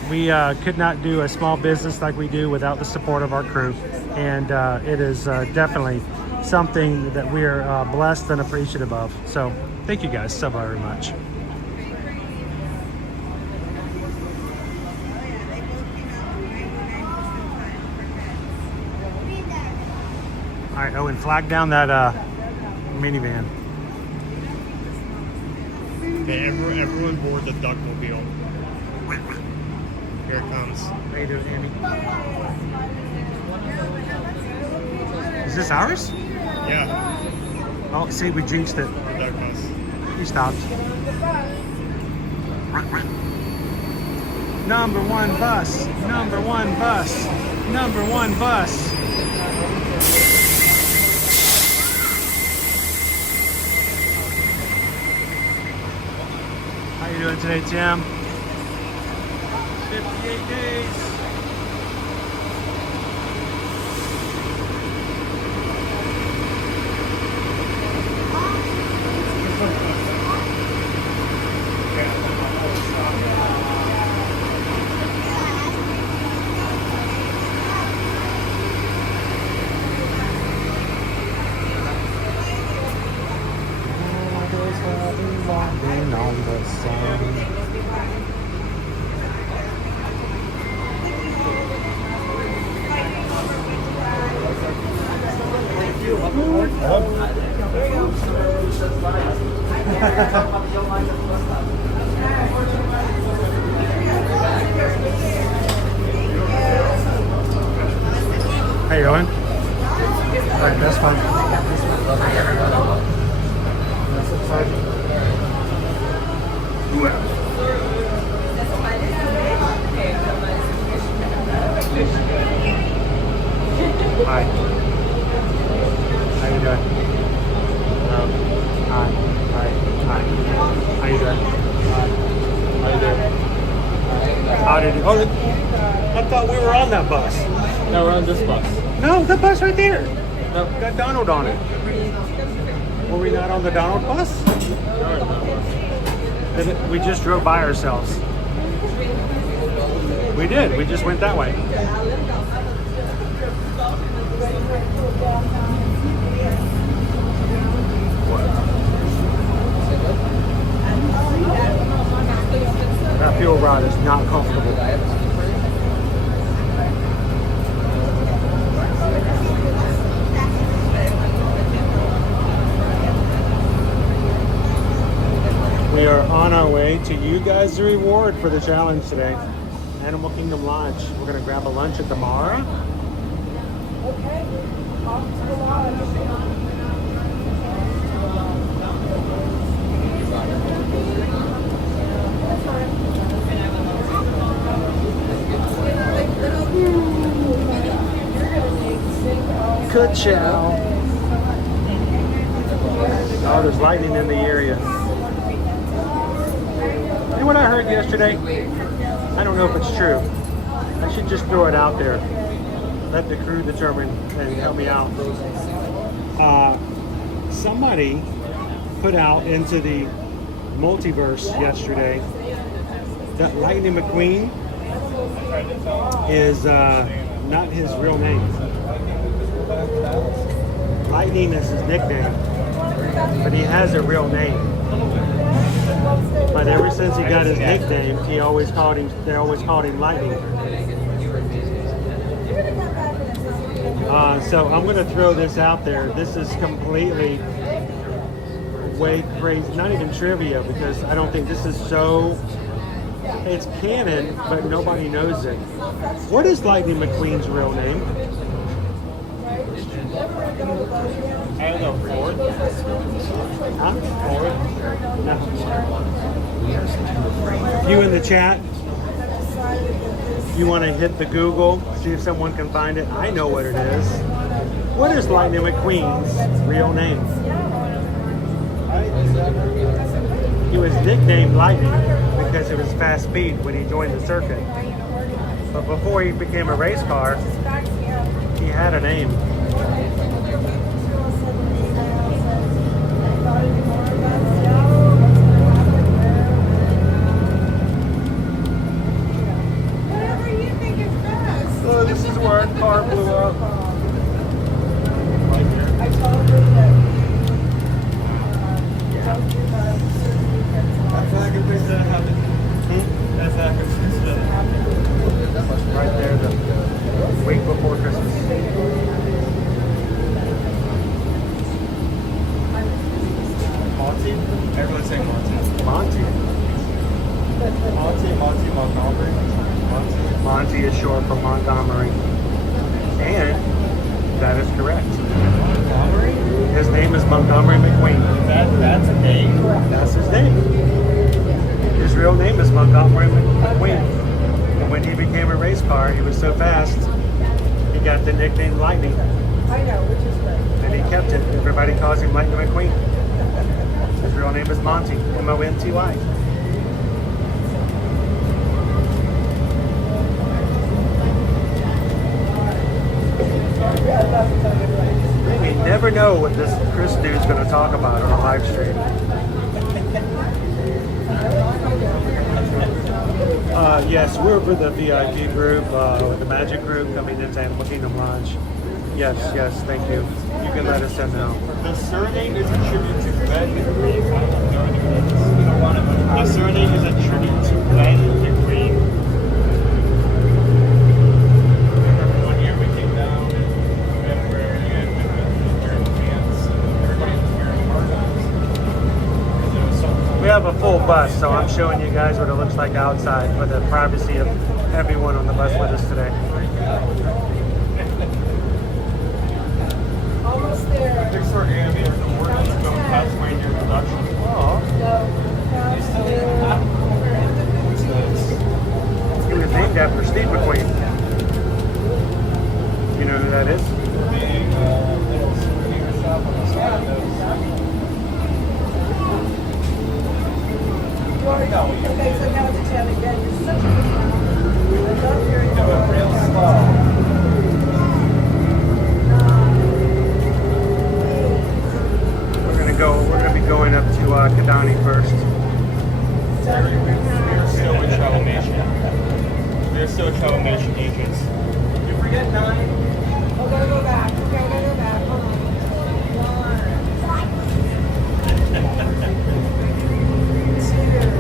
we could not do a small business like we do without the support of our crew. And it is definitely something that we are blessed and appreciative of. So thank you guys so very much. All right, Owen, flag down that minivan. Okay, everyone board the duckmobile. Here it comes. How you doing, Andy? Is this ours? Yeah. Oh, see, we jinxed it. Our duck house. He stopped. Number 1 bus. Number 1 bus. Number 1 bus. How you doing today, Tim? 58 days. On the sun. Hey, you, Owen? All right, that's fine. That's inside. Hi. How you doing? Hi. Hi. Hi. How you doing? How you doing? How did you? Oh, I thought we were on that bus. No, we're on this bus. No, the bus right there. No. Got Donald on it. Were we not on the Donald bus? We just drove by ourselves. We did. We just went that way. That fuel rod is not comfortable. We are on our way to you guys' reward for the challenge today. Animal Kingdom Lodge. We're going to grab a lunch at the Maharaja. Okay. Off to the lodge. Good chow. Oh, there's lightning in the area. You know what I heard yesterday? I don't know if it's true. I should just throw it out there. Let the crew determine and help me out. Somebody put out into the multiverse yesterday that Lightning McQueen is not his real name. Lightning is his nickname, but he has a real name. But ever since he got his nickname, they always called him Lightning. So I'm going to throw this out there. This is completely way crazy, not even trivia, because I don't think this is so. It's canon, but nobody knows it. What is Lightning McQueen's real name? I don't know, Ford? Huh? Ford? No. You in the chat? You want to hit the Google, see if someone can find it? I know what it is. What is Lightning McQueen's real name? He was nicknamed Lightning because of his fast speed when he joined the circuit. But before he became a race car, he had a name. Oh, this is where our car blew up. Right here. I told her that. That's not a good place to happen. That's not a good place to happen. Right there, the week before Christmas. Monty? Everyone's saying Monty. Monty. Montgomery. Monty is short for Montgomery. And that is correct. Montgomery? His name is Montgomery McQueen. That's a name? That's his name. His real name is Montgomery McQueen. And when he became a race car, he was so fast, he got the nickname Lightning. I know, which is great. And he kept it. Everybody calls him Lightning McQueen. His real name is Monty, M-O-N-T-Y. We never know what this Chris dude's going to talk about on a live stream. Yes, we're for the VIP group, with the Magic group coming into Animal Kingdom Lodge. Yes, thank you. You can let us know. The surname is a tribute to Glenn McQueen. The surname is a tribute to Glenn McQueen. Remember one year we came down in February and we were wearing pants and everybody was wearing hard-ons. We have a full bus, so I'm showing you guys what it looks like outside for the privacy of everyone on the bus with us today. Kidani first. We're still with Travel Nation. We're still Travel Nation agents. You forget 9. Oh, gotta go back. Okay, we gotta go back. Hold on. 2.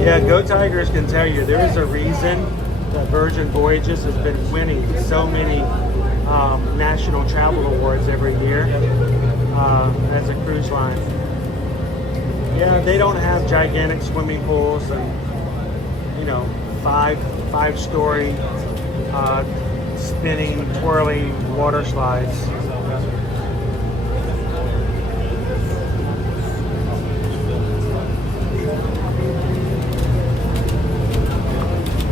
Yeah, Go Tigers can tell you there is a reason that Virgin Voyages has been winning so many national travel awards every year as a cruise line. Yeah, they don't have gigantic swimming pools and, you know, five-story spinning, twirling water slides.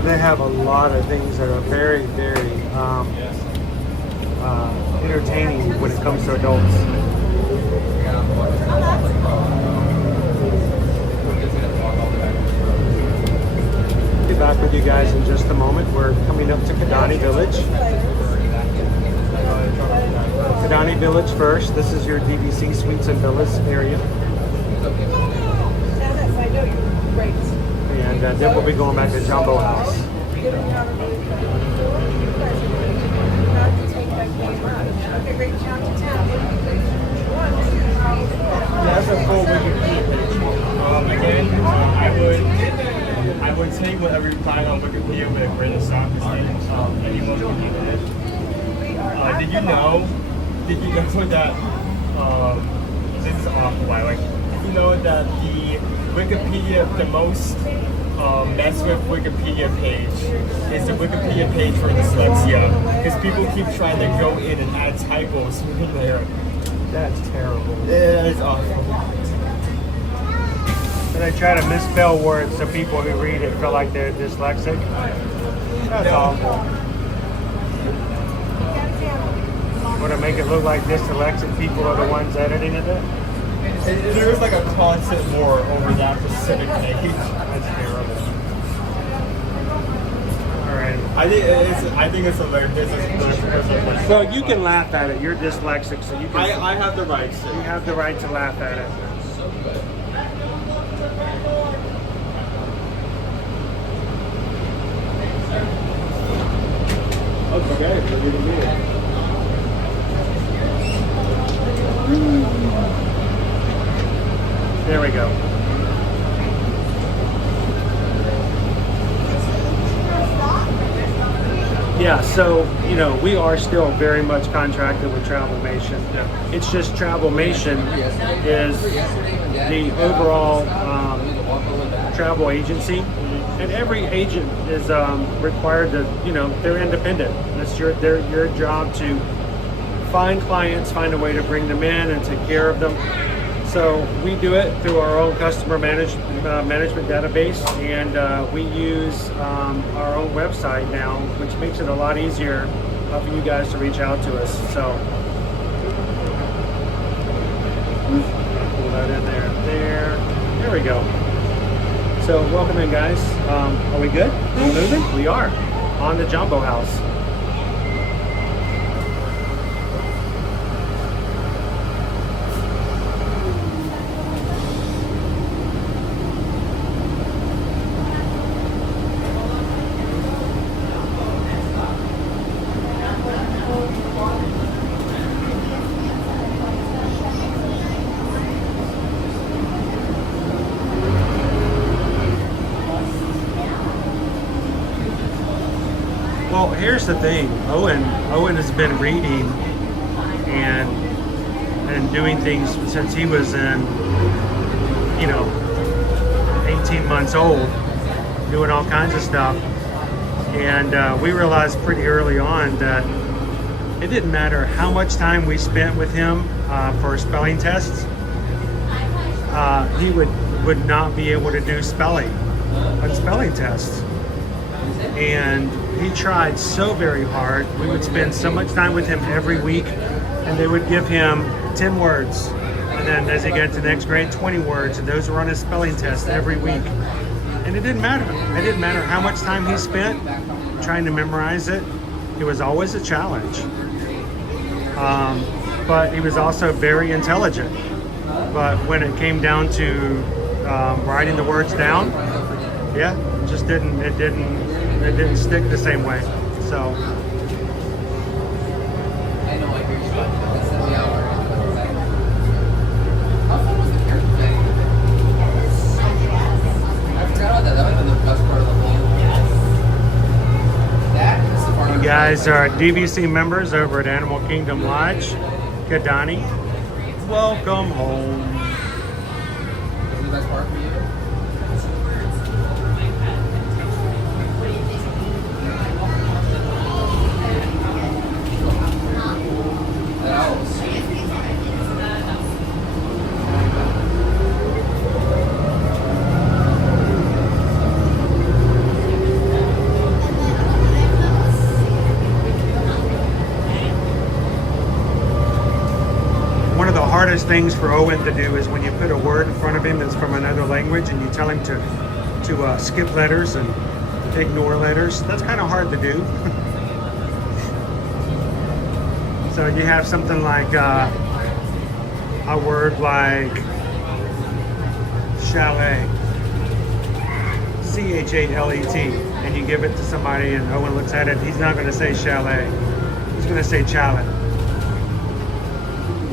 They have a lot of things that are very, very entertaining when it comes to adults. Be back with you guys in just a moment. We're coming up to Kidani Village. Kidani Village first. This is your DVC Suites and Villas area. And then we'll be going back to Jumbo House. That's a full Wikipedia page. Again, I would take whatever you find on Wikipedia with a grain of salt because anyone can do it. Did you know that this is awful? Like, did you know that the most mess with Wikipedia page is the Wikipedia page for dyslexia, because people keep trying to go in and add typos in there. That's terrible. Yeah, it's awful. And they try to misspell words so people who read it feel like they're dyslexic. That's awful. Want to make it look like dyslexic people are the ones editing it? There's like a constant war over that specific page. That's terrible. All right. I think it's hilarious. Well, you can laugh at it. You're dyslexic, so you can. I have the right to. You have the right to laugh at it. Okay, so you can do it. There we go. Yeah, so, you know, we are still very much contracted with Travelmation. It's just Travelmation is the overall travel agency, and every agent is required to, you know, they're independent. It's your job to find clients, find a way to bring them in and take care of them. So we do it through our own customer management database, and we use our own website now, which makes it a lot easier for you guys to reach out to us. So pull that in there we go. So welcome in, guys. Are we good? Are we moving? We are on the Jumbo House. Well, here's the thing. Owen has been reading and doing things since he was in, 18 months old, doing all kinds of stuff. And we realized pretty early on that it didn't matter how much time we spent with him for spelling tests. He would would not be able to do spelling on spelling tests. And he tried so very hard. We would spend so much time with him every week, and they would give him 10 words. And then as he got to the next grade, 20 words, and those were on his spelling test every week. And it didn't matter. It didn't matter how much time he spent trying to memorize it. It was always a challenge. But he was also very intelligent. But when it came down to writing the words down, yeah, it didn't stick the same way. So you guys are DVC members over at Animal Kingdom Lodge, Kadani. Welcome home. The best part for you? Hardest things for Owen to do is when you put a word in front of him that's from another language and you tell him to skip letters and ignore letters. That's kind of hard to do. So you have something like a word like chalet, C-H-A-L-E-T, and you give it to somebody and Owen looks at it, he's not going to say chalet, he's going to say chalet.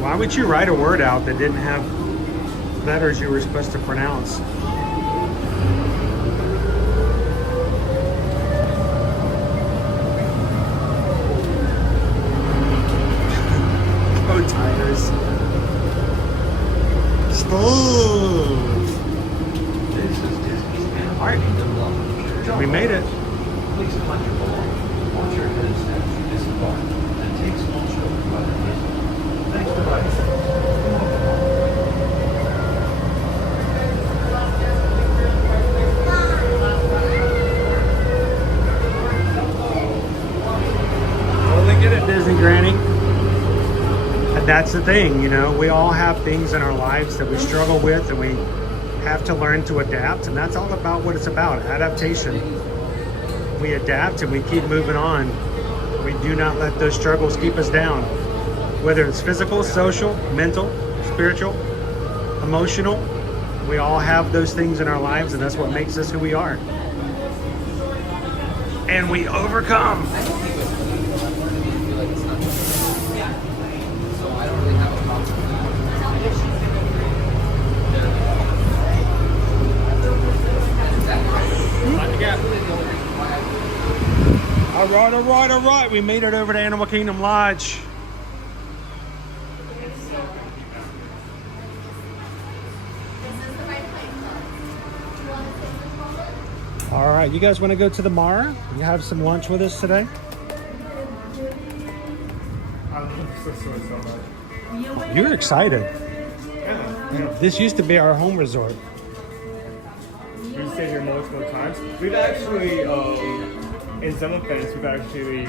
Why would you write a word out that didn't have letters you were supposed to pronounce? Oh, tires. Stove. All right, we made it. Please collect your belongings. Once your head is down, disembark and take small children by the hand. Thanks for riding. Well, look at it, Disney Granny. And that's the thing, you know, we all have things in our lives that we struggle with and we have to learn to adapt, and that's all about what it's about, adaptation. We adapt and we keep moving on. We do not let those struggles keep us down. Whether it's physical, social, mental, spiritual, emotional, we all have those things in our lives, and that's what makes us who we are. And we overcome. All right. We made it over to Animal Kingdom Lodge. All right, you guys want to go to the Mara? You have some lunch with us today? You're excited. Yeah. This used to be our home resort. We've stayed here multiple times. We've actually, in some events, we've actually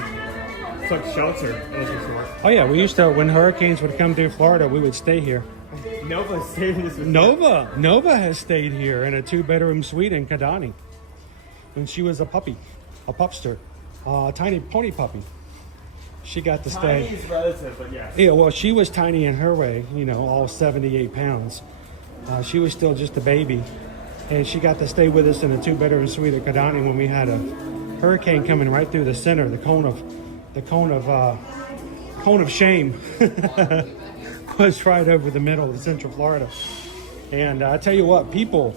took shelter in this resort. Oh yeah, we used to, when hurricanes would come through Florida, we would stay here. Nova stayed in this resort. Nova has stayed here in a 2-bedroom suite in Kadani. When she was a puppy, a pupster, a tiny pony puppy. She got to stay. Tiny is relative, but yes. Yeah, well, she was tiny in her way, you know, all 78 pounds. She was still just a baby. And she got to stay with us in a 2-bedroom suite at Kadani when we had a hurricane coming right through the center, the cone of shame was right over the middle of Central Florida. And I tell you what, people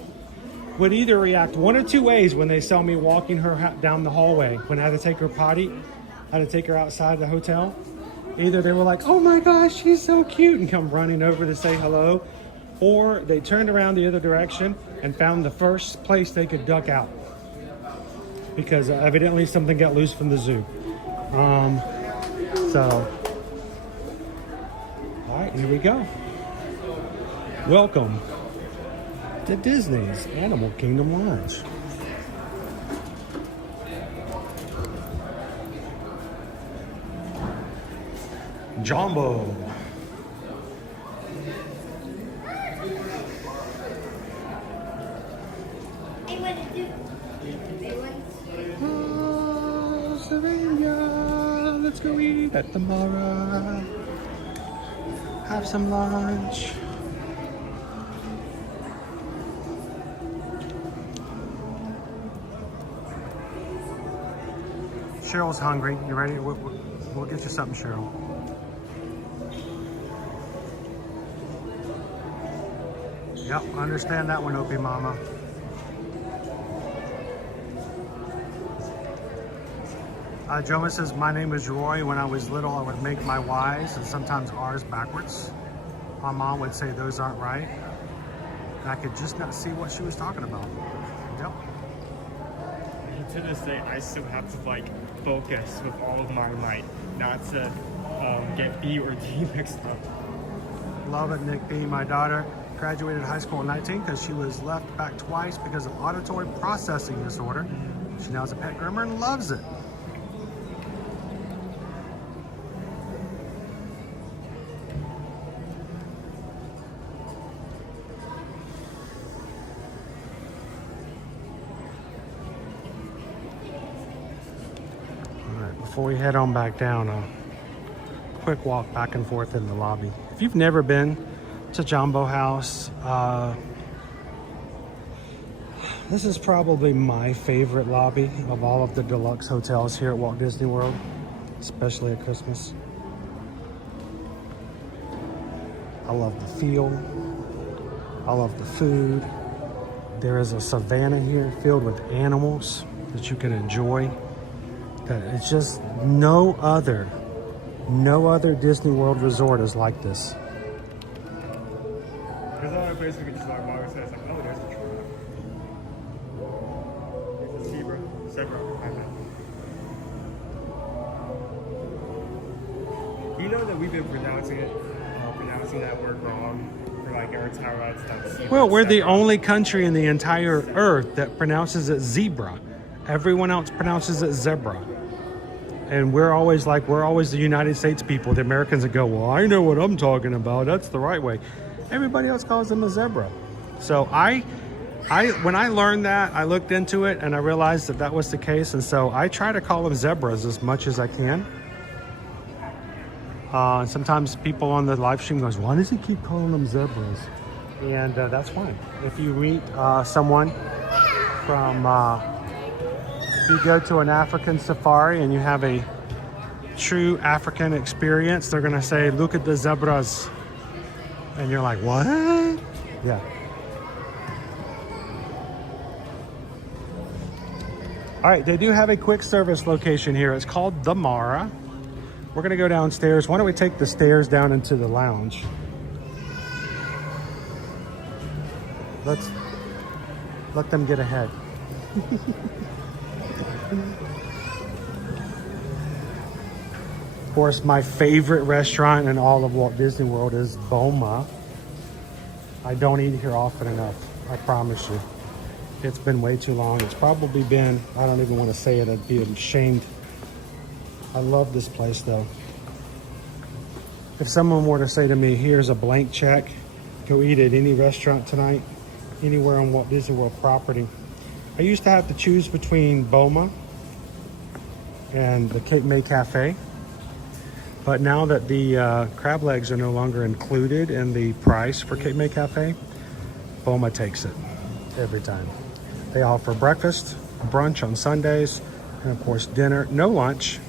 would either react one or two ways when they saw me walking her down the hallway. When I had to take her potty, I had to take her outside the hotel. Either they were like, oh my gosh, she's so cute, and come running over to say hello. Or they turned around the other direction and found the first place they could duck out. Because evidently something got loose from the zoo. So, all right, here we go. Welcome to Disney's Animal Kingdom Lodge. Jumbo. Savannah, let's go eat at the Maharaja. Have some lunch. Cheryl's hungry. You ready? We'll get you something, Cheryl. Yep, understand that one, Opie Mama. Joe says, my name is Roy. When I was little, I would make my Y's and sometimes R's backwards. My mom would say those aren't right. And I could just not see what she was talking about. Yep. And to this day, I still have to like focus with all of my might, not to get B or D mixed up. Love it, Nick B. My daughter graduated high school in 19 because she was left back twice because of auditory processing disorder. She now has a pet groomer and loves it. Before we head on back down, a quick walk back and forth in the lobby. If you've never been to Jumbo House, this is probably my favorite lobby of all of the deluxe hotels here at Walt Disney World, especially at Christmas. I love the feel. I love the food. There is a savannah here filled with animals that you can enjoy. It's just no other Disney World resort is like this. There's a lot of places we can just walk by and say, like, oh, there's a giraffe. There's a zebra. Do you know that we've been pronouncing that word wrong for like our entire lives? Well, we're the only country in the entire earth that pronounces it zebra. Everyone else pronounces it zebra. And we're always the United States people, the Americans that go, well, I know what I'm talking about. That's the right way. Everybody else calls them a zebra. So when I learned that, I looked into it and I realized that that was the case. And so I try to call them zebras as much as I can. Sometimes people on the live stream goes, why does he keep calling them zebras? And that's fine. If you meet someone from... you go to an African safari and you have a true African experience, they're gonna say, look at the zebras. And you're like, what? Yeah. All right, they do have a quick service location here. It's called The Mara. We're gonna go downstairs. Why don't we take the stairs down into the lounge? Let's let them get ahead. Of course, my favorite restaurant in all of Walt Disney World is Boma. I don't eat here often enough, I promise you. It's been way too long. It's probably been, I don't even want to say it, I'd be ashamed. I love this place though. If someone were to say to me, here's a blank check, go eat at any restaurant tonight, anywhere on Walt Disney World property. I used to have to choose between Boma and the Cape May Cafe. But now that the crab legs are no longer included in the price for Cape May Cafe, Boma takes it every time. They offer breakfast, brunch on Sundays, and of course dinner, no lunch.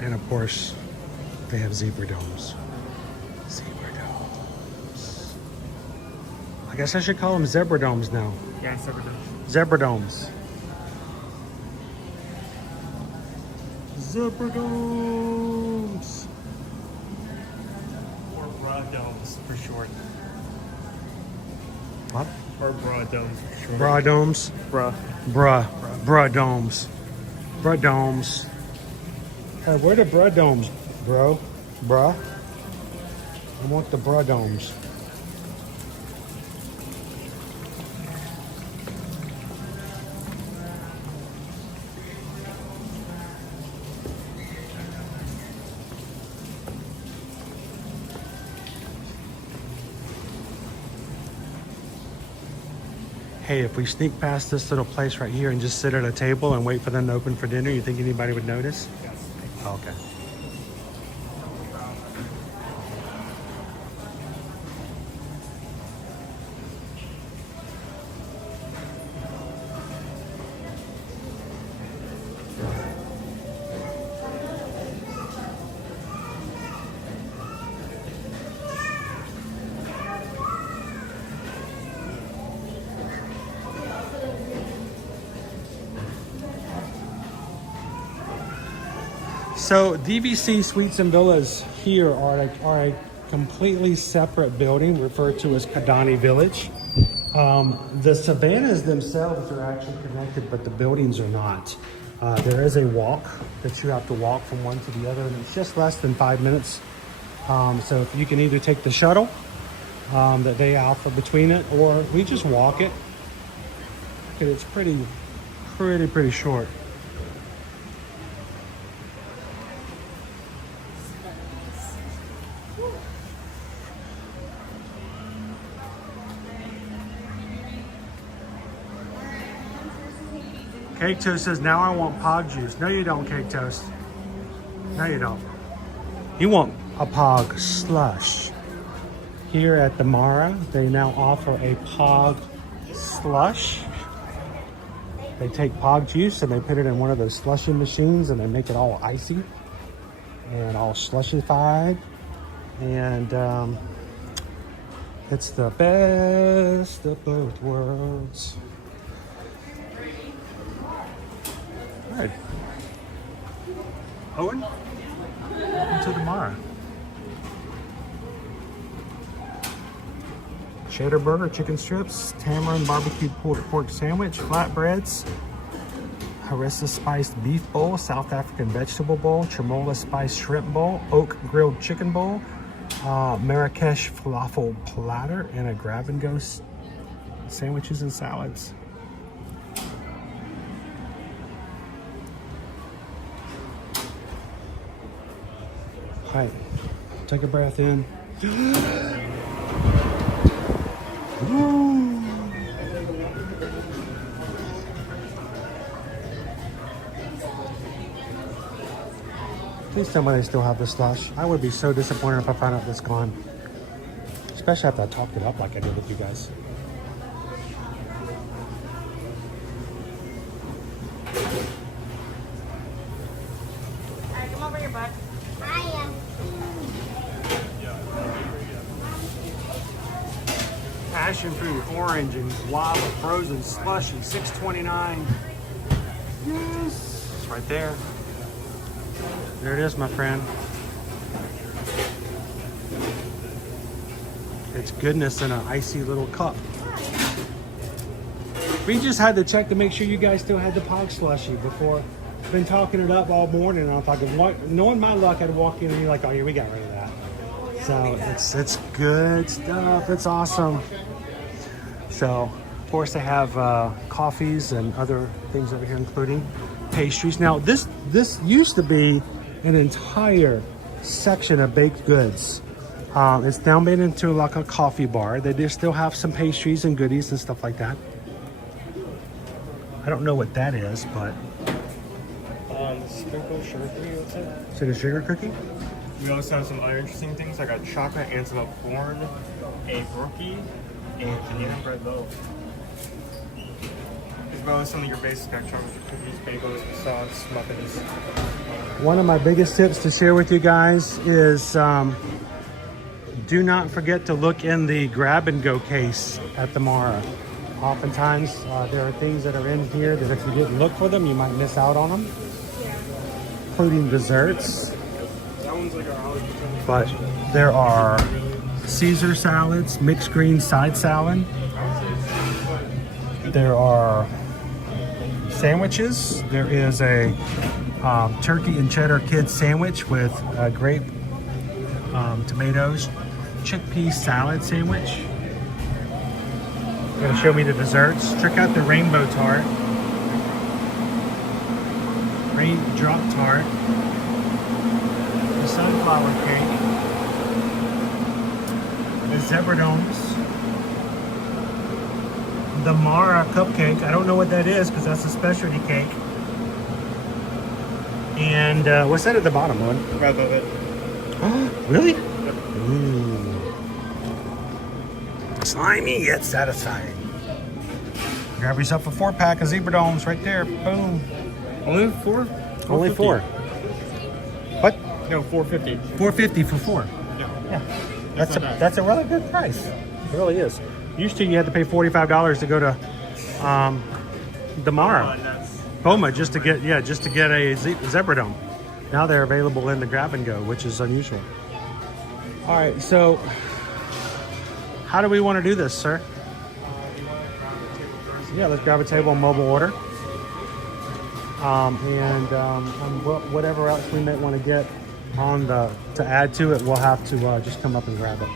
And of course, they have zebra domes. Zebra domes. I guess I should call them zebra domes now. Yeah, zebra domes. Zebra domes. Zebra domes. Or bra domes for short. What? Or bra domes for short. Bra domes? Bra domes. Bra domes. Hey, where the bra domes, bro? Bruh? I want the bra domes. Hey, if we sneak past this little place right here and just sit at a table and wait for them to open for dinner, you think anybody would notice? Yes. Okay. So DVC Suites and Villas here are a completely separate building referred to as Kadani Village. The Savannahs themselves are actually connected, but the buildings are not. There is a walk that you have to walk from one to the other, and it's just less than 5 minutes. So if you can either take the shuttle that they offer between it, or we just walk it, because it's pretty short. Cake Toast says, now I want Pog juice. No, you don't, Cake Toast. No, you don't. You want a Pog slush. Here at the Mara, they now offer a Pog slush. They take Pog juice and they put it in one of those slushing machines and they make it all icy and all slushified. And it's the best of both worlds. Right. Owen, to tomorrow. Cheddar burger, chicken strips, tamarind barbecued pulled pork sandwich, flatbreads, harissa spiced beef bowl, South African vegetable bowl, Chamola spiced shrimp bowl, oak grilled chicken bowl, Marrakesh falafel platter, and a grab and go sandwiches and salads. All right, take a breath in. Please tell me they still have the slush. I would be so disappointed if I found out it's gone. Especially after I talked it up like I did with you guys. Alright, come over here, bud. Passion fruit, orange, and guava frozen slushy, $6.29. Yes, it's right there. There it is, my friend. It's goodness in an icy little cup. We just had to check to make sure you guys still had the Pog slushy before. Been talking it up all morning, and I'm thinking, knowing my luck, I'd walk in and you're like, oh yeah, we got rid of that. So it's good stuff. It's awesome. So of course they have coffees and other things over here, including pastries. Now this used to be an entire section of baked goods. It's now made into like a coffee bar. They do still have some pastries and goodies and stuff like that. I don't know what that is, but Sprinkle sugar cookie, what's it? is it a sugar cookie? We also have some other interesting things like a chocolate antelope corn, a brookie, and banana bread loaf. As well as some of your basic chocolate cookies, bagels, croissants, muffins. One of my biggest tips to share with you guys is do not forget to look in the grab and go case at the Mara. Oftentimes there are things that are in here that if you didn't look for them, you might miss out on them, including desserts. That one's like our olive potato. But there are Caesar salads, mixed green side salad. There are sandwiches. There is a turkey and cheddar kid sandwich with grape tomatoes chickpea salad sandwich. Gonna show me the desserts. Check out the rainbow tart. Raindrop tart. The sunflower cake. The zebra domes. The Mara cupcake. I don't know what that is because that's a specialty cake. And what's that at the bottom, one? Grab of it. Really? Ooh. Slimy yet satisfying. Grab yourself a 4-pack of zebra domes right there. Boom. Only 4? Only 4. What? No, $4.50. $4.50 for 4. Yeah. That's a really good price. It really is. Used to you had to pay $45 to go to the Mara. Poma just to get a zebra dome. Now they're available in the grab and go, which is unusual. All right, so how do we want to do this, sir? Yeah, let's grab a table and mobile order. Whatever else we might want to get on to add to it, we'll have to just come up and grab it.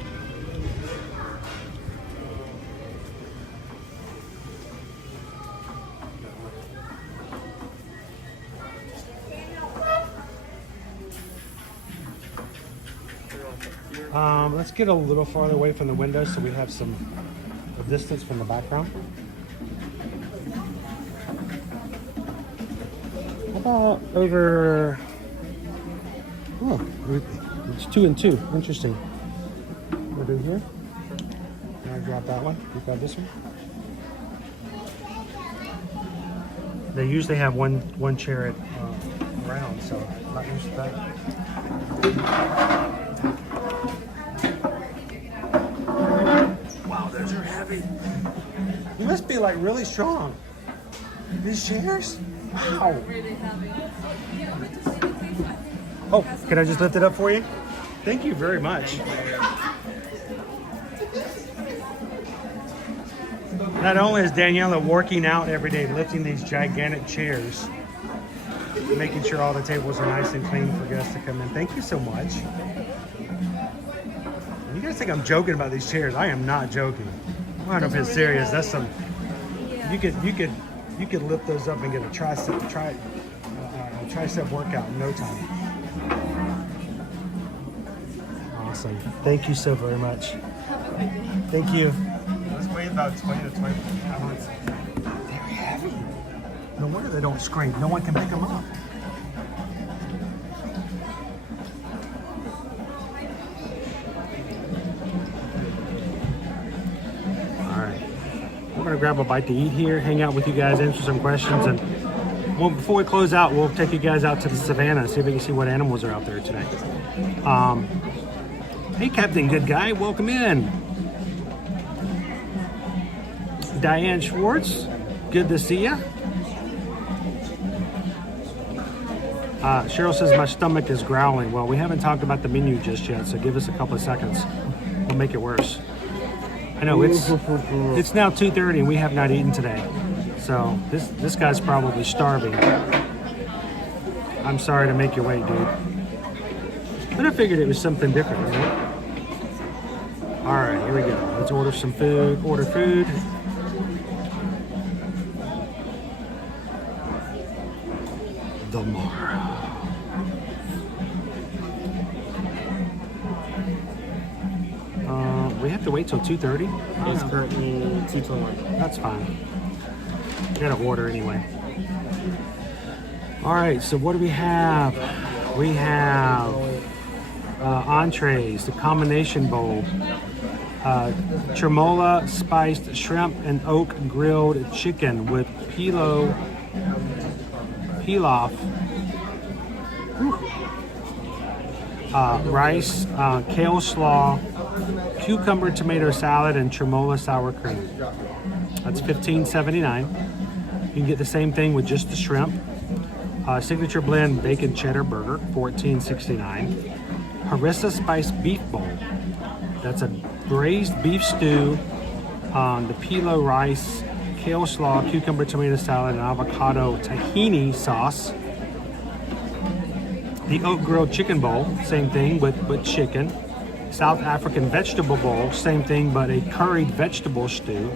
Let's get a little farther away from the window so we have some distance from the background. How about over... Oh, it's 2 and 2. Interesting. We'll do here. I'll grab that one. You grab this one. They usually have one chair around, so I'm not used to that. Wow, those are heavy. You must be like really strong. These chairs? Wow. Oh, can I just lift it up for you? Thank you very much. Not only is Daniela working out every day, lifting these gigantic chairs, making sure all the tables are nice and clean for guests to come in. Thank you so much. You guys think I'm joking about these chairs? I am not joking. 100% serious. That's some. You could lift those up and get a tricep workout in no time. Awesome. Thank you so very much. Thank you. Those weigh about 20 to 25 pounds. They're heavy. No wonder they don't scrape. No one can pick them up. We're gonna grab a bite to eat here, hang out with you guys, answer some questions, and before we close out, we'll take you guys out to the Savannah, see if we can see what animals are out there today. Hey, Captain Good Guy, welcome in. Diane Schwartz, good to see ya. Cheryl says my stomach is growling. Well, we haven't talked about the menu just yet, so give us a couple of seconds. We'll make it worse. I know it's now 2:30 and we have not eaten today, so this guy's probably starving. I'm sorry to make you wait, dude, but I figured it was something different, right? All right, here we go. Let's order some food. Order food. The Mara. We have to wait till 2:30? It's currently 2:21. That's fine. I gotta order anyway. All right, so what do we have? We have entrees, the combination bowl, tremola spiced shrimp and oak grilled chicken with pilaf, rice, kale slaw, cucumber tomato salad, and tremola sour cream. That's $15.79. You can get the same thing with just the shrimp. Signature blend bacon cheddar burger, $14.69. Harissa spiced beef bowl. That's a braised beef stew, the pilau rice, kale slaw, cucumber tomato salad, and avocado tahini sauce. The oak grilled chicken bowl, same thing with chicken. South African vegetable bowl, same thing, but a curried vegetable stew,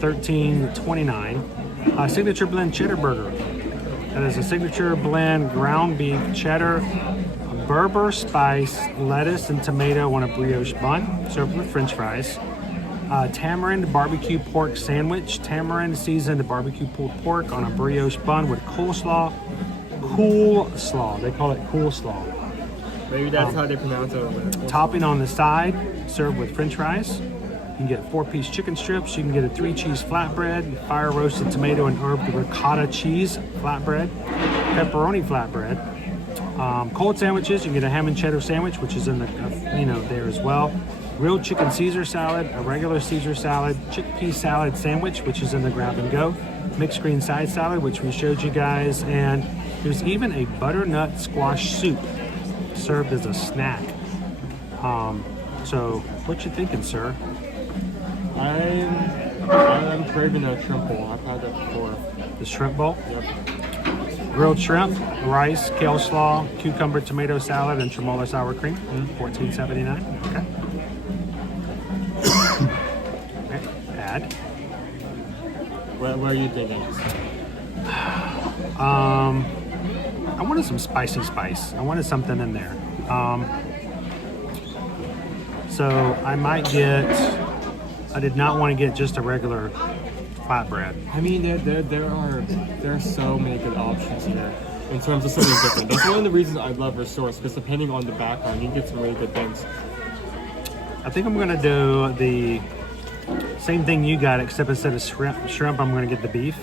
$13.29. Signature blend cheddar burger. That is a signature blend ground beef, cheddar, Berber spice, lettuce, and tomato on a brioche bun, served with French fries. Tamarind barbecue pork sandwich, tamarind seasoned barbecue pulled pork on a brioche bun with coleslaw. Coleslaw, they call it coleslaw. Maybe that's how they pronounce it. Topping on the side, served with French fries. You can get 4-piece chicken strips. You can get a 3-cheese flatbread, fire roasted tomato and herb ricotta cheese flatbread, pepperoni flatbread. Cold sandwiches, you can get a ham and cheddar sandwich, which is in the there as well. Grilled chicken Caesar salad, a regular Caesar salad, chickpea salad sandwich, which is in the grab and go. Mixed green side salad, which we showed you guys, and there's even a butternut squash soup served as a snack. So, what you thinking, sir? I'm craving a shrimp bowl. I've had that before. The shrimp bowl? Yep. Grilled shrimp, rice, kale slaw, cucumber tomato salad, and tremolo sour cream. $14.79. Okay. Okay. Add. What are you thinking? I wanted some spicy spice. I wanted something in there. So I might get. I did not want to get just a regular flatbread. I mean, there are so many good options here in terms of something different. That's one of the reasons I love Resource, because depending on the background, you get some really good things. I think I'm gonna do the same thing you got, except instead of shrimp, I'm gonna get the beef.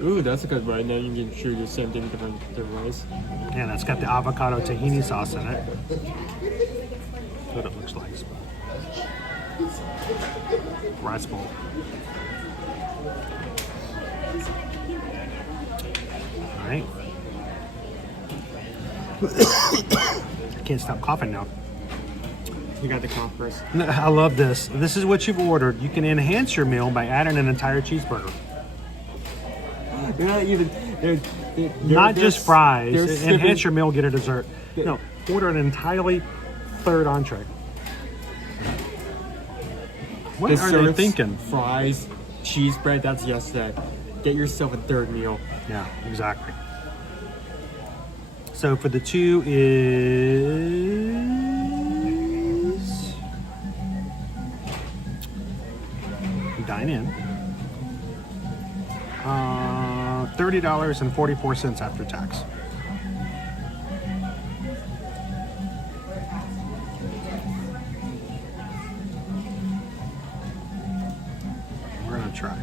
Ooh, that's a good one. Now you can choose the same thing, different ways. And it's got the avocado tahini sauce in it. That's what it looks like. Rice bowl. All right. I can't stop coughing now. You got the cough first. I love this. This is what you've ordered. You can enhance your meal by adding an entire cheeseburger. They're not even. They're not just fries. They're Enhance your meal, get a dessert. No, order an entirely third entree. What are they thinking? Fries, cheese bread, that's yesterday. Get yourself a third meal. Yeah, exactly. So for the two is dine in. $30.44 after tax. We're gonna try.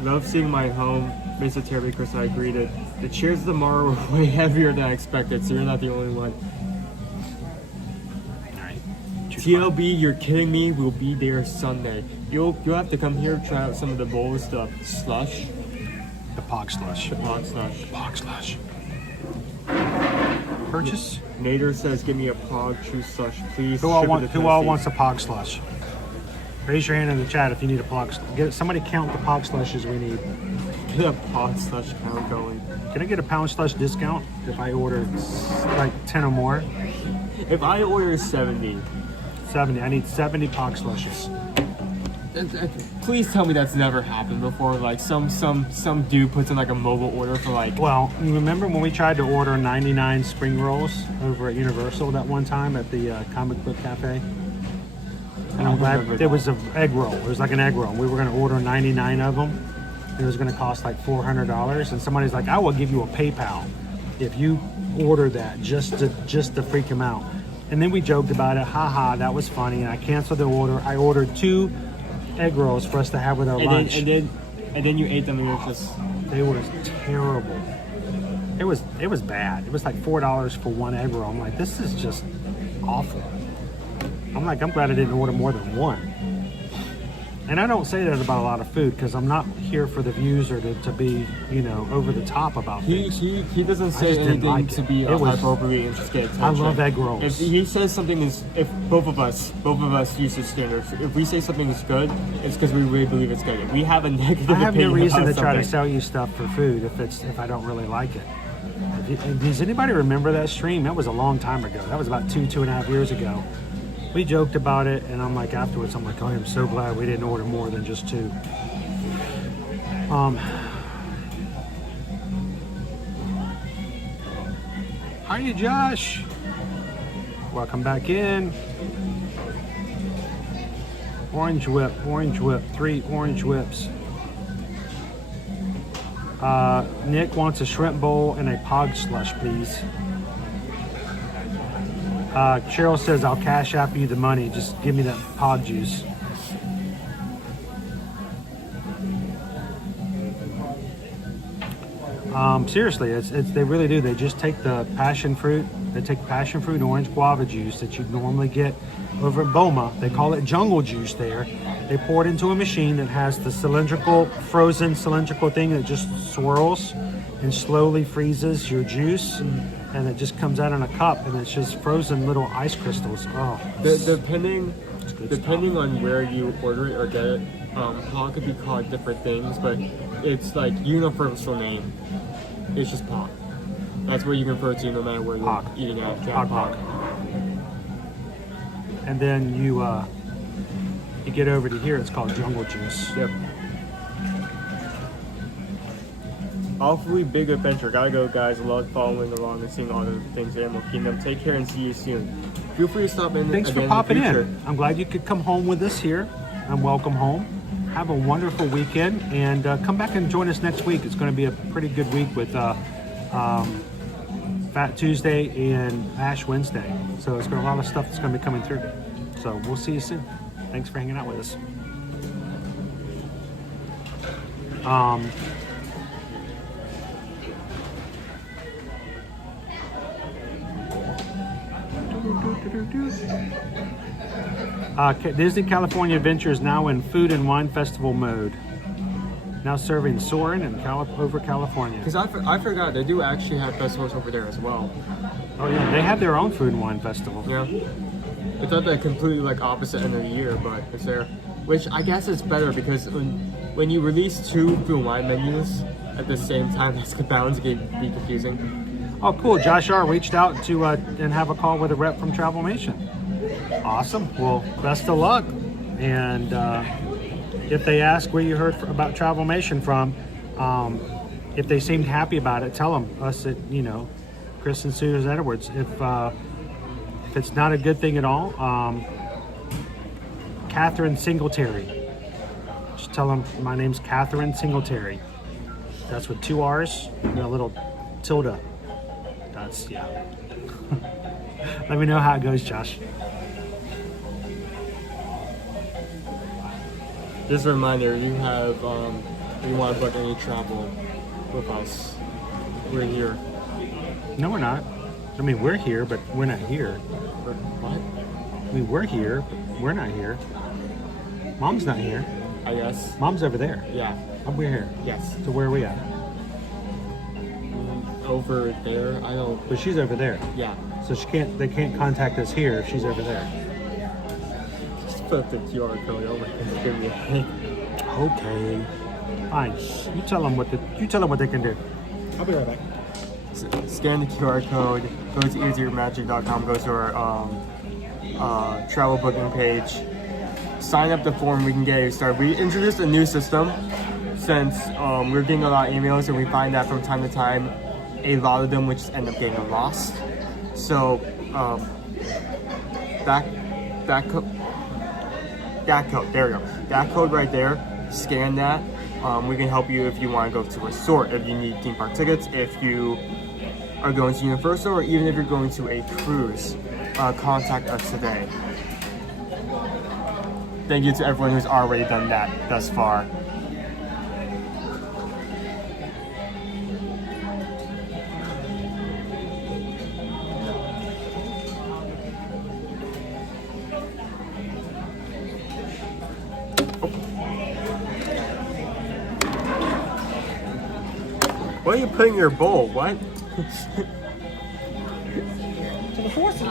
Love seeing my home, Mr. Terry, Chris. I agreed it. The chairs tomorrow were way heavier than I expected, so you're not the only one. Alright. TLB, you're kidding me. We'll be there Sunday. You'll have to come here, try out some of the bowls, the slush. The pog slush. The pog slush. The pog slush. Purchase? Nader says, give me a pog chew slush, please. Who all wants a pog slush? Raise your hand in the chat if you need a pog slush. Somebody count the pog slushes we need. Get a pog slush count going. Can I get a pound slush discount if I order like 10 or more? If I order 70. 70. I need 70 pog slushes. Please tell me that's never happened before. Like some dude puts in like a mobile order for like. Well, you remember when we tried to order 99 spring rolls over at Universal that one time at the comic book cafe? And I'm glad there was an egg roll. It was like an egg roll. We were going to order 99 of them. It was going to cost like $400. And somebody's like, I will give you a PayPal if you order that just to freak him out. And then we joked about it. Haha, that was funny. And I canceled the order. I ordered 2 egg rolls for us to have with our lunch. And then you ate them and it was just. They were terrible. It was bad. It was like $4 for one egg roll. I'm like, this is just awful. I'm glad I didn't order more than one. And I don't say that about a lot of food because I'm not here for the views or to be, you know, over the top about things. He doesn't I say just didn't anything like to it. be It was- hyperbole and just get attention. I love egg rolls. If he says something is, if both of us use his standards. If we say something is good, it's because we really believe it's good. If we have a negative I have no opinion reason to about try to something- sell you stuff for food if I don't really like it. Does anybody remember that stream? That was a long time ago. That was about 2.5 years ago. We joked about it, and I'm like, afterwards, I'm like, oh, I'm so glad we didn't order more than just 2. Hiya, Josh. Welcome back in. Orange whip, 3 orange whips. Nick wants a shrimp bowl and a pog slush, please. Cheryl says, I'll cash app you the money. Just give me that pog juice. Seriously, they really do. They just take the passion fruit. They take passion fruit orange guava juice that you normally get over at Boma. They call it jungle juice there. They pour it into a machine that has the frozen cylindrical thing that just swirls and slowly freezes your juice. And it just comes out in a cup, and it's just frozen little ice crystals. Oh, depending on where you order it or get it, pog could be called different things, but it's like universal name. It's just pog. That's what you can refer to no matter where you're eating at. Pog. And then you get over to here. It's called jungle juice. Yep. Awfully big adventure. Gotta go, guys. Love following along and seeing all the things at Animal Kingdom. Take care and see you soon. Feel free to stop in. Thanks for popping in. I'm glad you could come home with us here. And welcome home. Have a wonderful weekend, and come back and join us next week. It's going to be a pretty good week with Fat Tuesday and Ash Wednesday. So it's got a lot of stuff that's going to be coming through. So we'll see you soon. Thanks for hanging out with us. Disney California Adventure is now in Food and Wine Festival mode. Now serving Soarin' and over California. Because I forgot, they do actually have festivals over there as well. Oh yeah, they have their own Food and Wine Festival. Yeah. It's not that completely like opposite end of the year, but it's there. Which I guess is better because when you release 2 food and wine menus at the same time, that's bound to be confusing. Oh cool, Josh R. reached out to and have a call with a rep from Travelmation. Awesome. Well, best of luck. And if they ask where you heard about Travelmation from, if they seemed happy about it, tell them us at Chris and Susan Edwards. If it's not a good thing at all, Catherine Singletary. Just tell them my name's Catherine Singletary. That's with 2 R's and a little tilde. That's Let me know how it goes, Josh. Just a reminder, you have, you want to book any travel with us, we're here. No, we're not. I mean, we're here, but we're not here. What? I mean, we're here, but we're not here. Mom's not here. I guess. Mom's over there. Yeah. Oh, we're here. Yes. So where are we at? Over there, I don't... But she's over there. Yeah. So they can't contact us here if she's over there. Just put the QR code over and give me a hint. Okay. Fine. You tell them what they can do. I'll be right back. Scan the QR code, go to easymagic.com, go to our travel booking page, sign up the form, we can get you started. We introduced a new system since we're getting a lot of emails and we find that from time to time a lot of them would just end up getting lost. So that code, there we go. That code right there, scan that. We can help you if you want to go to a resort, if you need theme park tickets, if you are going to Universal, or even if you're going to a cruise. Contact us today. Thank you to everyone who's already done that thus far. What are you putting in your bowl? What? To the sauces.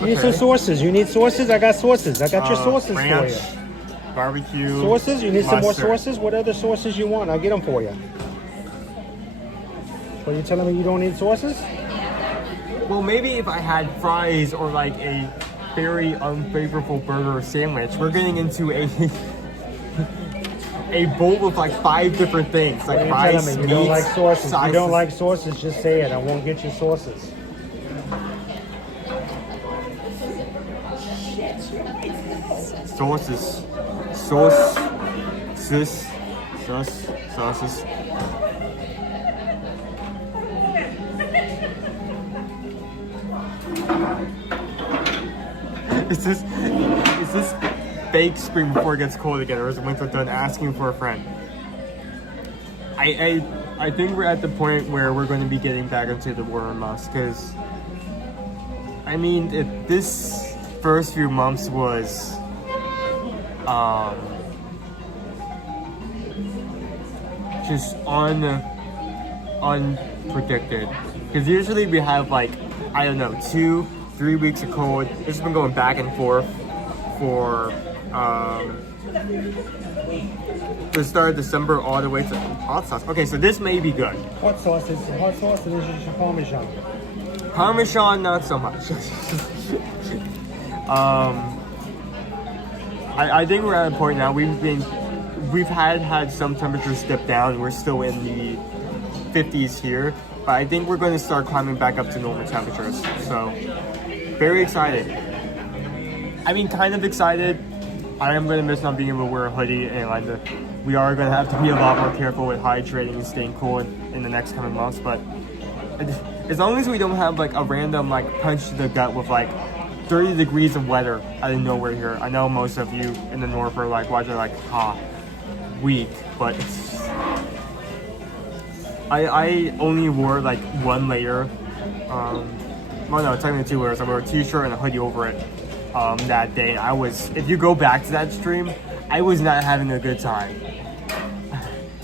You need some sauces. You need sauces? I got sauces. I got your sauces ranch, for you. Barbecue. Sauces? You need some more mustard. sauces? What other sauces you want? I'll get them for you. So you telling me you don't need sauces? Well, maybe if I had fries or like a very unfavorable burger or sandwich, we're getting into a a bowl with like 5 different things, like What are fries, you telling me? You don't meats, like sauces. You sauces. don't like sauces, just say it. I won't get you sauces. Sauces. Sauces. Is this fake spring before it gets cold again, or is winter done asking for a friend? I think we're at the point where we're going to be getting back into the warmer months, because I mean, this first few months was just unpredicted, because usually we have like, I don't know, 2-3 weeks of cold. It's been going back and forth for the start of December all the way to hot sauce. Okay, so this may be good. Hot sauce is your Parmesan. Parmesan, not so much. I think we're at a point now. We've had some temperatures dip down. We're still in the 50s here, but I think we're going to start climbing back up to normal temperatures. So, very excited. I mean, kind of excited. I am going to miss not being able to wear a hoodie, and we are going to have to be a lot more careful with hydrating and staying cool in the next coming months. But as long as we don't have like a random like punch to the gut with like 30 degrees of weather out of nowhere here. I know most of you in the north are like, why are like weak, but I only wore like 1 layer. Well, no, technically 2 layers. I wore a t-shirt and a hoodie over it that day. If you go back to that stream, I was not having a good time.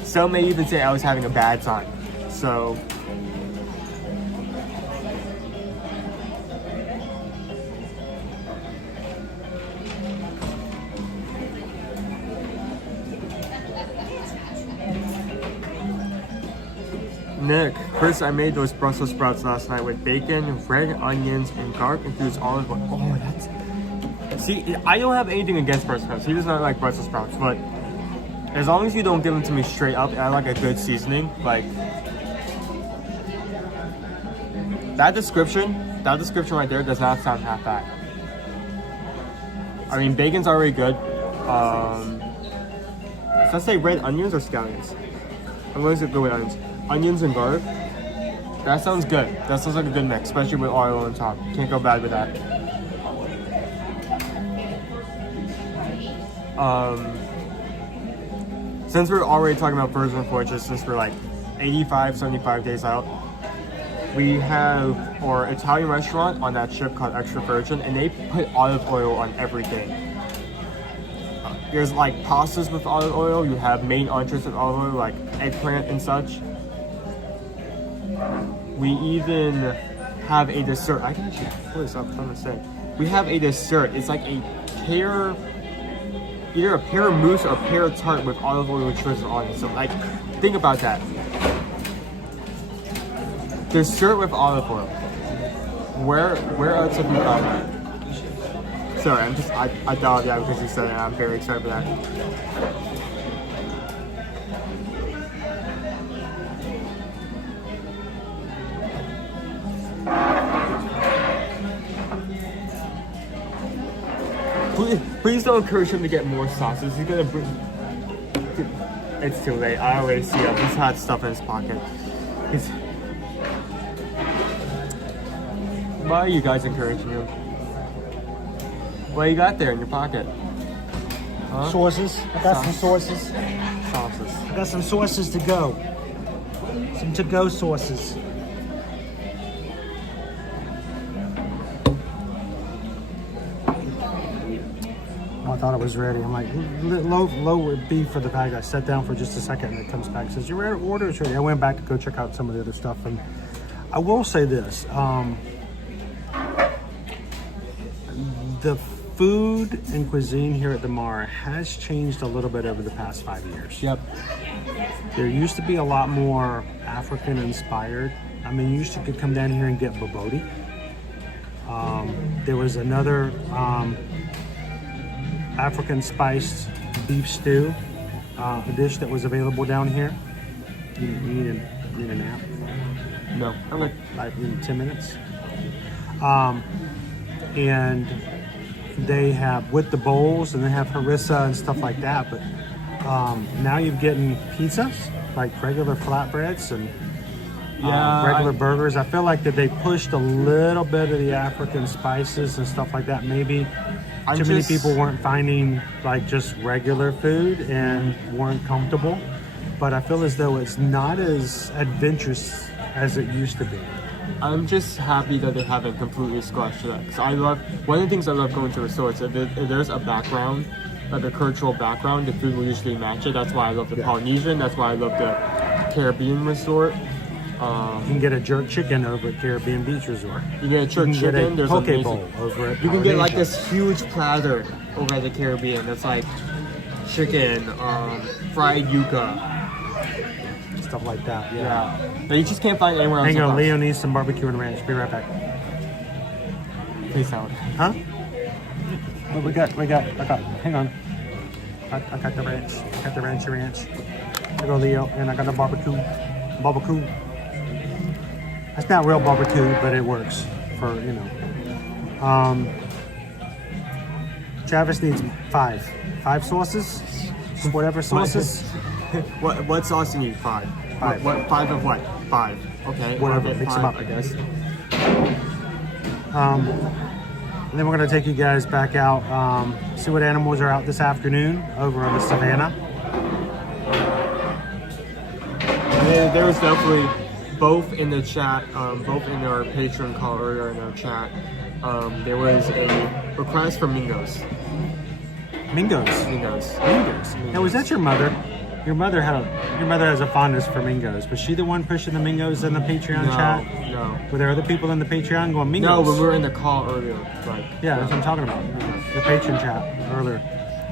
Some may even say I was having a bad time. So Nick, Chris, I made those Brussels sprouts last night with bacon, red onions, and garlic infused olive oil. Oh, that's... See, I don't have anything against Brussels sprouts. He does not like Brussels sprouts, but as long as you don't give them to me straight up and I like a good seasoning, like... That description right there does not sound half bad. I mean, bacon's already good. Does that say red onions or scallions? I'm going to go with onions. Onions and garlic. That sounds good. That sounds like a good mix, especially with oil on top. Can't go bad with that. Since we're already talking about virgin porches, since we're like 85, 75 days out, we have our Italian restaurant on that ship called Extra Virgin, and they put olive oil on everything. There's like pastas with olive oil. You have main entrees with olive oil, like eggplant and such. We even have a dessert. I can actually pull this up. I'm trying to say. We have a dessert. It's like a pear, either a pear mousse or a pear tart with olive oil drizzle on it. So like, think about that. Dessert with olive oil. Where else have you found that? Sorry, I thought that because you said it, and I'm very excited for that. Please don't encourage him to get more sauces. He's gonna bring... It's too late. I already see him. He's had stuff in his pocket. Why are you guys encouraging him? What you got there in your pocket? Huh? Sauces. I got some sauces. Sauces. I got some sauces to go. Some to-go sauces. I thought it was ready. I'm like, low would be for the bag. I sat down for just a second and it comes back and says, your order is ready. I went back to go check out some of the other stuff. And I will say this, the food and cuisine here at the Mar has changed a little bit over the past 5 years. Yep. There used to be a lot more African inspired. I mean, you used to could come down here and get boboti. There was another African spiced beef stew, a dish that was available down here. You need a nap? No, I'm like in 10 minutes. And they have with the bowls, and they have harissa and stuff like that. But now you're getting pizzas, like regular flatbreads and regular burgers. I feel like that they pushed a little bit of the African spices and stuff like that. Maybe too many people weren't finding like just regular food and weren't comfortable. But I feel as though it's not as adventurous as it used to be. I'm just happy that they haven't completely squashed that. Because I love, one of the things I love going to resorts, if there's a background, like a cultural background, the food will usually match it. That's why I love the Polynesian. That's why I love the Caribbean resort. You can get a jerk chicken over at Caribbean Beach Resort. You get a jerk chicken. There's poke amazing. bowl over at You can get like Polynesian. this huge platter over at the Caribbean. That's like chicken, fried yuca. Stuff like that, yeah. But you just can't find anywhere else. Hang on, Leo needs some barbecue and ranch. Be right back. Please don't. Huh? What we got, hang on. I got the ranch. I got the ranch. There you go, Leo. And I got the barbecue. That's not real barbecue, but it works for, you know. Travis needs five sauces, whatever sauces. What sauce do you need? Five. What? Five of what? Five. Okay. Whatever. Okay, Mix five, them up, I guess. And then we're going to take you guys back out, see what animals are out this afternoon over in the Savannah. Yeah, there was definitely both in the chat, both in our Patreon call earlier in our chat. There was a request for Mingos. Mingos. Now, was that your mother? Your mother has a fondness for Mingos. Was she the one pushing the Mingos in the Patreon chat? No. Were there other people in the Patreon going Mingos? No, when we were in the call earlier. Yeah, that's what I'm talking about. The Patreon chat earlier.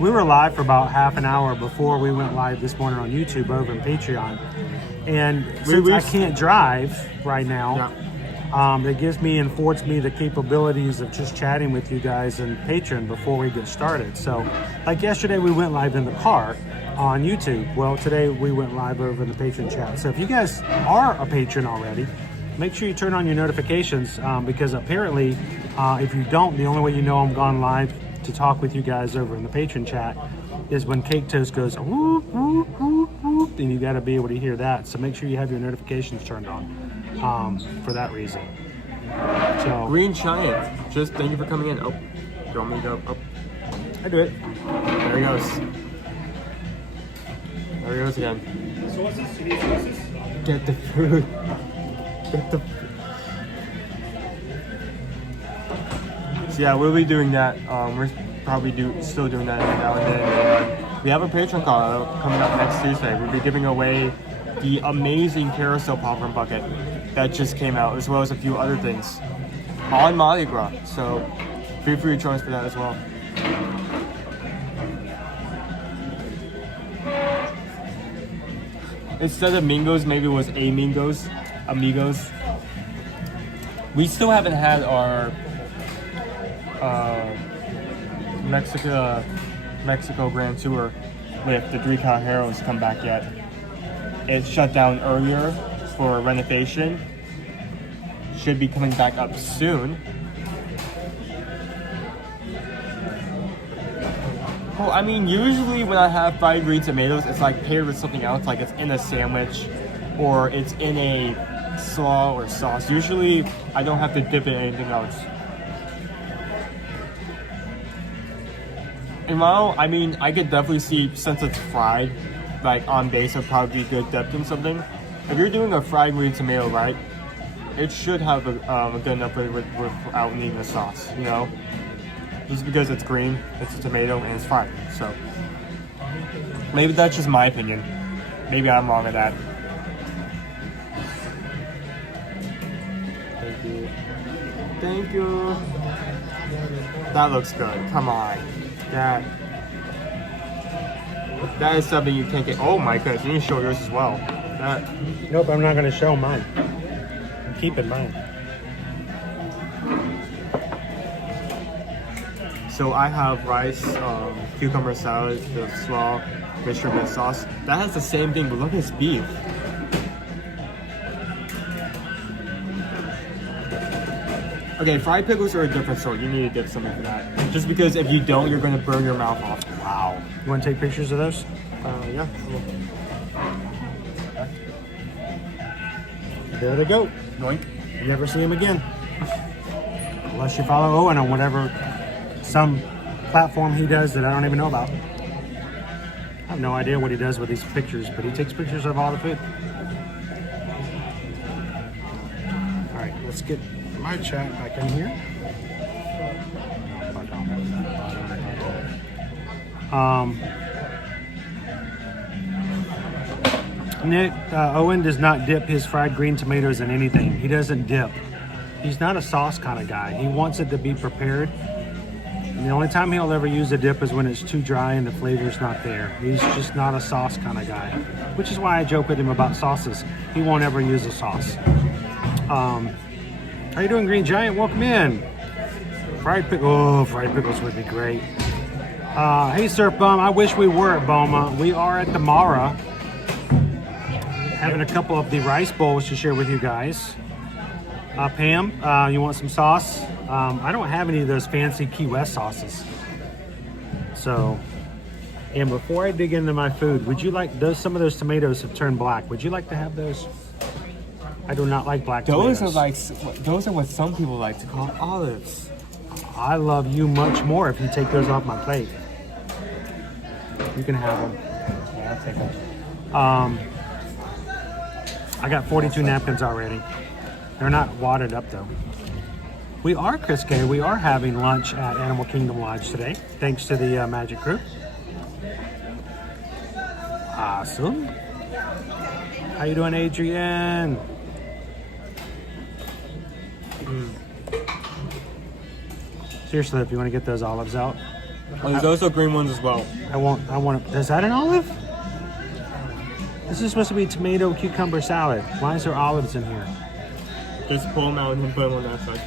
We were live for about half an hour before we went live this morning on YouTube over in Patreon. And since I can't drive right now, it gives me and affords me the capabilities of just chatting with you guys in Patreon before we get started. So, like yesterday, we went live in the car on YouTube. Well, today we went live over in the Patreon chat. So if you guys are a patron already, make sure you turn on your notifications because apparently, if you don't, the only way you know I'm gone live to talk with you guys over in the Patreon chat is when Cake Toast goes whoop, whoop, whoop, whoop, and you got to be able to hear that. So make sure you have your notifications turned on for that reason. So Green Giant, just thank you for coming in. Oh, you want me to go? Oh, I do it. There he goes. There he goes again. Sauces? You need sauces? Get the food. So yeah, we'll be doing that. We're probably still doing that every now and then. We have a Patreon call coming up next Tuesday. We'll be giving away the amazing carousel popcorn bucket that just came out, as well as a few other things on Mardi Gras. So feel free to join us for that as well. Instead of Mingos, maybe it was Amigos. We still haven't had our Mexico Grand Tour with the Three Cajeros come back yet. It shut down earlier for renovation. Should be coming back up soon. Well, I mean, usually when I have fried green tomatoes, it's like paired with something else, like it's in a sandwich or it's in a slaw or sauce. Usually, I don't have to dip it in anything else. And while, I mean, I could definitely see, since it's fried, like on base, it'd probably be good dipped in something. If you're doing a fried green tomato, right, it should have a good enough flavor without needing a sauce, you know? just because it's green, it's a tomato, and it's fried. So maybe that's just my opinion. Maybe I'm wrong with that. Thank you. Thank you. That looks good. Come on. That is something you can't get. Oh my goodness, you need to show yours as well. Nope, I'm not going to show mine. I'm keeping mine. So I have rice, cucumber salad, the slaw, fisherman sauce. That has the same thing, but look at this beef. Okay, fried pickles are a different sort. You need to dip something for that. Just because if you don't, you're going to burn your mouth off. Wow. You want to take pictures of those? Yeah. There they go. Yoink. You never see them again. Unless you follow Owen on whatever, some platform he does that I don't even know about. I have no idea what he does with these pictures, but he takes pictures of all the food. All right, let's get my chat back in here. Nick, Owen does not dip his fried green tomatoes in anything. He doesn't dip. He's not a sauce kind of guy. He wants it to be prepared. And the only time he'll ever use a dip is when it's too dry and the flavor's not there. He's just not a sauce kind of guy, which is why I joke with him about sauces. He won't ever use a sauce. How you doing, Green Giant? Welcome in. Fried pickles would be great. Hey, Surf Bum. I wish we were at Boma. We are at the Mara, having a couple of the rice bowls to share with you guys. Pam, you want some sauce? I don't have any of those fancy Key West sauces. So, and before I dig into my food, would you like those? Some of those tomatoes have turned black. Would you like to have those? I do not like black tomatoes. Those are what some people like to call olives. I love you much more if you take those off my plate. You can have them. Yeah, I'll take them. I got 42 napkins already. They're not wadded up though. We are, Chris K. We are having lunch at Animal Kingdom Lodge today, thanks to the Magic Crew. Awesome. How you doing, Adrian? Seriously, if you want to get those olives out. Oh, there's also green ones as well. I want. Is that an olive? This is supposed to be tomato cucumber salad. Why is there olives in here? Just pull them out and then put them on that side.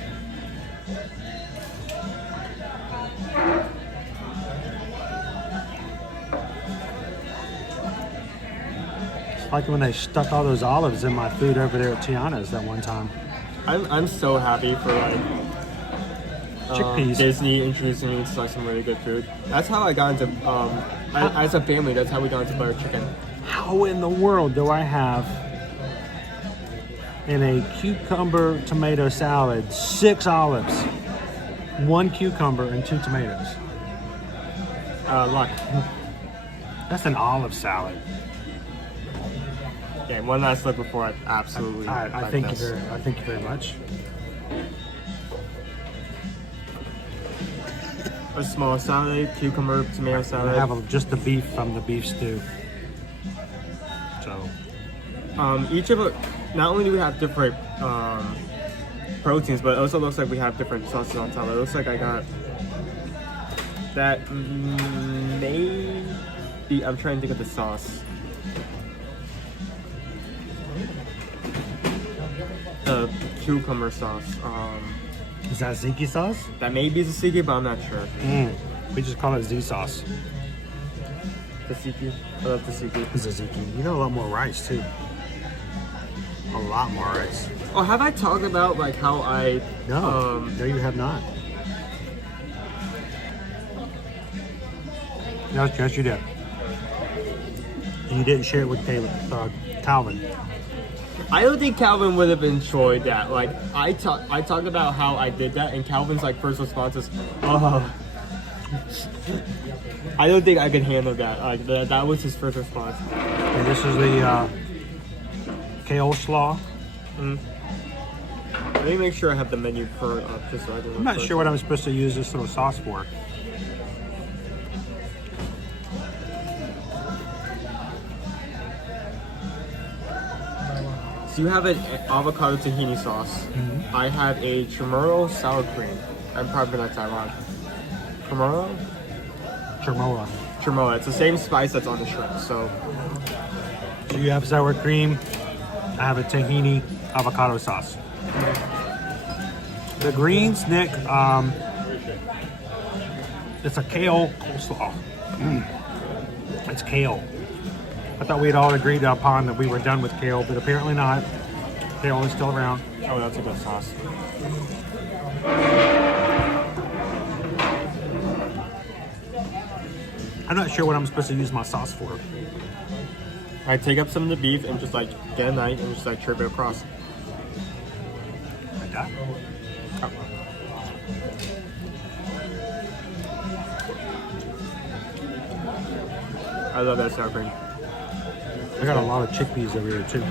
It's like when they stuck all those olives in my food over there at Tiana's that one time. I'm so happy for like chickpeas. Disney introducing me to like some really good food. That's how I got into as a family. That's how we got into butter chicken. How in the world do I have in a cucumber tomato salad 6 olives, 1 cucumber, and 2 tomatoes? Luck. That's an olive salad. Yeah, one last look before I absolutely. I thank you very much. A small salad, cucumber, tomato salad. I have just the beef from the beef stew. So, each of it. Not only do we have different proteins, but it also looks like we have different sauces on top. It looks like I got that maybe. I'm trying to think of the sauce. The cucumber sauce. Is that tzatziki sauce? That may be tzatziki, but I'm not sure. We just call it Z sauce. Tzatziki. I love tzatziki. Tzatziki. You got a lot more rice too. A lot more rice. Oh, have I talked about like how I? No, no, you have not. Yes, you did. You didn't share it with Calvin. I don't think Calvin would have enjoyed that. Like I talked about how I did that, and Calvin's like first response is, "Oh." I don't think I could handle that. Like that was his first response. And this is the kale slaw. Let me make sure I have the menu for just so I can I'm not sure what I'm supposed to use this little sauce for. So you have an avocado tahini sauce. I have a chamorro sour cream. I'm probably not Taiwan. Chamorro? Chamorro. Chamorro. It's the same spice that's on the shrimp. So you have sour cream. I have a tahini avocado sauce. The greens, Nick, it's a kale coleslaw. It's kale. I thought we had all agreed upon that we were done with kale, but apparently not. Kale is still around. Oh, that's a good sauce. I'm not sure what I'm supposed to use my sauce for. I take up some of the beef and just like get a knife and just like chirp it across. Like that? Oh. I love that sour cream. I got a lot of chickpeas over here too.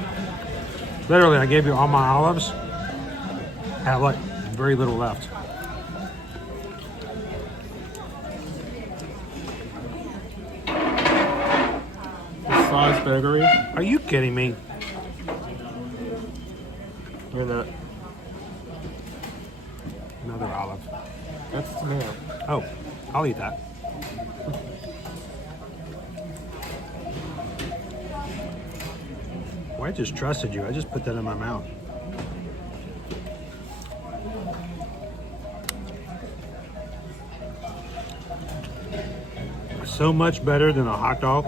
Literally, I gave you all my olives. I have like very little left. Sauce burgery. Are you kidding me? You're not. Another olive. That's tomato. Oh, I'll eat that. Well, I just trusted you. I just put that in my mouth. So much better than a hot dog.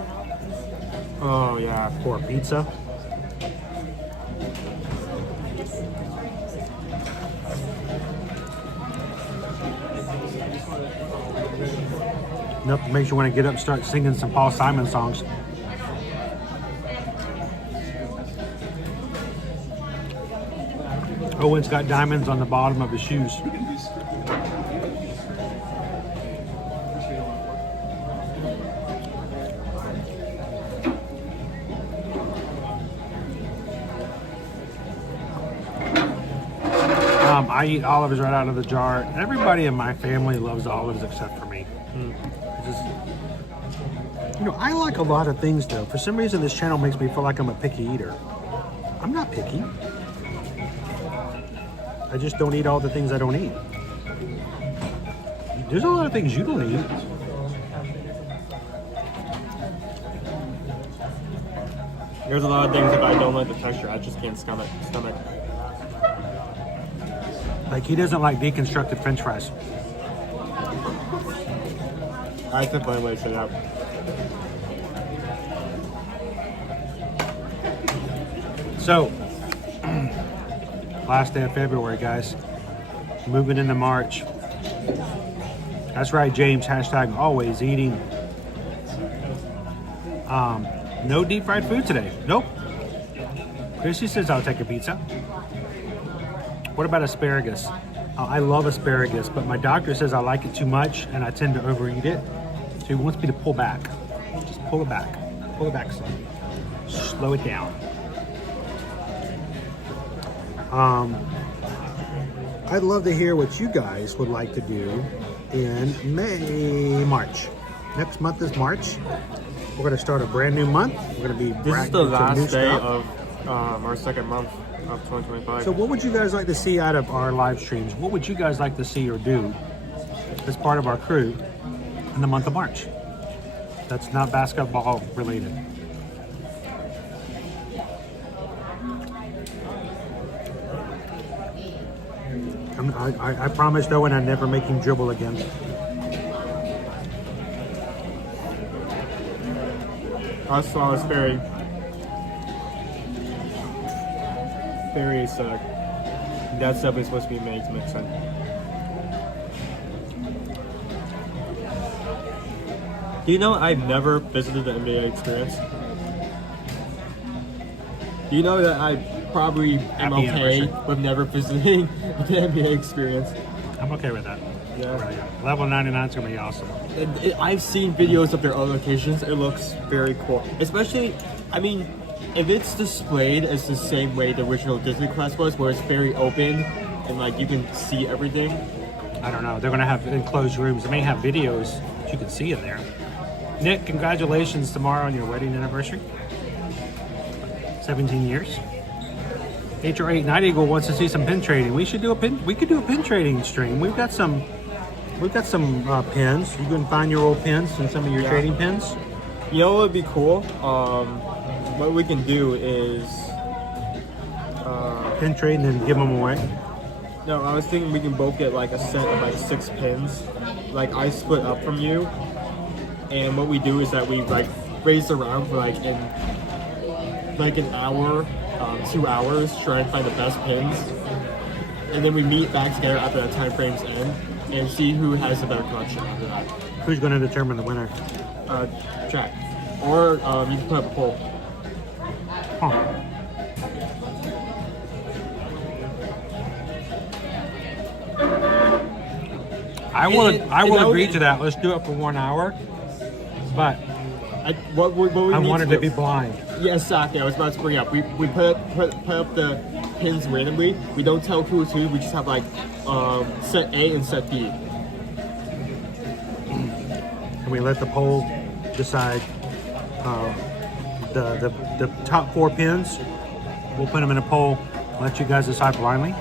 Oh yeah, or a pizza. Enough to make you want to get up and start singing some Paul Simon songs. Owen's got diamonds on the bottom of his shoes. I eat olives right out of the jar. Everybody in my family loves olives except for me. You know, I like a lot of things though. For some reason, this channel makes me feel like I'm a picky eater. I'm not picky. I just don't eat all the things I don't eat. There's a lot of things you don't eat. There's a lot of things if I don't like the texture, I just can't stomach. Like he doesn't like deconstructed French fries. I have to find a way to say that. So, last day of February, guys. Moving into March. That's right, James. Hashtag always eating. No deep fried food today. Nope. Chrissy says I'll take a pizza. What about asparagus? I love asparagus, but my doctor says I like it too much and I tend to overeat it. So he wants me to pull back. Just pull it back. Pull it back some. Slow it down. I'd love to hear what you guys would like to do in March. Next month is March. We're going to start a brand new month. We're going to be This is the last day of our second month of 2025. So what would you guys like to see out of our live streams? What would you guys like to see or do as part of our crew in the month of March? That's not basketball related. I promised Owen I'd never make him dribble again. Hot sauce, very acidic. That stuff is supposed to be made to make sense. Do you know I've never visited the NBA experience? Do you know that I probably am Happy okay anniversary. with never visiting the NBA experience? I'm okay with that. Yeah. Level 99 is going to be awesome. I've seen videos of their other locations. It looks very cool. Especially, I mean, if it's displayed as the same way the original Disney Quest was, where it's very open and like you can see everything. I don't know. They're going to have enclosed rooms. They may have videos that you can see in there. Nick, congratulations tomorrow on your wedding anniversary. 17 years. HR8 Night Eagle wants to see some pin trading. We could do a pin trading stream. We've got some pins. You can find your old pins and some of your trading pins. You know what would be cool? What we can do is pin trade and then give them away. No, I was thinking we can both get like a set of like 6 pins. Like I split up from you, and what we do is that we like race around for like an hour, 2 hours, try and find the best pins, and then we meet back together after that time frame's end and see who has the better collection after that. Who's going to determine the winner? Chat, or you can put up a poll. Huh. I will agree to that. Let's do it for 1 hour. But I wanted to be blind. Yeah, exactly. I was about to bring up. We put up the pins randomly. We don't tell who is who. We just have like set A and set B. And we let the poll decide the top 4 pins. We'll put them in a poll. Let you guys decide blindly.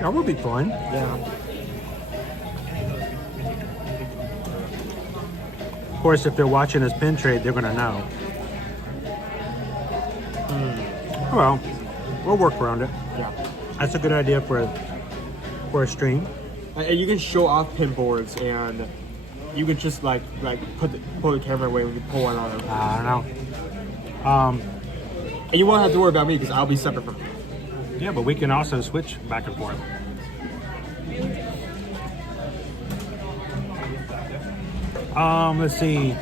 That would be fun. Yeah. Of course, if they're watching us pin trade, they're going to know. Well, we'll work around it. Yeah. That's a good idea for a stream. And you can show off pin boards, and you can just like pull the camera away when you pull one on them. I don't know. And you won't have to worry about me because I'll be separate from you. Yeah, but we can also switch back and forth. Let's see.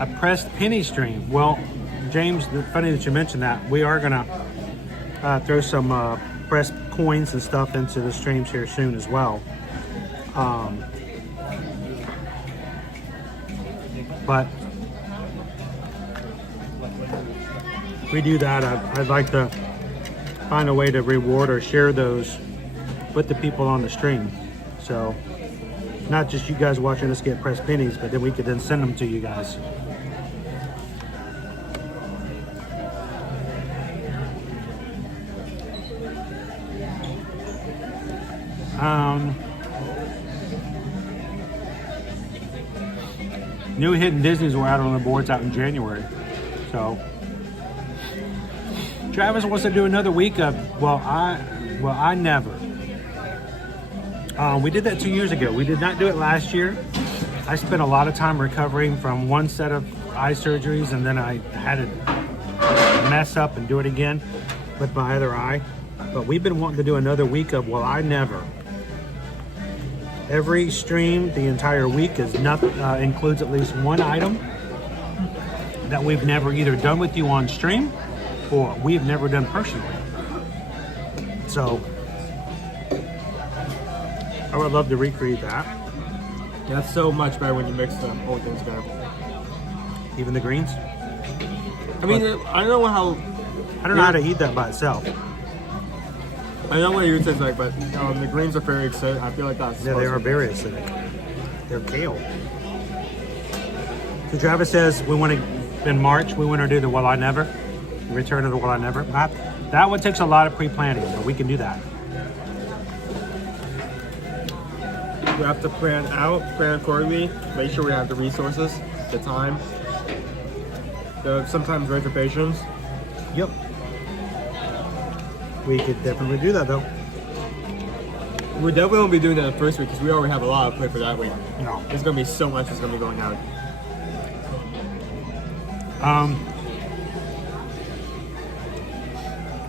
A pressed penny stream. Well, James, funny that you mentioned that. We are gonna throw some pressed coins and stuff into the streams here soon as well. But if we do that, I'd like to find a way to reward or share those with the people on the stream. So not just you guys watching us get pressed pennies, but then we could then send them to you guys. New hidden Disneys were out on the boards out in January. So Travis wants to do another week of I never. We did that 2 years ago. We did not do it last year. I spent a lot of time recovering from one set of eye surgeries, and then I had to mess up and do it again with my other eye. But we've been wanting to do another week of I never. Every stream, the entire week, includes at least one item that we've never either done with you on stream or we've never done personally. So I would love to recreate that. That's so much better when you mix the whole thing together. Even the greens? I mean, I don't know how to eat that by itself. I know what yours tastes like, but the greens are very acidic. I feel like that's... Yeah, they are very acidic. They're kale. So Travis says in March, we want to do the I Never. Return of the I Never. That one takes a lot of pre-planning, but we can do that. We have to plan accordingly, make sure we have the resources, the time, sometimes reservations. Yep. We could definitely do that, though. We definitely won't be doing that the first week because we already have a lot of play for that week. No. There's going to be so much that's going to be going out.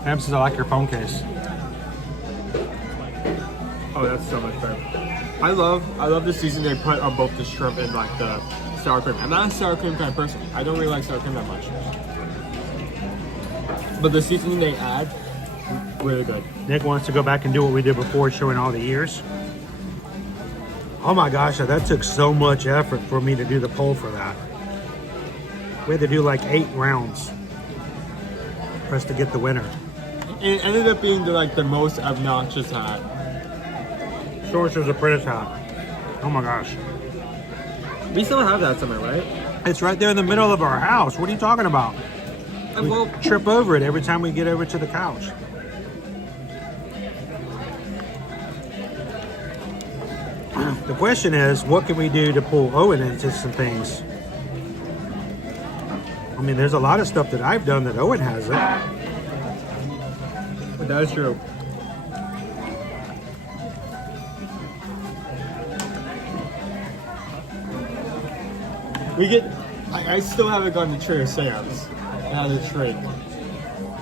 Em says, I like your phone case. Oh, that's so much better. I love the seasoning they put on both the shrimp and like the sour cream. I'm not a sour cream kind of person. I don't really like sour cream that much. But the seasoning they add, really good. Nick wants to go back and do what we did before, showing all the years. Oh my gosh, that took so much effort for me to do the poll for that. We had to do like 8 rounds for us to get the winner. it ended up being the most obnoxious hat. Sorcerer's Apprentice hat. Oh my gosh. We still have that somewhere, right? It's right there in the middle of our house. What are you talking about? We trip over it every time we get over to the couch. The question is, what can we do to pull Owen into some things? I mean, there's a lot of stuff that I've done that Owen hasn't. That is true. I still haven't gotten the Trader Sam's. Another trick.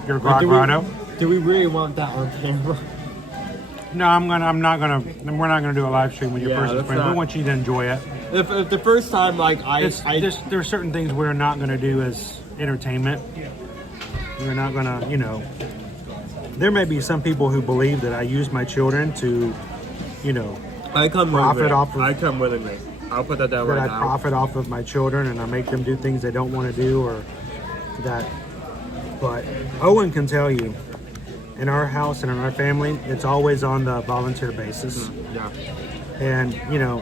Your grotto? Do we really want that on camera? No, we're not gonna do a live stream with your person's friend. We want you to enjoy it. If the first time, there's certain things we're not gonna do as entertainment. We're not gonna, there may be some people who believe that I use my children to, profit off of. I come willingly. I'll put that down right now. That I profit off of my children and I make them do things they don't want to do or that. But Owen can tell you, in our house and in our family, it's always on the volunteer basis. Yeah. And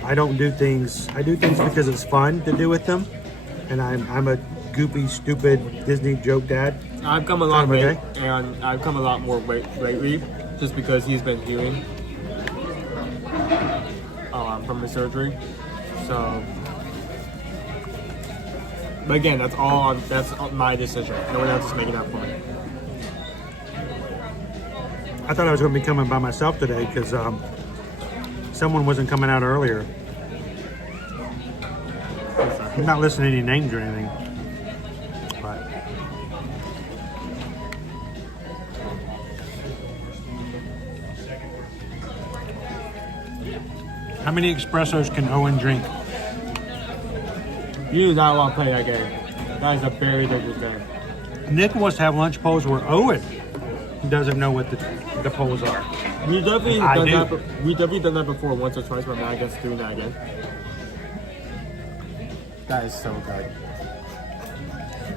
I don't do things. I do things because it's fun to do with them, and I'm a goofy, stupid Disney joke dad. I've come a long way, and I've come a lot more lately, just because he's been healing from the surgery. So, but again, that's my decision. No one else is making that for me. I thought I was going to be coming by myself today because someone wasn't coming out earlier. I'm not listening to any names or anything. But how many espressos can Owen drink? You do not want to play that game. That is a very dangerous game. Nick wants to have lunch polls where Owen doesn't know what the polls are. We've definitely done that before once or twice, but I'm not against doing that again. That is so good.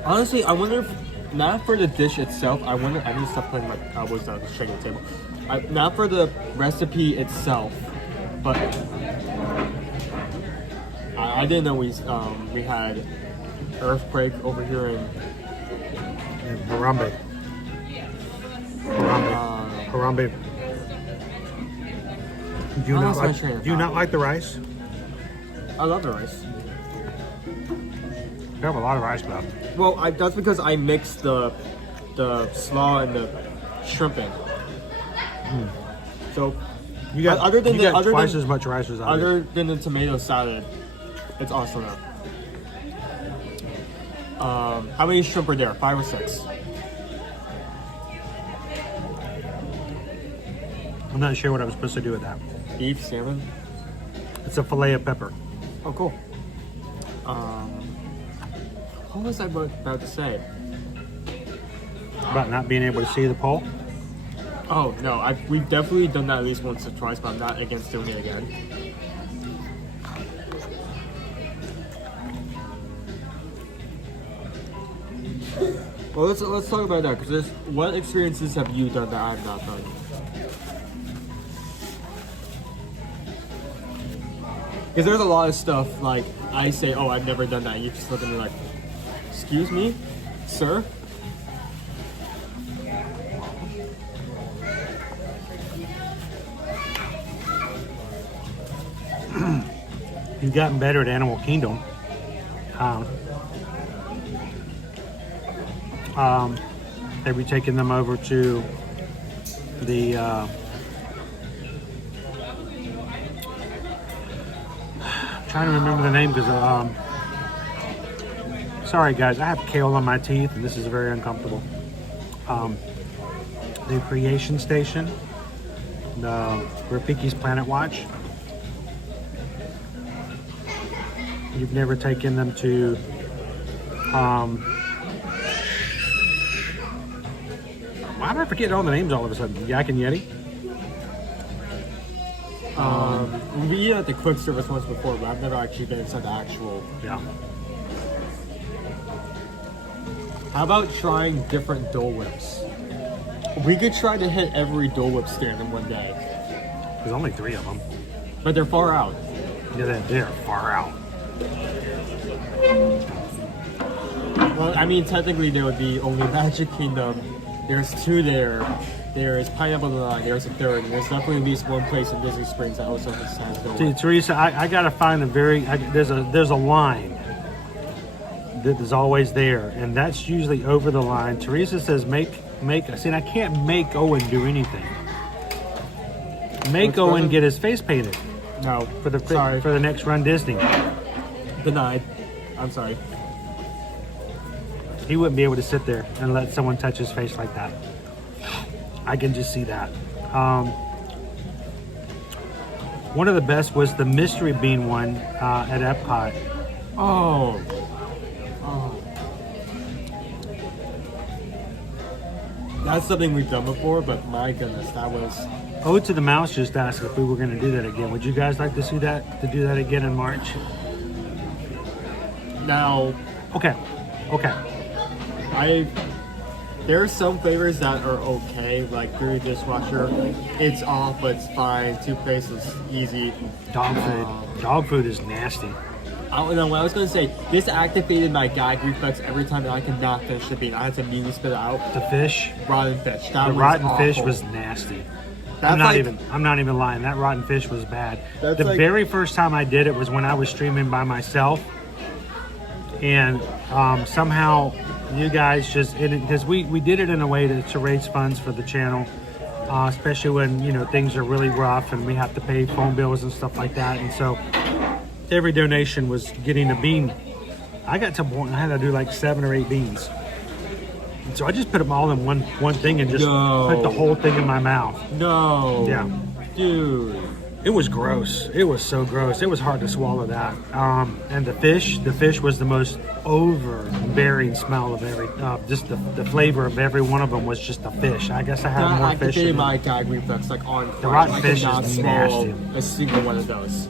Honestly, I wonder if, not for the dish itself, I need to stop putting my elbows down and shaking the table. Not for the recipe itself, but I didn't know we had earthquake over here in Harambe. Harambe. Do you not like the rice? I love the rice. You have a lot of rice left. Well, that's because I mixed the slaw and the shrimp in. So you got twice as much rice as I do. Other than the tomato salad, it's awesome. How many shrimp are there? 5 or 6? I'm not sure what I was supposed to do with that. Beef, salmon? It's a fillet of pepper. Oh, cool. What was I about to say? About not being able to see the pole? Oh, no. We've definitely done that at least once or twice, but I'm not against doing it again. Well, let's talk about that, because what experiences have you done that I have not done? Because there's a lot of stuff, like, I say, oh, I've never done that. You just look at me like, excuse me, sir? You've gotten better at Animal Kingdom. Have you taken them over to the I'm trying to remember the name because sorry guys, I have kale on my teeth and this is very uncomfortable. The Creation Station, the Rafiki's Planet Watch. You've never taken them to why am I forgetting all the names all of a sudden? Yak and Yeti? We had the quick service once before, but I've never actually been inside the actual. Yeah. How about trying different Dole Whips? We could try to hit every Dole Whip stand in one day. There's only 3 of them. But they're far out. Yeah, they're far out. Well, I mean, technically there would be only Magic Kingdom. There's 2 there. There's Pineapple Line. There's a 3rd. And there's definitely at least 1 place in Disney Springs that also has Dole See, Whip. Teresa, I gotta find there's a line that is always there, and that's usually over the line. Teresa says make. See, I can't make Owen do anything. Make Owen get his face painted. No, for the next Run Disney. Denied. I'm sorry. He wouldn't be able to sit there and let someone touch his face like that. I can just see that. One of the best was the mystery bean one at Epcot. Oh. That's something we've done before, but my goodness, that was... Ode to the Mouse just asked if we were going to do that again. Would you guys like to see that? To do that again in March? Now... Okay. There's some flavors that are okay, like Brew Dishwasher. It's off, but it's fine. Toothpaste is easy. Dog food. Dog food is nasty. I don't know what I was going to say. This activated my gag reflex every time I could not finish the bean. I had to immediately spit it out. The fish? Rotten fish. That The was rotten awful. fish was nasty. I'm not even lying. That rotten fish was bad. The very first time I did it was when I was streaming by myself. And somehow you guys just, because we did it in a way to raise funds for the channel, especially when, things are really rough and we have to pay phone bills and stuff like that. And so every donation was getting a bean. I got to a point I had to do like 7 or 8 beans. And so I just put them all in one thing and just put the whole thing in my mouth. No. Yeah. Dude. It was gross. It was so gross. It was hard to swallow that. And the fish was the most overbearing smell of just the flavor of every one of them was just the fish. I guess I had more fish. I my gag reflex like on the rotten fish I could not is swallow nasty. a single one of those.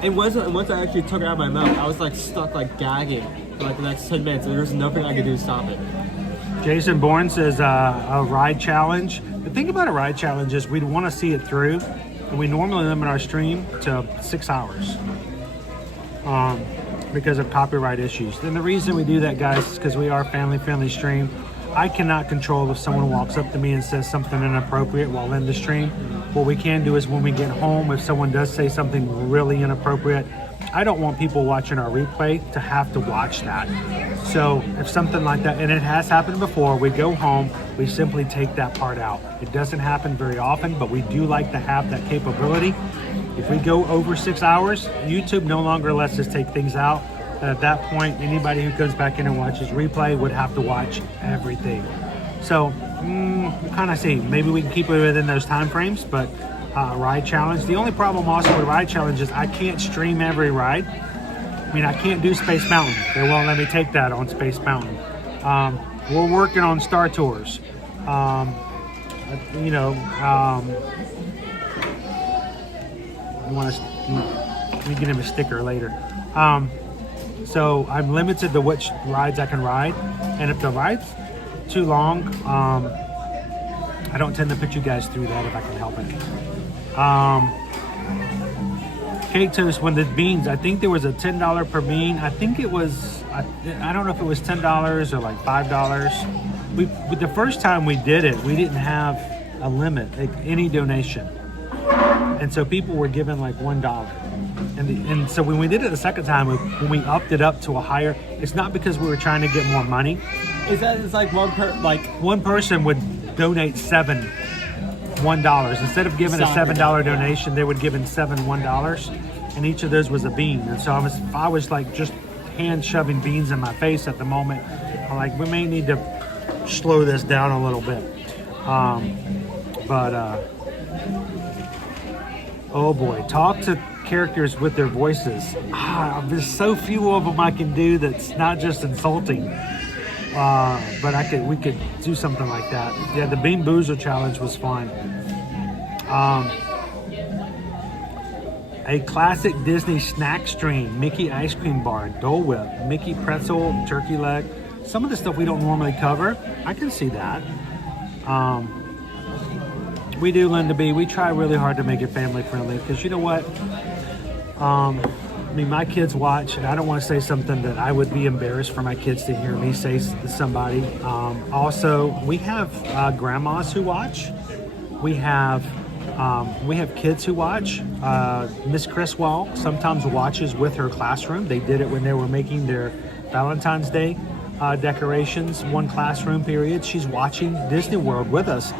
And once I actually took it out of my mouth, I was like stuck like gagging for like the next 10 minutes, and there was nothing I could do to stop it. Jason Bourne says a ride challenge. The thing about a ride challenge is we'd want to see it through, and we normally limit our stream to 6 hours because of copyright issues. And the reason we do that, guys, is because we are a family-friendly stream. I cannot control if someone walks up to me and says something inappropriate while in the stream. What we can do is when we get home, if someone does say something really inappropriate, I don't want people watching our replay to have to watch that. So if something like that, and it has happened before, we go home, we simply take that part out. It doesn't happen very often, but we do like to have that capability. If we go over 6 hours, YouTube no longer lets us take things out. And at that point, anybody who comes back in and watches replay would have to watch everything. So we'll kind of see. Maybe we can keep it within those time frames, but ride challenge. The only problem also with ride challenge is I can't stream every ride. I mean, I can't do Space Mountain. They won't let me take that on Space Mountain. We're working on Star Tours. We get him a sticker later. So I'm limited to which rides I can ride, and if the ride's too long, I don't tend to put you guys through that if I can help it. Cake Toast, when the beans, I think there was a $10 per bean. I think it was, I don't know if it was $10 or like $5. The first time we did it, we didn't have a limit, like any donation. And so people were given like $1. And so when we did it the second time, when we upped it up to a higher, it's not because we were trying to get more money. It's like one person would donate $1. Instead of giving a $7 donation, they would give in $1, and each of those was a bean. And so I was like just hand shoving beans in my face at the moment. I'm like, we may need to slow this down a little bit. Oh boy, talk to characters with their voices. There's so few of them I can do that's not just insulting. But we could do something like that. Yeah, the Bean Boozer challenge was fun. A classic Disney snack stream: Mickey ice cream bar, Dole Whip, Mickey pretzel, turkey leg. Some of the stuff we don't normally cover. I can see that. We do, Linda B. We try really hard to make it family friendly because you know what? I mean, my kids watch, and I don't want to say something that I would be embarrassed for my kids to hear me say to somebody. Also, we have grandmas who watch. We have kids who watch. Miss Chris Walt sometimes watches with her classroom. They did it when they were making their Valentine's Day decorations, one classroom period. She's watching Disney World with us.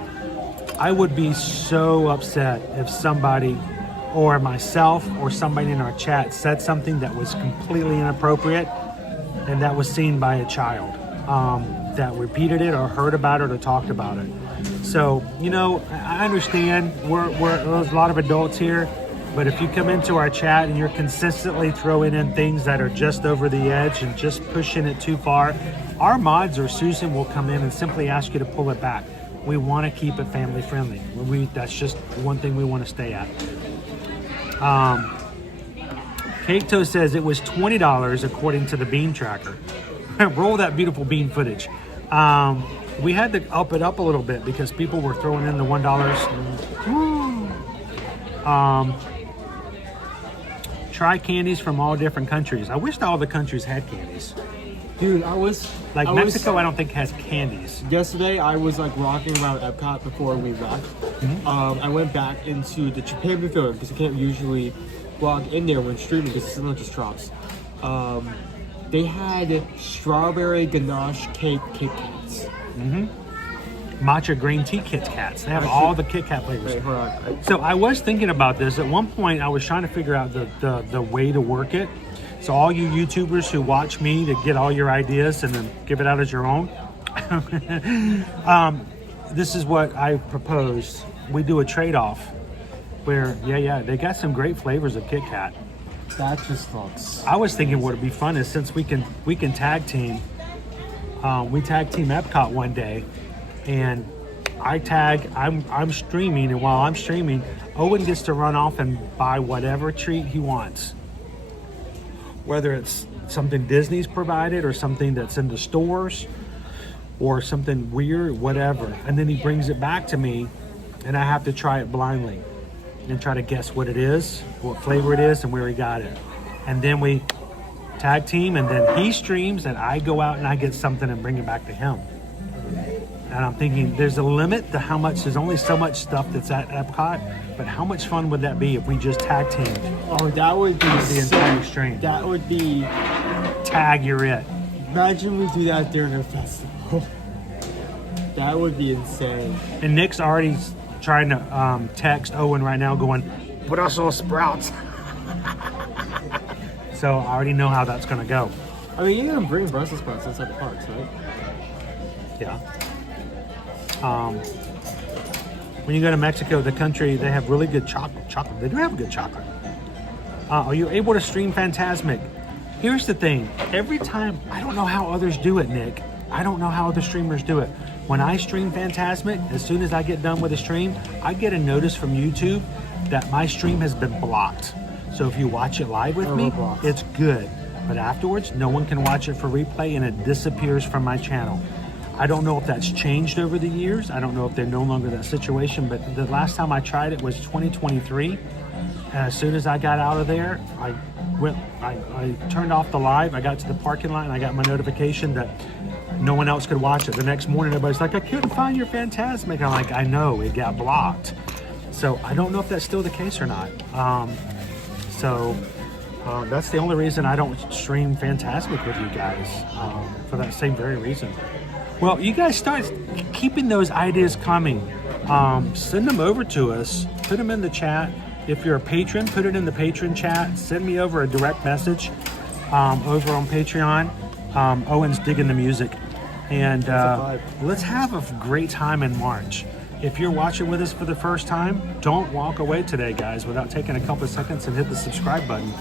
I would be so upset if somebody or myself or somebody in our chat said something that was completely inappropriate and that was seen by a child that repeated it or heard about it or talked about it. So, you know, I understand there's a lot of adults here, but if you come into our chat and you're consistently throwing in things that are just over the edge and just pushing it too far, our mods or Susan will come in and simply ask you to pull it back. We want to keep it family friendly. That's just one thing we want to stay at. Kato says it was $20 according to the bean tracker. Roll that beautiful bean footage. We had to up it up a little bit because people were throwing in the $1. Try candies from all different countries. I wished all the countries had candies. Dude, Mexico, I don't think has candies. Yesterday, I was like rocking around Epcot before we left. I went back into the Japan Pavilion because you can't usually walk in there when streaming because the signal just drops. They had strawberry ganache cake Kit Kats. Matcha green tea Kit Kats. They have all the Kit Kat flavors. Wait, hold on. So I was thinking about this. At one point, I was trying to figure out the way to work it. So all you YouTubers who watch me to get all your ideas and then give it out as your own, this is what I proposed. We do a trade-off where, they got some great flavors of Kit Kat. That just looks... I was thinking what would be fun is since we can tag team, we tag team Epcot one day, and I'm streaming, and while I'm streaming, Owen gets to run off and buy whatever treat he wants. Whether it's something Disney's provided or something that's in the stores or something weird, whatever. And then he brings it back to me and I have to try it blindly and try to guess what it is, what flavor it is, and where he got it. And then we tag team and then he streams and I go out and I get something and bring it back to him. And I'm thinking there's a limit to how much, there's only so much stuff that's at Epcot, but how much fun would that be if we just tag teamed? Oh, that would be the entire stream. That would be... Tag, you're it. Imagine we do that during a festival. That would be insane. And Nick's already trying to text Owen right now going, put us on Sprouts. So I already know how that's going to go. I mean, you can bring Brussels sprouts inside the parks, right? Yeah. When you go to Mexico, the country, they have really good chocolate. They do have good chocolate. Are you able to stream Fantasmic? Here's the thing. Every time, I don't know how others do it, Nick. I don't know how other streamers do it. When I stream Fantasmic, as soon as I get done with the stream, I get a notice from YouTube that my stream has been blocked. So if you watch it live with me, it's good. But afterwards, no one can watch it for replay and it disappears from my channel. I don't know if that's changed over the years. I don't know if they're no longer that situation, but the last time I tried it was 2023. And as soon as I got out of there, I turned off the live. I got to the parking lot and I got my notification that no one else could watch it. The next morning, everybody's like, I couldn't find your Fantasmic. I'm like, I know, it got blocked. So I don't know if that's still the case or not. That's the only reason I don't stream Fantasmic with you guys, for that same very reason. Well, you guys start keeping those ideas coming. Send them over to us. Put them in the chat. If you're a patron, put it in the patron chat. Send me over a direct message over on Patreon. Owen's digging the music. And let's have a great time in March. If you're watching with us for the first time, don't walk away today, guys, without taking a couple of seconds and hit the subscribe button.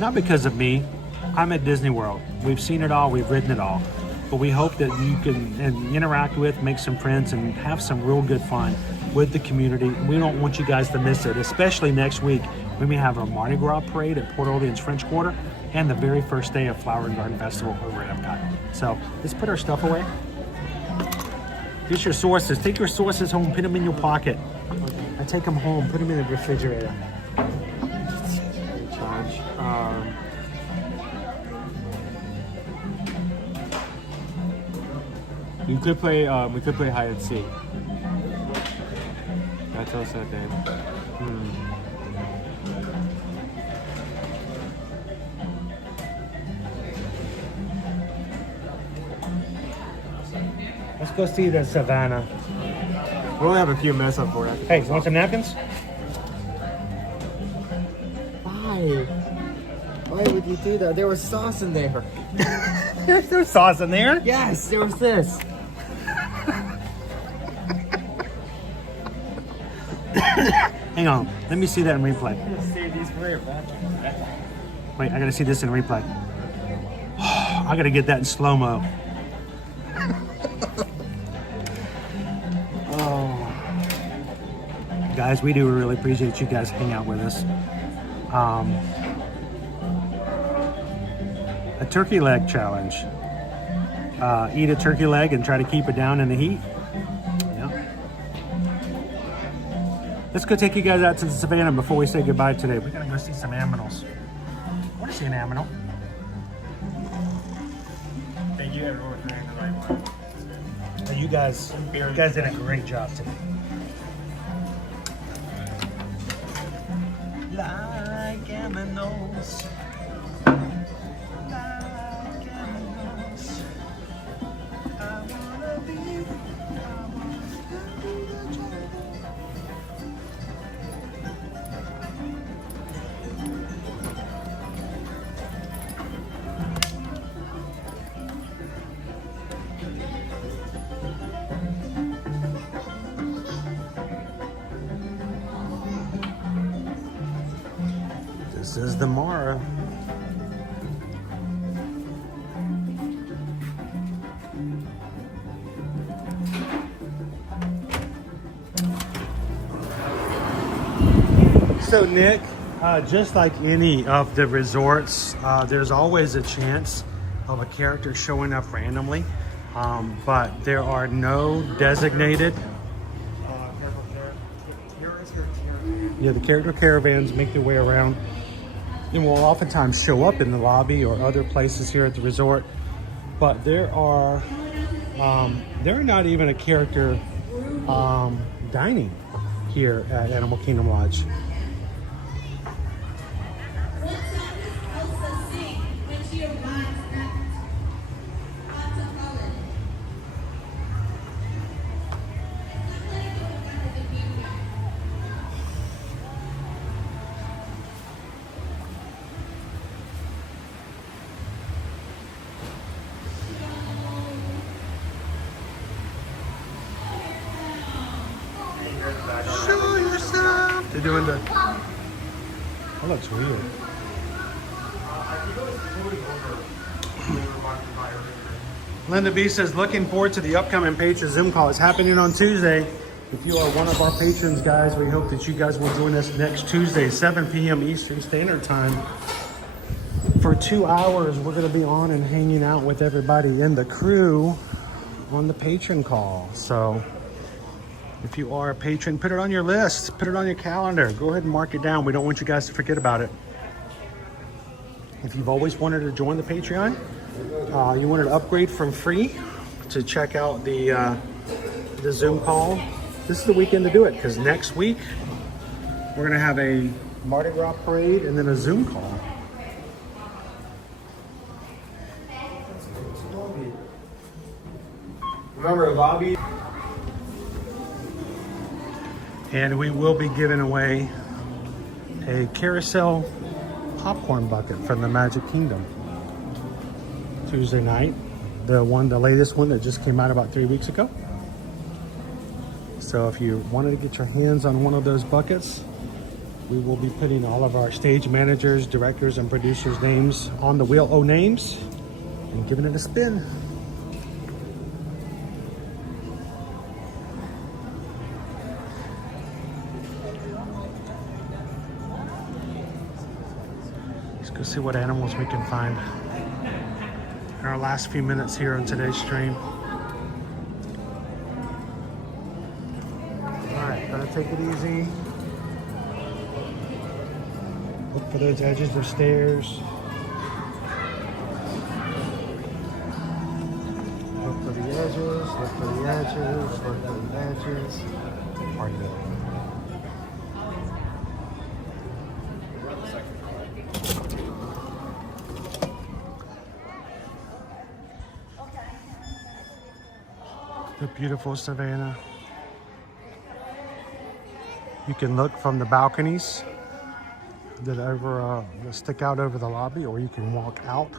Not because of me. I'm at Disney World. We've seen it all. We've ridden it all. But we hope that you can interact with, make some friends, and have some real good fun with the community. We don't want you guys to miss it, especially next week when we have our Mardi Gras parade at Port Orleans French Quarter and the very first day of Flower and Garden Festival over at Epcot. So let's put our stuff away. Here's your sauces. Take your sauces home, put them in your pocket. I take them home, put them in the refrigerator. Challenge. We could play hide and seek. That's also a thing. Let's go see the Savannah. We only have a few minutes up for it. Hey, want some napkins? Why? Why would you do that? There was sauce in there. There's no sauce in there. Yes, there was this. Hang on, let me see that in replay. Save these for your bathroom. Wait, I gotta see this in replay. I gotta get that in slow-mo. Oh. Guys, we do really appreciate you guys hanging out with us. A turkey leg challenge. Eat a turkey leg and try to keep it down in the heat. Yeah. Let's go take you guys out to the Savannah before we say goodbye today. We're gonna go see some aminals. I want to see an aminal. Thank you everyone for doing the right one. You guys did a great job today. Like aminals. Like aminals. I wanna be the jungle. This is the Mara. So Nick, just like any of the resorts, there's always a chance of a character showing up randomly, but there are no designated. The character caravans make their way around and will oftentimes show up in the lobby or other places here at the resort, but there are not even a character dining here at Animal Kingdom Lodge. Show yourself. They're doing the. That looks weird. Linda B says, looking forward to the upcoming patron Zoom call. It's happening on Tuesday. If you are one of our patrons, guys, we hope that you guys will join us next Tuesday, 7 p.m. Eastern Standard Time. For 2 hours, we're going to be on and hanging out with everybody in the crew on the patron call. So if you are a patron, put it on your list, put it on your calendar. Go ahead and mark it down. We don't want you guys to forget about it. If you've always wanted to join the Patreon, you wanted to upgrade from free to check out the Zoom call, this is the weekend to do it, because next week we're going to have a Mardi Gras parade and then a Zoom call. Remember, Bobby. And we will be giving away a carousel popcorn bucket from the Magic Kingdom Tuesday night. The latest one that just came out about 3 weeks ago. So if you wanted to get your hands on one of those buckets, we will be putting all of our stage managers, directors, and producers' names on the Wheel O Names and giving it a spin. Let's see what animals we can find in our last few minutes here on today's stream. take it easy. Look for those edges of stairs. Look for the edges, look for the edges, look for the edges. Part of it. The beautiful Savannah. You can look from the balconies that stick out over the lobby, or you can walk out.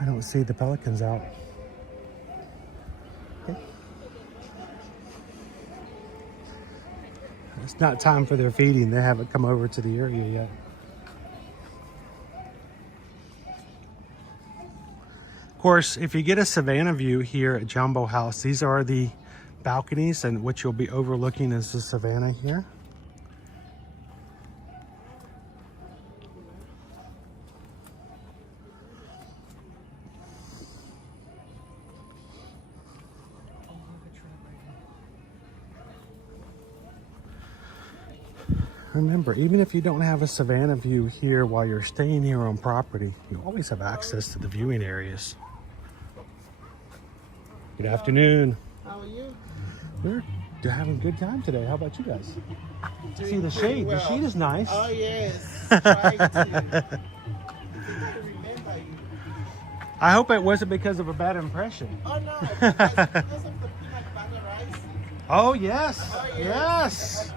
I don't see the pelicans out. Okay. It's not time for their feeding. They haven't come over to the area yet. Of course, if you get a Savannah view here at Jumbo House, these are the balconies, and what you'll be overlooking is the Savannah here. Remember, even if you don't have a Savannah view here while you're staying here on property, you always have access to the viewing areas. Good afternoon. How are you? We're having a good time today. How about you guys? Doing See the pretty shade. well. The shade is nice. Oh, yes. Try to. I hope it wasn't because of a bad impression. Oh, no. Because of the peanut butter rice. Oh, yes. Oh, Yes.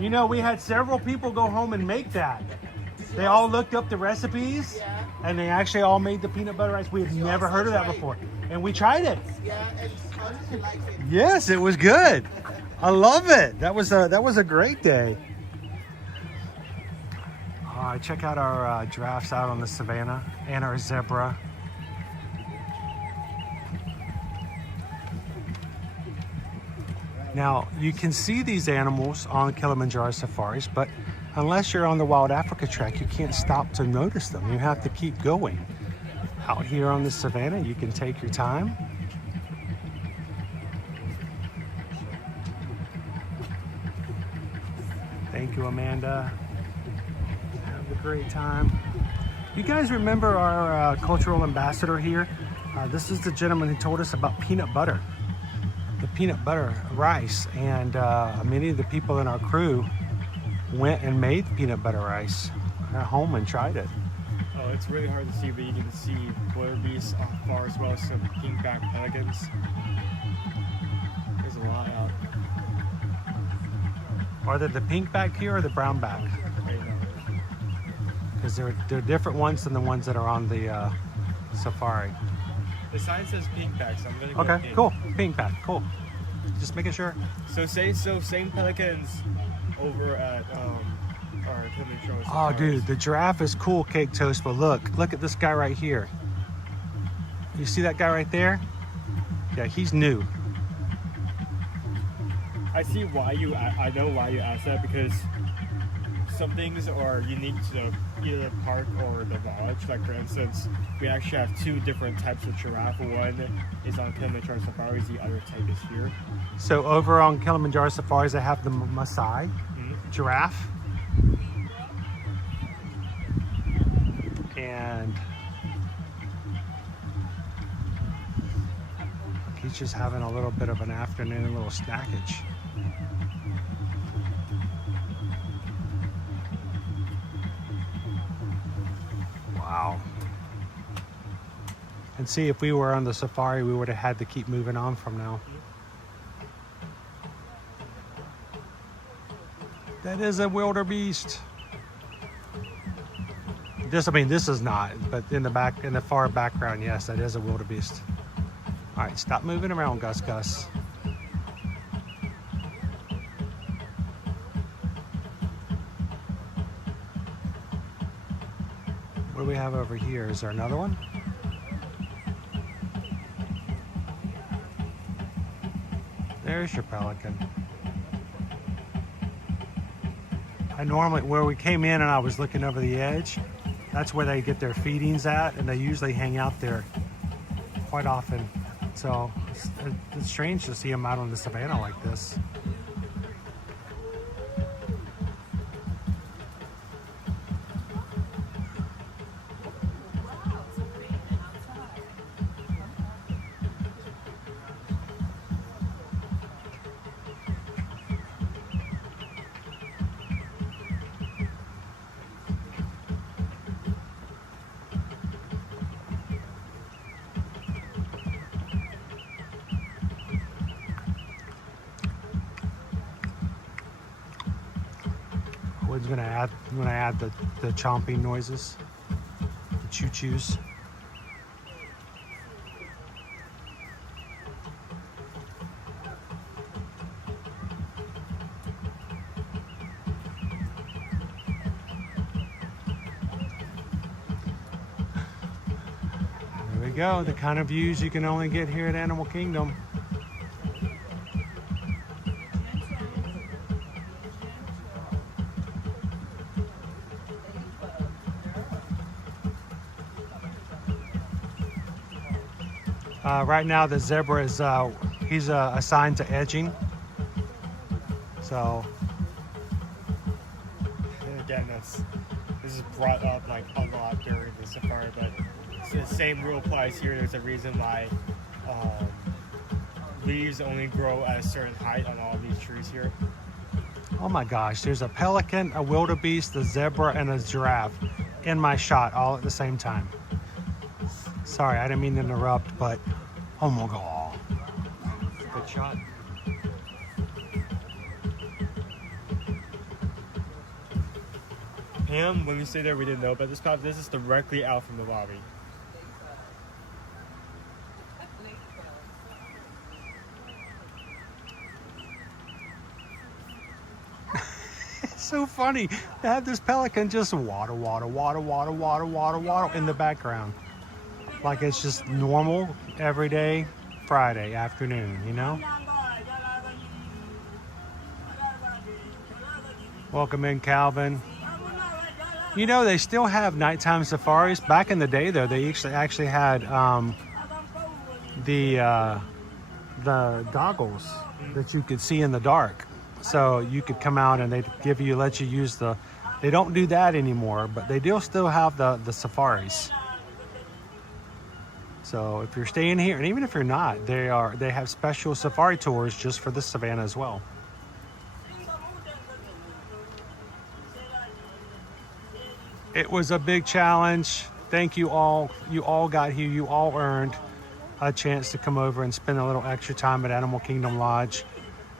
You know, we had several people go home and make that. They all looked up the recipes, and they actually all made the peanut butter rice. We had never heard of that before, and we tried it. Yeah, and how did you like it? Yes, it was good. I love it. That was a great day. All right, check out our giraffes out on the Savannah and our zebra. Now, you can see these animals on Kilimanjaro safaris, but unless you're on the Wild Africa Trek, you can't stop to notice them. You have to keep going. Out here on the Savannah, you can take your time. Thank you, Amanda. Have a great time. You guys remember our cultural ambassador here? This is the gentleman who told us about peanut butter. The peanut butter rice, and many of the people in our crew went and made peanut butter rice at home and tried it. Oh, it's really hard to see, but you can see wildebeest far as well as some pink-backed pelicans. There's a lot out. Are they the pink back here or the brown back? Because they're different ones than the ones that are on the safari. The sign says pink-back, so I'm gonna go Okay, pink. cool. Pink back, cool. Just making sure. So same pelicans over at our Kilimanjaro Oh, safaris. dude, the giraffe is cool, Cake Toast, but look at this guy right here. You see that guy right there? Yeah, he's new. I see why I know why you asked that, because some things are unique to either the park or the lodge. Like, for instance, we actually have two different types of giraffe. One is on Kilimanjaro safaris, the other type is here. So over on Kilimanjaro safaris, they have the Maasai giraffe. And he's just having a little bit of an afternoon, little snackage. Wow. And see, if we were on the safari, we would have had to keep moving on from now. That is a wildebeest. This is not, but in the far background, yes, that is a wildebeest. All right, stop moving around, Gus. What do we have over here? Is there another one? There's your pelican. I normally, where we came in and I was looking over the edge, that's where they get their feedings at, and they usually hang out there quite often. So it's strange to see them out on the savannah like this. We're gonna add the chomping noises, the choo-choos. There we go, the kind of views you can only get here at Animal Kingdom. Right now the zebra is, he's assigned to edging. So. And again, this is brought up like a lot during the safari, but the same rule applies here. There's a reason why leaves only grow at a certain height on all these trees here. Oh my gosh, there's a pelican, a wildebeest, a zebra, and a giraffe in my shot all at the same time. Sorry, I didn't mean to interrupt, but oh my god. Good shot. And when we stayed there, we didn't know, but this is directly out from the lobby. It's so funny to have this pelican just waddle in the background. Like it's just normal, everyday Friday afternoon, you know? Welcome in, Calvin. You know, they still have nighttime safaris. Back in the day, though, they actually had the goggles that you could see in the dark. So you could come out and they'd let you use they don't do that anymore, but they do still have the safaris. So if you're staying here, and even if you're not, they have special safari tours just for the savannah as well. It was a big challenge. Thank you all. You all got here. You all earned a chance to come over and spend a little extra time at Animal Kingdom Lodge.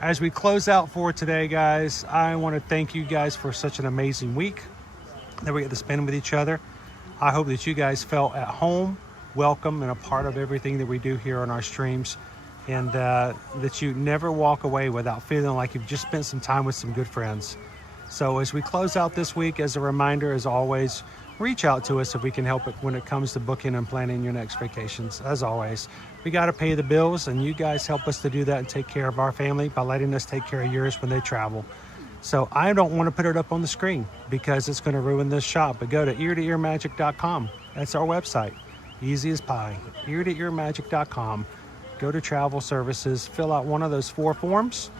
As we close out for today, guys, I want to thank you guys for such an amazing week that we get to spend with each other. I hope that you guys felt at home, welcome, and a part of everything that we do here on our streams, and that you never walk away without feeling like you've just spent some time with some good friends. So as we close out this week, as a reminder, as always, reach out to us if we can help it when it comes to booking and planning your next vacations. As always, we got to pay the bills, and you guys help us to do that and take care of our family by letting us take care of yours when they travel. So I don't want to put it up on the screen because it's going to ruin this shot, but go to eartoearmagic.com. That's our website. Easy as pie. eartoearmagic.com. Go to travel services, fill out one of those 4 forms,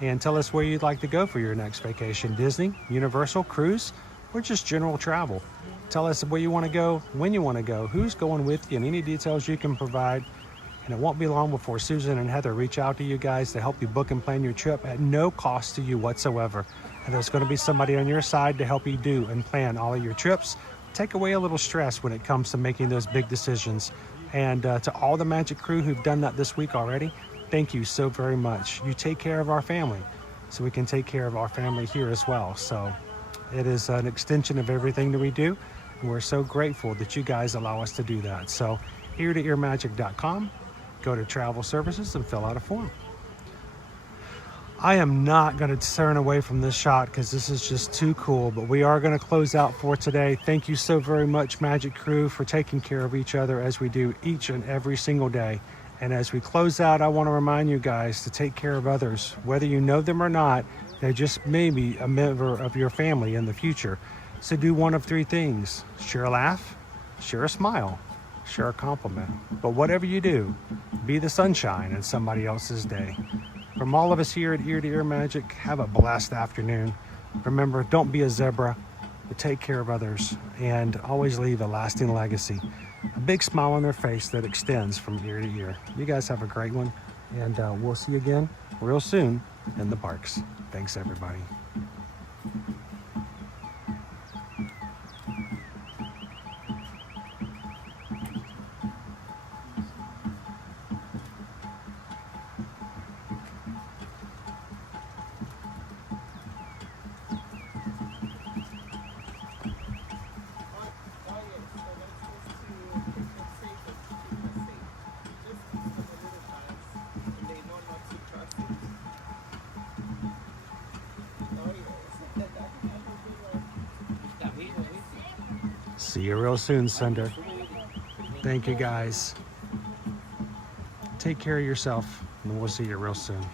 and tell us where you'd like to go for your next vacation. Disney, Universal, cruise, or just general travel. Tell us where you want to go, when you want to go, who's going with you, and any details you can provide. And it won't be long before Susan and Heather reach out to you guys to help you book and plan your trip at no cost to you whatsoever. And there's going to be somebody on your side to help you do and plan all of your trips. Take away a little stress when it comes to making those big decisions. And to all the Magic crew who've done that this week already, thank you so very much. You take care of our family, so we can take care of our family here as well. So it is an extension of everything that we do, and we're so grateful that you guys allow us to do that. So eartoearmagic.com, go to travel services and fill out a form. I am not going to turn away from this shot because this is just too cool, but we are going to close out for today. Thank you so very much, Magic Crew, for taking care of each other as we do each and every single day. And as we close out, I want to remind you guys to take care of others. Whether you know them or not, they just may be a member of your family in the future. So do one of three things: share a laugh, share a smile, share a compliment. But whatever you do, be the sunshine in somebody else's day. From all of us here at Ear to Ear Magic, have a blessed afternoon. Remember, don't be a zebra, but take care of others and always leave a lasting legacy. A big smile on their face that extends from ear to ear. You guys have a great one, and we'll see you again real soon in the parks. Thanks, everybody. See you real soon, Cinder. Thank you, guys. Take care of yourself, and we'll see you real soon.